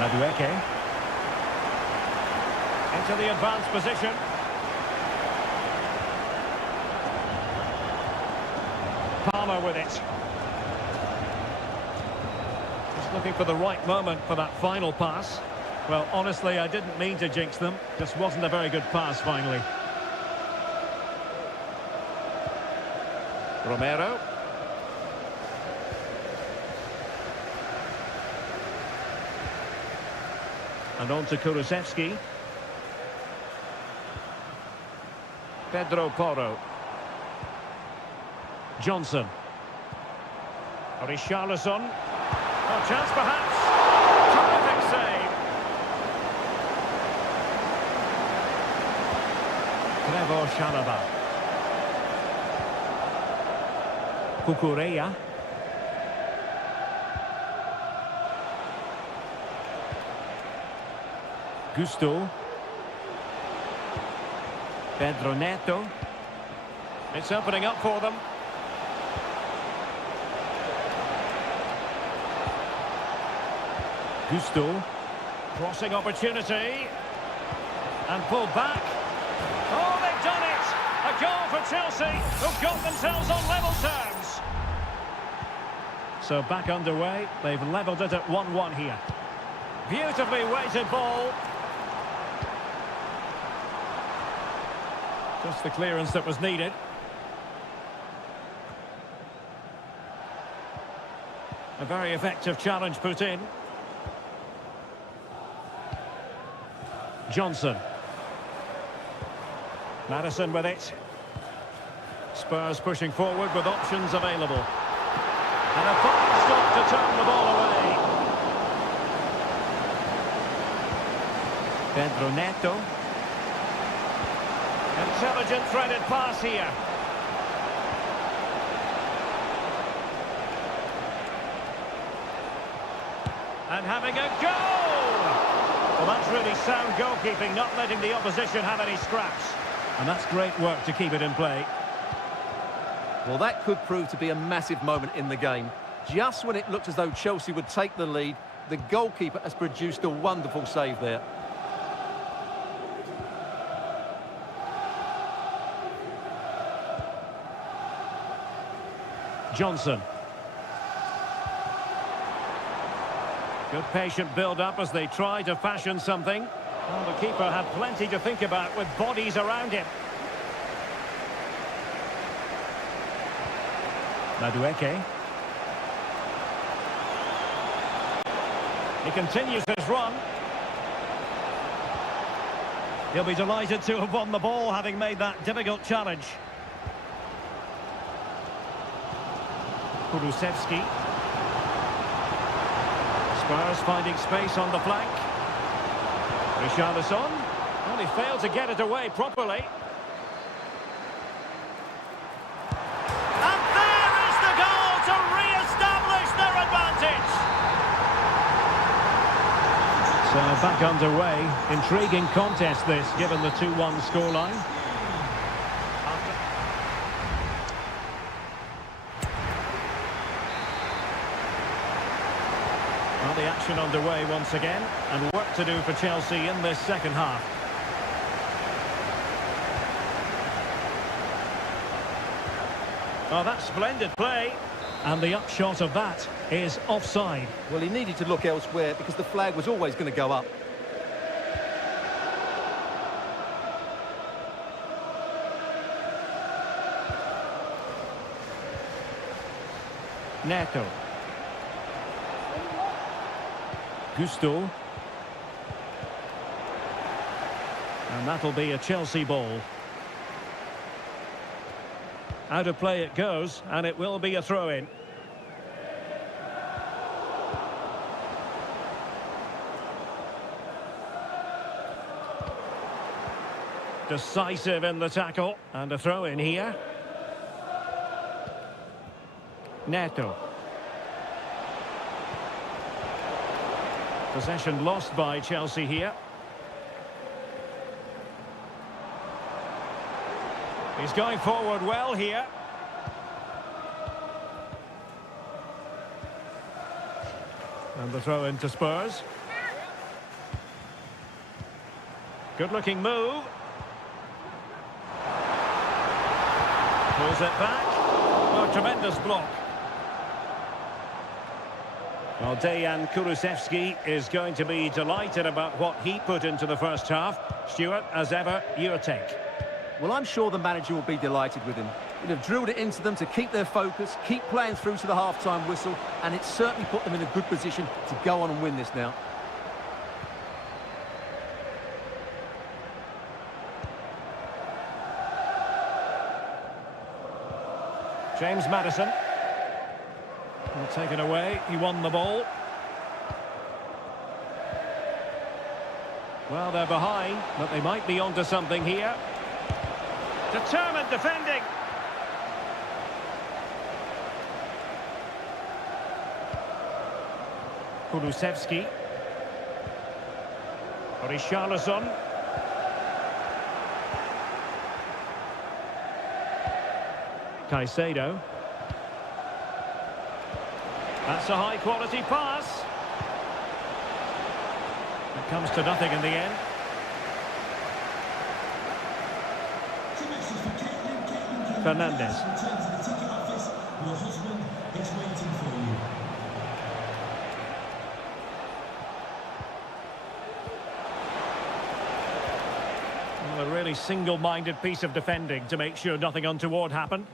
Madueke. Into the advanced position. Palmer with it. Looking for the right moment for that final pass. Well, honestly, I didn't mean to jinx them. Just wasn't a very good pass, finally. Romero. And on to Kulusevski. Pedro Porro. Johnson. Richarlison. Oh, chance perhaps. Terrific save. Trevor Chalobah. Cucurella. Gusto. Pedro Neto. It's opening up for them. Gusto. Crossing opportunity. And pulled back. Oh, they've done it! A goal for Chelsea, who've got themselves on level terms. So back underway. They've levelled it at 1-1 here. Beautifully weighted ball. Just the clearance that was needed. A very effective challenge put in. Johnson. Madison with it. Spurs pushing forward with options available. And a fine stop to turn the ball away. Pedro Neto. Intelligent threaded pass here. And having a goal! Well, that's really sound goalkeeping, not letting the opposition have any scraps. And that's great work to keep it in play. Well, that could prove to be a massive moment in the game. Just when it looked as though Chelsea would take the lead, the goalkeeper has produced a wonderful save there. Johnson. Good patient build-up as they try to fashion something. Well, the keeper had plenty to think about with bodies around him. Madueke. He continues his run. He'll be delighted to have won the ball, having made that difficult challenge. Kulusevski. Spurs finding space on the flank. Richarlison. Well, he failed to get it away properly. And there is the goal to re-establish their advantage. So back underway. Intriguing contest this, given the 2-1 scoreline. Well, the action underway once again, and work to do for Chelsea in this second half. Oh, that's splendid play. And the upshot of that is offside. Well, he needed to look elsewhere because the flag was always going to go up. Neto. Gusto. And that'll be a Chelsea ball. Out of play it goes, and it will be a throw-in. Decisive in the tackle, and a throw-in here. Neto. Possession lost by Chelsea here. He's going forward well here. And the throw into Spurs. Good looking move. Pulls it back. Oh, tremendous block. Well, Dejan Kulusevski is going to be delighted about what he put into the first half. Stuart, as ever, your take. Well, I'm sure the manager will be delighted with him. He'd have drilled it into them to keep their focus, keep playing through to the half-time whistle, and it's certainly put them in a good position to go on and win this now. James Maddison. Well, taken away, he won the ball. Well, they're behind, but they might be onto something here. Determined defending. Kulusevski. Richarlison. Caicedo. That's a high-quality pass. It comes to nothing in the end. Fernandez. Well, a really single-minded piece of defending to make sure nothing untoward happened.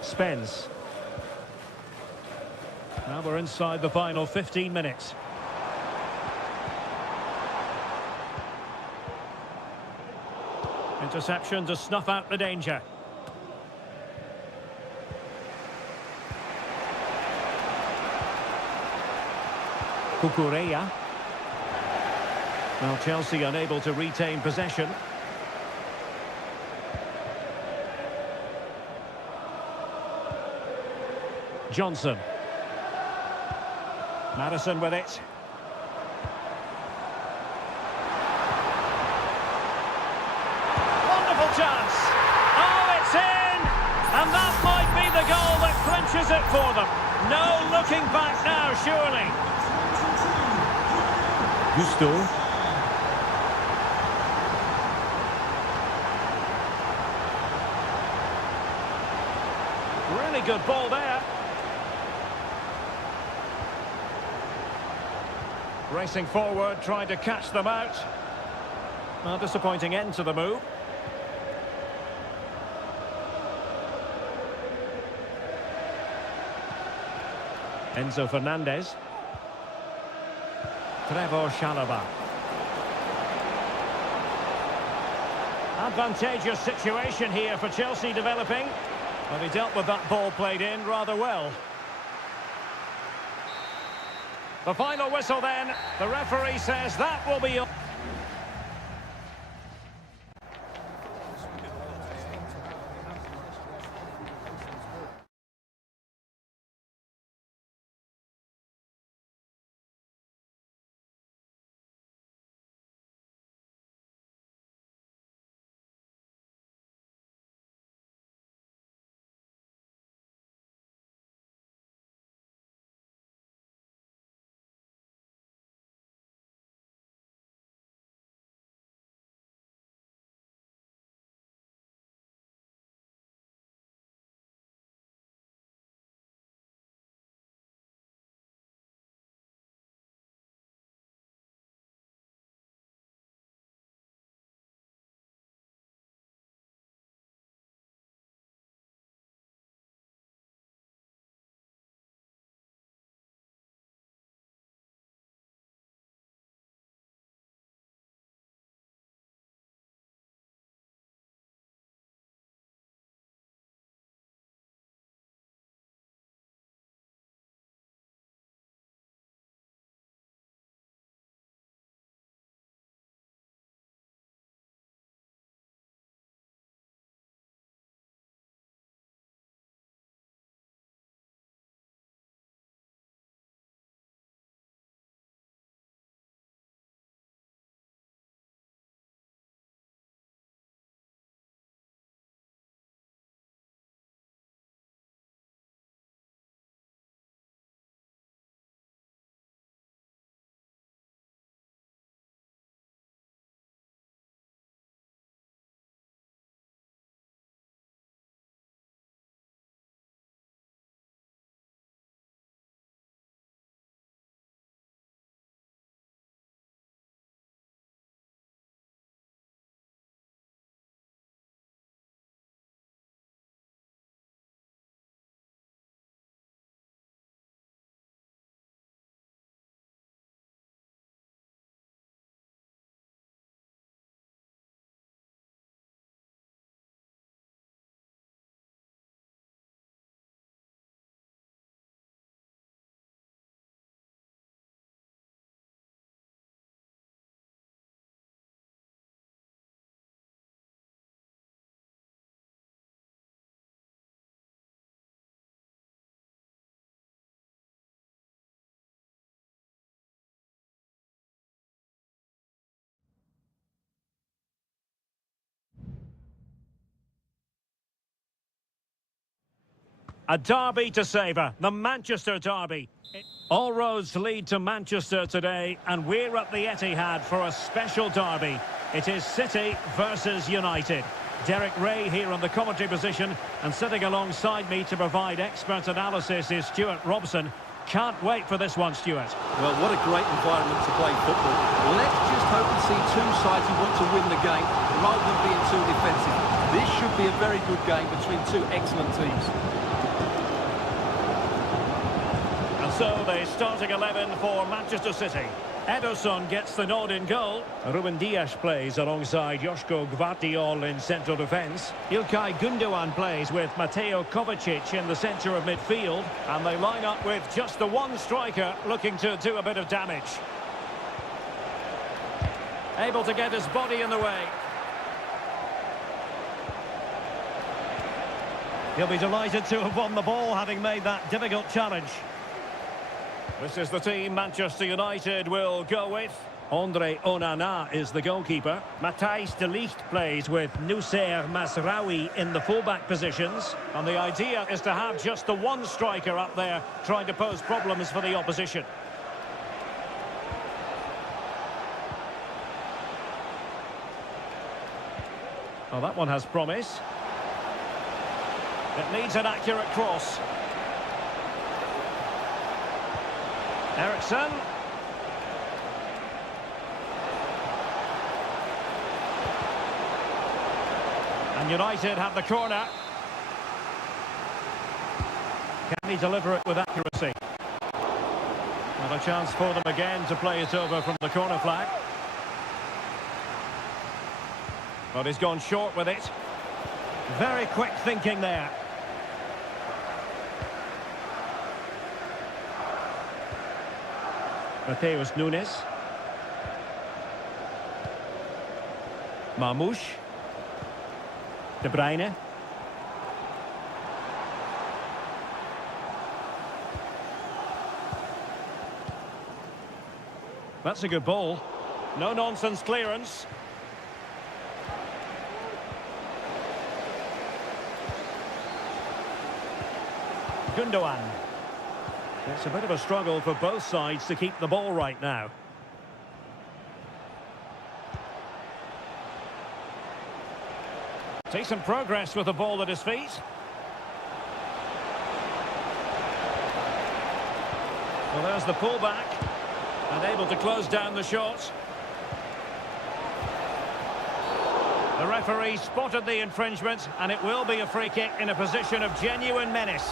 Spence. Now we're inside the final 15 minutes. Interception to snuff out the danger. Cucurella. Well, Chelsea unable to retain possession. Johnson. Maddison with it. Chance. Oh, it's in! And that might be the goal that clinches it for them. No looking back now, surely. Gusto. Really good ball there. Racing forward, trying to catch them out. Well, disappointing end to the move. Enzo Fernandez. Trevor Chalobah. Advantageous situation here for Chelsea developing. But he dealt with that ball played in rather well. The final whistle then. The referee says that will be... A derby to savour, the Manchester derby. All roads lead to Manchester today, and we're at the Etihad for a special derby. It is City versus United. Derek Ray here on the commentary position, and sitting alongside me to provide expert analysis is Stuart Robson. Can't wait for this one, Stuart. Well, what a great environment to play football. Let's just hope we see two sides who want to win the game rather than being too defensive. This should be a very good game between two excellent teams. And so the starting 11 for Manchester City. Ederson gets the nod in goal. Ruben Dias plays alongside Joško Gvardiol in central defence. Ilkay Gundogan plays with Mateo Kovacic in the centre of midfield. And they line up with just the one striker looking to do a bit of damage. Able to get his body in the way. He'll be delighted to have won the ball, having made that difficult challenge. This is the team Manchester United will go with. Andre Onana is the goalkeeper. Matthijs de Ligt plays with Noussair Mazraoui in the fullback positions. And the idea is to have just the one striker up there trying to pose problems for the opposition. Well, that one has promise. It needs an accurate cross. Eriksson. And United have the corner. Can he deliver it with accuracy? Not a chance for them again to play it over from the corner flag. But he's gone short with it. Very quick thinking there. Mateus Nunes. Marmoush. De Bruyne. That's a good ball. No nonsense clearance. Gundogan. It's a bit of a struggle for both sides to keep the ball right now. Decent progress with the ball at his feet. Well, there's the pullback. And able to close down the shot. The referee spotted the infringement, and it will be a free kick in a position of genuine menace.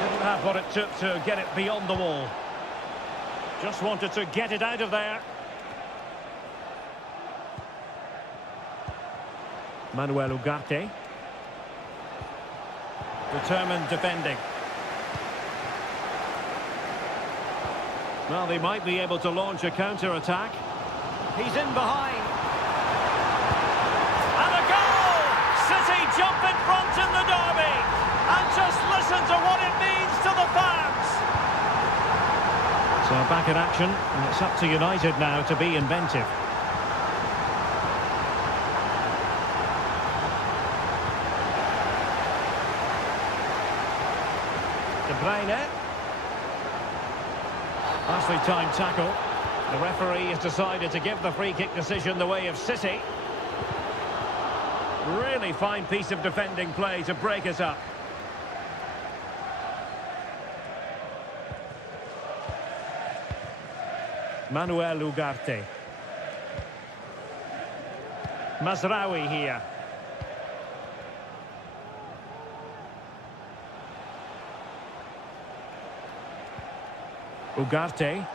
Didn't have what it took to get it beyond the wall. Just wanted to get it out of there. Manuel Ugarte. Determined defending. Well, they might be able to launch a counter-attack. He's in behind. And a goal! City jump in front in the derby. And just listen to what it means to the fans. So back in action, and it's up to United now to be inventive. De Bruyne. Nicely timed tackle. The referee has decided to give the free kick decision the way of City. Really fine piece of defending play to break it up. Manuel Ugarte. Mazraoui here. Ugarte.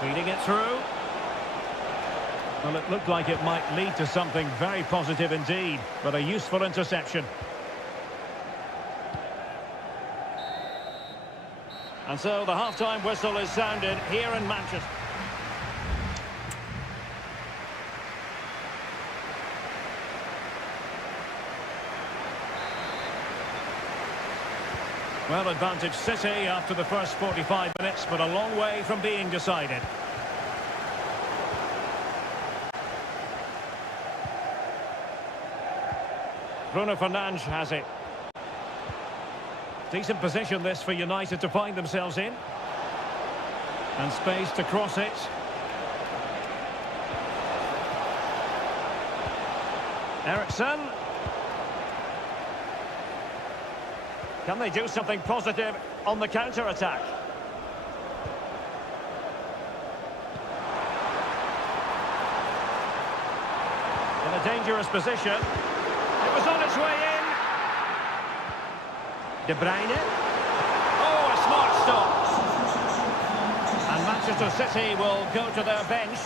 Feeding it through. Well, it looked like it might lead to something very positive indeed, but a useful interception. And so the half-time whistle is sounded here in Manchester. Well, advantage City after the first 45 minutes, but a long way from being decided. Bruno Fernandes has it. Decent position this for United to find themselves in. And space to cross it. Eriksen. Can they do something positive on the counter-attack? In a dangerous position. It was on its way in. De Bruyne. Oh, a smart stop. And Manchester City will go to their bench.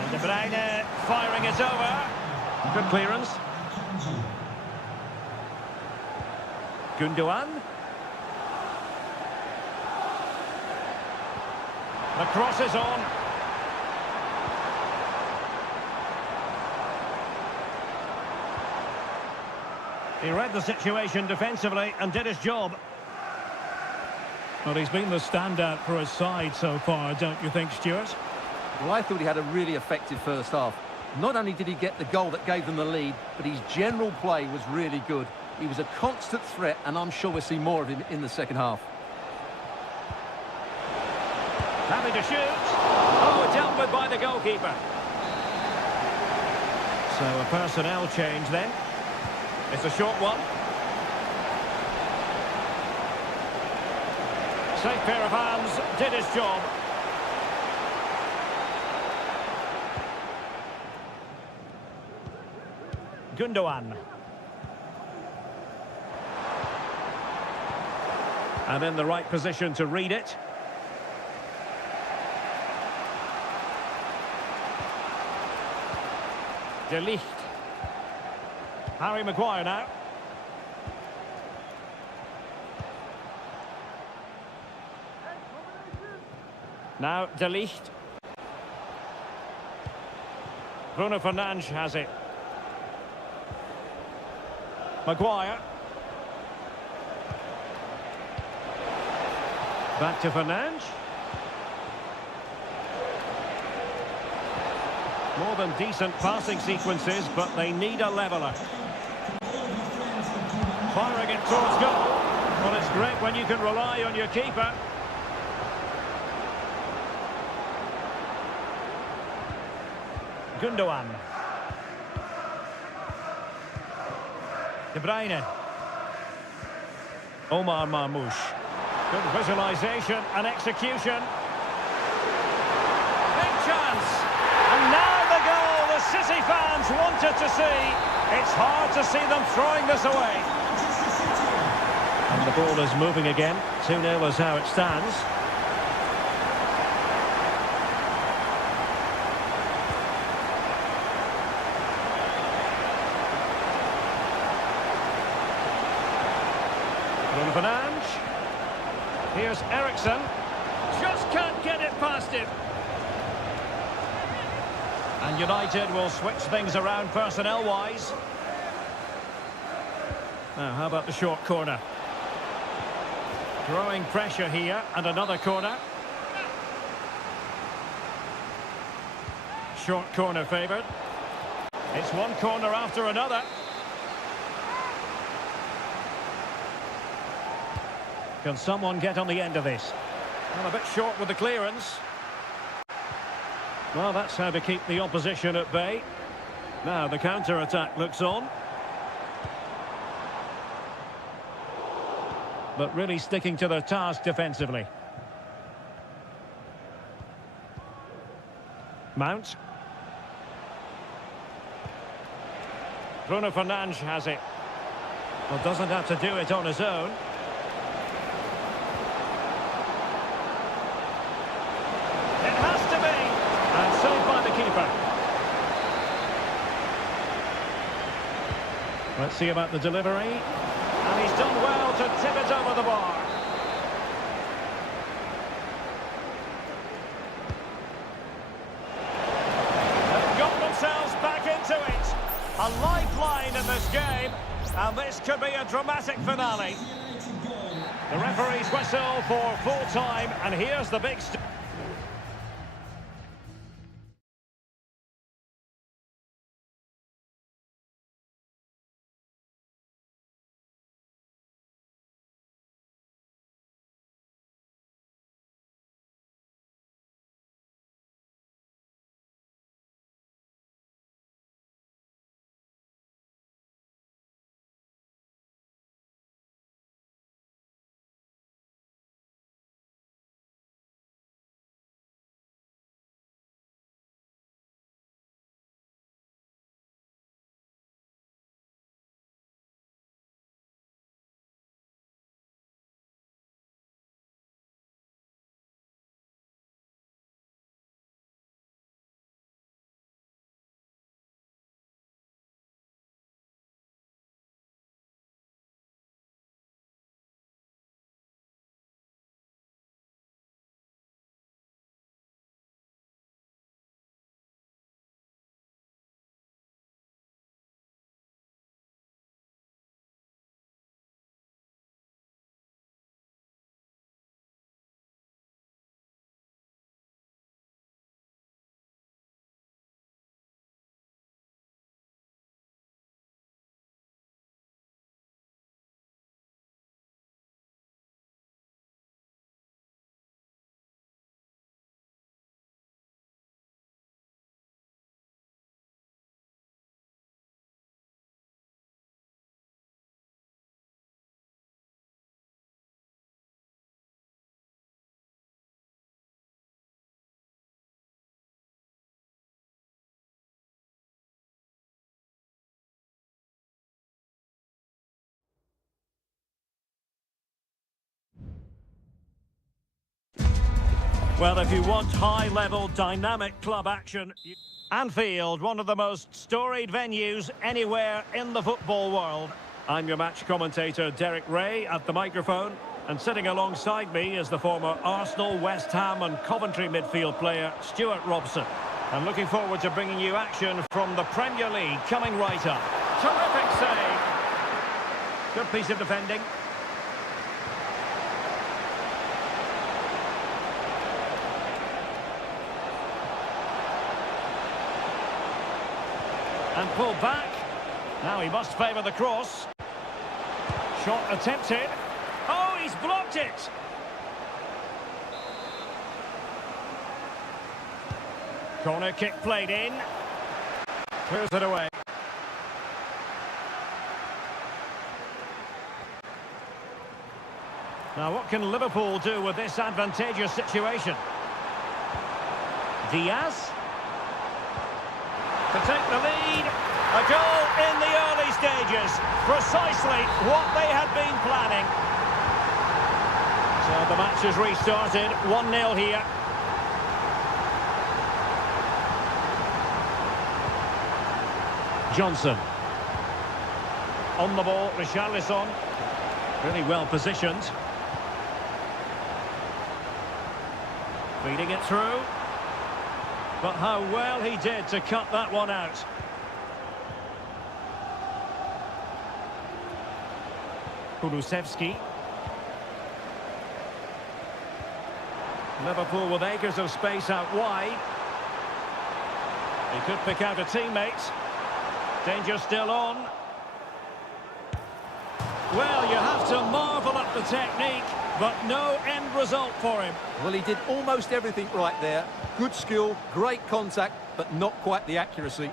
And De Bruyne firing it over. Good clearance. Gundogan. The cross is on. He read the situation defensively and did his job. Well, he's been the standout for his side so far, don't you think, Stuart? Well, I thought he had a really effective first half. Not only did he get the goal that gave them the lead, but his general play was really good. He was a constant threat, and I'm sure we'll see more of him in the second half. Happy to shoot. Oh, dealt with by the goalkeeper. So a personnel change then. It's a short one. Safe pair of hands, did his job. Gundogan. And in the right position to read it. De Ligt. Harry Maguire now. Now De Ligt. Bruno Fernandes has it. Maguire. Back to Fernandes. More than decent passing sequences, but they need a leveller. Firing it towards goal. Well, it's great when you can rely on your keeper. Gundogan. De Bruyne. Omar Marmoush. Good visualisation and execution. Big chance. And now the goal the City fans wanted to see. It's hard to see them throwing this away. And the ball is moving again. 2-0 is how it stands. Bruno Fernandes. Here's Eriksen. Just can't get it past him. And United will switch things around personnel-wise. Now, how about the short corner? Growing pressure here, and another corner. Short corner favoured. It's one corner after another. Can someone get on the end of this? Well, a bit short with the clearance. Well, that's how to keep the opposition at bay. Now the counter-attack looks on. But really sticking to their task defensively. Mount. Bruno Fernandes has it. Well, doesn't have to do it on his own. It has to be. And saved by the keeper. Let's see about the delivery. And he's done well to tip it over the bar. They've got themselves back into it. A lifeline in this game. And And this could be a dramatic finale. The referee's whistle for full time, and here's the big... Well, if you want high-level, dynamic club action... Anfield, one of the most storied venues anywhere in the football world. I'm your match commentator, Derek Ray, at the microphone. And sitting alongside me is the former Arsenal, West Ham and Coventry midfield player, Stuart Robson. I'm looking forward to bringing you action from the Premier League coming right up. Terrific save. Good piece of defending. And pulled back. Now he must favour the cross. Shot attempted. Oh, he's blocked it. Corner kick played in. Clears it away. Now what can Liverpool do with this advantageous situation? Diaz. To take the lead, a goal in the early stages, precisely what they had been planning. So the match has restarted, 1-0 here. Johnson. On the ball, Richarlison. Really well positioned. Feeding it through. But how well he did to cut that one out. Kulusevski. Liverpool with acres of space out wide. He could pick out a teammate. Danger still on. Well, you have to marvel at the technique, but no end result for him. Well, he did almost everything right there. Good skill, great contact, but not quite the accuracy.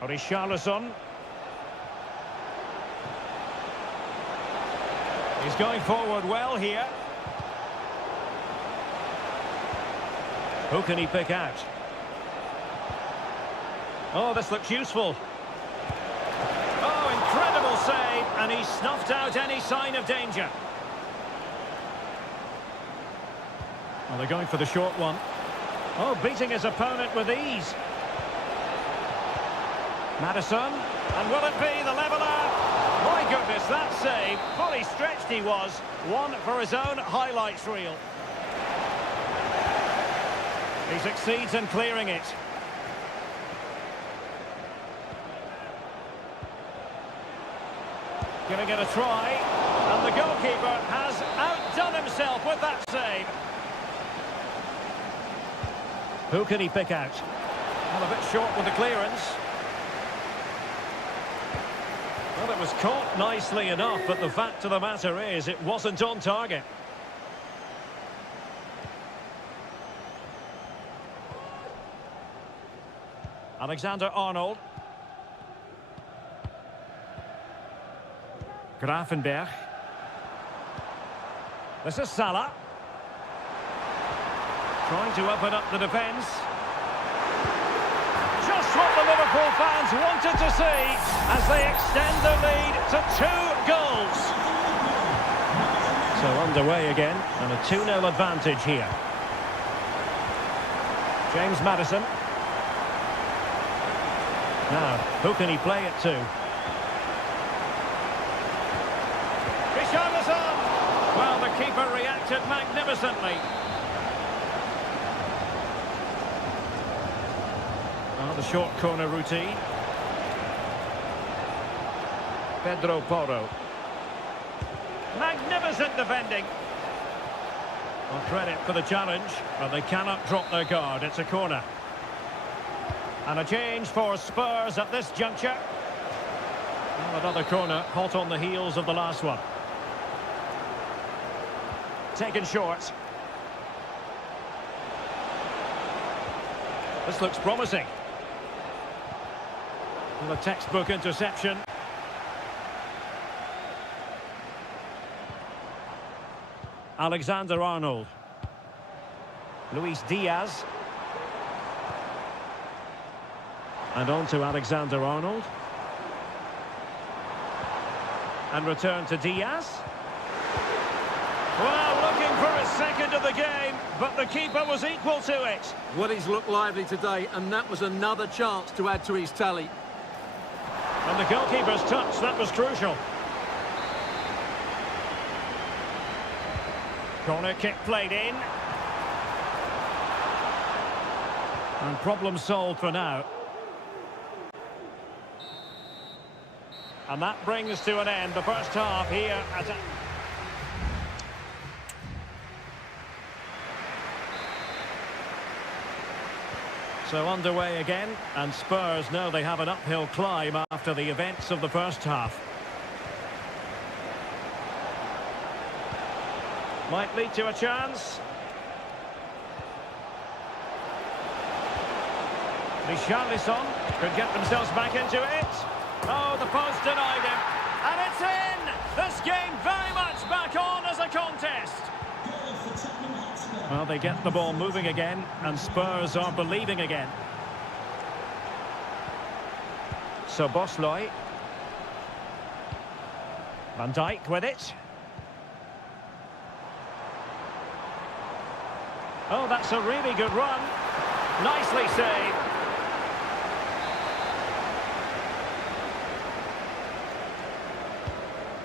Richarlison. He's going forward well here. Who can he pick out? Oh, this looks useful. Oh, incredible save, and he snuffed out any sign of danger. Well, they're going for the short one. Oh, beating his opponent with ease. Maddison, and will it be the leveller? My goodness, that save, fully stretched he was, one for his own highlights reel. He succeeds in clearing it. Giving it a try, and the goalkeeper has outdone himself with that save. Who can he pick out? Well, a bit short with the clearance. Well, it was caught nicely enough, but the fact of the matter is it wasn't on target. Alexander-Arnold. Gravenberg. This is Salah. Trying to open up the defence. Just what the Liverpool fans wanted to see as they extend the lead to 2 goals. So underway again, and a 2-0 advantage here. James Maddison. Now, who can he play it to? Well, the keeper reacted magnificently. Oh, the short corner routine. Pedro Porro. Magnificent defending. Well, credit for the challenge, but they cannot drop their guard. It's a corner. And a change for Spurs at this juncture. Well, another corner, hot on the heels of the last one. Taken short. This looks promising. And a textbook interception. Alexander-Arnold. Luis Diaz. And on to Alexander-Arnold. And return to Diaz. Well, looking for a second of the game, but the keeper was equal to it. Well, he's looked lively today, and that was another chance to add to his tally. And the goalkeeper's touch, that was crucial. Corner kick played in. And problem solved for now. And that brings to an end the first half here at... So underway again, and Spurs know they have an uphill climb after the events of the first half. Might lead to a chance. Richarlison could get themselves back into it. Oh, the post denied him. And it's in! This game very much back on as a contest. Well, they get the ball moving again, and Spurs are believing again. So Bosloy. Van Dijk with it. Oh, that's a really good run. Nicely saved.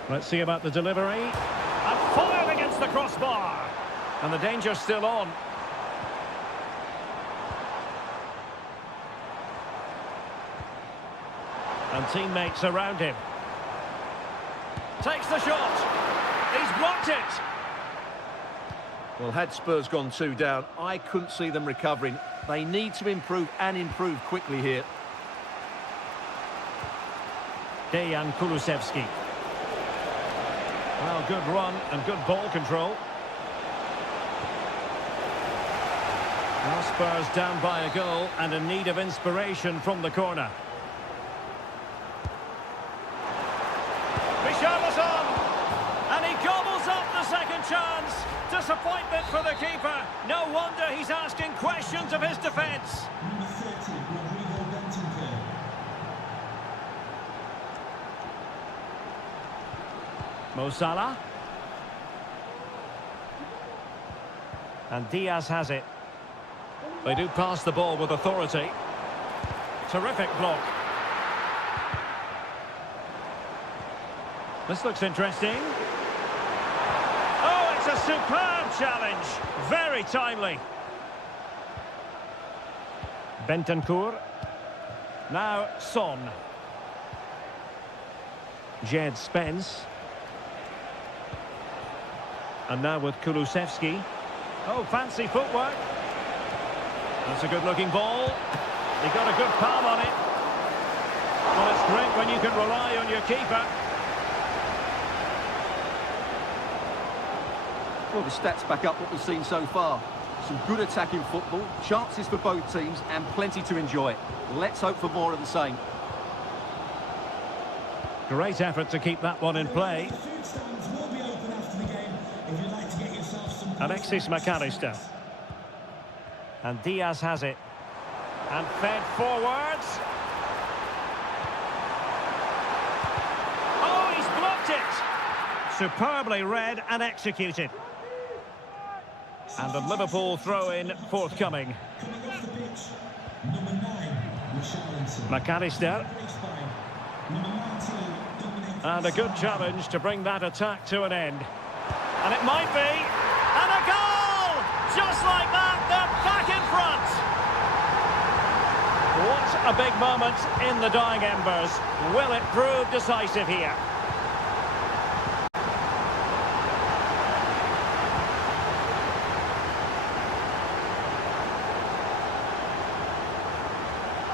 Let's see about the delivery. And fired against the crossbar. And the danger's still on. And teammates around him. Takes the shot. He's blocked it. Well, had Spurs gone 2 down, I couldn't see them recovering. They need to improve and improve quickly here. Dejan Kulusevski. Well, good run and good ball control. Now Spurs down by a goal and in need of inspiration from the corner. Richarlison! And he gobbles up the second chance. Disappointment for the keeper. No wonder he's asking questions of his defence. Mo Salah. And Diaz has it. They do pass the ball with authority. Terrific block. This looks interesting. Oh, it's a superb challenge. Very timely. Bentancur. Now Son. Jed Spence. And now with Kulusevski. Oh, fancy footwork. That's a good-looking ball. He got a good palm on it. Well, it's great when you can rely on your keeper. Well, the stats back up what we've seen so far. Some good attacking football, chances for both teams, and plenty to enjoy. Let's hope for more of the same. Great effort to keep that one in play. Alexis McAllister. And Diaz has it. And fed forwards. Oh, he's blocked it! Superbly read and executed. And the Liverpool throw-in forthcoming. McAllister. And a good challenge to bring that attack to an end. And it might be. And a goal! Just like that, they're back in front. What a big moment in the dying embers. Will it prove decisive here?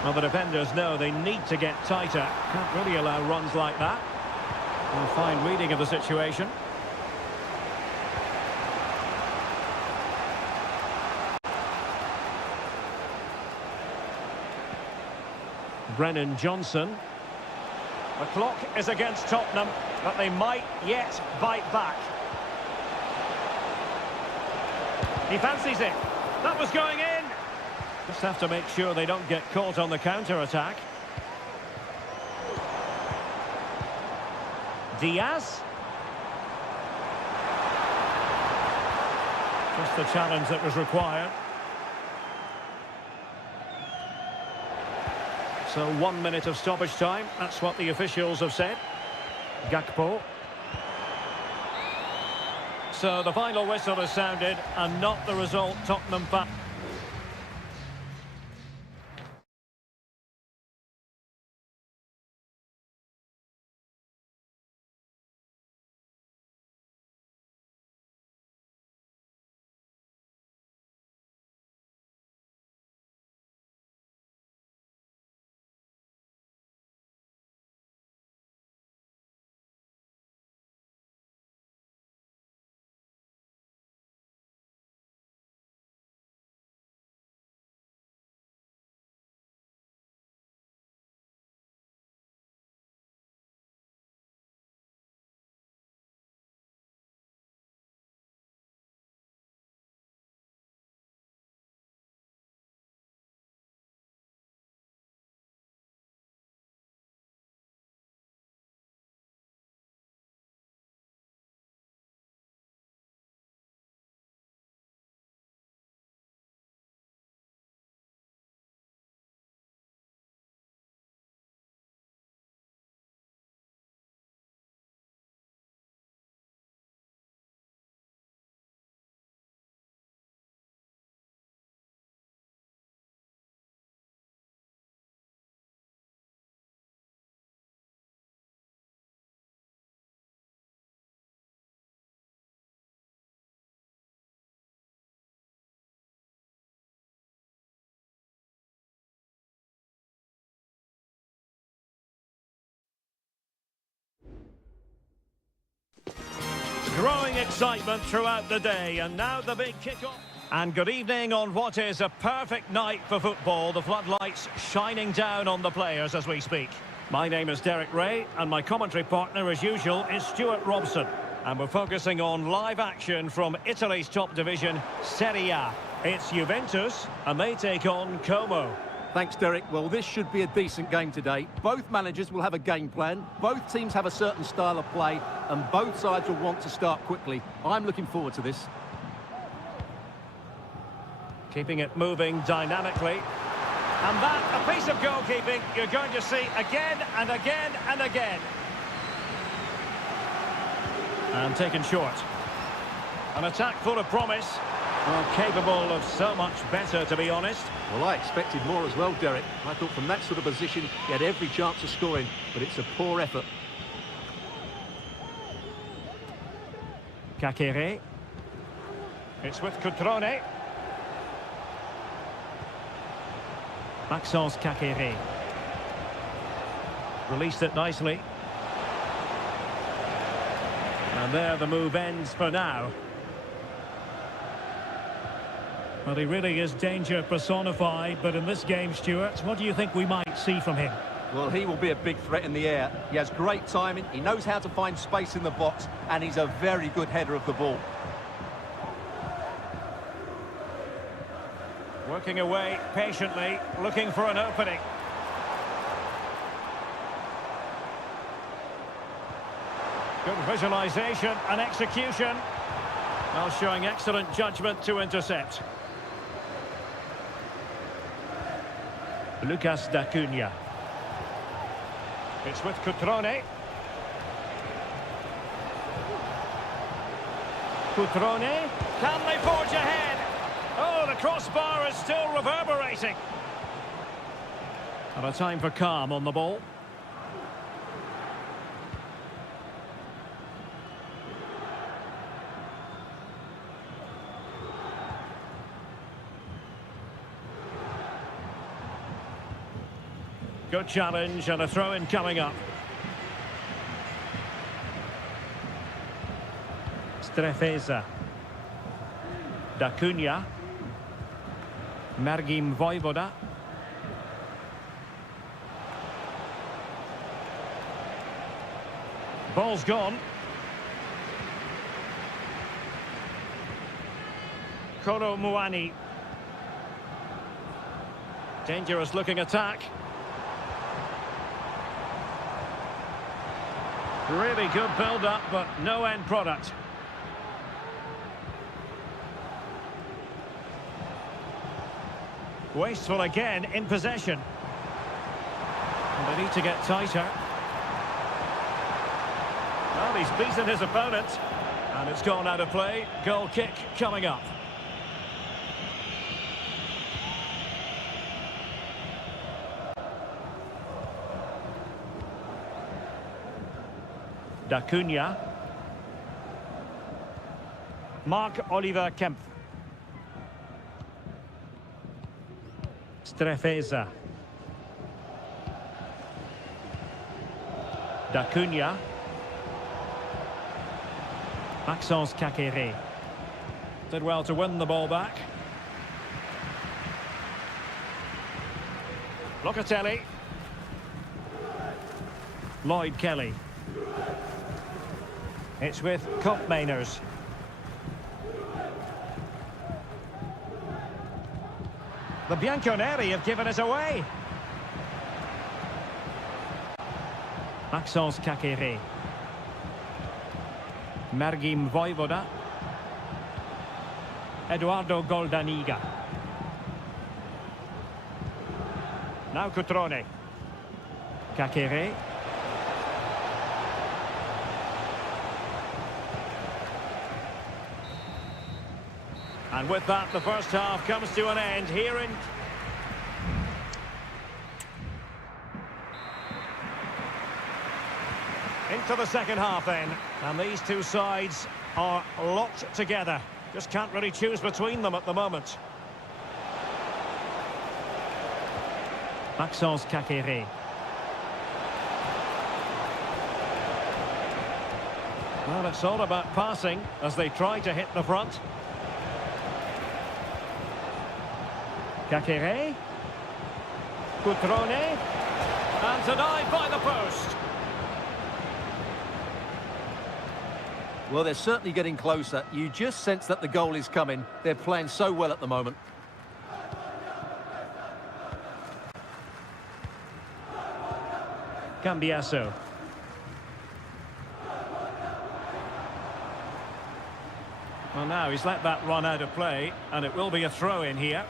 Well, the defenders know they need to get tighter. Can't really allow runs like that. A fine reading of the situation. Brennan Johnson. The clock is against Tottenham, but they might yet bite back. He fancies it. That was going in. Just have to make sure they don't get caught on the counter-attack. Diaz. Just the challenge that was required. So 1 minute of stoppage time. That's what the officials have said. Gakpo. So the final whistle has sounded, and not the result Tottenham fan. Growing excitement throughout the day, and now the big kick-off. And good evening on what is a perfect night for football. The floodlights shining down on the players as we speak. My name is Derek Ray, and my commentary partner, as usual, is Stuart Robson. And we're focusing on live action from Italy's top division, Seria. It's Juventus, and they take on Como. Thanks, Derek. Well, this should be a decent game today. Both managers will have a game plan. Both teams have a certain style of play, and both sides will want to start quickly. I'm looking forward to this. Keeping it moving dynamically. And that, a piece of goalkeeping you're going to see again and again and again. And taken short. An attack full of promise. Well, capable of so much better, to be honest. Well, I expected more as well, Derek. I thought from that sort of position, he had every chance of scoring, but it's a poor effort. Kakere. It's with Cutrone. Maxence Kakere. Released it nicely. And there the move ends for now. Well, he really is danger personified, but in this game, Stuart, what do you think we might see from him? Well, he will be a big threat in the air. He has great timing, he knows how to find space in the box, and he's a very good header of the ball. Working away patiently, looking for an opening. Good visualization and execution. Well, showing excellent judgment to intercept. Lucas D'Acunha. It's with Cutrone. Cutrone. Can they forge ahead? Oh, the crossbar is still reverberating. And a time for calm on the ball. Good challenge and a throw-in coming up. Strefeza. D'Acunha. Mergim Vojvoda. Ball's gone. Koro Muani. Dangerous looking attack. Really good build-up, but no end product. Wasteful again in possession. And they need to get tighter. Well, he's beaten his opponent. And it's gone out of play. Goal kick coming up. D'Acunha. Marc-Oliver Kempf. Strefeza. D'Acunha. Maxence Kakere. Did well to win the ball back. Locatelli. Lloyd Kelly. It's with Koopmeiners. The Bianconeri have given us away. Maxence Kakere. Mergim Vojvoda. Eduardo Goldaniga. Now Cutrone. Kakere. And with that, the first half comes to an end here in... Into the second half then. And these two sides are locked together. Just can't really choose between them at the moment. Maxence Kakere. Well, it's all about passing as they try to hit the front. Kakere. Cutrone. And denied by the post. Well, they're certainly getting closer. You just sense that the goal is coming. They're playing so well at the moment. Cambiasso. Well, now he's let that run out of play, and it will be a throw-in here.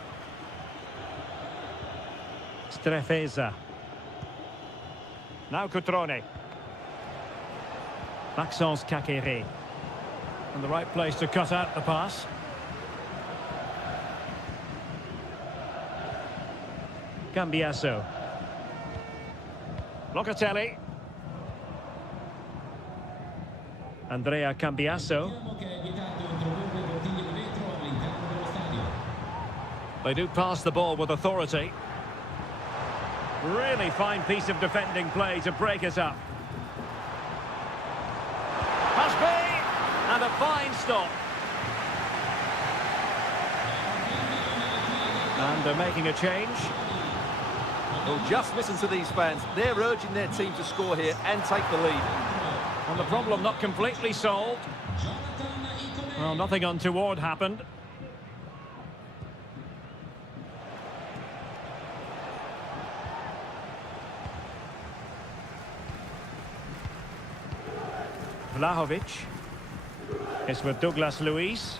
Strefeza. Now Cutrone. Maxence Kakere. And the right place to cut out the pass. Cambiasso. Locatelli. Andrea Cambiaso. They do pass the ball with authority. Really fine piece of defending play to break it up. Must be! And a fine stop. And they're making a change. Well, just listen to these fans. They're urging their team to score here and take the lead. And the problem not completely solved. Well, nothing untoward happened. Vlahovic. It's with Douglas Luiz.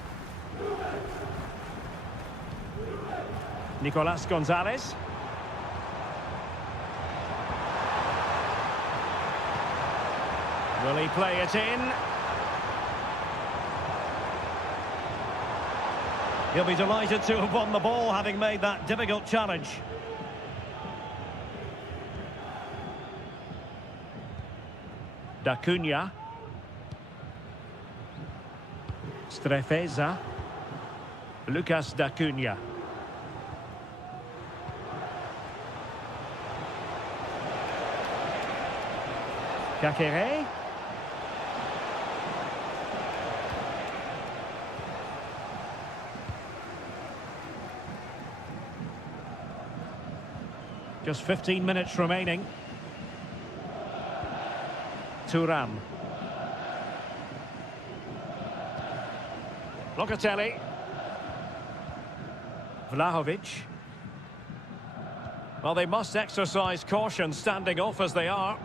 Nicolas Gonzalez. Will he play it in? He'll be delighted to have won the ball, having made that difficult challenge. Da Cunha. Strefeza. Lucas Da Cunha. Kakere. Just 15 minutes remaining. Thuram. Locatelli. Vlahovic. Well, they must exercise caution standing off as they are.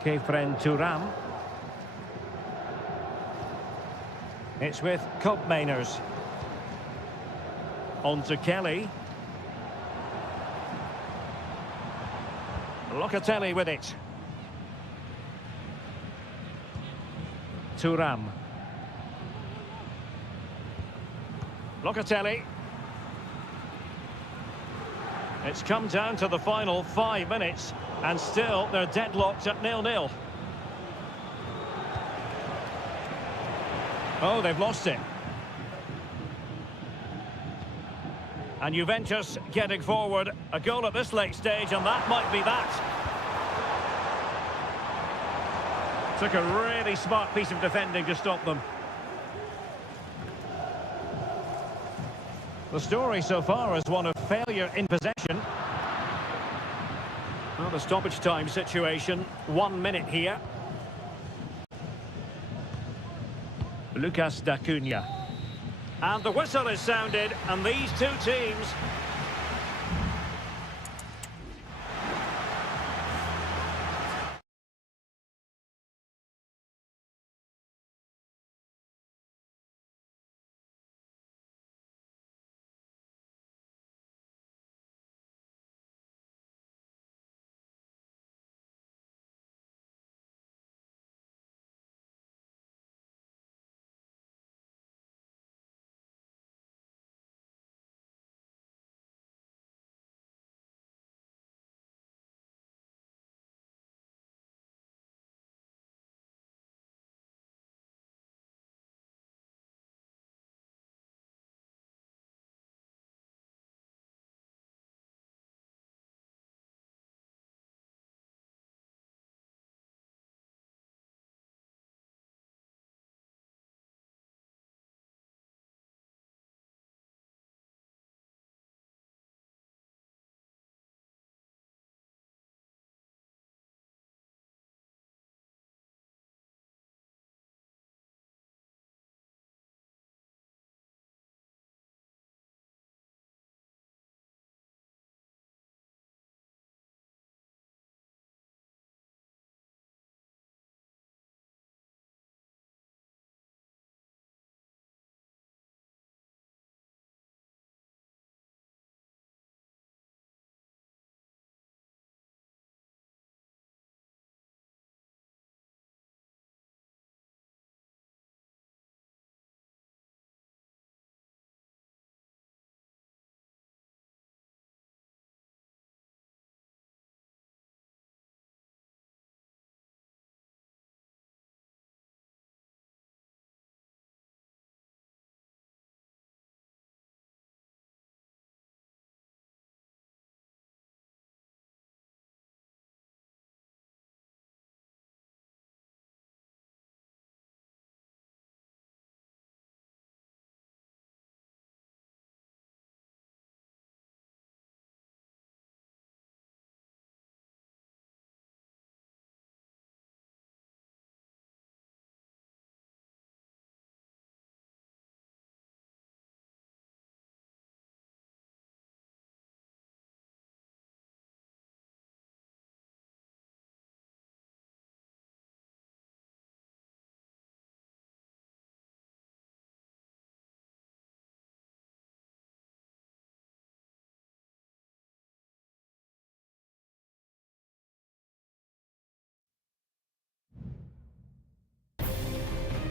Kefren Thuram. It's with Koopmeiners. On to Kelly. Locatelli with it. Thuram. Locatelli. It's come down to the final 5 minutes, and still they're deadlocked at 0-0. Oh, they've lost it. And Juventus getting forward. A goal at this late stage, and that might be that. Took a really smart piece of defending to stop them. The story so far is one of failure in possession. Well, the stoppage time situation, 1 minute here. Lucas Da Cunha. And the whistle is sounded, and these two teams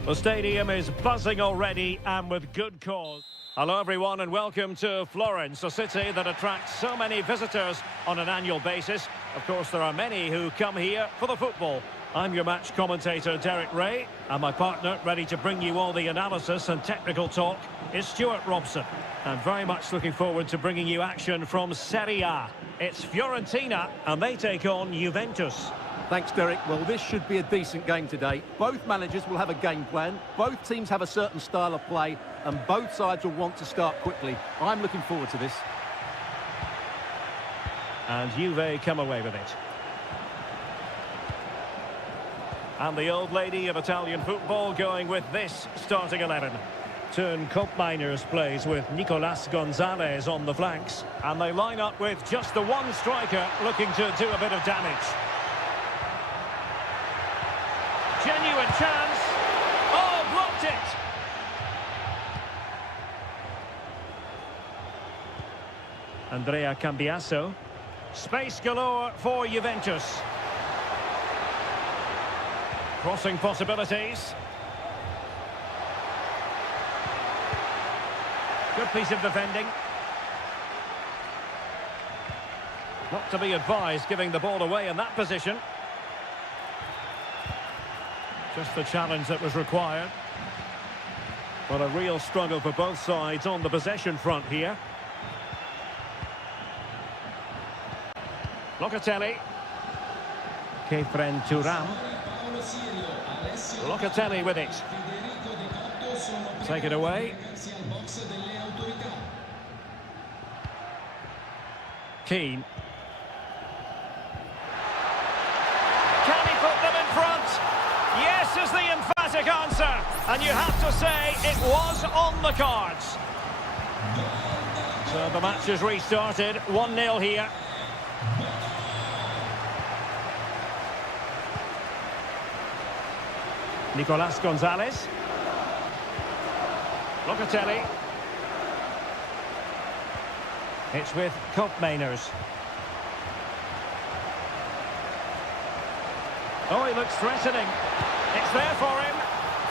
The stadium is buzzing already, and with good cause. Hello everyone and welcome to Florence, a city that attracts so many visitors on an annual basis. Of course, there are many who come here for the football. I'm your match commentator, Derek Ray, and my partner, ready to bring you all the analysis and technical talk, is Stuart Robson. I'm very much looking forward to bringing you action from Seria. It's Fiorentina, and they take on Juventus. Thanks, Derek. Well, this should be a decent game today. Both managers will have a game plan. Both teams have a certain style of play, and both sides will want to start quickly. I'm looking forward to this. And Juve come away with it. And the old lady of Italian football going with this starting 11. Turn Miners plays with Nicolas Gonzalez on the flanks. And they line up with just the one striker looking to do a bit of damage. Genuine chance. Oh, blocked it. Andrea Cambiaso. Space galore for Juventus. Crossing possibilities. Good piece of defending. Not to be advised giving the ball away in that position. Just the challenge that was required. But a real struggle for both sides on the possession front here. Locatelli. Kefren Thuram. Locatelli with it. Take it away. Keane. Can he put them in front? Yes is the emphatic answer. And you have to say it was on the cards. So the match has restarted. 1-0 here. Nicolas Gonzalez. Locatelli. It's with Miners. Oh, he looks threatening. It's there for him.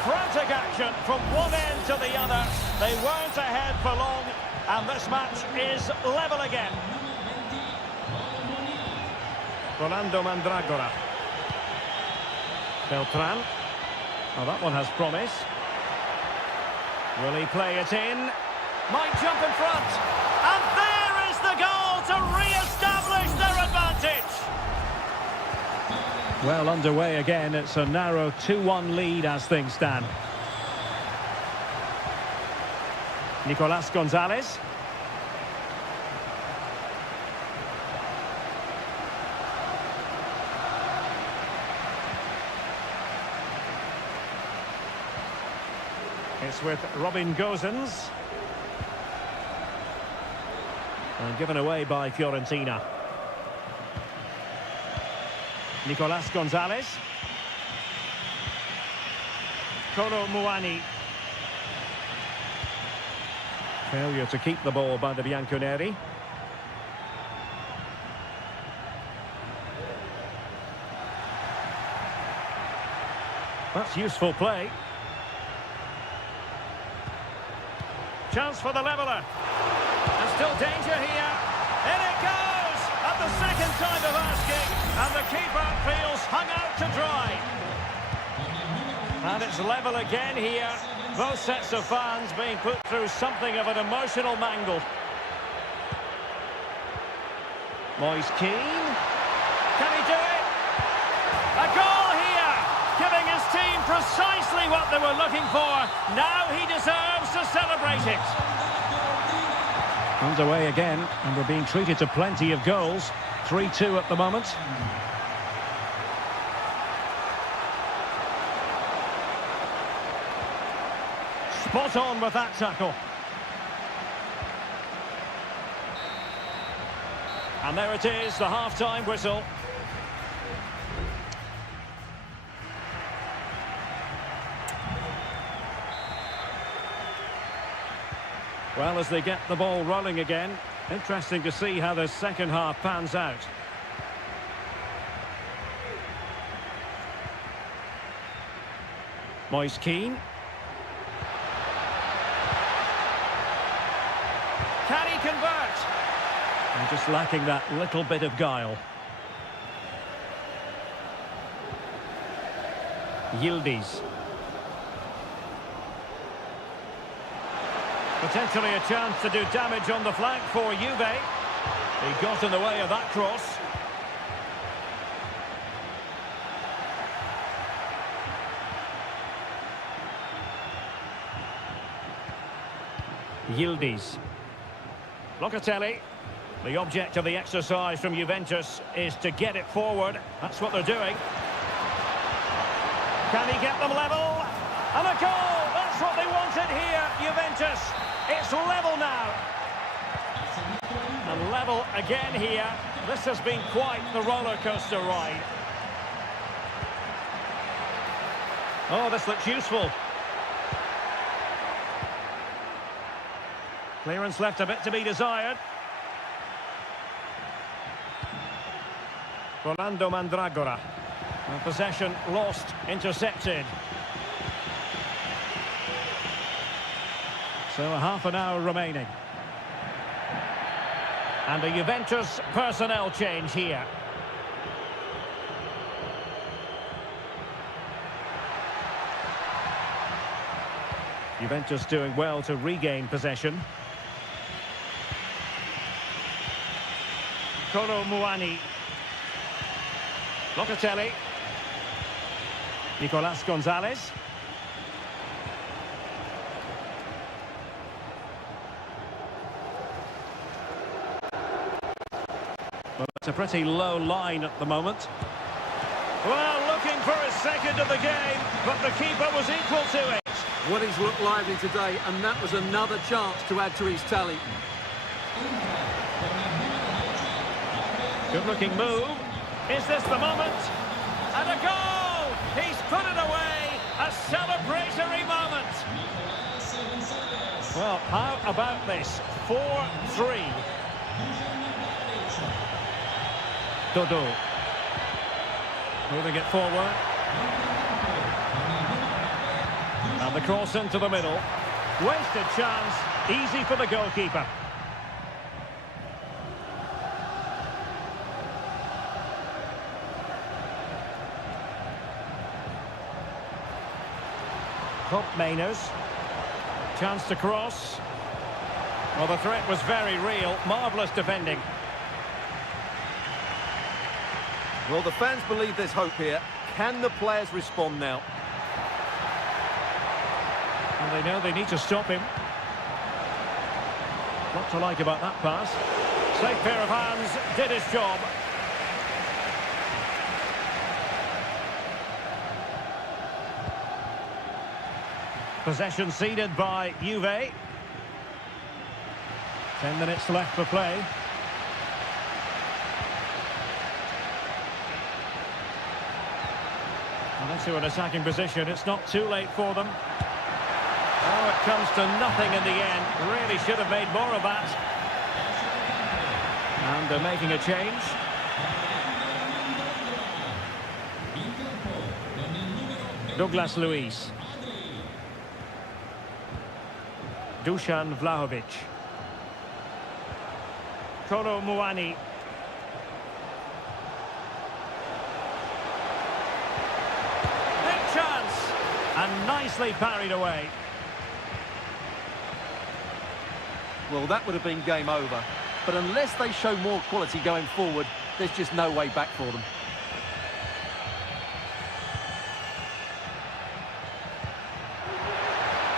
Frantic action from one end to the other. They weren't ahead for long, and this match is level again. Rolando Mandragora. Beltran. Oh, that one has promise. Will he play it in? Might jump in front. And there is the goal to re-establish their advantage. Well underway again. It's a narrow 2-1 lead as things stand. Nicolas Gonzalez. It's with Robin Gosens. And given away by Fiorentina. Nicolas Gonzalez. Kolo Muani. Failure to keep the ball by the Bianconeri. That's useful play. Chance for the leveller. And still danger here. In it goes! At the second time of asking. And the keeper feels hung out to dry. And it's level again here. Both sets of fans being put through something of an emotional mangle. Moise Keane. Can he do it? A goal here! Giving his team precisely what they were looking for. Now he deserves to celebrate it. Underway again, and we're being treated to plenty of goals. 3-2 at the moment. Spot on with that tackle. And there it is, the half-time whistle. Well, as they get the ball rolling again, interesting to see how the second half pans out. Moise Keane. Can he convert? And just lacking that little bit of guile. Yildiz. Potentially a chance to do damage on the flank for Juve. He got in the way of that cross. Yildiz. Locatelli. The object of the exercise from Juventus is to get it forward. That's what they're doing. Can he get them level? And a goal! That's what they wanted here, Juventus. It's level now. And level again here. This has been quite the roller coaster ride. Oh, this looks useful. Clearance left a bit to be desired. Rolando Mandragora. And possession lost, intercepted. So a half an hour remaining. And a Juventus personnel change here. Juventus doing well to regain possession. Kolo Muani. Locatelli. Nicolas Gonzalez. Well, it's a pretty low line at the moment. Well, looking for his second of the game, but the keeper was equal to it. Well, he's looked lively today, and that was another chance to add to his tally. Good-looking move. Is this the moment? And a goal! He's put it away! A celebratory moment! Well, how about this? 4-3. Dodo. Moving it forward. And the cross into the middle. Wasted chance. Easy for the goalkeeper. Mainers. Chance to cross. Well, the threat was very real. Marvellous defending. Well, the fans believe there's hope here. Can the players respond now? And they know they need to stop him. What to like about that pass. Safe pair of hands, did his job. Possession ceded by Juve. 10 minutes left for play. And into an attacking position. It's not too late for them. Oh, it comes to nothing in the end. Really should have made more of that. And they're making a change. Douglas Luiz. Dusan Vlahovic. Kolo Muani. Big chance! And nicely parried away. Well, that would have been game over. But unless they show more quality going forward, there's just no way back for them.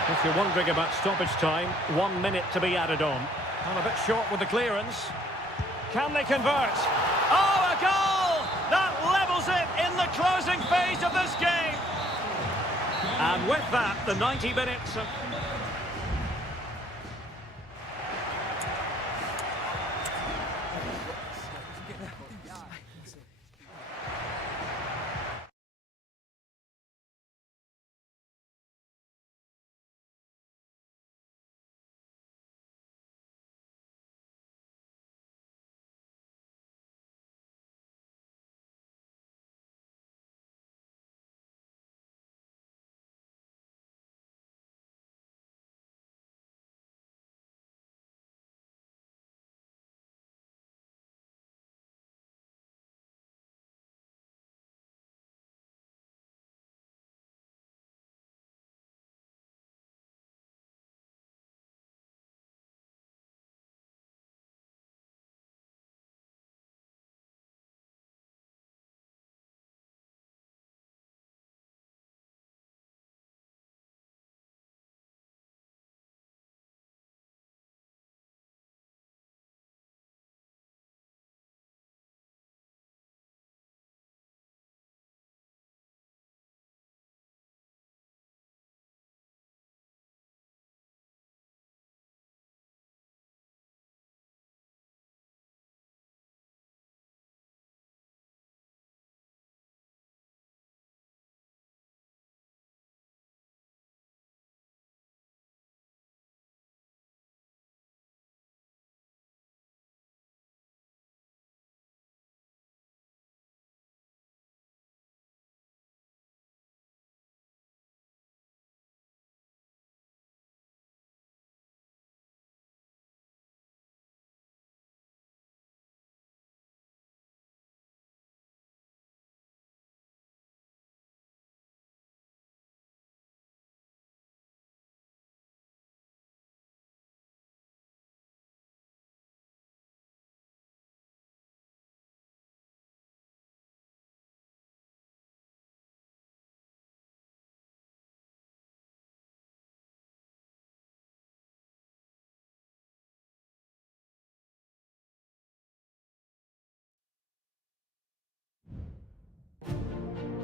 If you're wondering about stoppage time, 1 minute to be added on. And a bit short with the clearance. Can they convert? Oh, a goal! That levels it in the closing phase of this game. And with that, the 90 minutes...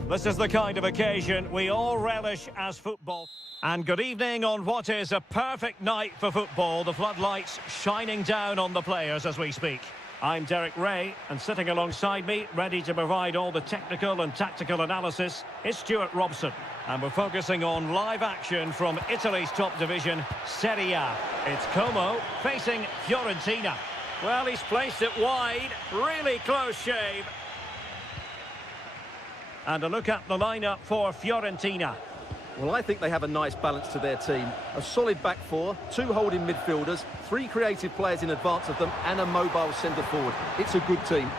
This is the kind of occasion we all relish as football. And good evening on what is a perfect night for football. The floodlights shining down on the players as we speak. I'm Derek Ray, and sitting alongside me, ready to provide all the technical and tactical analysis, is Stuart Robson. And we're focusing on live action from Italy's top division, Seria. It's Como facing Fiorentina. Well, he's placed it wide, really close shave. And a look at the lineup for Fiorentina. Well, I think they have a nice balance to their team. A solid back four, two holding midfielders, three creative players in advance of them, and a mobile centre forward. It's a good team.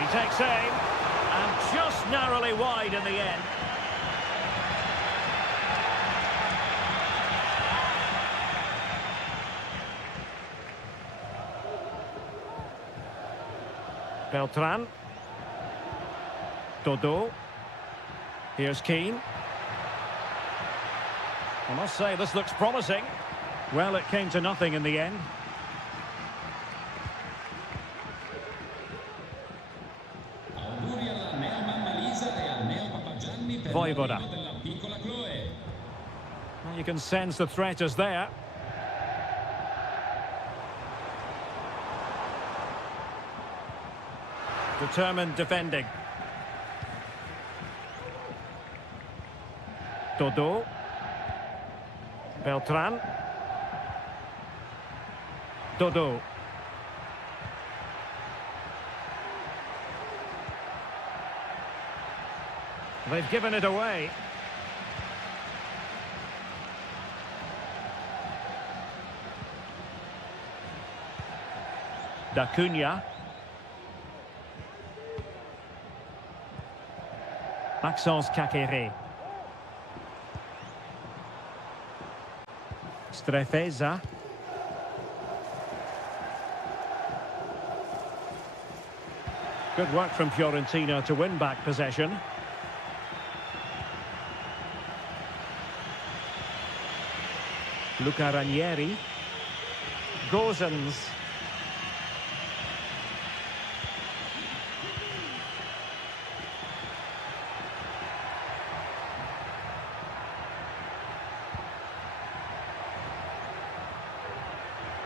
He takes aim, and just narrowly wide in the end. Beltran. Dodo. Here's Keane. I must say, this looks promising. Well, it came to nothing in the end. Voivoda. Well, you can sense the threat is there. Determined defending. Dodo. Beltran. Dodo. They've given it away. Da Cunha. Maxence Kakere. Strefeza. Good work from Fiorentina to win back possession. Luca Ranieri. Gozens.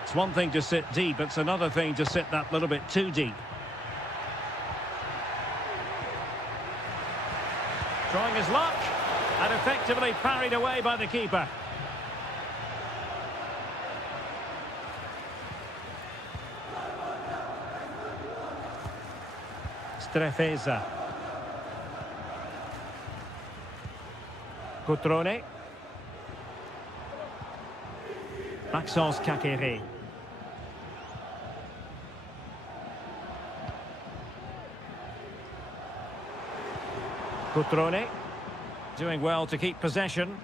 It's one thing to sit deep, it's another thing to sit that little bit too deep. Trying his luck, and effectively parried away by the keeper. Strefeza. Cotrone. Maxence Kakere. Cotrone doing well to keep possession.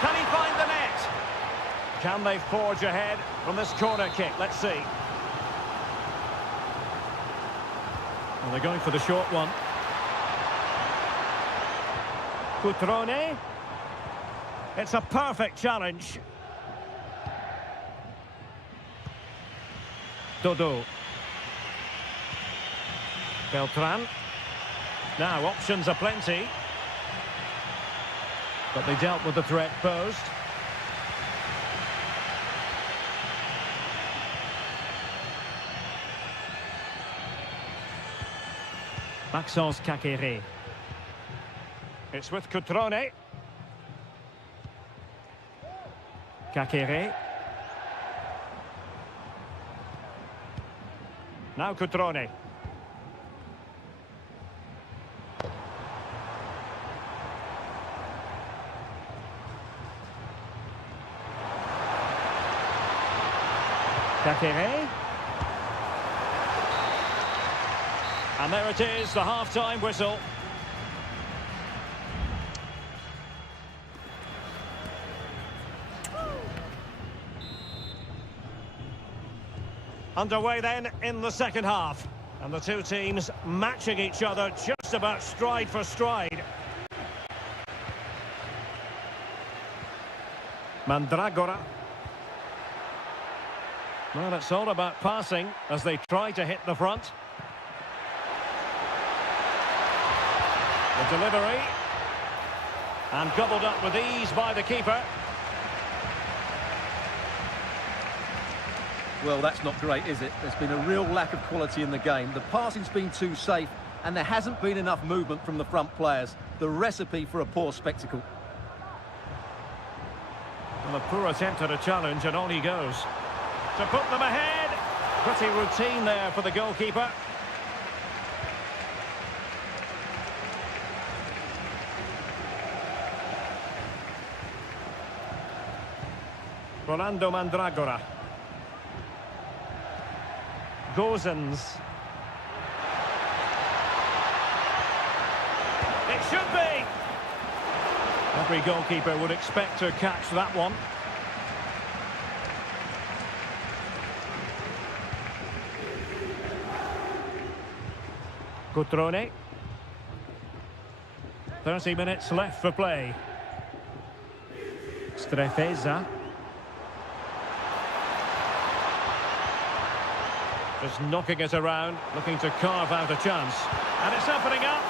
Can he find the net? Can they forge ahead from this corner kick? Let's see. Well, they're going for the short one. Cotrone. It's a perfect challenge. Dodo. Beltran. Now, options are plenty. But they dealt with the threat posed. Maxence Kakere. It's with Cotrone. Kakere. Now Cotrone. Kakere. And there it is, the half-time whistle. Underway then in the second half. And the two teams matching each other just about stride for stride. Mandragora. Well, it's all about passing as they try to hit the front. The delivery. And gobbled up with ease by the keeper. Well, that's not great, is it? There's been a real lack of quality in the game. The passing's been too safe, and there hasn't been enough movement from the front players. The recipe for a poor spectacle. Well, a poor attempt at a challenge, and on he goes. To put them ahead. Pretty routine there for the goalkeeper. Rolando Mandragora. Gozens. It should be. Every goalkeeper would expect to catch that one. Cutrone. 30 minutes left for play. Strefeza. Just knocking it around, looking to carve out a chance. And it's opening up.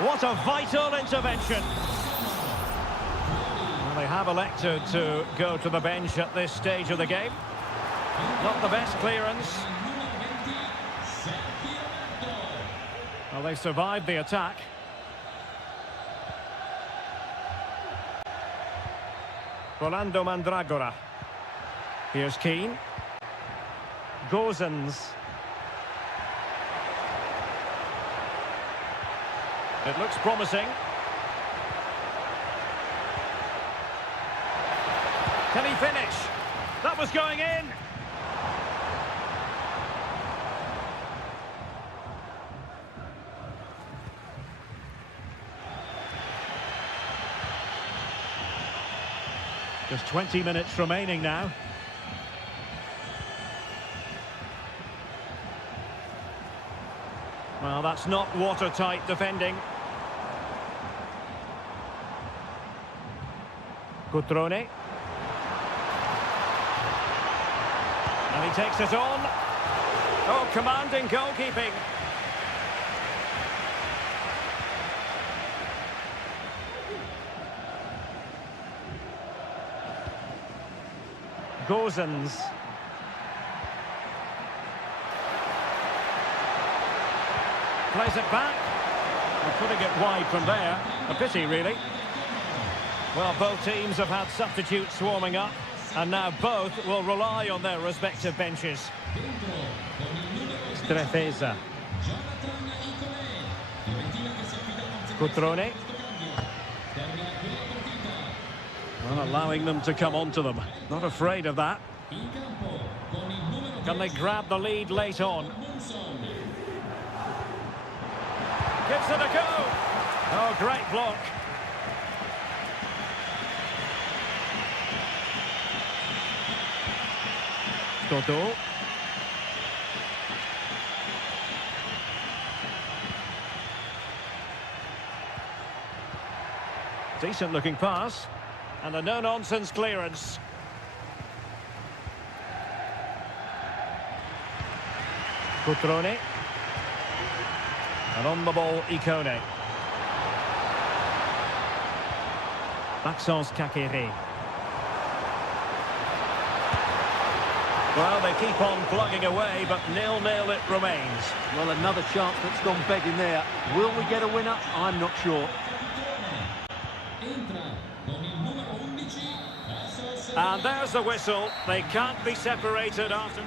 What a vital intervention. Well, they have elected to go to the bench at this stage of the game. Not the best clearance. Well, they survived the attack. Rolando Mandragora. Here's Keane. Gozens. It looks promising. Can he finish? That was going in. Just 20 minutes remaining now. Well, that's not watertight defending. Cutrone. And he takes it on. Oh, commanding goalkeeping. Gozens. Plays it back. We're putting it wide from there. A pity, really. Well, both teams have had substitutes swarming up, and now both will rely on their respective benches. Strefeza. Cutrone. Well, allowing them to come onto them. Not afraid of that. Can they grab the lead late on? Gives it a go. Oh, great block. Dodo. Decent looking pass. And a no-nonsense clearance. Cutrone. And on the ball, Ikone. Maxence Kakere. Well, they keep on plugging away, but 0-0 it remains. Well, another chance that's gone begging there. Will we get a winner? I'm not sure. And there's the whistle. They can't be separated after...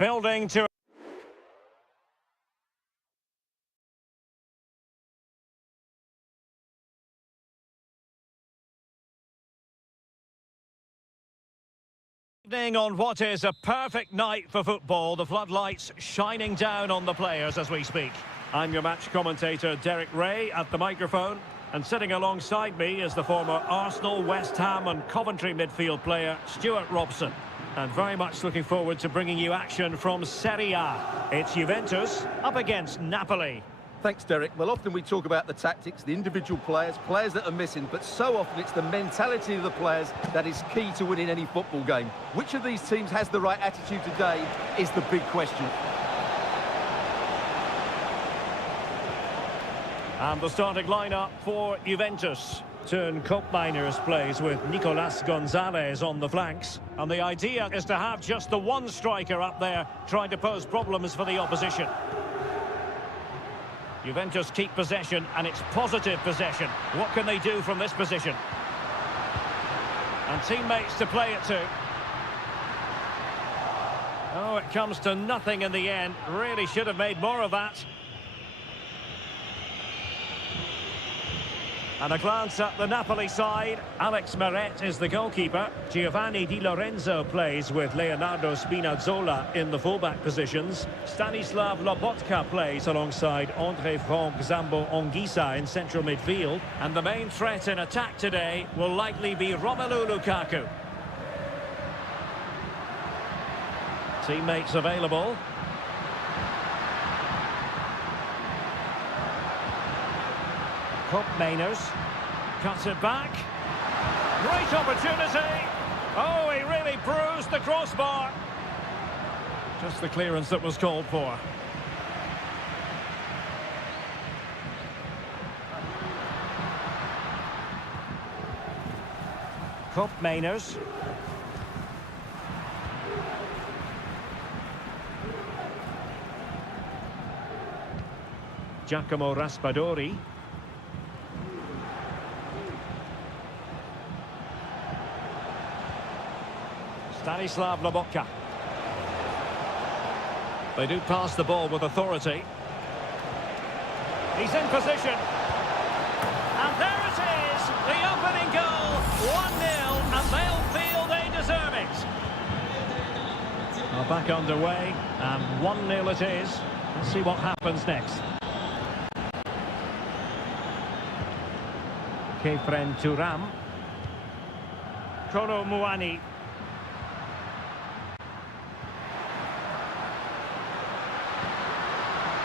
building to... On what is a perfect night for football, the floodlights shining down on the players as we speak. I'm your match commentator Derek Ray at the microphone, and sitting alongside me is the former Arsenal, West Ham and Coventry midfield player Stuart Robson. And very much looking forward to bringing you action from Seria. It's Juventus up against Napoli. Thanks, Derek. Well, often we talk about the tactics, the individual players that are missing, but so often it's the mentality of the players that is key to winning any football game. Which of these teams has the right attitude today is the big question. And the starting lineup for Juventus. Turn Koopmeiners plays with Nicolas Gonzalez on the flanks. And the idea is to have just the one striker up there trying to pose problems for the opposition. Juventus keep possession, and it's positive possession. What can they do from this position? And teammates to play it to. Oh, it comes to nothing in the end. Really should have made more of that. And a glance at the Napoli side. Alex Meret is the goalkeeper. Giovanni Di Lorenzo plays with Leonardo Spinazzola in the fullback positions. Stanislav Lobotka plays alongside André Franck Zambo Anguissa in central midfield. And the main threat in attack today will likely be Romelu Lukaku. Teammates available. Koopmeiners cuts it back. Great opportunity. Oh, he really bruised the crossbar. Just the clearance that was called for. Koopmeiners. Giacomo Raspadori. Stanislav Lobotka. They do pass the ball with authority. He's in position. And there it is, the opening goal. 1-0, and they'll feel they deserve it. Well, back underway, and 1-0 it is. Let's see what happens next. Kefren Turam. Kolo Muani.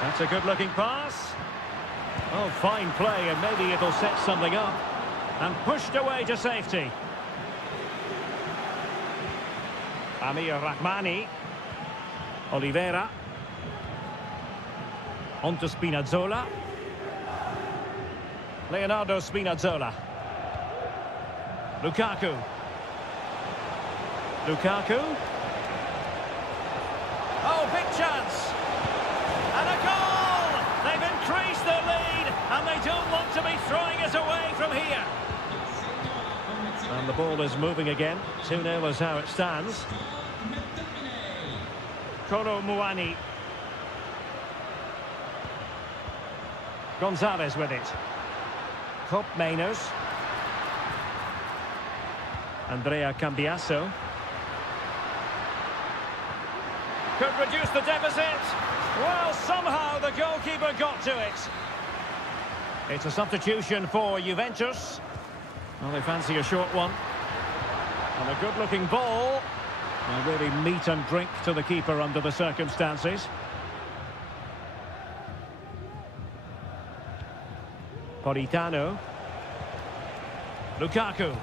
That's a good-looking pass. Oh, fine play, and maybe it'll set something up. And pushed away to safety. Amir Rahmani. Oliveira. On to Spinazzola. Leonardo Spinazzola. Lukaku. Lukaku. Oh, big chance. And a goal! They've increased their lead, and they don't want to be throwing it away from here. And the ball is moving again. 2-0 is how it stands. Kolo Muani. Gonzalez with it. Koopmeiners. Andrea Cambiasso. Could reduce the deficit. Well, somehow the goalkeeper got to it. It's a substitution for Juventus. Well, they fancy a short one. And a good-looking ball. And really meat and drink to the keeper under the circumstances. Politano. Lukaku.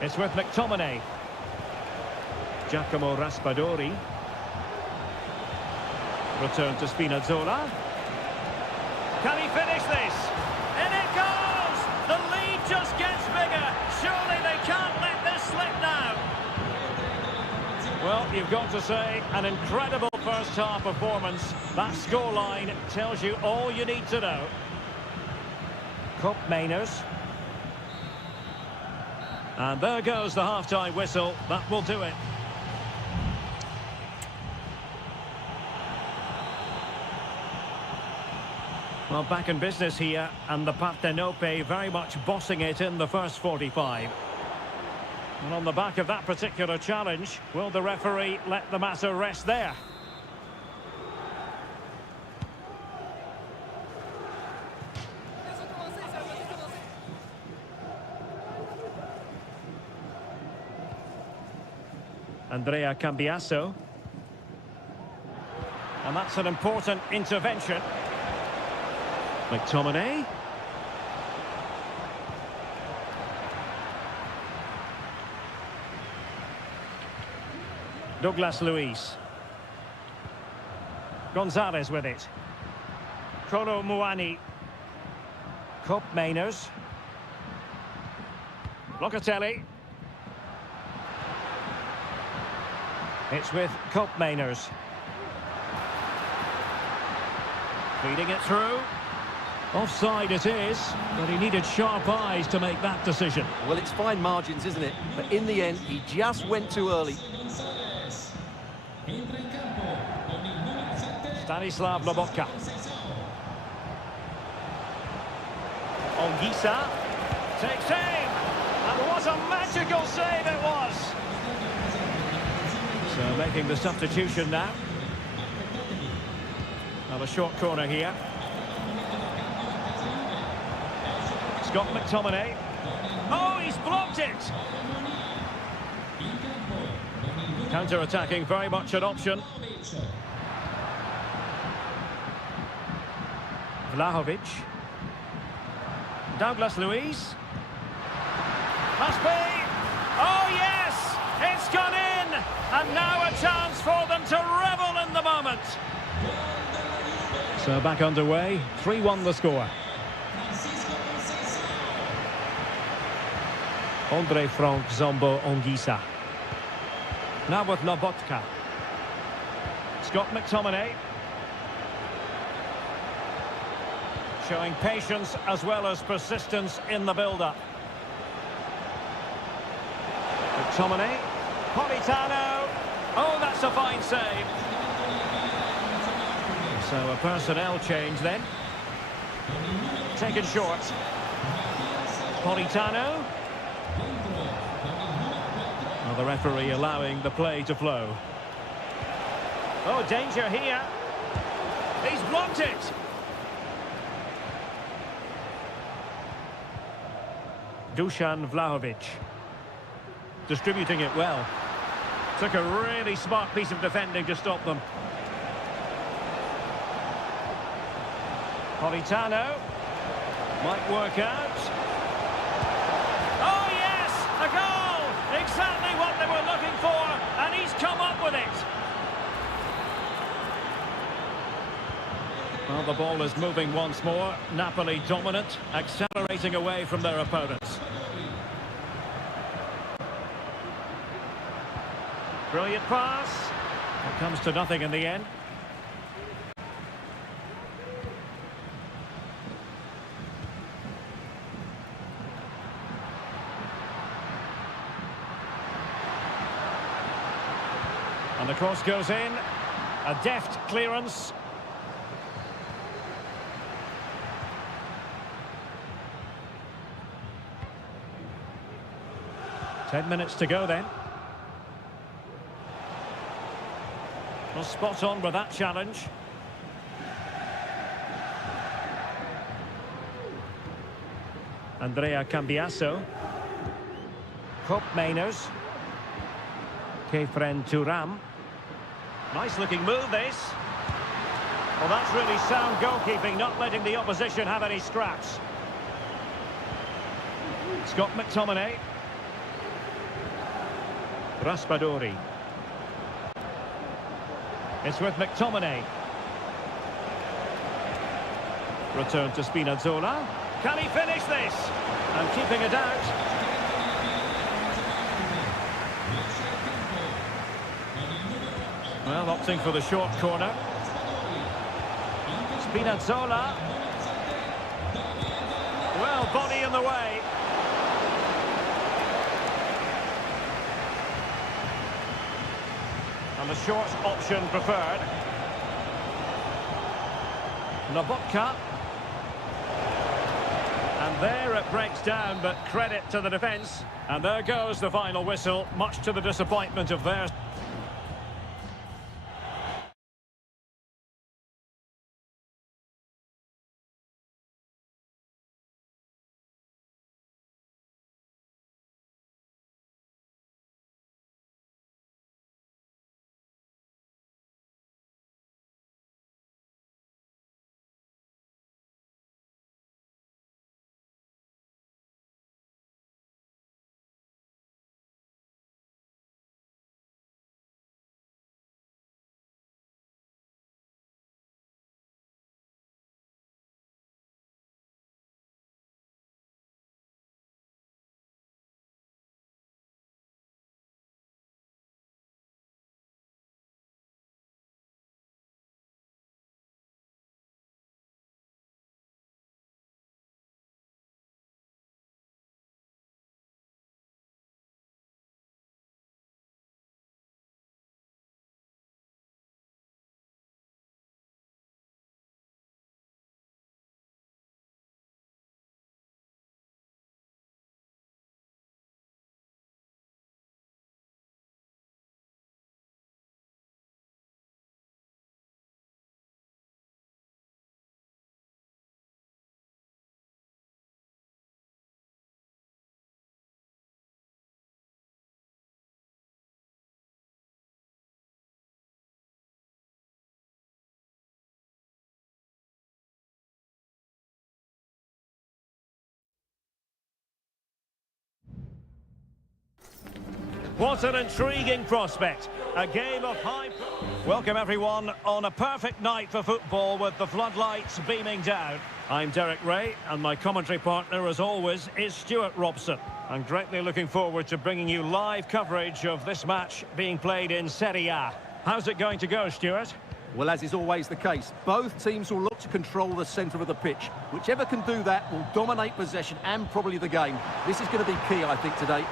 It's with McTominay. Giacomo Raspadori. Return to Spinazzola. Can he finish this? And it goes! The lead just gets bigger. Surely they can't let this slip now. Well, you've got to say, an incredible first-half performance. That scoreline tells you all you need to know. Koopmeiners. And there goes the half-time whistle. That will do it. Well, back in business here, and the Partenope very much bossing it in the first 45. And on the back of that particular challenge, will the referee let the matter rest there? Andrea Cambiasso. And that's an important intervention. McTominay. Douglas Luiz. Gonzalez with it. Kolo Muani. Koop Mainers. Locatelli. It's with Koop Mainers. Feeding it through. Offside it is, but he needed sharp eyes to make that decision. Well, it's fine margins, isn't it? But in the end, he just went too early. Stanislav Lobotka. Ongisa takes aim, and what a magical save it was! So making the substitution now. Now a short corner here. Scott McTominay. Oh, he's blocked it! Counter-attacking, very much an option. Vlahovic. Douglas Luiz. Must be! Oh, yes! It's gone in! And now a chance for them to revel in the moment. So back underway, 3-1 the score. Andre Frank Zombo Ongisa. Now with Lobotka. Scott McTominay. Showing patience as well as persistence in the build-up. McTominay. Politano. Oh, that's a fine save. So a personnel change then. Taken short. Politano. Well, the referee allowing the play to flow. Oh, danger here. He's blocked it. Dusan Vlahovic. Distributing it well. Took a really smart piece of defending to stop them. Politano. Might work out. Oh, yes! A goal! Exactly what they were looking for, and he's come up with it. Well, the ball is moving once more. Napoli dominant, accelerating away from their opponents. Brilliant pass. It comes to nothing in the end. And the cross goes in. A deft clearance. Ten minutes to go then. Well, spot on with that challenge. Andrea Cambiasso. Koop Mainers. Kefren Turam. Nice looking move this. Well, that's really sound goalkeeping, not letting the opposition have any scraps. Scott McTominay. Raspadori. It's with McTominay. Return to Spinazzola. Can he finish this? And keeping it out. Well, opting for the short corner. Spinazzola. Well, body in the way. And the short option preferred. Lobotka. There it breaks down, but credit to the defence. And there goes the final whistle, much to the disappointment of theirs. What an intriguing prospect. A game of high... Welcome everyone on a perfect night for football with the floodlights beaming down. I'm Derek Ray and my commentary partner as always is Stuart Robson. I'm greatly looking forward to bringing you live coverage of this match being played in Seria. How's it going to go, Stuart? Well, as is always the case, both teams will look to control the centre of the pitch. Whichever can do that will dominate possession and probably the game. This is going to be key, I think, today.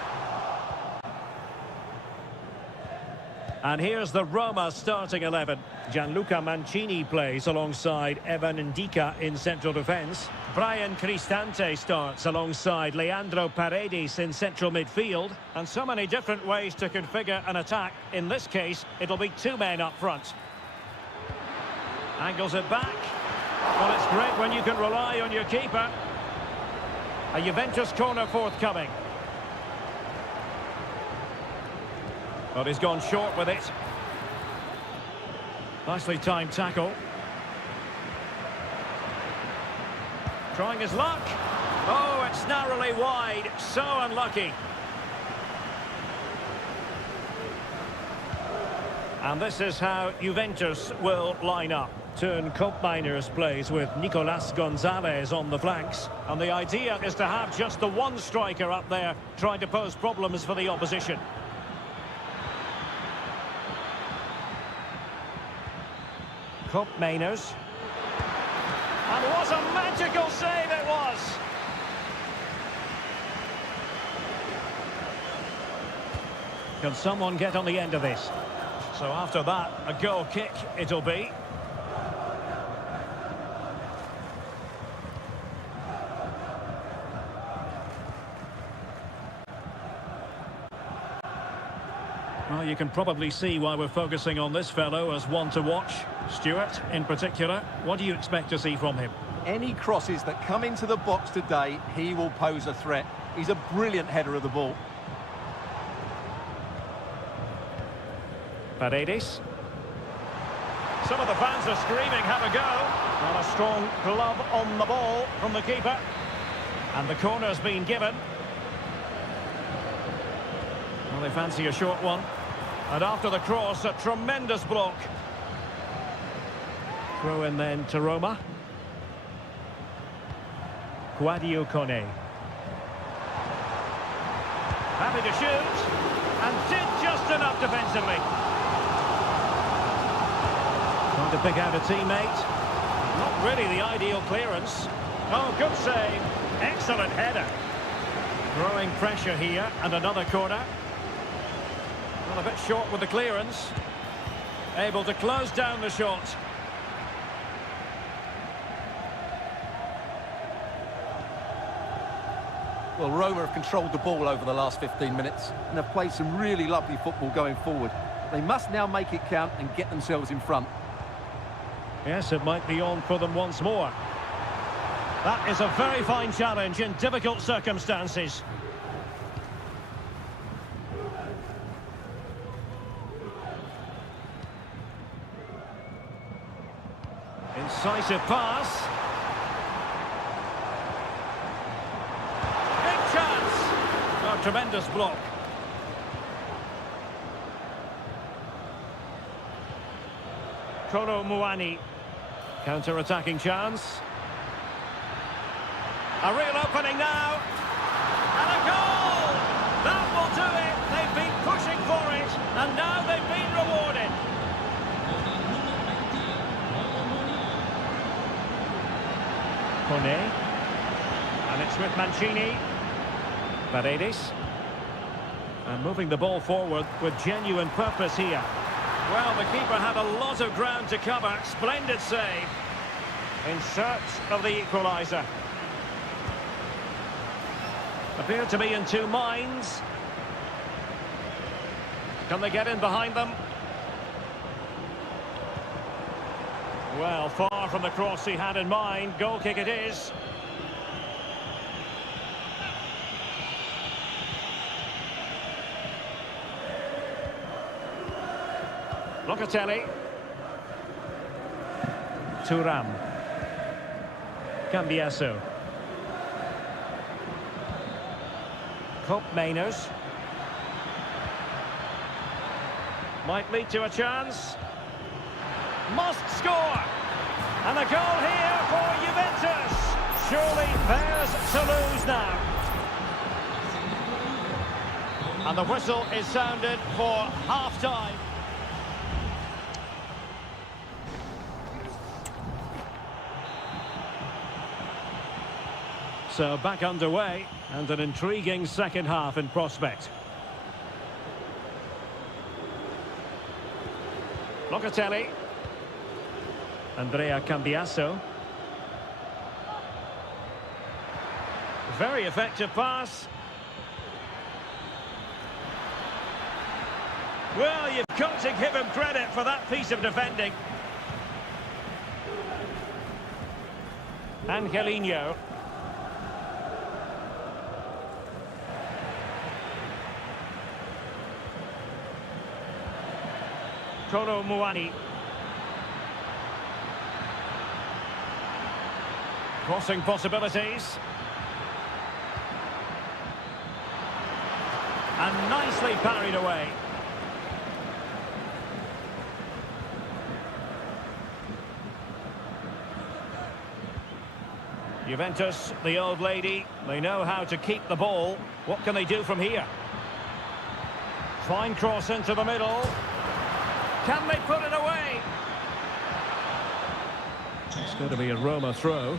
And here's the Roma starting 11. Gianluca Mancini plays alongside Evan Ndika in central defence. Brian Cristante starts alongside Leandro Paredes in central midfield. And so many different ways to configure an attack. In this case, it'll be two men up front. Angles it back. Well, it's great when you can rely on your keeper. A Juventus corner forthcoming. But he's gone short with it. Nicely timed tackle. Trying his luck. Oh, it's narrowly wide. So unlucky. And this is how Juventus will line up. Turn Koopmeiners plays with Nicolas Gonzalez on the flanks. And the idea is to have just the one striker up there trying to pose problems for the opposition. Koopmeiners. And what a magical save it was! Can someone get on the end of this? So after that, a goal kick it'll be. Well, you can probably see why we're focusing on this fellow as one to watch. Stuart, in particular, what do you expect to see from him? Any crosses that come into the box today, he will pose a threat. He's a brilliant header of the ball. Paredes. Some of the fans are screaming, have a go. And a strong glove on the ball from the keeper. And the corner's been given. Well, they fancy a short one. And after the cross, a tremendous block. Throw in then to Roma. Guadio Kone. Happy to shoot. And did just enough defensively. Trying to pick out a teammate. Not really the ideal clearance. Oh, good save. Excellent header. Growing pressure here, and another corner. Well, a bit short with the clearance. Able to close down the shot. Well, Roma have controlled the ball over the last 15 minutes and have played some really lovely football going forward. They must now make it count and get themselves in front. Yes, it might be on for them once more. That is a very fine challenge in difficult circumstances. Incisive pass. Big chance. A tremendous block. Kolo Muani. Counter-attacking chance. A real opening now. And a goal! That will do it. They've been pushing for it. And now they've been rewarded. Kone. And it's with Mancini. Paredes. And moving the ball forward with genuine purpose here. Well, the keeper had a lot of ground to cover. Splendid save. In search of the equaliser. Appeared to be in two minds. Can they get in behind them? Well, far from the cross he had in mind. Goal kick it is. Locatelli. Thuram. Cambiasso. Mainers. Might lead to a chance. Must score! And a goal here for Juventus. Surely theirs to lose now. And the whistle is sounded for half-time. So back underway, and an intriguing second half in prospect. Locatelli. Andrea Cambiasso. Very effective pass. Well, you've got to give him credit for that piece of defending. Angelino. Kolo Muani. Crossing possibilities. And nicely parried away. Juventus, the old lady, they know how to keep the ball. What can they do from here? Fine cross into the middle. Can they put it away? It's going to be a Roma throw.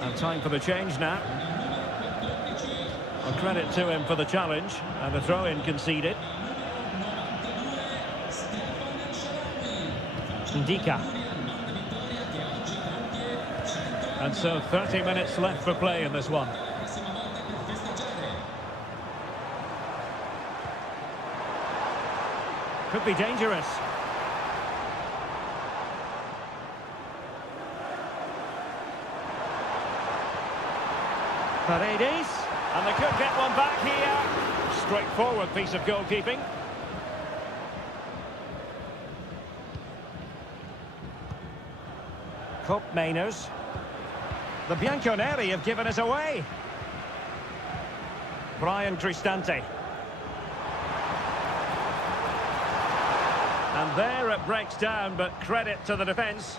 And time for the change now. A credit to him for the challenge. And the throw-in conceded. Ndika. And so 30 minutes left for play in this one. Could be dangerous. Paredes. And they could get one back here. Straightforward piece of goalkeeping. Mainers. The Bianconeri have given us away. Brian Cristante. And there it breaks down, but credit to the defence.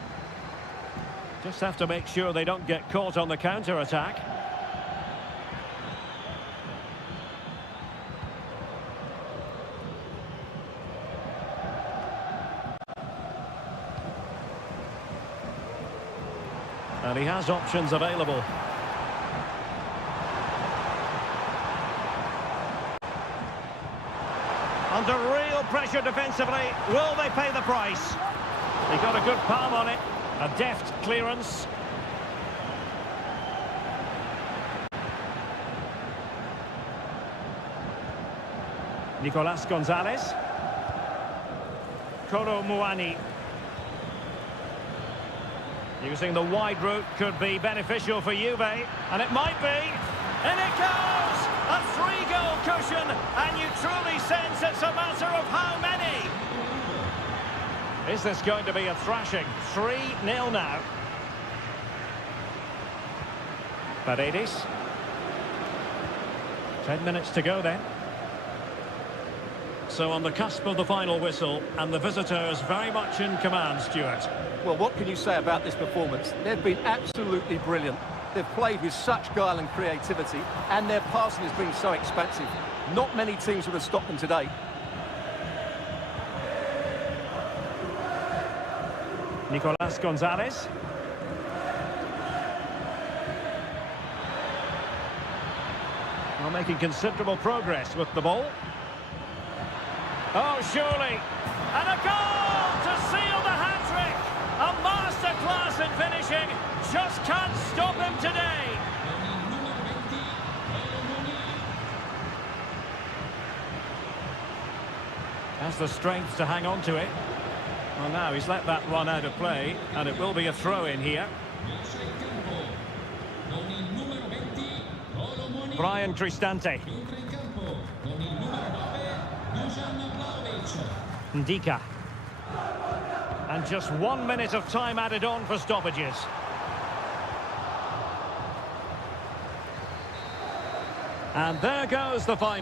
Just have to make sure they don't get caught on the counter-attack. And he has options available. Under real pressure defensively, will they pay the price? He got a good palm on it, a deft clearance. Nicolas Gonzalez. Kolo Muani. Using the wide route could be beneficial for Juve, and it might be. In it goes! A 3-goal cushion, and you truly sense it's a matter of how many. Is this going to be a thrashing? 3-0 now. Paredes. 10 minutes to go then. So on the cusp of the final whistle, and the visitors very much in command, Stuart. Well, what can you say about this performance? They've been absolutely brilliant. They've played with such guile and creativity, and their passing has been so expansive. Not many teams would have stopped them today. Nicolas Gonzalez. Well, making considerable progress with the ball. Oh, surely. And a goal to seal the hat-trick. A masterclass in finishing. Just can't stop him today. Has the strength to hang on to it. Well, now he's let that run out of play, and it will be a throw-in here. Brian Cristante. Ndika. And just 1 minute of time added on for stoppages. And there goes the final.